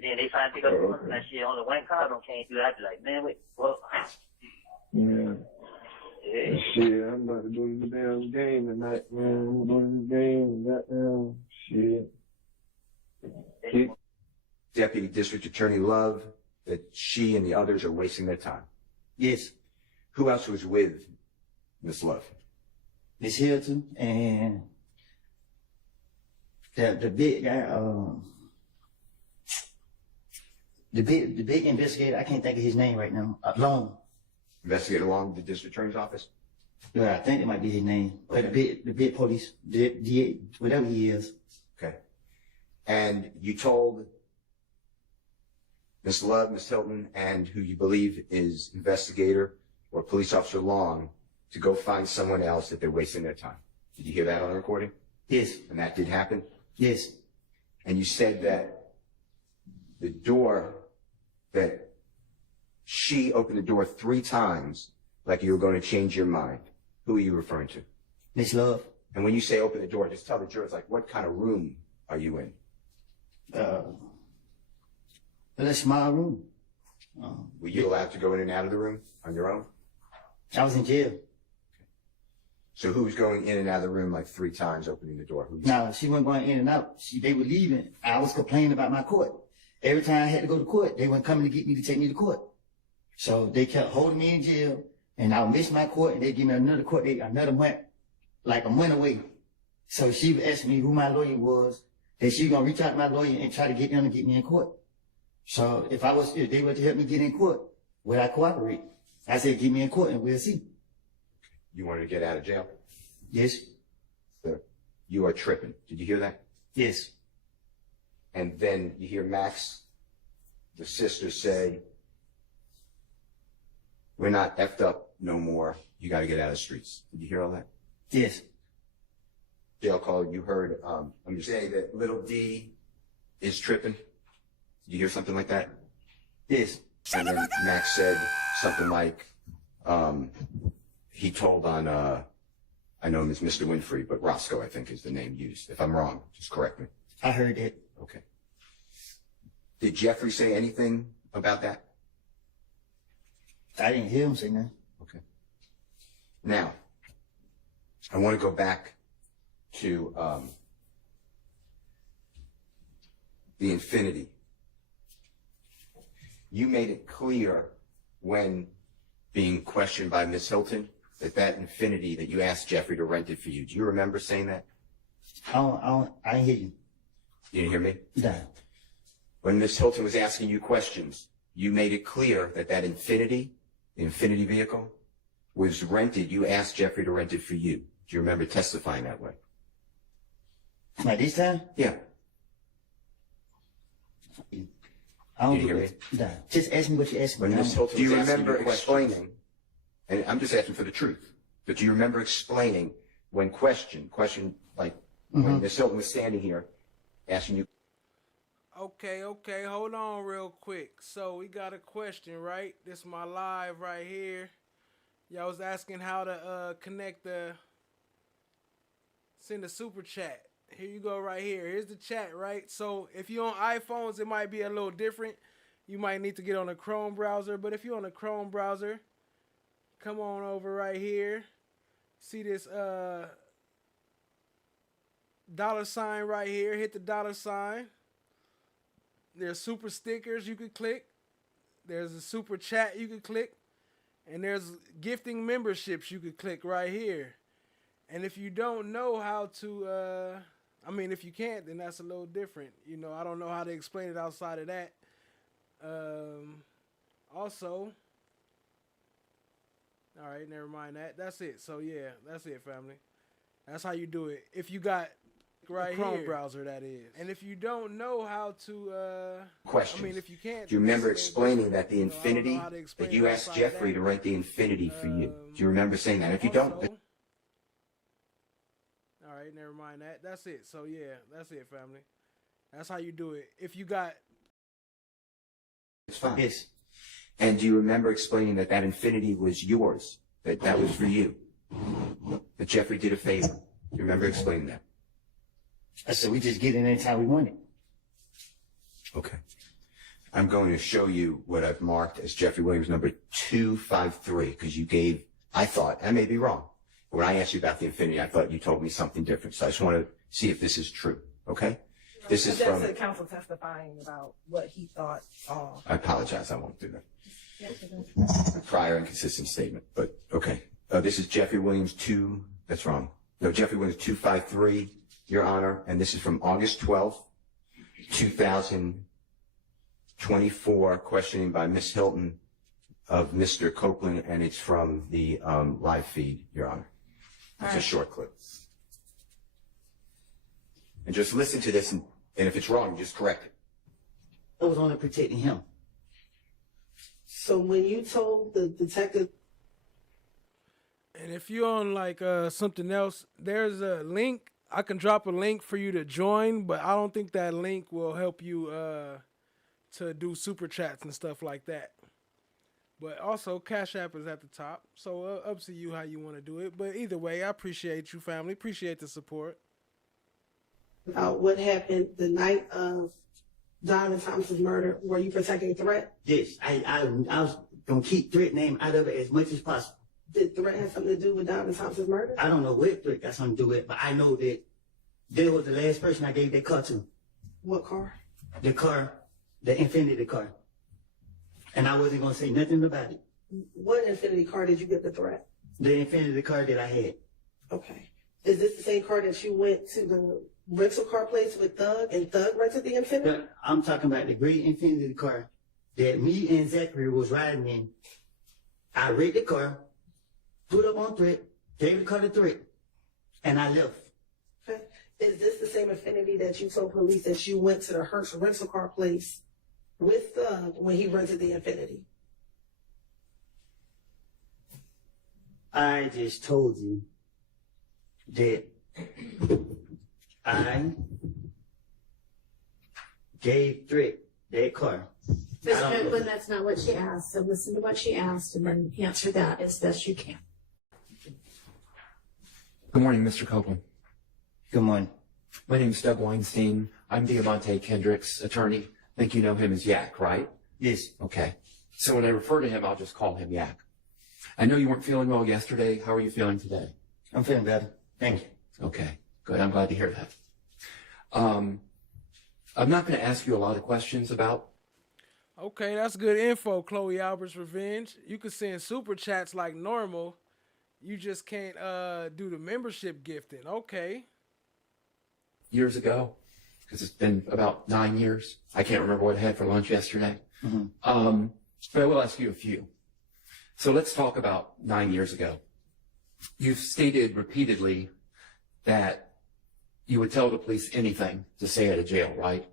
then they finally pick up the phone, and that shit, only one call don't came through. I be like, man, wait, well. Yeah. Yeah. Shit, I'm about to go to the damn game tonight, man. I'm going to the game, goddamn shit. Deputy District Attorney Love, that she and the others are wasting their time. Yes. Who else was with Miss Love? Miss Hilton and the big guy, the big investigator, I can't think of his name right now. Long. Investigator Long, the District Attorney's Office? Yeah, I think it might be his name. Okay. But the big police, DA, whatever he is. Okay. And you told Miss Love, Miss Hilton, and who you believe is investigator or police officer Long to go find someone else that they're wasting their time. Did you hear that on the recording? Yes. And that did happen? Yes. And you said that the door, that she opened the door 3 times like you were going to change your mind. Who are you referring to? Miss Love. And when you say open the door, just tell the jurors, like, what kind of room are you in? A small room. Were you allowed to go in and out of the room on your own? I was in jail. So who was going in and out of the room like 3 times, opening the door? No, she wasn't going in and out. They were leaving. I was complaining about my court. Every time I had to go to court, they weren't coming to get me to take me to court. So they kept holding me in jail, and I would miss my court, and they'd give me another court date, another month, like a month away. So she asked me who my lawyer was, that she gonna reach out to my lawyer and try to get them to get me in court. So if they were to help me get in court, would I cooperate? I said, get me in court and we'll see. You wanted to get out of jail? Yes. So you are tripping. Did you hear that? Yes. And then you hear Max, the sister, say, we're not effed up no more. You got to get out of the streets. Did you hear all that? Yes. Jail call, you heard, I'm just saying that little D is tripping. Did you hear something like that? Yes. And then Max said something like, he told on, I I know him as Mr. Winfrey, but Roscoe, I think, is the name used. If I'm wrong, just correct me. I heard it. Okay. Did Jeffrey say anything about that? I didn't hear him say nothing. Okay. Now, I want to go back to the infinity. You made it clear when being questioned by Miss Hilton that infinity that you asked Jeffrey to rent it for you. Do you remember saying that? I didn't hear you. You didn't hear me? No. When Miss Hilton was asking you questions, you made it clear that infinity, the infinity vehicle, was rented. You asked Jeffrey to rent it for you. Do you remember testifying that way? Like this time? Yeah. I don't Did you hear me? No. Just ask me what you asked me. When Miss Hilton Do you was asking remember you questioning, and I'm just asking for the truth, but do you remember explaining when questioned, like when Miss Hilton was standing here asking you? Okay, hold on real quick. So we got a question, right? This is my live right here. Y'all was asking how to send a super chat. Here you go right here. Here's the chat, right? So if you're on iPhones, it might be a little different. You might need to get on a Chrome browser, but if you're on a Chrome browser, come on over right here. See this dollar sign right here. Hit the dollar sign. There's super stickers you could click. There's a super chat you could click. And there's gifting memberships you could click right here. And if you don't know how to, if you can't, then that's a little different. You know, I don't know how to explain it outside of that. Also, all right, never mind that. That's it. So yeah, that's it, family. That's how you do it. If you got right Chrome here, browser that is. And if you don't know how to, Questions. if you can't. Do you remember explaining that the infinity, that you asked Jeffrey to rent the infinity for you? Do you remember saying that? If you don't, all right, never mind that. That's it. So yeah, that's it, family. That's how you do it. If you got, it's fine. Yes. And do you remember explaining that infinity was yours? That was for you? That Jeffrey did a favor? Do you remember explaining that? I said we just get it anytime we want it. Okay. I'm going to show you what I've marked as Jeffrey Williams number 253, because you gave, I thought, I may be wrong, but when I asked you about the infinity, I thought you told me something different. So I just want to see if this is true, okay? This is from... That's the counsel testifying about what he thought. I apologize, I won't do that. A prior inconsistent statement, but okay. This is Jeffrey Williams 2, that's wrong. No, Jeffrey Williams 253, Your Honor, and this is from August 12th, 2024, questioning by Miss Hilton of Mr. Copeland, and it's from the live feed, Your Honor. It's a short clip. And just listen to this, and if it's wrong, just correct it. I was only protecting him. So when you told the detective, and if you're on like something else, there's a link. I can drop a link for you to join, but I don't think that link will help you to do super chats and stuff like that. But also, CashApp is at the top, so up to you how you want to do it. But either way, I appreciate you, family. Appreciate the support. about what happened the night of Donovan Thomas's murder, were you protecting Threat? Yes, I was gonna keep Threat name out of it as much as possible. Did Threat have something to do with Donovan Thomas's murder? I don't know what Threat got something to do with it, but I know that they was the last person I gave that car to. What car? The car, the Infinity car. And I wasn't gonna say nothing about it. What Infinity car did you get the Threat? The Infinity car that I had. Okay. Is this the same car that you went to the rental car place with Thug and Thug rented the Infinity? But I'm talking about the gray Infinity car that me and Zachary was riding in. I rigged the car, put up on Threat, gave the car to Threat, and I left. Okay. Is this the same Infinity that you told police that you went to the Hertz rental car place with Thug when he rented the Infinity? I just told you that I gave Threat that car. Ms. Copeland, that's not what she asked, so listen to what she asked and then answer that as best you can. Good morning, Mr. Copeland. Good morning. My name is Doug Weinstein. I'm Diamante Kendrick's attorney. I think you know him as Yak, right? Yes. Okay. So when I refer to him, I'll just call him Yak. I know you weren't feeling well yesterday. How are you feeling today? I'm feeling better. Thank you. Okay, good. I'm glad to hear that. I'm not going to ask you a lot of questions about. Okay, that's good info, Chloe Albert's Revenge. You can send super chats like normal. You just can't do the membership gifting. Okay. Years ago, because it's been about 9 years. I can't remember what I had for lunch yesterday. Mm-hmm. But I will ask you a few. So let's talk about 9 years ago. You've stated repeatedly that you would tell the police anything to stay out of jail, right?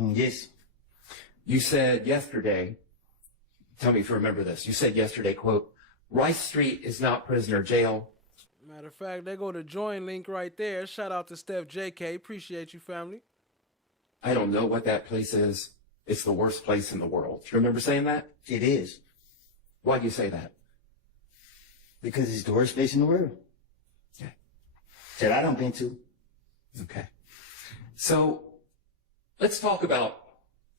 Yes. You said yesterday, tell me if you remember this, you said yesterday, quote, Rice Street is not prisoner jail. Matter of fact, they go to join link right there. Shout out to Steph JK. Appreciate you, family. I don't know what that place is. It's the worst place in the world. Do you remember saying that? It is. Why do you say that? Because it's the worst place in the world. Okay. That I don't been to. Okay. So let's talk about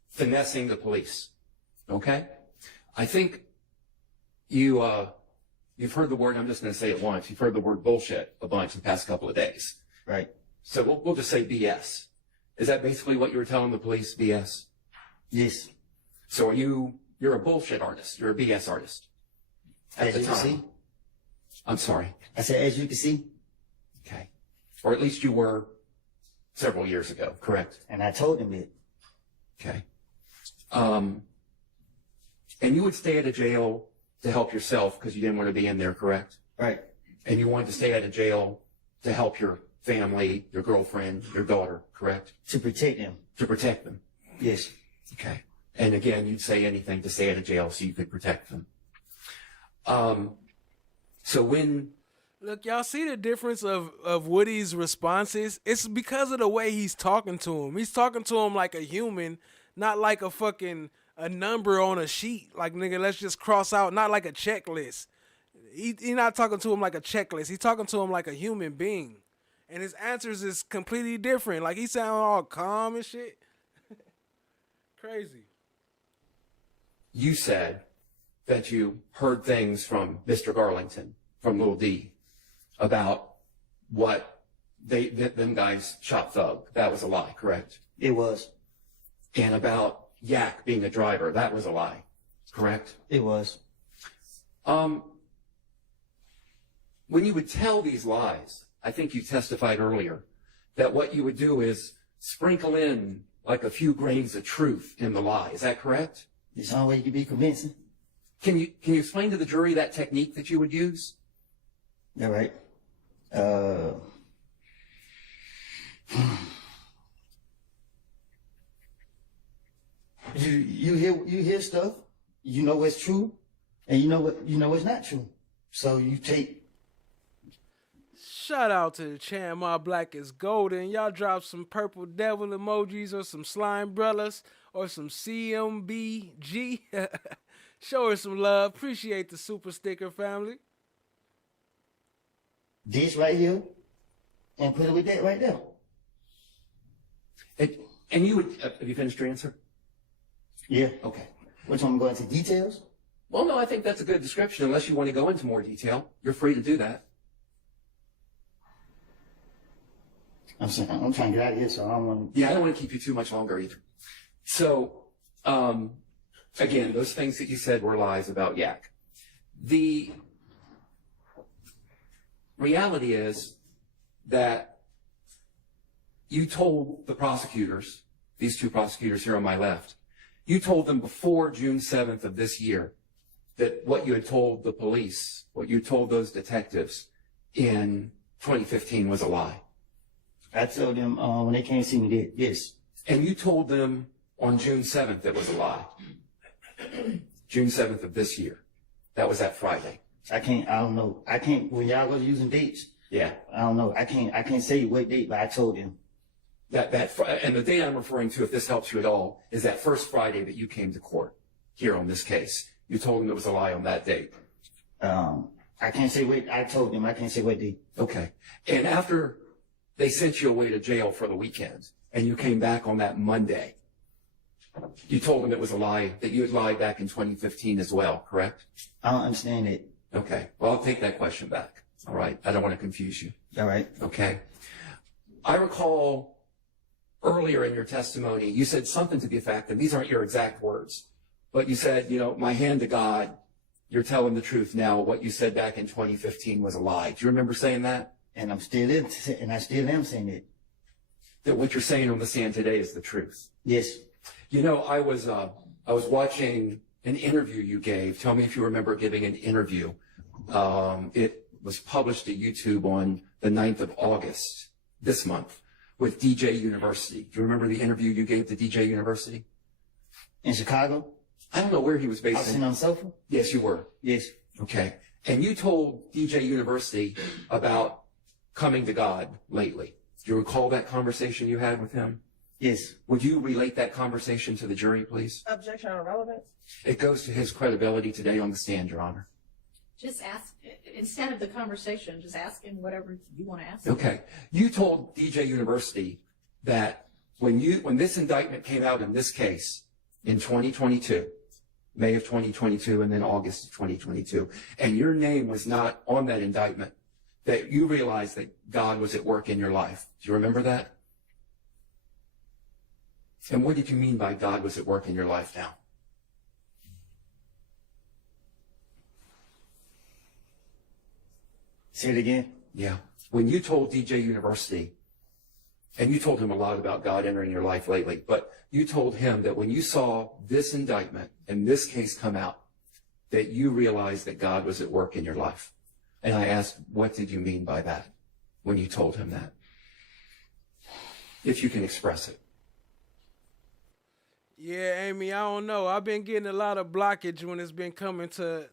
finessing the police. Okay? I think you've heard the word, I'm just going to say it once, you've heard the word bullshit a bunch the past couple of days. Right. So we'll just say BS. Is that basically what you were telling the police, BS? Yes. So you're a bullshit artist. You're a BS artist. At As the you can time. see. I'm sorry. I said, as you can see. Okay. Or at least you were several years ago, correct? And I told him it. Okay. And you would stay at a jail to help yourself because you didn't want to be in there, correct? Right. And you wanted to stay at a jail to help your family, your girlfriend, your daughter, correct? To protect them. To protect them. Yes. Okay. And again, you'd say anything to stay at a jail so you could protect them. So when... Look, y'all see the difference of Woody's responses? It's because of the way he's talking to him. He's talking to him like a human, not like a number on a sheet. Like, nigga, let's just cross out, not like a checklist. He's not talking to him like a checklist. He's talking to him like a human being. And his answers is completely different. Like, he sound all calm and shit. Crazy. You said that you heard things from Mr. Garlington, from Lil D, about what them guys shot Thug. That was a lie, correct? It was. And about Yak being a driver, that was a lie, correct? It was. When you would tell these lies, I think you testified earlier, that what you would do is sprinkle in like a few grains of truth in the lie. Is that correct? It's the only way you can be convincing. Can you explain to the jury that technique that you would use? All right. You hear stuff, you know what's true, and you know what's not true. So you take. Shout out to the Chan My Black is Golden. Y'all drop some purple devil emojis or some slime brothers or some CMBG. Show her some love. Appreciate the super sticker, family. This right here, and put it with that right there. And you would, have you finished your answer? Yeah. Okay. Which one, go into details? Well, no, I think that's a good description. Unless you want to go into more detail, you're free to do that. I'm trying to get out of here, so I don't want to. Yeah, I don't want to keep you too much longer either. So, again, those things that you said were lies about Yak. The reality is that you told the prosecutors, these two prosecutors here on my left, you told them before June 7th of this year that what you had told the police, what you told those detectives in 2015 was a lie. I told them when they came to see me, yes. And you told them on June 7th it was a lie. June 7th of this year. That was that Friday. I don't know. When y'all was using dates. Yeah. I don't know. I can't say what date, but I told them. And the date I'm referring to, if this helps you at all, is that first Friday that you came to court here on this case. You told them it was a lie on that date. I can't say what I told them. I can't say what they. Okay. And after they sent you away to jail for the weekend and you came back on that Monday, you told them it was a lie, that you had lied back in 2015 as well, correct? I don't understand it. Okay. Well, I'll take that question back. All right. I don't want to confuse you. All right. Okay. I recall earlier in your testimony, you said something to the effect, and these aren't your exact words, but you said, you know, my hand to God, you're telling the truth now. What you said back in 2015 was a lie. Do you remember saying that? And I still am saying it. That what you're saying on the stand today is the truth. Yes. You know, I was watching an interview you gave. Tell me if you remember giving an interview. It was published to YouTube on the 9th of August this month with DJ University. Do you remember the interview you gave to DJ University? In Chicago? I don't know where he was based. I was sitting on the sofa? Yes, you were. Yes. Okay. And you told DJ University about coming to God lately. Do you recall that conversation you had with him? Yes. Would you relate that conversation to the jury, please? Objection or relevance? It goes to his credibility today on the stand, Your Honor. Just ask, instead of the conversation, just ask him whatever you want to ask. Okay. You told DJ University that when this indictment came out in this case in 2022, May of 2022 and then August of 2022, and your name was not on that indictment, that you realized that God was at work in your life. Do you remember that? And what did you mean by God was at work in your life now? Say it again. Yeah. When you told DJ University, and you told him a lot about God entering your life lately, but you told him that when you saw this indictment and this case come out, that you realized that God was at work in your life. And I asked, what did you mean by that when you told him that? If you can express it. Yeah, Amy, I don't know. I've been getting a lot of blockage when it's been coming to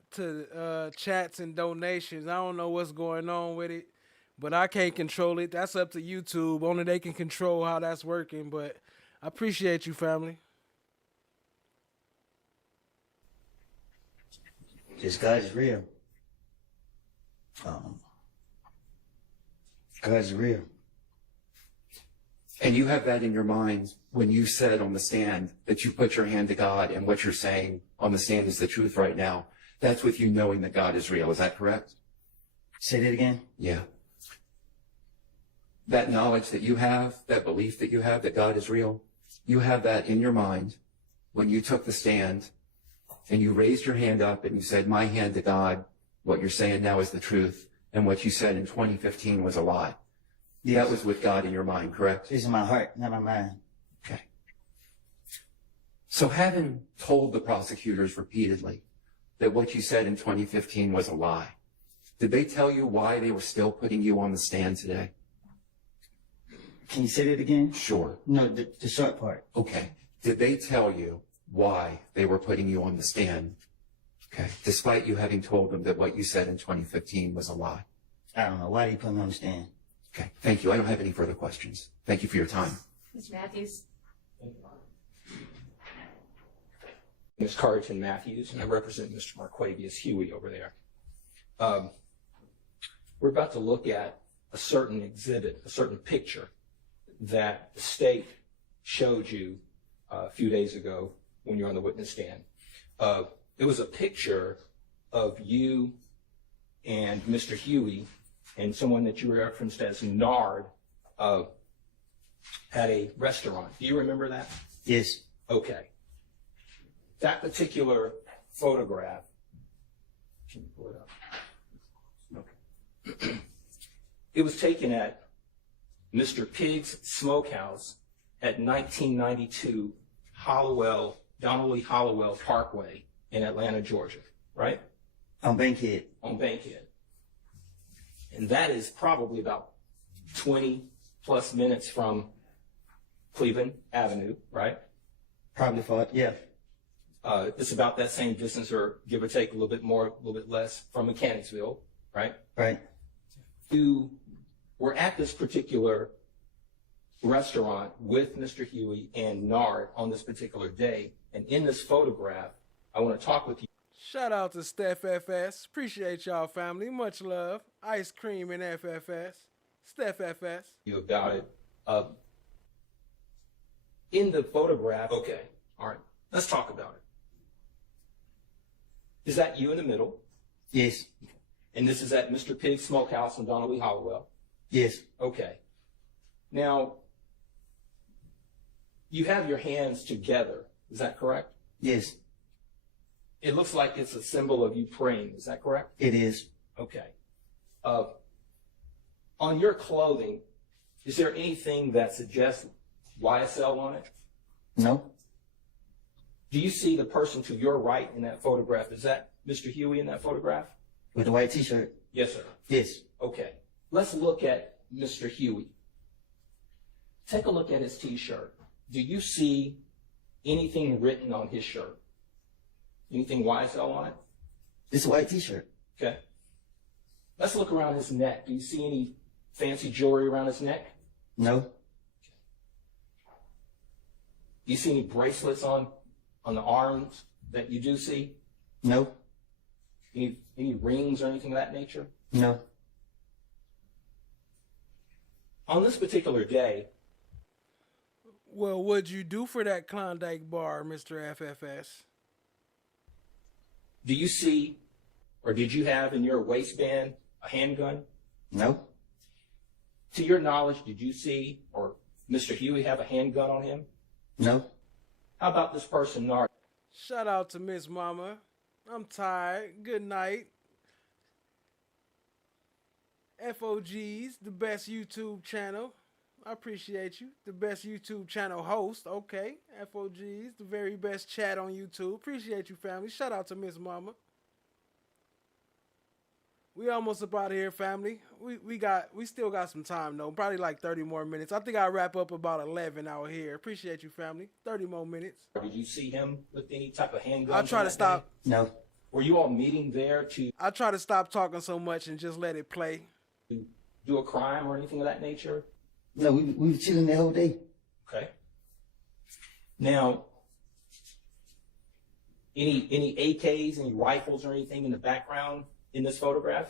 chats and donations. I don't know what's going on with it, but I can't control it. That's up to YouTube. Only they can control how that's working, but I appreciate you, family. Just God is real. God is real. And you have that in your mind when you said on the stand that you put your hand to God and what you're saying on the stand is the truth right now. That's with you knowing that God is real. Is that correct? Say that again? Yeah. That knowledge that you have, that belief that you have that God is real, you have that in your mind when you took the stand and you raised your hand up and you said, my hand to God, what you're saying now is the truth, and what you said in 2015 was a lie. Yes. That was with God in your mind, correct? It's in my heart, not my mind. Okay. So having told the prosecutors repeatedly that what you said in 2015 was a lie, did they tell you why they were still putting you on the stand today? Can you say that again? Sure. No, the short part. Okay. Did they tell you why they were putting you on the stand? Okay. Despite you having told them that what you said in 2015 was a lie. I don't know. Why they put me on the stand? Okay. Thank you. I don't have any further questions. Thank you for your time. Mr. Matthews. Ms. Carrington Matthews, and I represent Mr. Marquavius Huey over there. We're about to look at a certain exhibit, a certain picture that the state showed you a few days ago when you were on the witness stand. It was a picture of you and Mr. Huey and someone that you referenced as Nard at a restaurant. Do you remember that? Yes. Okay. That particular photograph, can you pull it up? Okay. It was taken at Mr. Pig's Smokehouse at 1992 Donald Lee Hollowell Parkway in Atlanta, Georgia, right? On Bankhead. On Bankhead. And that is probably about 20 plus minutes from Cleveland Avenue, right? Probably yeah. It's about that same distance, or give or take a little bit more, a little bit less, from Mechanicsville, right? Right. You were at this particular restaurant with Mr. Huey and Nard on this particular day, and in this photograph, I want to talk with you. Shout out to Steph FS. Appreciate y'all, family. Much love. Ice cream and FFS. Steph FS. You about it. In the photograph, okay, all right, let's talk about it. Is that you in the middle? Yes. And this is at Mr. Pig's Smokehouse in Donnelly Hollowell? Yes. Okay. Now, you have your hands together, is that correct? Yes. It looks like it's a symbol of you praying, is that correct? It is. Okay. On your clothing, is there anything that suggests YSL on it? No. Do you see the person to your right in that photograph? Is that Mr. Huey in that photograph? With the white t-shirt? Yes, sir. Yes. Okay. Let's look at Mr. Huey. Take a look at his t-shirt. Do you see anything written on his shirt? Anything YSL on it? It's a white t-shirt. Okay. Let's look around his neck. Do you see any fancy jewelry around his neck? No. Do you see any bracelets on the arms that you do see? No. Any rings or anything of that nature? No. On this particular day. Well, what'd you do for that Klondike bar, Mr. FFS? Do you see, or did you have in your waistband a handgun? No. To your knowledge, did you see, or Mr. Huey have a handgun on him? No. How about this person, Nard? Shout out to Miss Mama. I'm tired. Good night. FOG's, the best YouTube channel. I appreciate you. The best YouTube channel host. Okay. FOG's, the very best chat on YouTube. Appreciate you, family. Shout out to Miss Mama. We almost up out of here, family. We still got some time though. Probably like 30 more minutes. I think I'll wrap up about 11 out here. Appreciate you, family. 30 more minutes. Did you see him with any type of handgun? I'll try to stop. No. Were you all meeting there to I try to stop talking so much and just let it play. do a crime or anything of that nature? No, we were chilling the whole day. Okay. Now, any AKs, any rifles or anything in the background in this photograph?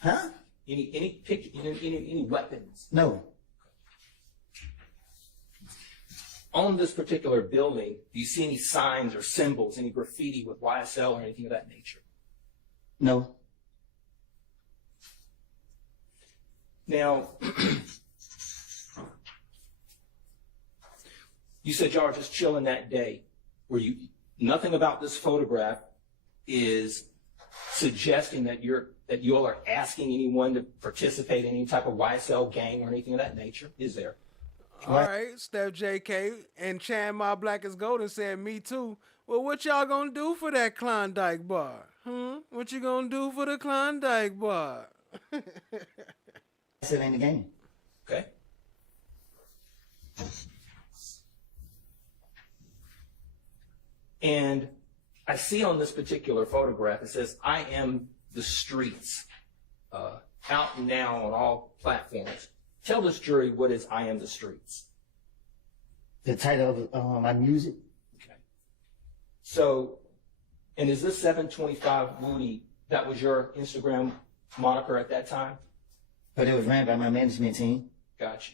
Huh? Any picture, any weapons? No. On this particular building, do you see any signs or symbols, any graffiti with YSL or anything of that nature? No. Now, you said y'all were just chilling that day. Were you, nothing about this photograph is suggesting that you all are asking anyone to participate in any type of YSL gang or anything of that nature, is there? All right, Steph JK and Chan My Black is Golden said me too. Well, what y'all gonna do for that Klondike bar? What you gonna do for the Klondike bar? Still in the game. Okay. And I see on this particular photograph, it says, I am the streets, out now on all platforms. Tell this jury what is I am the streets. The title of my music. Okay. So, and is this 725 Woody, that was your Instagram moniker at that time? But it was ran by my management team. Gotcha.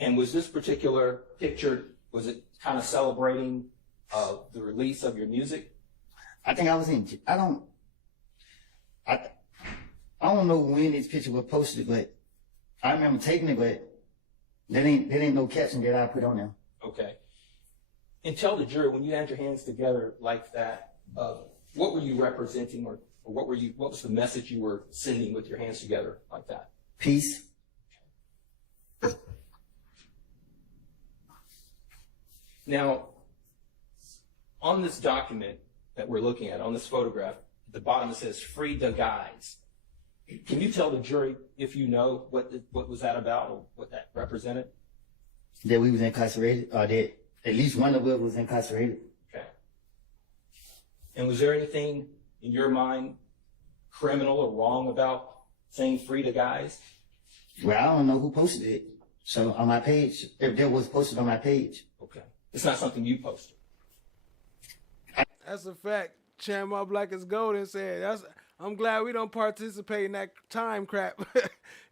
And was this particular picture, was it kind of celebrating the release of your music? I think I was in, I don't know when this picture was posted, but I remember taking it, but there ain't no caption that I put on there. Okay. And tell the jury, when you had your hands together like that, what were you representing, or what was the message you were sending with your hands together like that? Peace. Now, on this document that we're looking at, on this photograph, at the bottom it says, "Free the guys." Can you tell the jury if you know what was that about, or what that represented? That we was incarcerated, or that at least one of us was incarcerated. Okay. And was there anything in your mind criminal or wrong about saying "free the guys"? Well, I don't know who posted it. So on my page, if that was posted on my page. Okay. It's not something you posted. That's a fact. Chan Black is Golden said, I'm glad we don't participate in that time crap.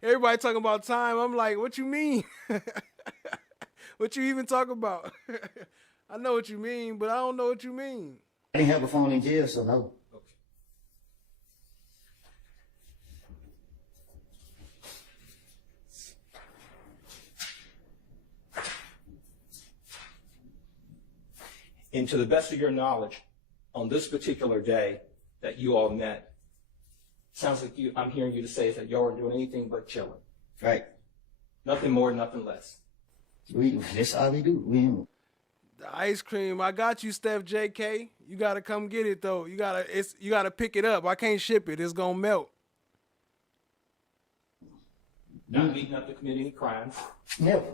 Everybody talking about time. I'm like, what you mean? What you even talk about? I know what you mean, but I don't know what you mean. I didn't have a phone in jail, so no. And to the best of your knowledge, on this particular day that you all met, sounds like I'm hearing you to say that y'all were doing anything but chilling. Right. Nothing more, nothing less. That's all we do. The ice cream, I got you, Steph JK. You gotta come get it though. You gotta pick it up. I can't ship it. It's gonna melt. Not meeting up to commit any crimes. Never.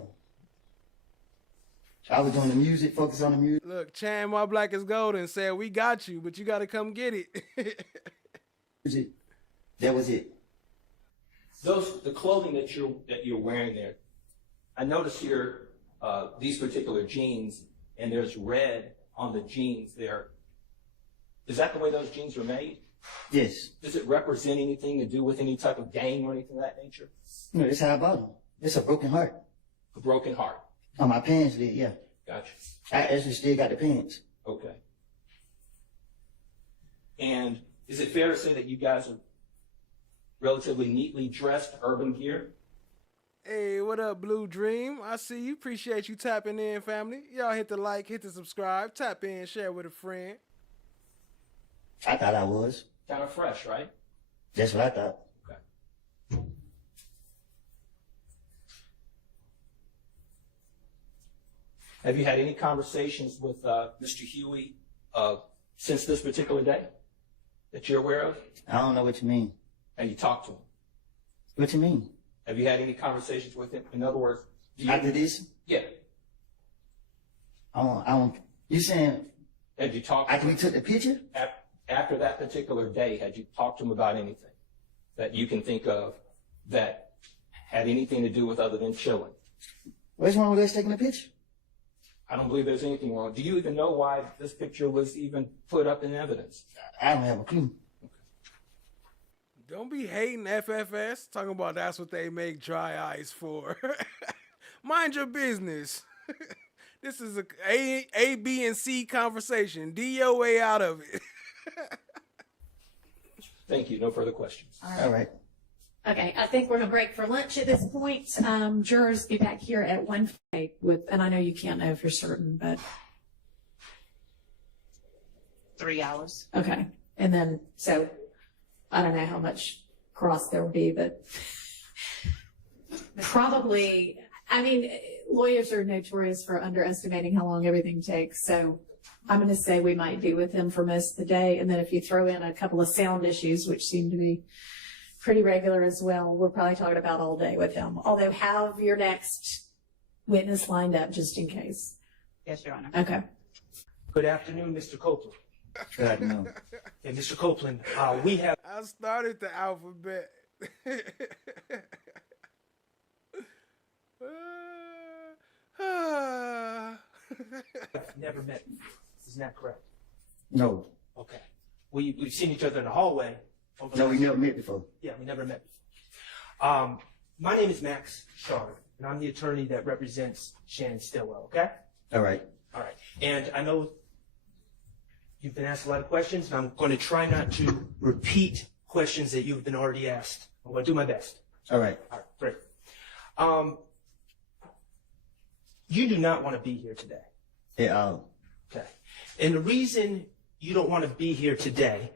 I was doing the music, focus on the music. Look, Chan Black is Golden said, we got you, but you gotta come get it. That was it. The clothing that you're wearing there, I notice here these particular jeans, and there's red on the jeans there. Is that the way those jeans were made? Yes. Does it represent anything to do with any type of gang or anything of that nature? No, that's how I bought them. It's a broken heart. A broken heart. On my pants did, yeah. Gotcha. I actually still got the pants. Okay. And is it fair to say that you guys are relatively neatly dressed urban gear? Hey, what up, Blue Dream? I see you. Appreciate you tapping in, family. Y'all hit the like, hit the subscribe, tap in, share with a friend. I thought I was. Kind of fresh, right? That's what I thought. Okay. Have you had any conversations with Mr. Huey since this particular day that you're aware of? I don't know what you mean. And you talked to him? What you mean? Have you had any conversations with him? In other words, after this? Yeah. I don't. You saying? Had you talked? After we took the picture? After that particular day, had you talked to him about anything that you can think of that had anything to do with other than chilling? What's wrong with us taking a picture? I don't believe there's anything wrong. Do you even know why this picture was even put up in evidence? I don't have a clue. Don't be hating FFS. Talking about that's what they make dry ice for. Mind your business. This is a, B, and C conversation. D your way out of it. Thank you. No further questions. All right. Okay, I think we're gonna break for lunch at this point. Jurors be back here at 1 and I know you can't know for certain, but 3 hours. okay. And then, so I don't know how much cross there will be, but probably, I mean, lawyers are notorious for underestimating how long everything takes. So I'm going to say we might be with him for most of the day. And then if you throw in a couple of sound issues, which seem to be pretty regular as well, we're probably talking about all day with him. Although have your next witness lined up just in case. Yes, Your Honor. Okay. Good afternoon, Mr. Copeland. Good afternoon. Hey, Mr. Copeland, we have... I started the alphabet. I've never met before. Isn't that correct? No. Okay. We've seen each other in the hallway. No, we never met before. Yeah, we never met before. My name is Max Shard, and I'm the attorney that represents Shannon Stillwell, okay? All right. All right. And I know you've been asked a lot of questions, and I'm going to try not to repeat questions that you've been already asked. I'm going to do my best. All right. All right, great. You do not want to be here today. Yeah. Okay. And the reason you don't want to be here today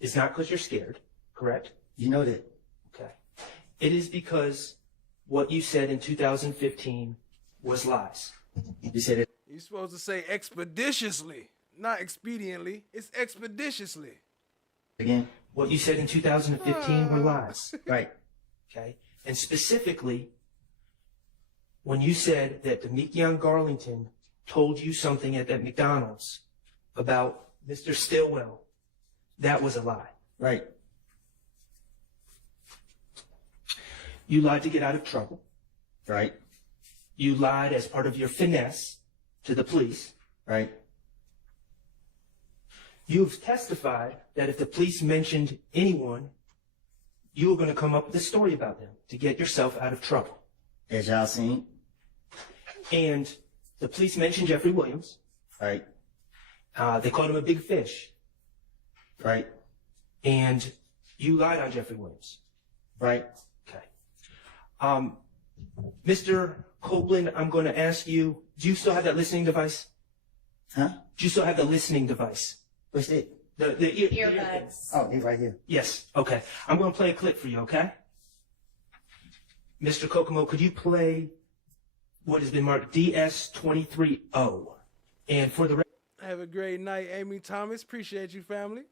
is not because you're scared, correct? You know that. Okay. It is because what you said in 2015 was lies. You said it. You're supposed to say expeditiously, not expediently. It's expeditiously. Again? What you said in 2015 were lies. Right. Okay. And specifically, when you said that Demekion Garlington told you something at that McDonald's about Mr. Stillwell, that was a lie. Right. You lied to get out of trouble. Right. You lied as part of your finesse to the police. Right. You've testified that if the police mentioned anyone, you were going to come up with a story about them to get yourself out of trouble. As y'all seen. And the police mentioned Jeffrey Williams. Right. They called him a big fish. Right. And you lied on Jeffrey Williams. Right. Okay. Mr. Copeland, I'm going to ask you, do you still have that listening device? Huh? Do you still have the listening device? What's it? The Earbuds. Oh, he's right here. Yes. Okay. I'm going to play a clip for you, okay? Mr. Kokomo, could you play what has been marked DS230? And for the Have a great night, Amy Thomas. Appreciate you, family.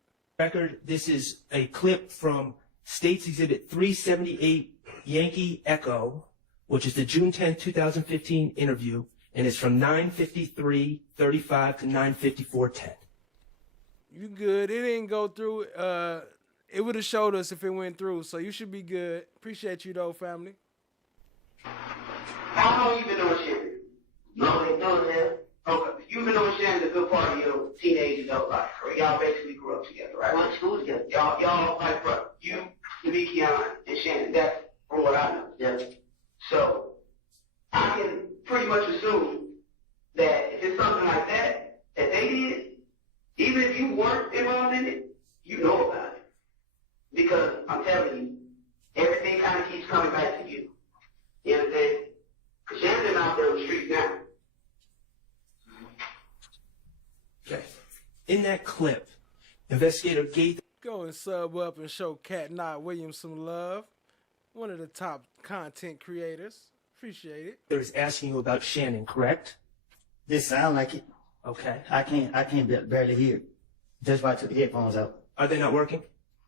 record, this is a clip from State's Exhibit 378 Yankee Echo, which is the June 10, 2015 interview, and it's from 9:53:35 to 9:54:10. You good. It didn't go through. It would have showed us if it went through, so you should be good. Appreciate you, though, family. How long you been doing shit? No, they know that. Okay. You've been doing shit in a good part of your teenage adult life, right? Y'all basically grew up together, right? Went to school together. Y'all like, bro, you, Demikion, and Shannon, that's from what I know. Yeah. So, I can pretty much assume that if it's something like that they did, even if you weren't involved in it, you know about it. Because I'm telling you, everything kind of keeps coming back to you. You understand? Because Shannon's out there on the streets now. Okay. In that clip, investigator Gaither Go and sub up and show Cat Knott Williams some love. One of the top content creators. Appreciate it. is asking you about Shannon, correct? This sound like it. Okay. I can't barely hear it. That's why I took the headphones out. Are they not working?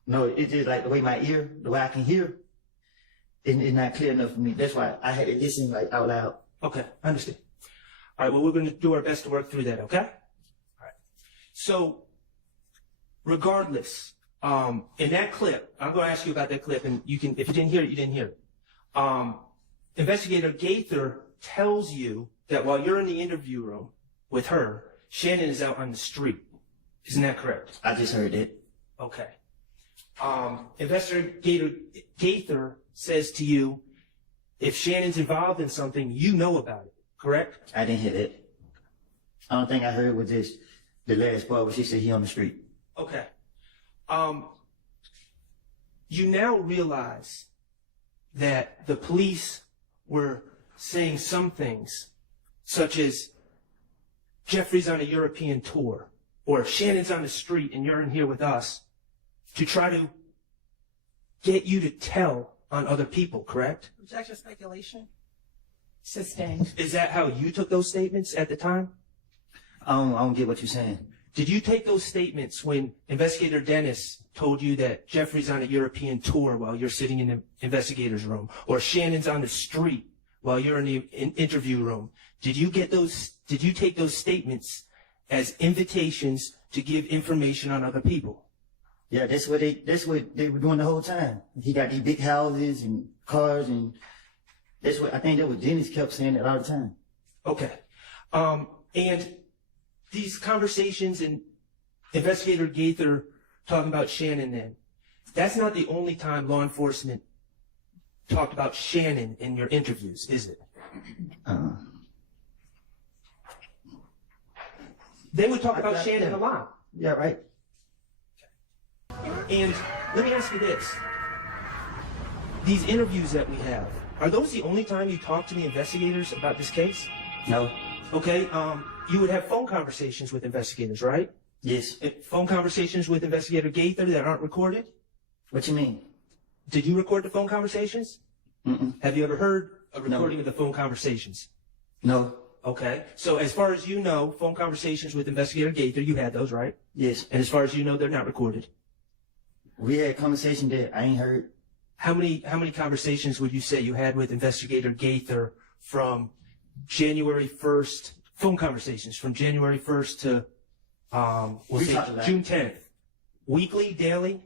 No, it's just like the way I can hear, it's not clear enough for me. That's why I had to listen like out loud. Okay, I understand. All right, well, we're going to do our best to work through that, okay? All right. So, regardless, in that clip, I'm going to ask you about that clip, and you can, if you didn't hear it, you didn't hear it. Investigator Gaither tells you that while you're in the interview room with her, Shannon is out on the street. Isn't that correct? I just heard it. Okay. Investigator Gaither says to you, if Shannon's involved in something, you know about it, correct? I didn't hear that. The only thing I heard was just the last part where she said he on the street. Okay. You now realize that the police were saying some things, such as Jeffrey's on a European tour, or Shannon's on the street and you're in here with us, to try to get you to tell on other people, correct? Objection, speculation. Sustained. Is that how you took those statements at the time? I don't get what you're saying. Did you take those statements when Investigator Dennis told you that Jeffrey's on a European tour while you're sitting in the investigator's room, or Shannon's on the street while you're in the interview room? Did you take those statements as invitations to give information on other people? Yeah, that's what they were doing the whole time. He got these big houses and cars, and that's what I think that was Dennis kept saying it all the time. Okay. And these conversations and Investigator Gaither talking about Shannon then, that's not the only time law enforcement talked about Shannon in your interviews, is it? They would talk about Shannon a lot. Yeah, right. And let me ask you this. These interviews that we have, are those the only time you talk to the investigators about this case? No. Okay, you would have phone conversations with investigators, right? Yes. Phone conversations with Investigator Gaither that aren't recorded? What you mean? Did you record the phone conversations? Mm-mm. Have you ever heard a recording of the phone conversations? No. Okay, so as far as you know, phone conversations with Investigator Gaither, you had those, right? Yes. And as far as you know, they're not recorded. We had a conversation that I ain't heard. How many conversations would you say you had with Investigator Gaither from January 1st, phone conversations from January 1st to, we'll say June 10th? Weekly, daily?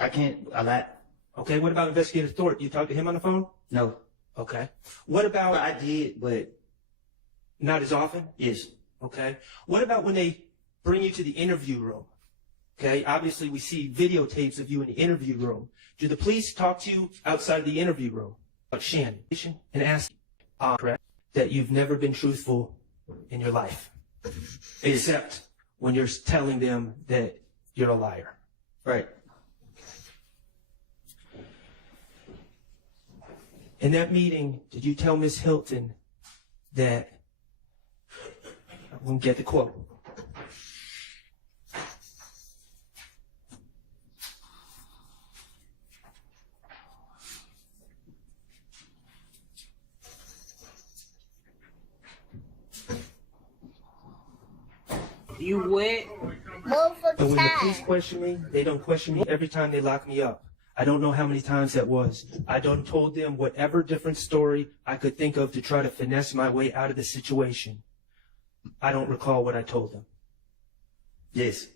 A lot. Okay, what about Investigator Thorpe? You talked to him on the phone? No. Okay. What about... I did, but... Not as often? Yes. Okay. What about when they bring you to the interview room. Okay, obviously we see videotapes of you in the interview room. Do the police talk to you outside of the interview room about Shannon and ask correct, that you've never been truthful in your life, except when you're telling them that you're a liar? Right. In that meeting, did you tell Miss Hilton that, I won't get the quote, You would? and when the police question me, they don't question me every time they lock me up. I don't know how many times that was. I done told them whatever different story I could think of to try to finesse my way out of the situation. I don't recall what I told them. Yes.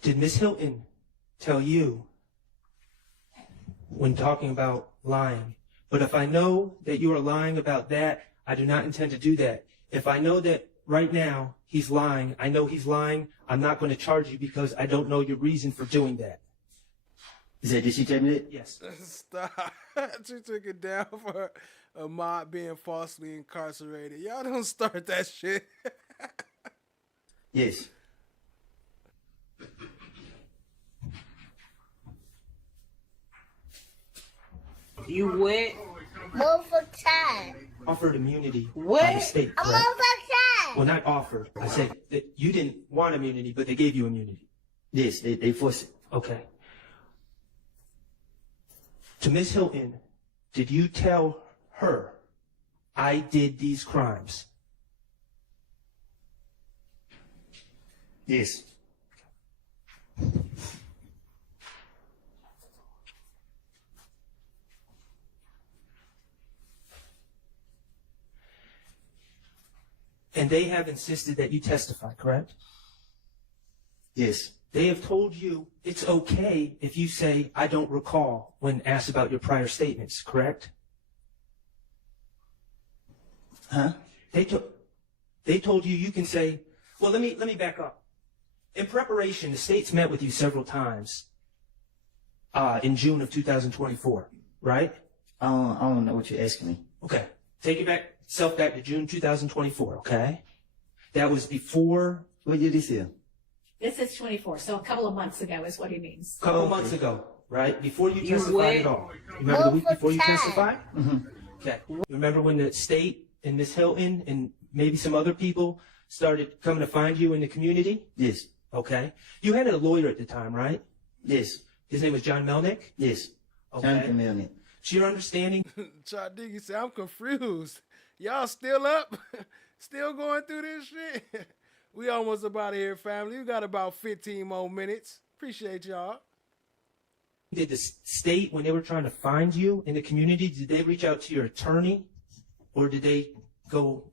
Did Miss Hilton tell you when talking about lying? But if I know that you are lying about that, I do not intend to do that. If I know that right now he's lying, I know he's lying, I'm not going to charge you because I don't know your reason for doing that. Did she tell me that? Yes. Stop. She took it down for a mob being falsely incarcerated. Y'all don't start that shit. Yes. You would? Offered immunity What? by the state, correct? Well, not offered. I said that you didn't want immunity, but they gave you immunity. Yes, they forced it. Okay. To Miss Hilton, did you tell her I did these crimes? Yes. And they have insisted that you testify, correct? Yes. They have told you it's okay if you say, I don't recall, when asked about your prior statements, correct? Huh? They told you can say, well, let me back up. In preparation, the state's met with you several times in June of 2024, right? I don't know what you're asking me. Okay. Take yourself back to June 2024, okay? That was before... What year this year? This is 24, so a couple of months ago is what he means. A couple months ago, right? Before you testified would? at all. Remember the week before you testified? Mm-hmm. Okay. Remember when the state and Miss Hilton and maybe some other people started coming to find you in the community? Yes. Okay. You had a lawyer at the time, right? Yes. His name was John Melnick? Yes. Okay. John Melnick. To your understanding? Diggy said, I'm confused. Y'all still up? Still going through this shit? We almost about here, family. We got about 15 more minutes. Appreciate y'all. Did the state, when they were trying to find you in the community, did they reach out to your attorney, or did they go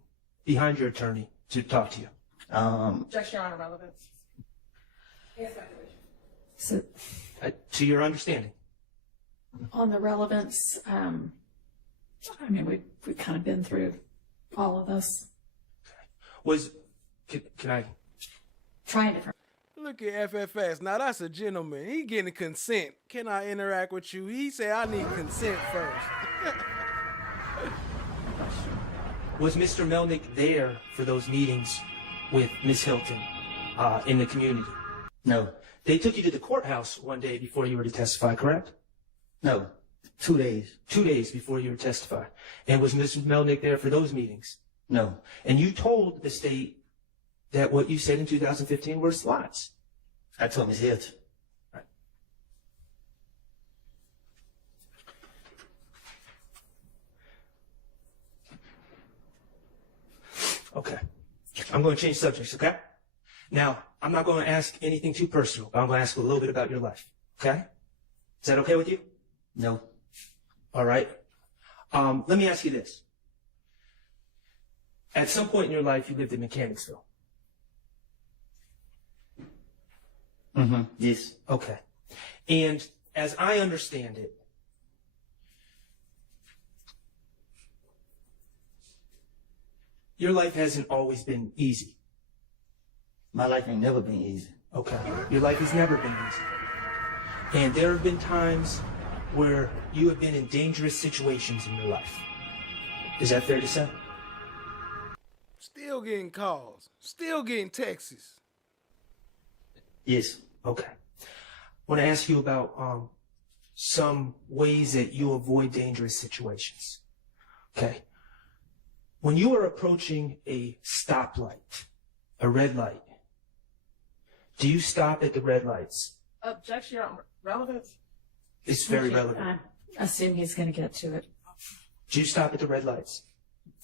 behind your attorney to talk to you? Objection, Your Honor, relevance. So To your understanding? on the relevance, I mean, we've kind of been through all of this. Can I? Trying different. Look at FFS. Now that's a gentleman. He getting consent. Can I interact with you? He said I need consent first. Was Mr. Melnick there for those meetings with Miss Hilton in the community? No. They took you to the courthouse one day before you were to testify, correct? No. 2 days. 2 days before you were to testify. And was Mr. Melnick there for those meetings? No. And you told the state that what you said in 2015 were slots. I told Miss Hilton. Right. Okay. I'm going to change subjects, okay? Now, I'm not going to ask anything too personal, but I'm going to ask a little bit about your life, okay? Is that okay with you? No. All right. Let me ask you this. At some point in your life, you lived in Mechanicsville. Mm-hmm. Yes. Okay. And as I understand it, your life hasn't always been easy. My life ain't never been easy. Okay. Your life has never been easy. And there have been times where you have been in dangerous situations in your life. Is that fair to say? Still getting calls. Still getting texts. Yes. Okay. I want to ask you about some ways that you avoid dangerous situations. Okay. When you are approaching a stoplight, a red light, do you stop at the red lights? Objection, relevance. It's very relevant. I assume he's going to get to it. Do you stop at the red lights?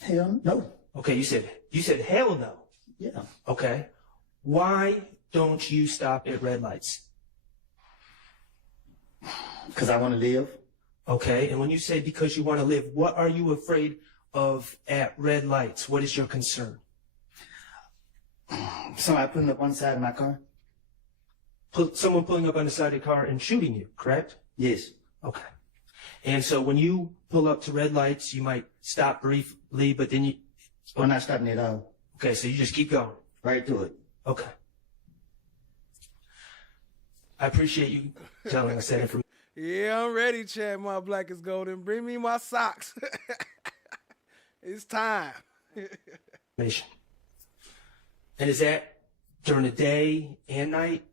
Hell no. Okay, you said hell no. Yeah. Okay. Why don't you stop at red lights? Because I want to live. Okay, and when you say because you want to live, what are you afraid of at red lights? What is your concern? Somebody putting up on the side of my car? Someone pulling up on the side of the car and shooting you, correct? Yes. Okay. And so when you pull up to red lights, you might stop briefly, but then you... We're not stopping at all. Okay, so you just keep going. Right through it. Okay. I appreciate you telling us that information. Yeah, I'm ready, Chad. My black is golden. Bring me my socks. It's time. And is that during the day and night?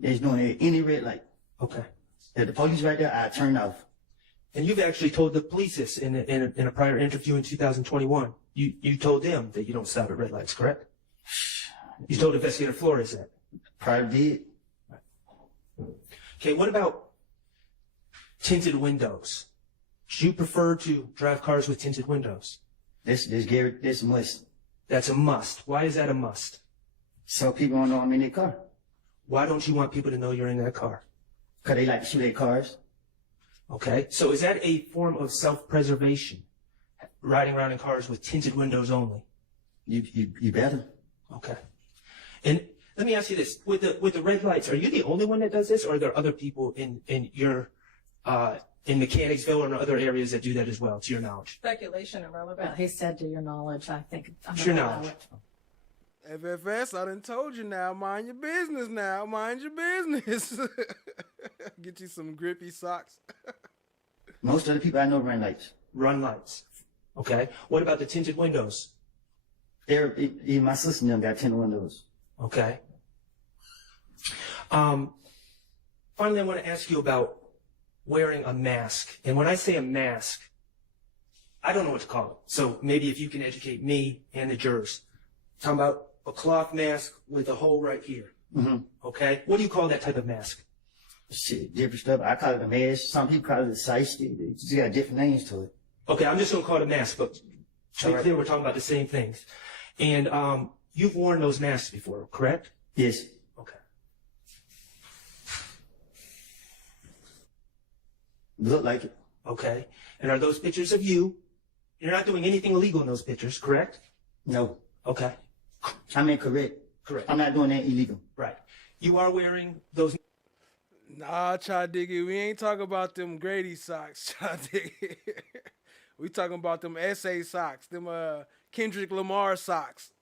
It's doing it any red light. Okay. If the police right there, I turn off. And you've actually told the police this in a prior interview in 2021. You told them that you don't stop at red lights, correct? You told Investigator Flores that. Probably did. Okay, what about tinted windows? Do you prefer to drive cars with tinted windows? This must. That's a must. Why is that a must? So people don't know I'm in their car. Why don't you want people to know you're in that car? Because they like to shoot their cars. Okay, so is that a form of self-preservation? Riding around in cars with tinted windows only? You better. Okay. And let me ask you this: with the red lights, are you the only one that does this, or are there other people in your in Mechanicsville or in other areas that do that as well, to your knowledge? Speculation irrelevant. Well, he said to your knowledge, I think. To your knowledge. FFS, I done told you now. Mind your business now. Mind your business. Get you some grippy socks. Most of the people I know run lights. Run lights. Okay. What about the tinted windows? Even my sister and them got tinted windows. Okay. Finally, I want to ask you about wearing a mask. And when I say a mask, I don't know what to call it. So maybe if you can educate me and the jurors. I'm talking about a cloth mask with a hole right here. Mm-hmm. Okay? What do you call that type of mask? Shit, different stuff. I call it a mask. Some people call it a shiesty. They just got different names to it. Okay, I'm just going to call it a mask, but to be clear, we're talking about the same things. And you've worn those masks before, correct? Yes. Okay. Look like it. Okay. And are those pictures of you? You're not doing anything illegal in those pictures, correct? No. Okay. I'm incorrect. Correct. I'm not doing that illegal. Right. You are wearing those. Nah, Chad Diggy, we ain't talking about them Grady socks, Chad Diggy. We talking about them SA socks, them Kendrick Lamar socks.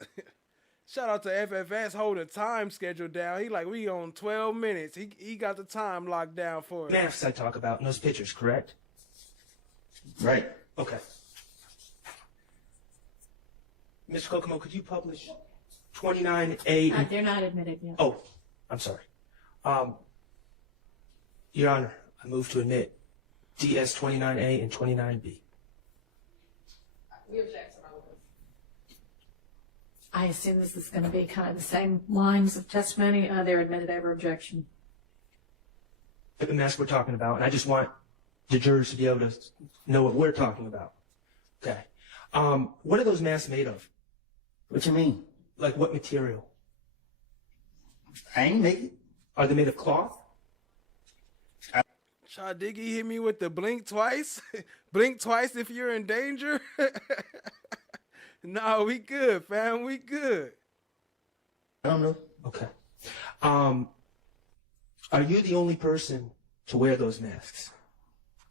Shout out to FFS holding time schedule down. He like, we on 12 minutes. He got the time locked down for it. Masks I talk about in those pictures, correct? Right. Okay. Mr. Kokomo, could you publish 29A? They're not admitted yet. Oh, I'm sorry. Your Honor, I move to admit DS 29A and 29B. I assume this is going to be kind of the same lines of testimony. They're admitted over objection. The mask we're talking about, and I just want the jurors to be able to know what we're talking about. Okay. What are those masks made of? What you mean? Like what material? I ain't make it. Are they made of cloth? Chad Diggy hit me with the blink twice. Blink twice if you're in danger. No, we good, fam. We good. I don't know. Okay. Are you the only person to wear those masks?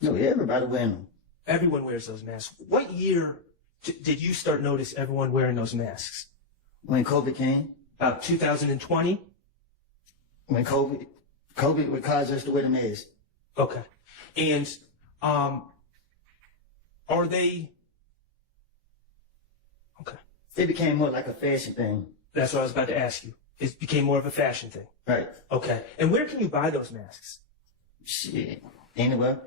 No, everybody wearing them. Everyone wears those masks. What year did you start notice everyone wearing those masks? When COVID came. About 2020? When COVID would cause us to wear the mask. Okay. And are they... Okay. It became more like a fashion thing. That's what I was about to ask you. It became more of a fashion thing. Right. Okay. And where can you buy those masks? Shit. Anywhere.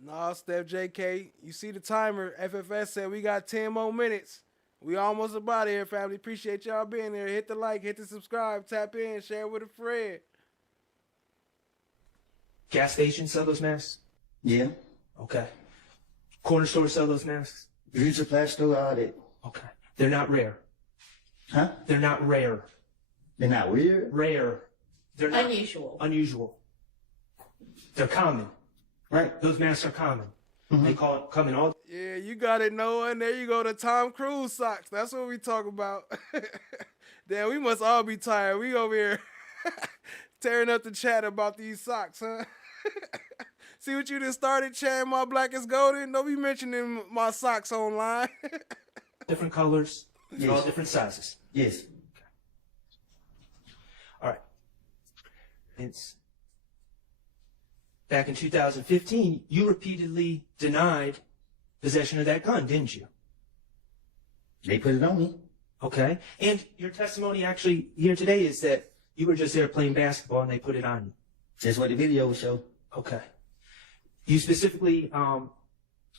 Nah, Steph JK, you see the timer. FFS said we got 10 more minutes. We almost about here, family. Appreciate y'all being here. Hit the like, hit the subscribe, tap in, share with a friend. Gas stations sell those masks? Yeah. Okay. Corner stores sell those masks? Beauty supply store, all that. Okay. They're not rare. Huh? They're not rare. They're not weird? Rare. They're not Unusual. Unusual. They're common. Right. Those masks are common. They call it come in all. Yeah, you got it, Noah. And there you go, the Tom Cruise socks. That's what we talk about. Damn, we must all be tired. We over here tearing up the chat about these socks, huh? See what you just started, chatting my black is golden? Don't be mentioning my socks online. Different colors. Yes. All different sizes. Yes. All right. It's back in 2015, you repeatedly denied possession of that gun, didn't you? They put it on me. Okay. And your testimony actually here today is that you were just there playing basketball and they put it on you. That's what the video showed. Okay. You specifically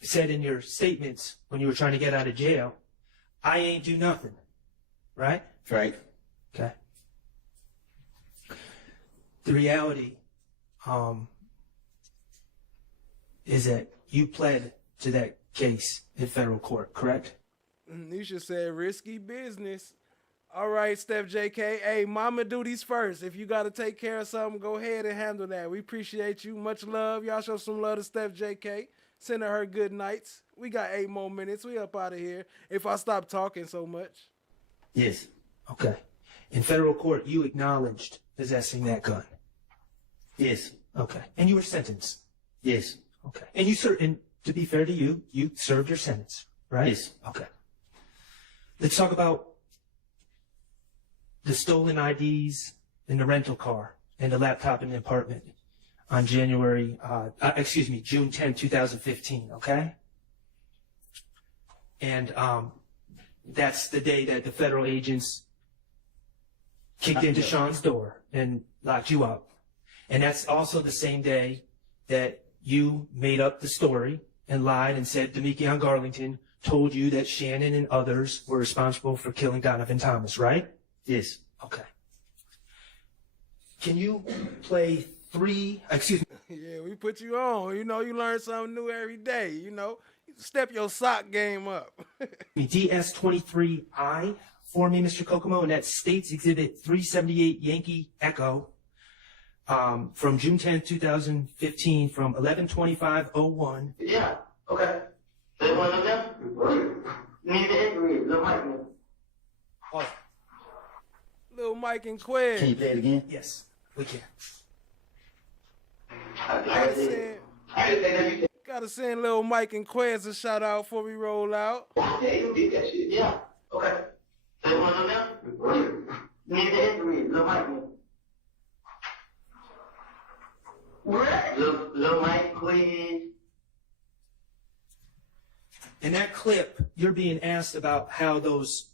said in your statements when you were trying to get out of jail, I ain't do nothing. Right? Right. Okay. The reality is that you pled to that case in federal court, correct? You should say risky business. All right, Steph JK. Hey, mama duties first. If you got to take care of something, go ahead and handle that. We appreciate you. Much love. Y'all show some love to Steph JK. Send her good nights. We got 8 more minutes. We up out of here. If I stop talking so much. Yes. Okay. In federal court, you acknowledged possessing that gun. Yes. Okay. And you were sentenced. Yes. Okay. And and to be fair to you, you served your sentence, right? Yes. Okay. Let's talk about the stolen IDs in the rental car and the laptop in the apartment on June 10, 2015, okay? And that's the day that the federal agents kicked into Sean's door and locked you up. And that's also the same day that you made up the story and lied and said Demekion Garlington told you that Shannon and others were responsible for killing Donovan Thomas, right? Yes. Okay. Can you play Yeah, we put you on. You know, you learn something new every day. You know, step your sock game up. DS23I for me, Mr. Kokomo, and that's States Exhibit 378 Yankee Echo from June 10, 2015 from 11:25:01. Yeah, okay. They one of them? Need to agree. Little Mike. Little Mike and Quez. Can you play it again? Yes, we can. Gotta send Little Mike and Quez a shout out before we roll out. Yeah, you did that shit. Yeah, okay. They one of them? Need to agree. Little Mike. Little Mike, please. In that clip, you're being asked about how those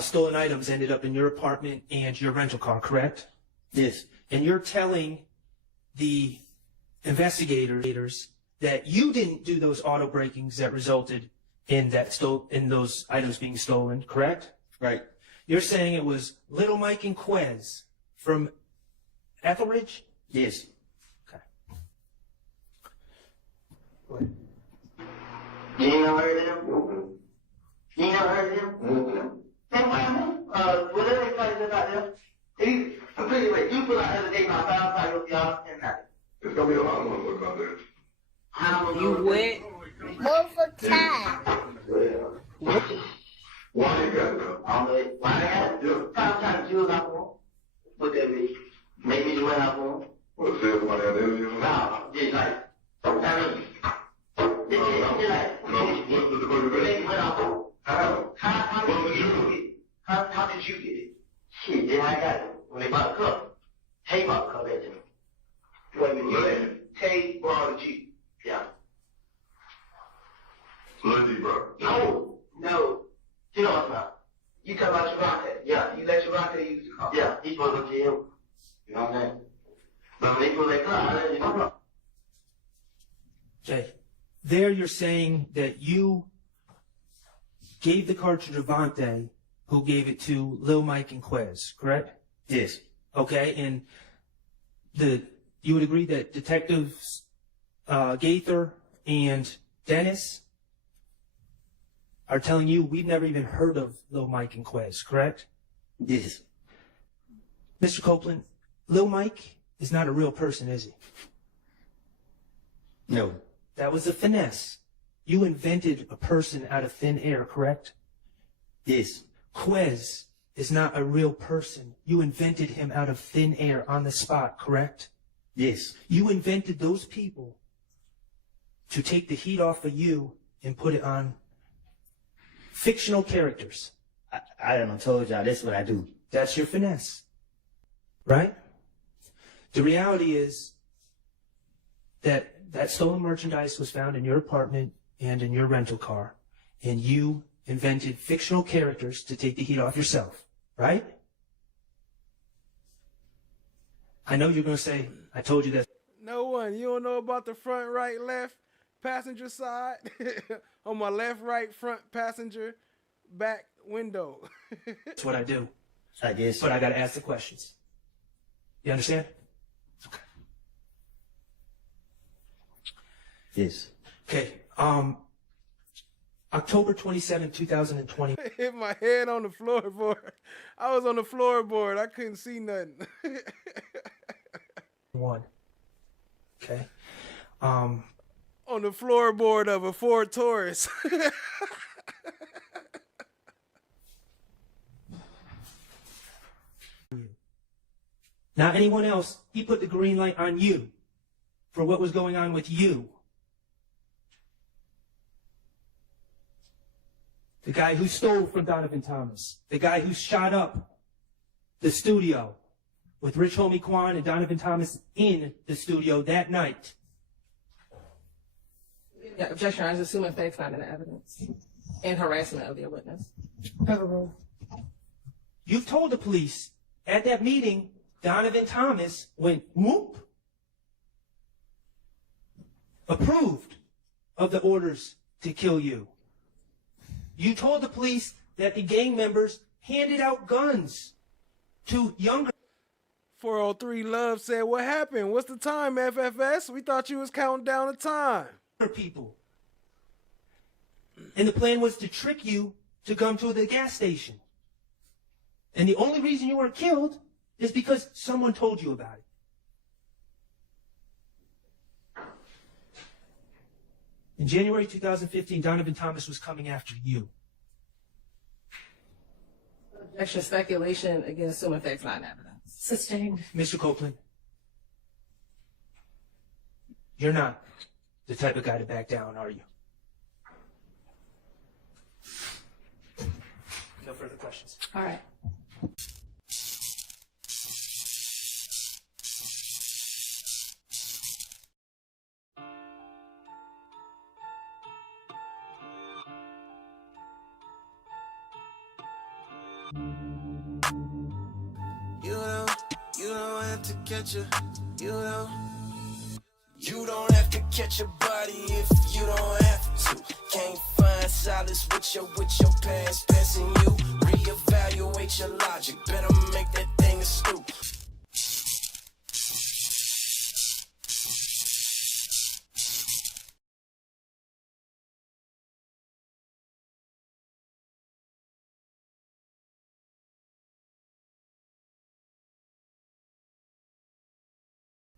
stolen items ended up in your apartment and your rental car, correct? Yes. And you're telling the investigators that you didn't do those auto breakings that resulted in those items being stolen, correct? Right. You're saying it was Little Mike and Quez from Etheridge? Yes. Okay. Go ahead. You ain't never heard of him? You ain't never heard of him? Whatever they call it about them, he's completely right. You put out the other day my file title, y'all, and that. It's gonna be a lot of motherfuckers out there. You wet? Move for time. Why you got them? Why they got it? I'm trying to choose out for him. Look at me. Make me do what I want. What, say somebody had an interview? Nah, did like, I mean, did like, how did you get it? Shit, then I got it. When they bought the cup, Tay bought the cup at me. Wait a minute, Tay brought the Jeep. Yeah. Lil D, bro. No. You know what I'm about. You come out your rocket. Yeah, you let your rocket use the car. Yeah, he's supposed to go to him. You know what I'm saying? But when they pull that car, I let you know. Okay. There you're saying that you gave the car to Devontae, who gave it to Lil Mike and Quez, correct? Yes. Okay, and you would agree that Detectives Gaither and Dennis are telling you we've never even heard of Lil Mike and Quez, correct? Yes. Mr. Copeland, Lil Mike is not a real person, is he? No. That was a finesse. You invented a person out of thin air, correct? Yes. Quez is not a real person. You invented him out of thin air on the spot, correct? Yes. You invented those people to take the heat off of you and put it on fictional characters. I done told y'all that's what I do. That's your finesse, right? The reality is that stolen merchandise was found in your apartment and in your rental car, and you invented fictional characters to take the heat off yourself, right? I know you're going to say, I told you that. No one. You don't know about the front, right, left passenger side? On my left, right, front passenger, back window. That's what I do. I guess. But I got to ask the questions. You understand? Okay. Yes. Okay. October 27, 2020. Hit my head on the floorboard. I was on the floorboard. I couldn't see nothing. One. Okay. On the floorboard of a Ford Taurus. Not anyone else. He put the green light on you for what was going on with you. The guy who stole from Donovan Thomas. The guy who shot up the studio with Rich Homie Quan and Donovan Thomas in the studio that night. Yeah, objection, I was assuming facts finding the evidence and harassment of the witness. You've told the police at that meeting, Donovan Thomas went whoop, approved of the orders to kill you. You told the police that the gang members handed out guns to younger 403 Love said, what happened? What's the time, FFS? We thought you was counting down the time. people. And the plan was to trick you to come to the gas station. And the only reason you weren't killed is because someone told you about it. In January 2015, Donovan Thomas was coming after you. Objection, speculation against assuming facts not evidence. Sustained. Mr. Copeland, you're not the type of guy to back down, are you? No further questions. All right. You don't have to catch a, you don't have to catch a body if you don't have to. Can't find solace with your past passing you. Reevaluate your logic, better make that thing a stoop.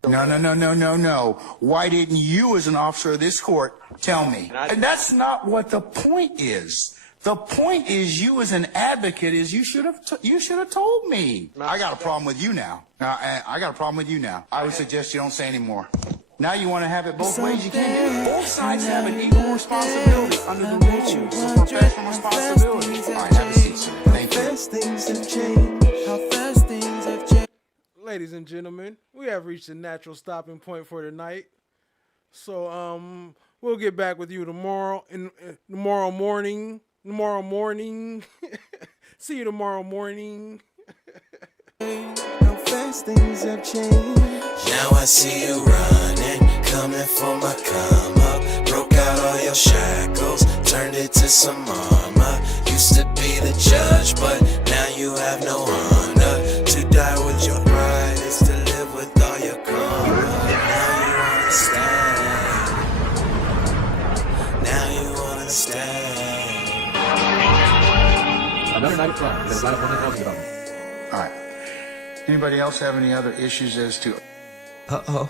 No. Why didn't you, as an officer of this court, tell me? And that's not what the point is. The point is, you as an advocate, is you should have told me. I got a problem with you now. I got a problem with you now. I would suggest you don't say anymore. Now you want to have it both ways. You can't do it. Both sides have an equal responsibility under the rules of professional responsibility. All right, have a seat, sir. Thank you. Ladies and gentlemen, we have reached a natural stopping point for tonight. So we'll get back with you tomorrow tomorrow morning. See you tomorrow morning. How fast things have changed. Now I see you running, coming for my come up. Broke out all your shackles, turned it to some armor. Used to be the judge, but now you have no honor. To die with your pride is to live with all your karma. Now you understand. Now you understand. Another night of fun. All right. Anybody else have any other issues as to... Uh-oh.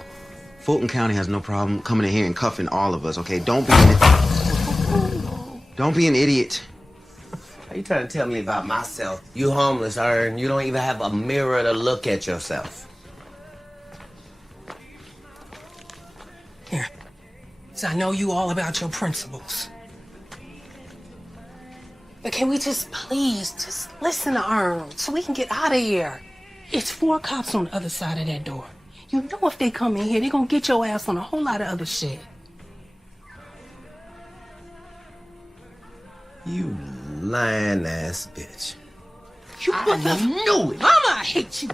Fulton County has no problem coming in here and cuffing all of us, okay? Don't be an idiot. Are you trying to tell me about myself? You homeless, Ern. You don't even have a mirror to look at yourself. Here. So I know you all about your principles. But can we just please just listen to Ern so we can get out of here? It's 4 cops on the other side of that door. You know if they come in here, they're gonna get your ass on a whole lot of other shit. You lying ass bitch. You knew it. Mama, I hate you.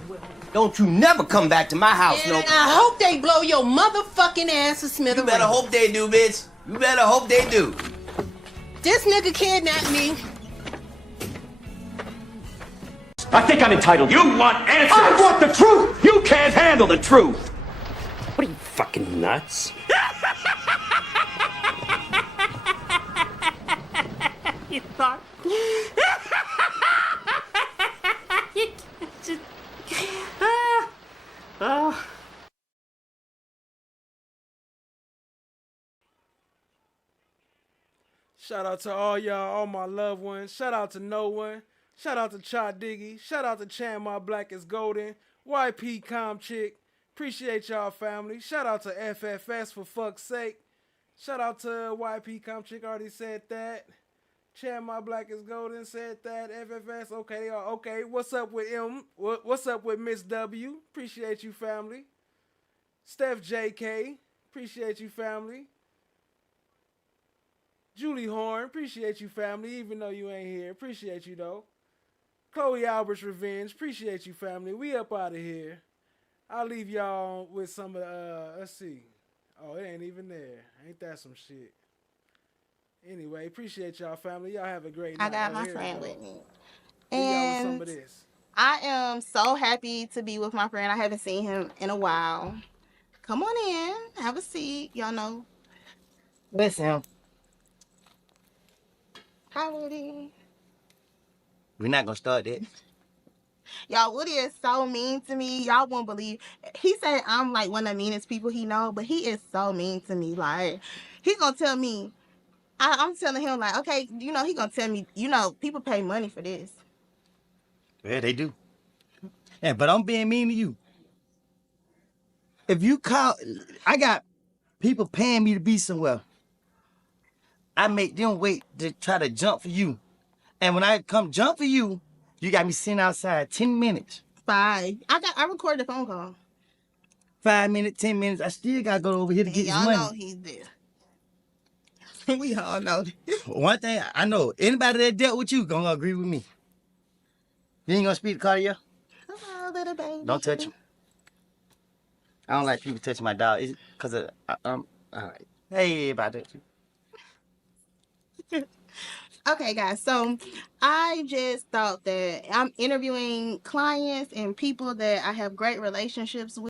Don't you never come back to my house, And no. I hope they blow your motherfucking ass to smithereens. You better hope they do, bitch. You better hope they do. This nigga kidnapped me. I think I'm entitled. You want answers? I want the truth! You can't handle the truth! What are you, fucking nuts? You thought? Oh. Shout out to all y'all, all my loved ones. Shout out to no one. Shout out to Cha Diggy. Shout out to Chan My Black is Golden. YP Com Chick. Appreciate y'all, family. Shout out to FFS for fuck's sake. Shout out to YP Com Chick. Already said that. Chan My Black is Golden said that. FFS. Okay, okay. What's up with M? What's up with Miss W? Appreciate you, family. Steph JK. Appreciate you, family. Julie Horn. Appreciate you, family. Even though you ain't here. Appreciate you, though. Chloe Albert's Revenge. Appreciate you, family. We up out of here. I'll leave y'all with some of the, let's see. Oh, it ain't even there. Ain't that some shit? Anyway, appreciate y'all, family. Y'all have a great night. I got my friend with me. Leave y'all with some And of this. I am so happy to be with my friend. I haven't seen him in a while. Come on in. Have a seat. Y'all know. Listen, Hi, Woody. we're not gonna start that. Y'all, Woody is so mean to me. Y'all won't believe. He said I'm like one of the meanest people he know, but he is so mean to me. Like, he gonna tell me, I'm telling him like, okay, he gonna tell me, people pay money for this. Yeah, they do. Yeah, but I'm being mean to you. If you call, I got people paying me to be somewhere. I make them wait to try to jump for you. And when I come jump for you, you got me sitting outside 10 minutes. 5. I recorded the phone call. 5 minutes, 10 minutes. I still gotta go over here to get this Y'all money. know he's there. We all know this. One thing I know, anybody that dealt with you gonna agree with me. You ain't gonna speak to Cartier? Hello, little baby. Don't touch him. I don't like people touching my dog. It's because of, all right. Hey, about that. Okay, guys, so I just thought that I'm interviewing clients and people that I have great relationships with.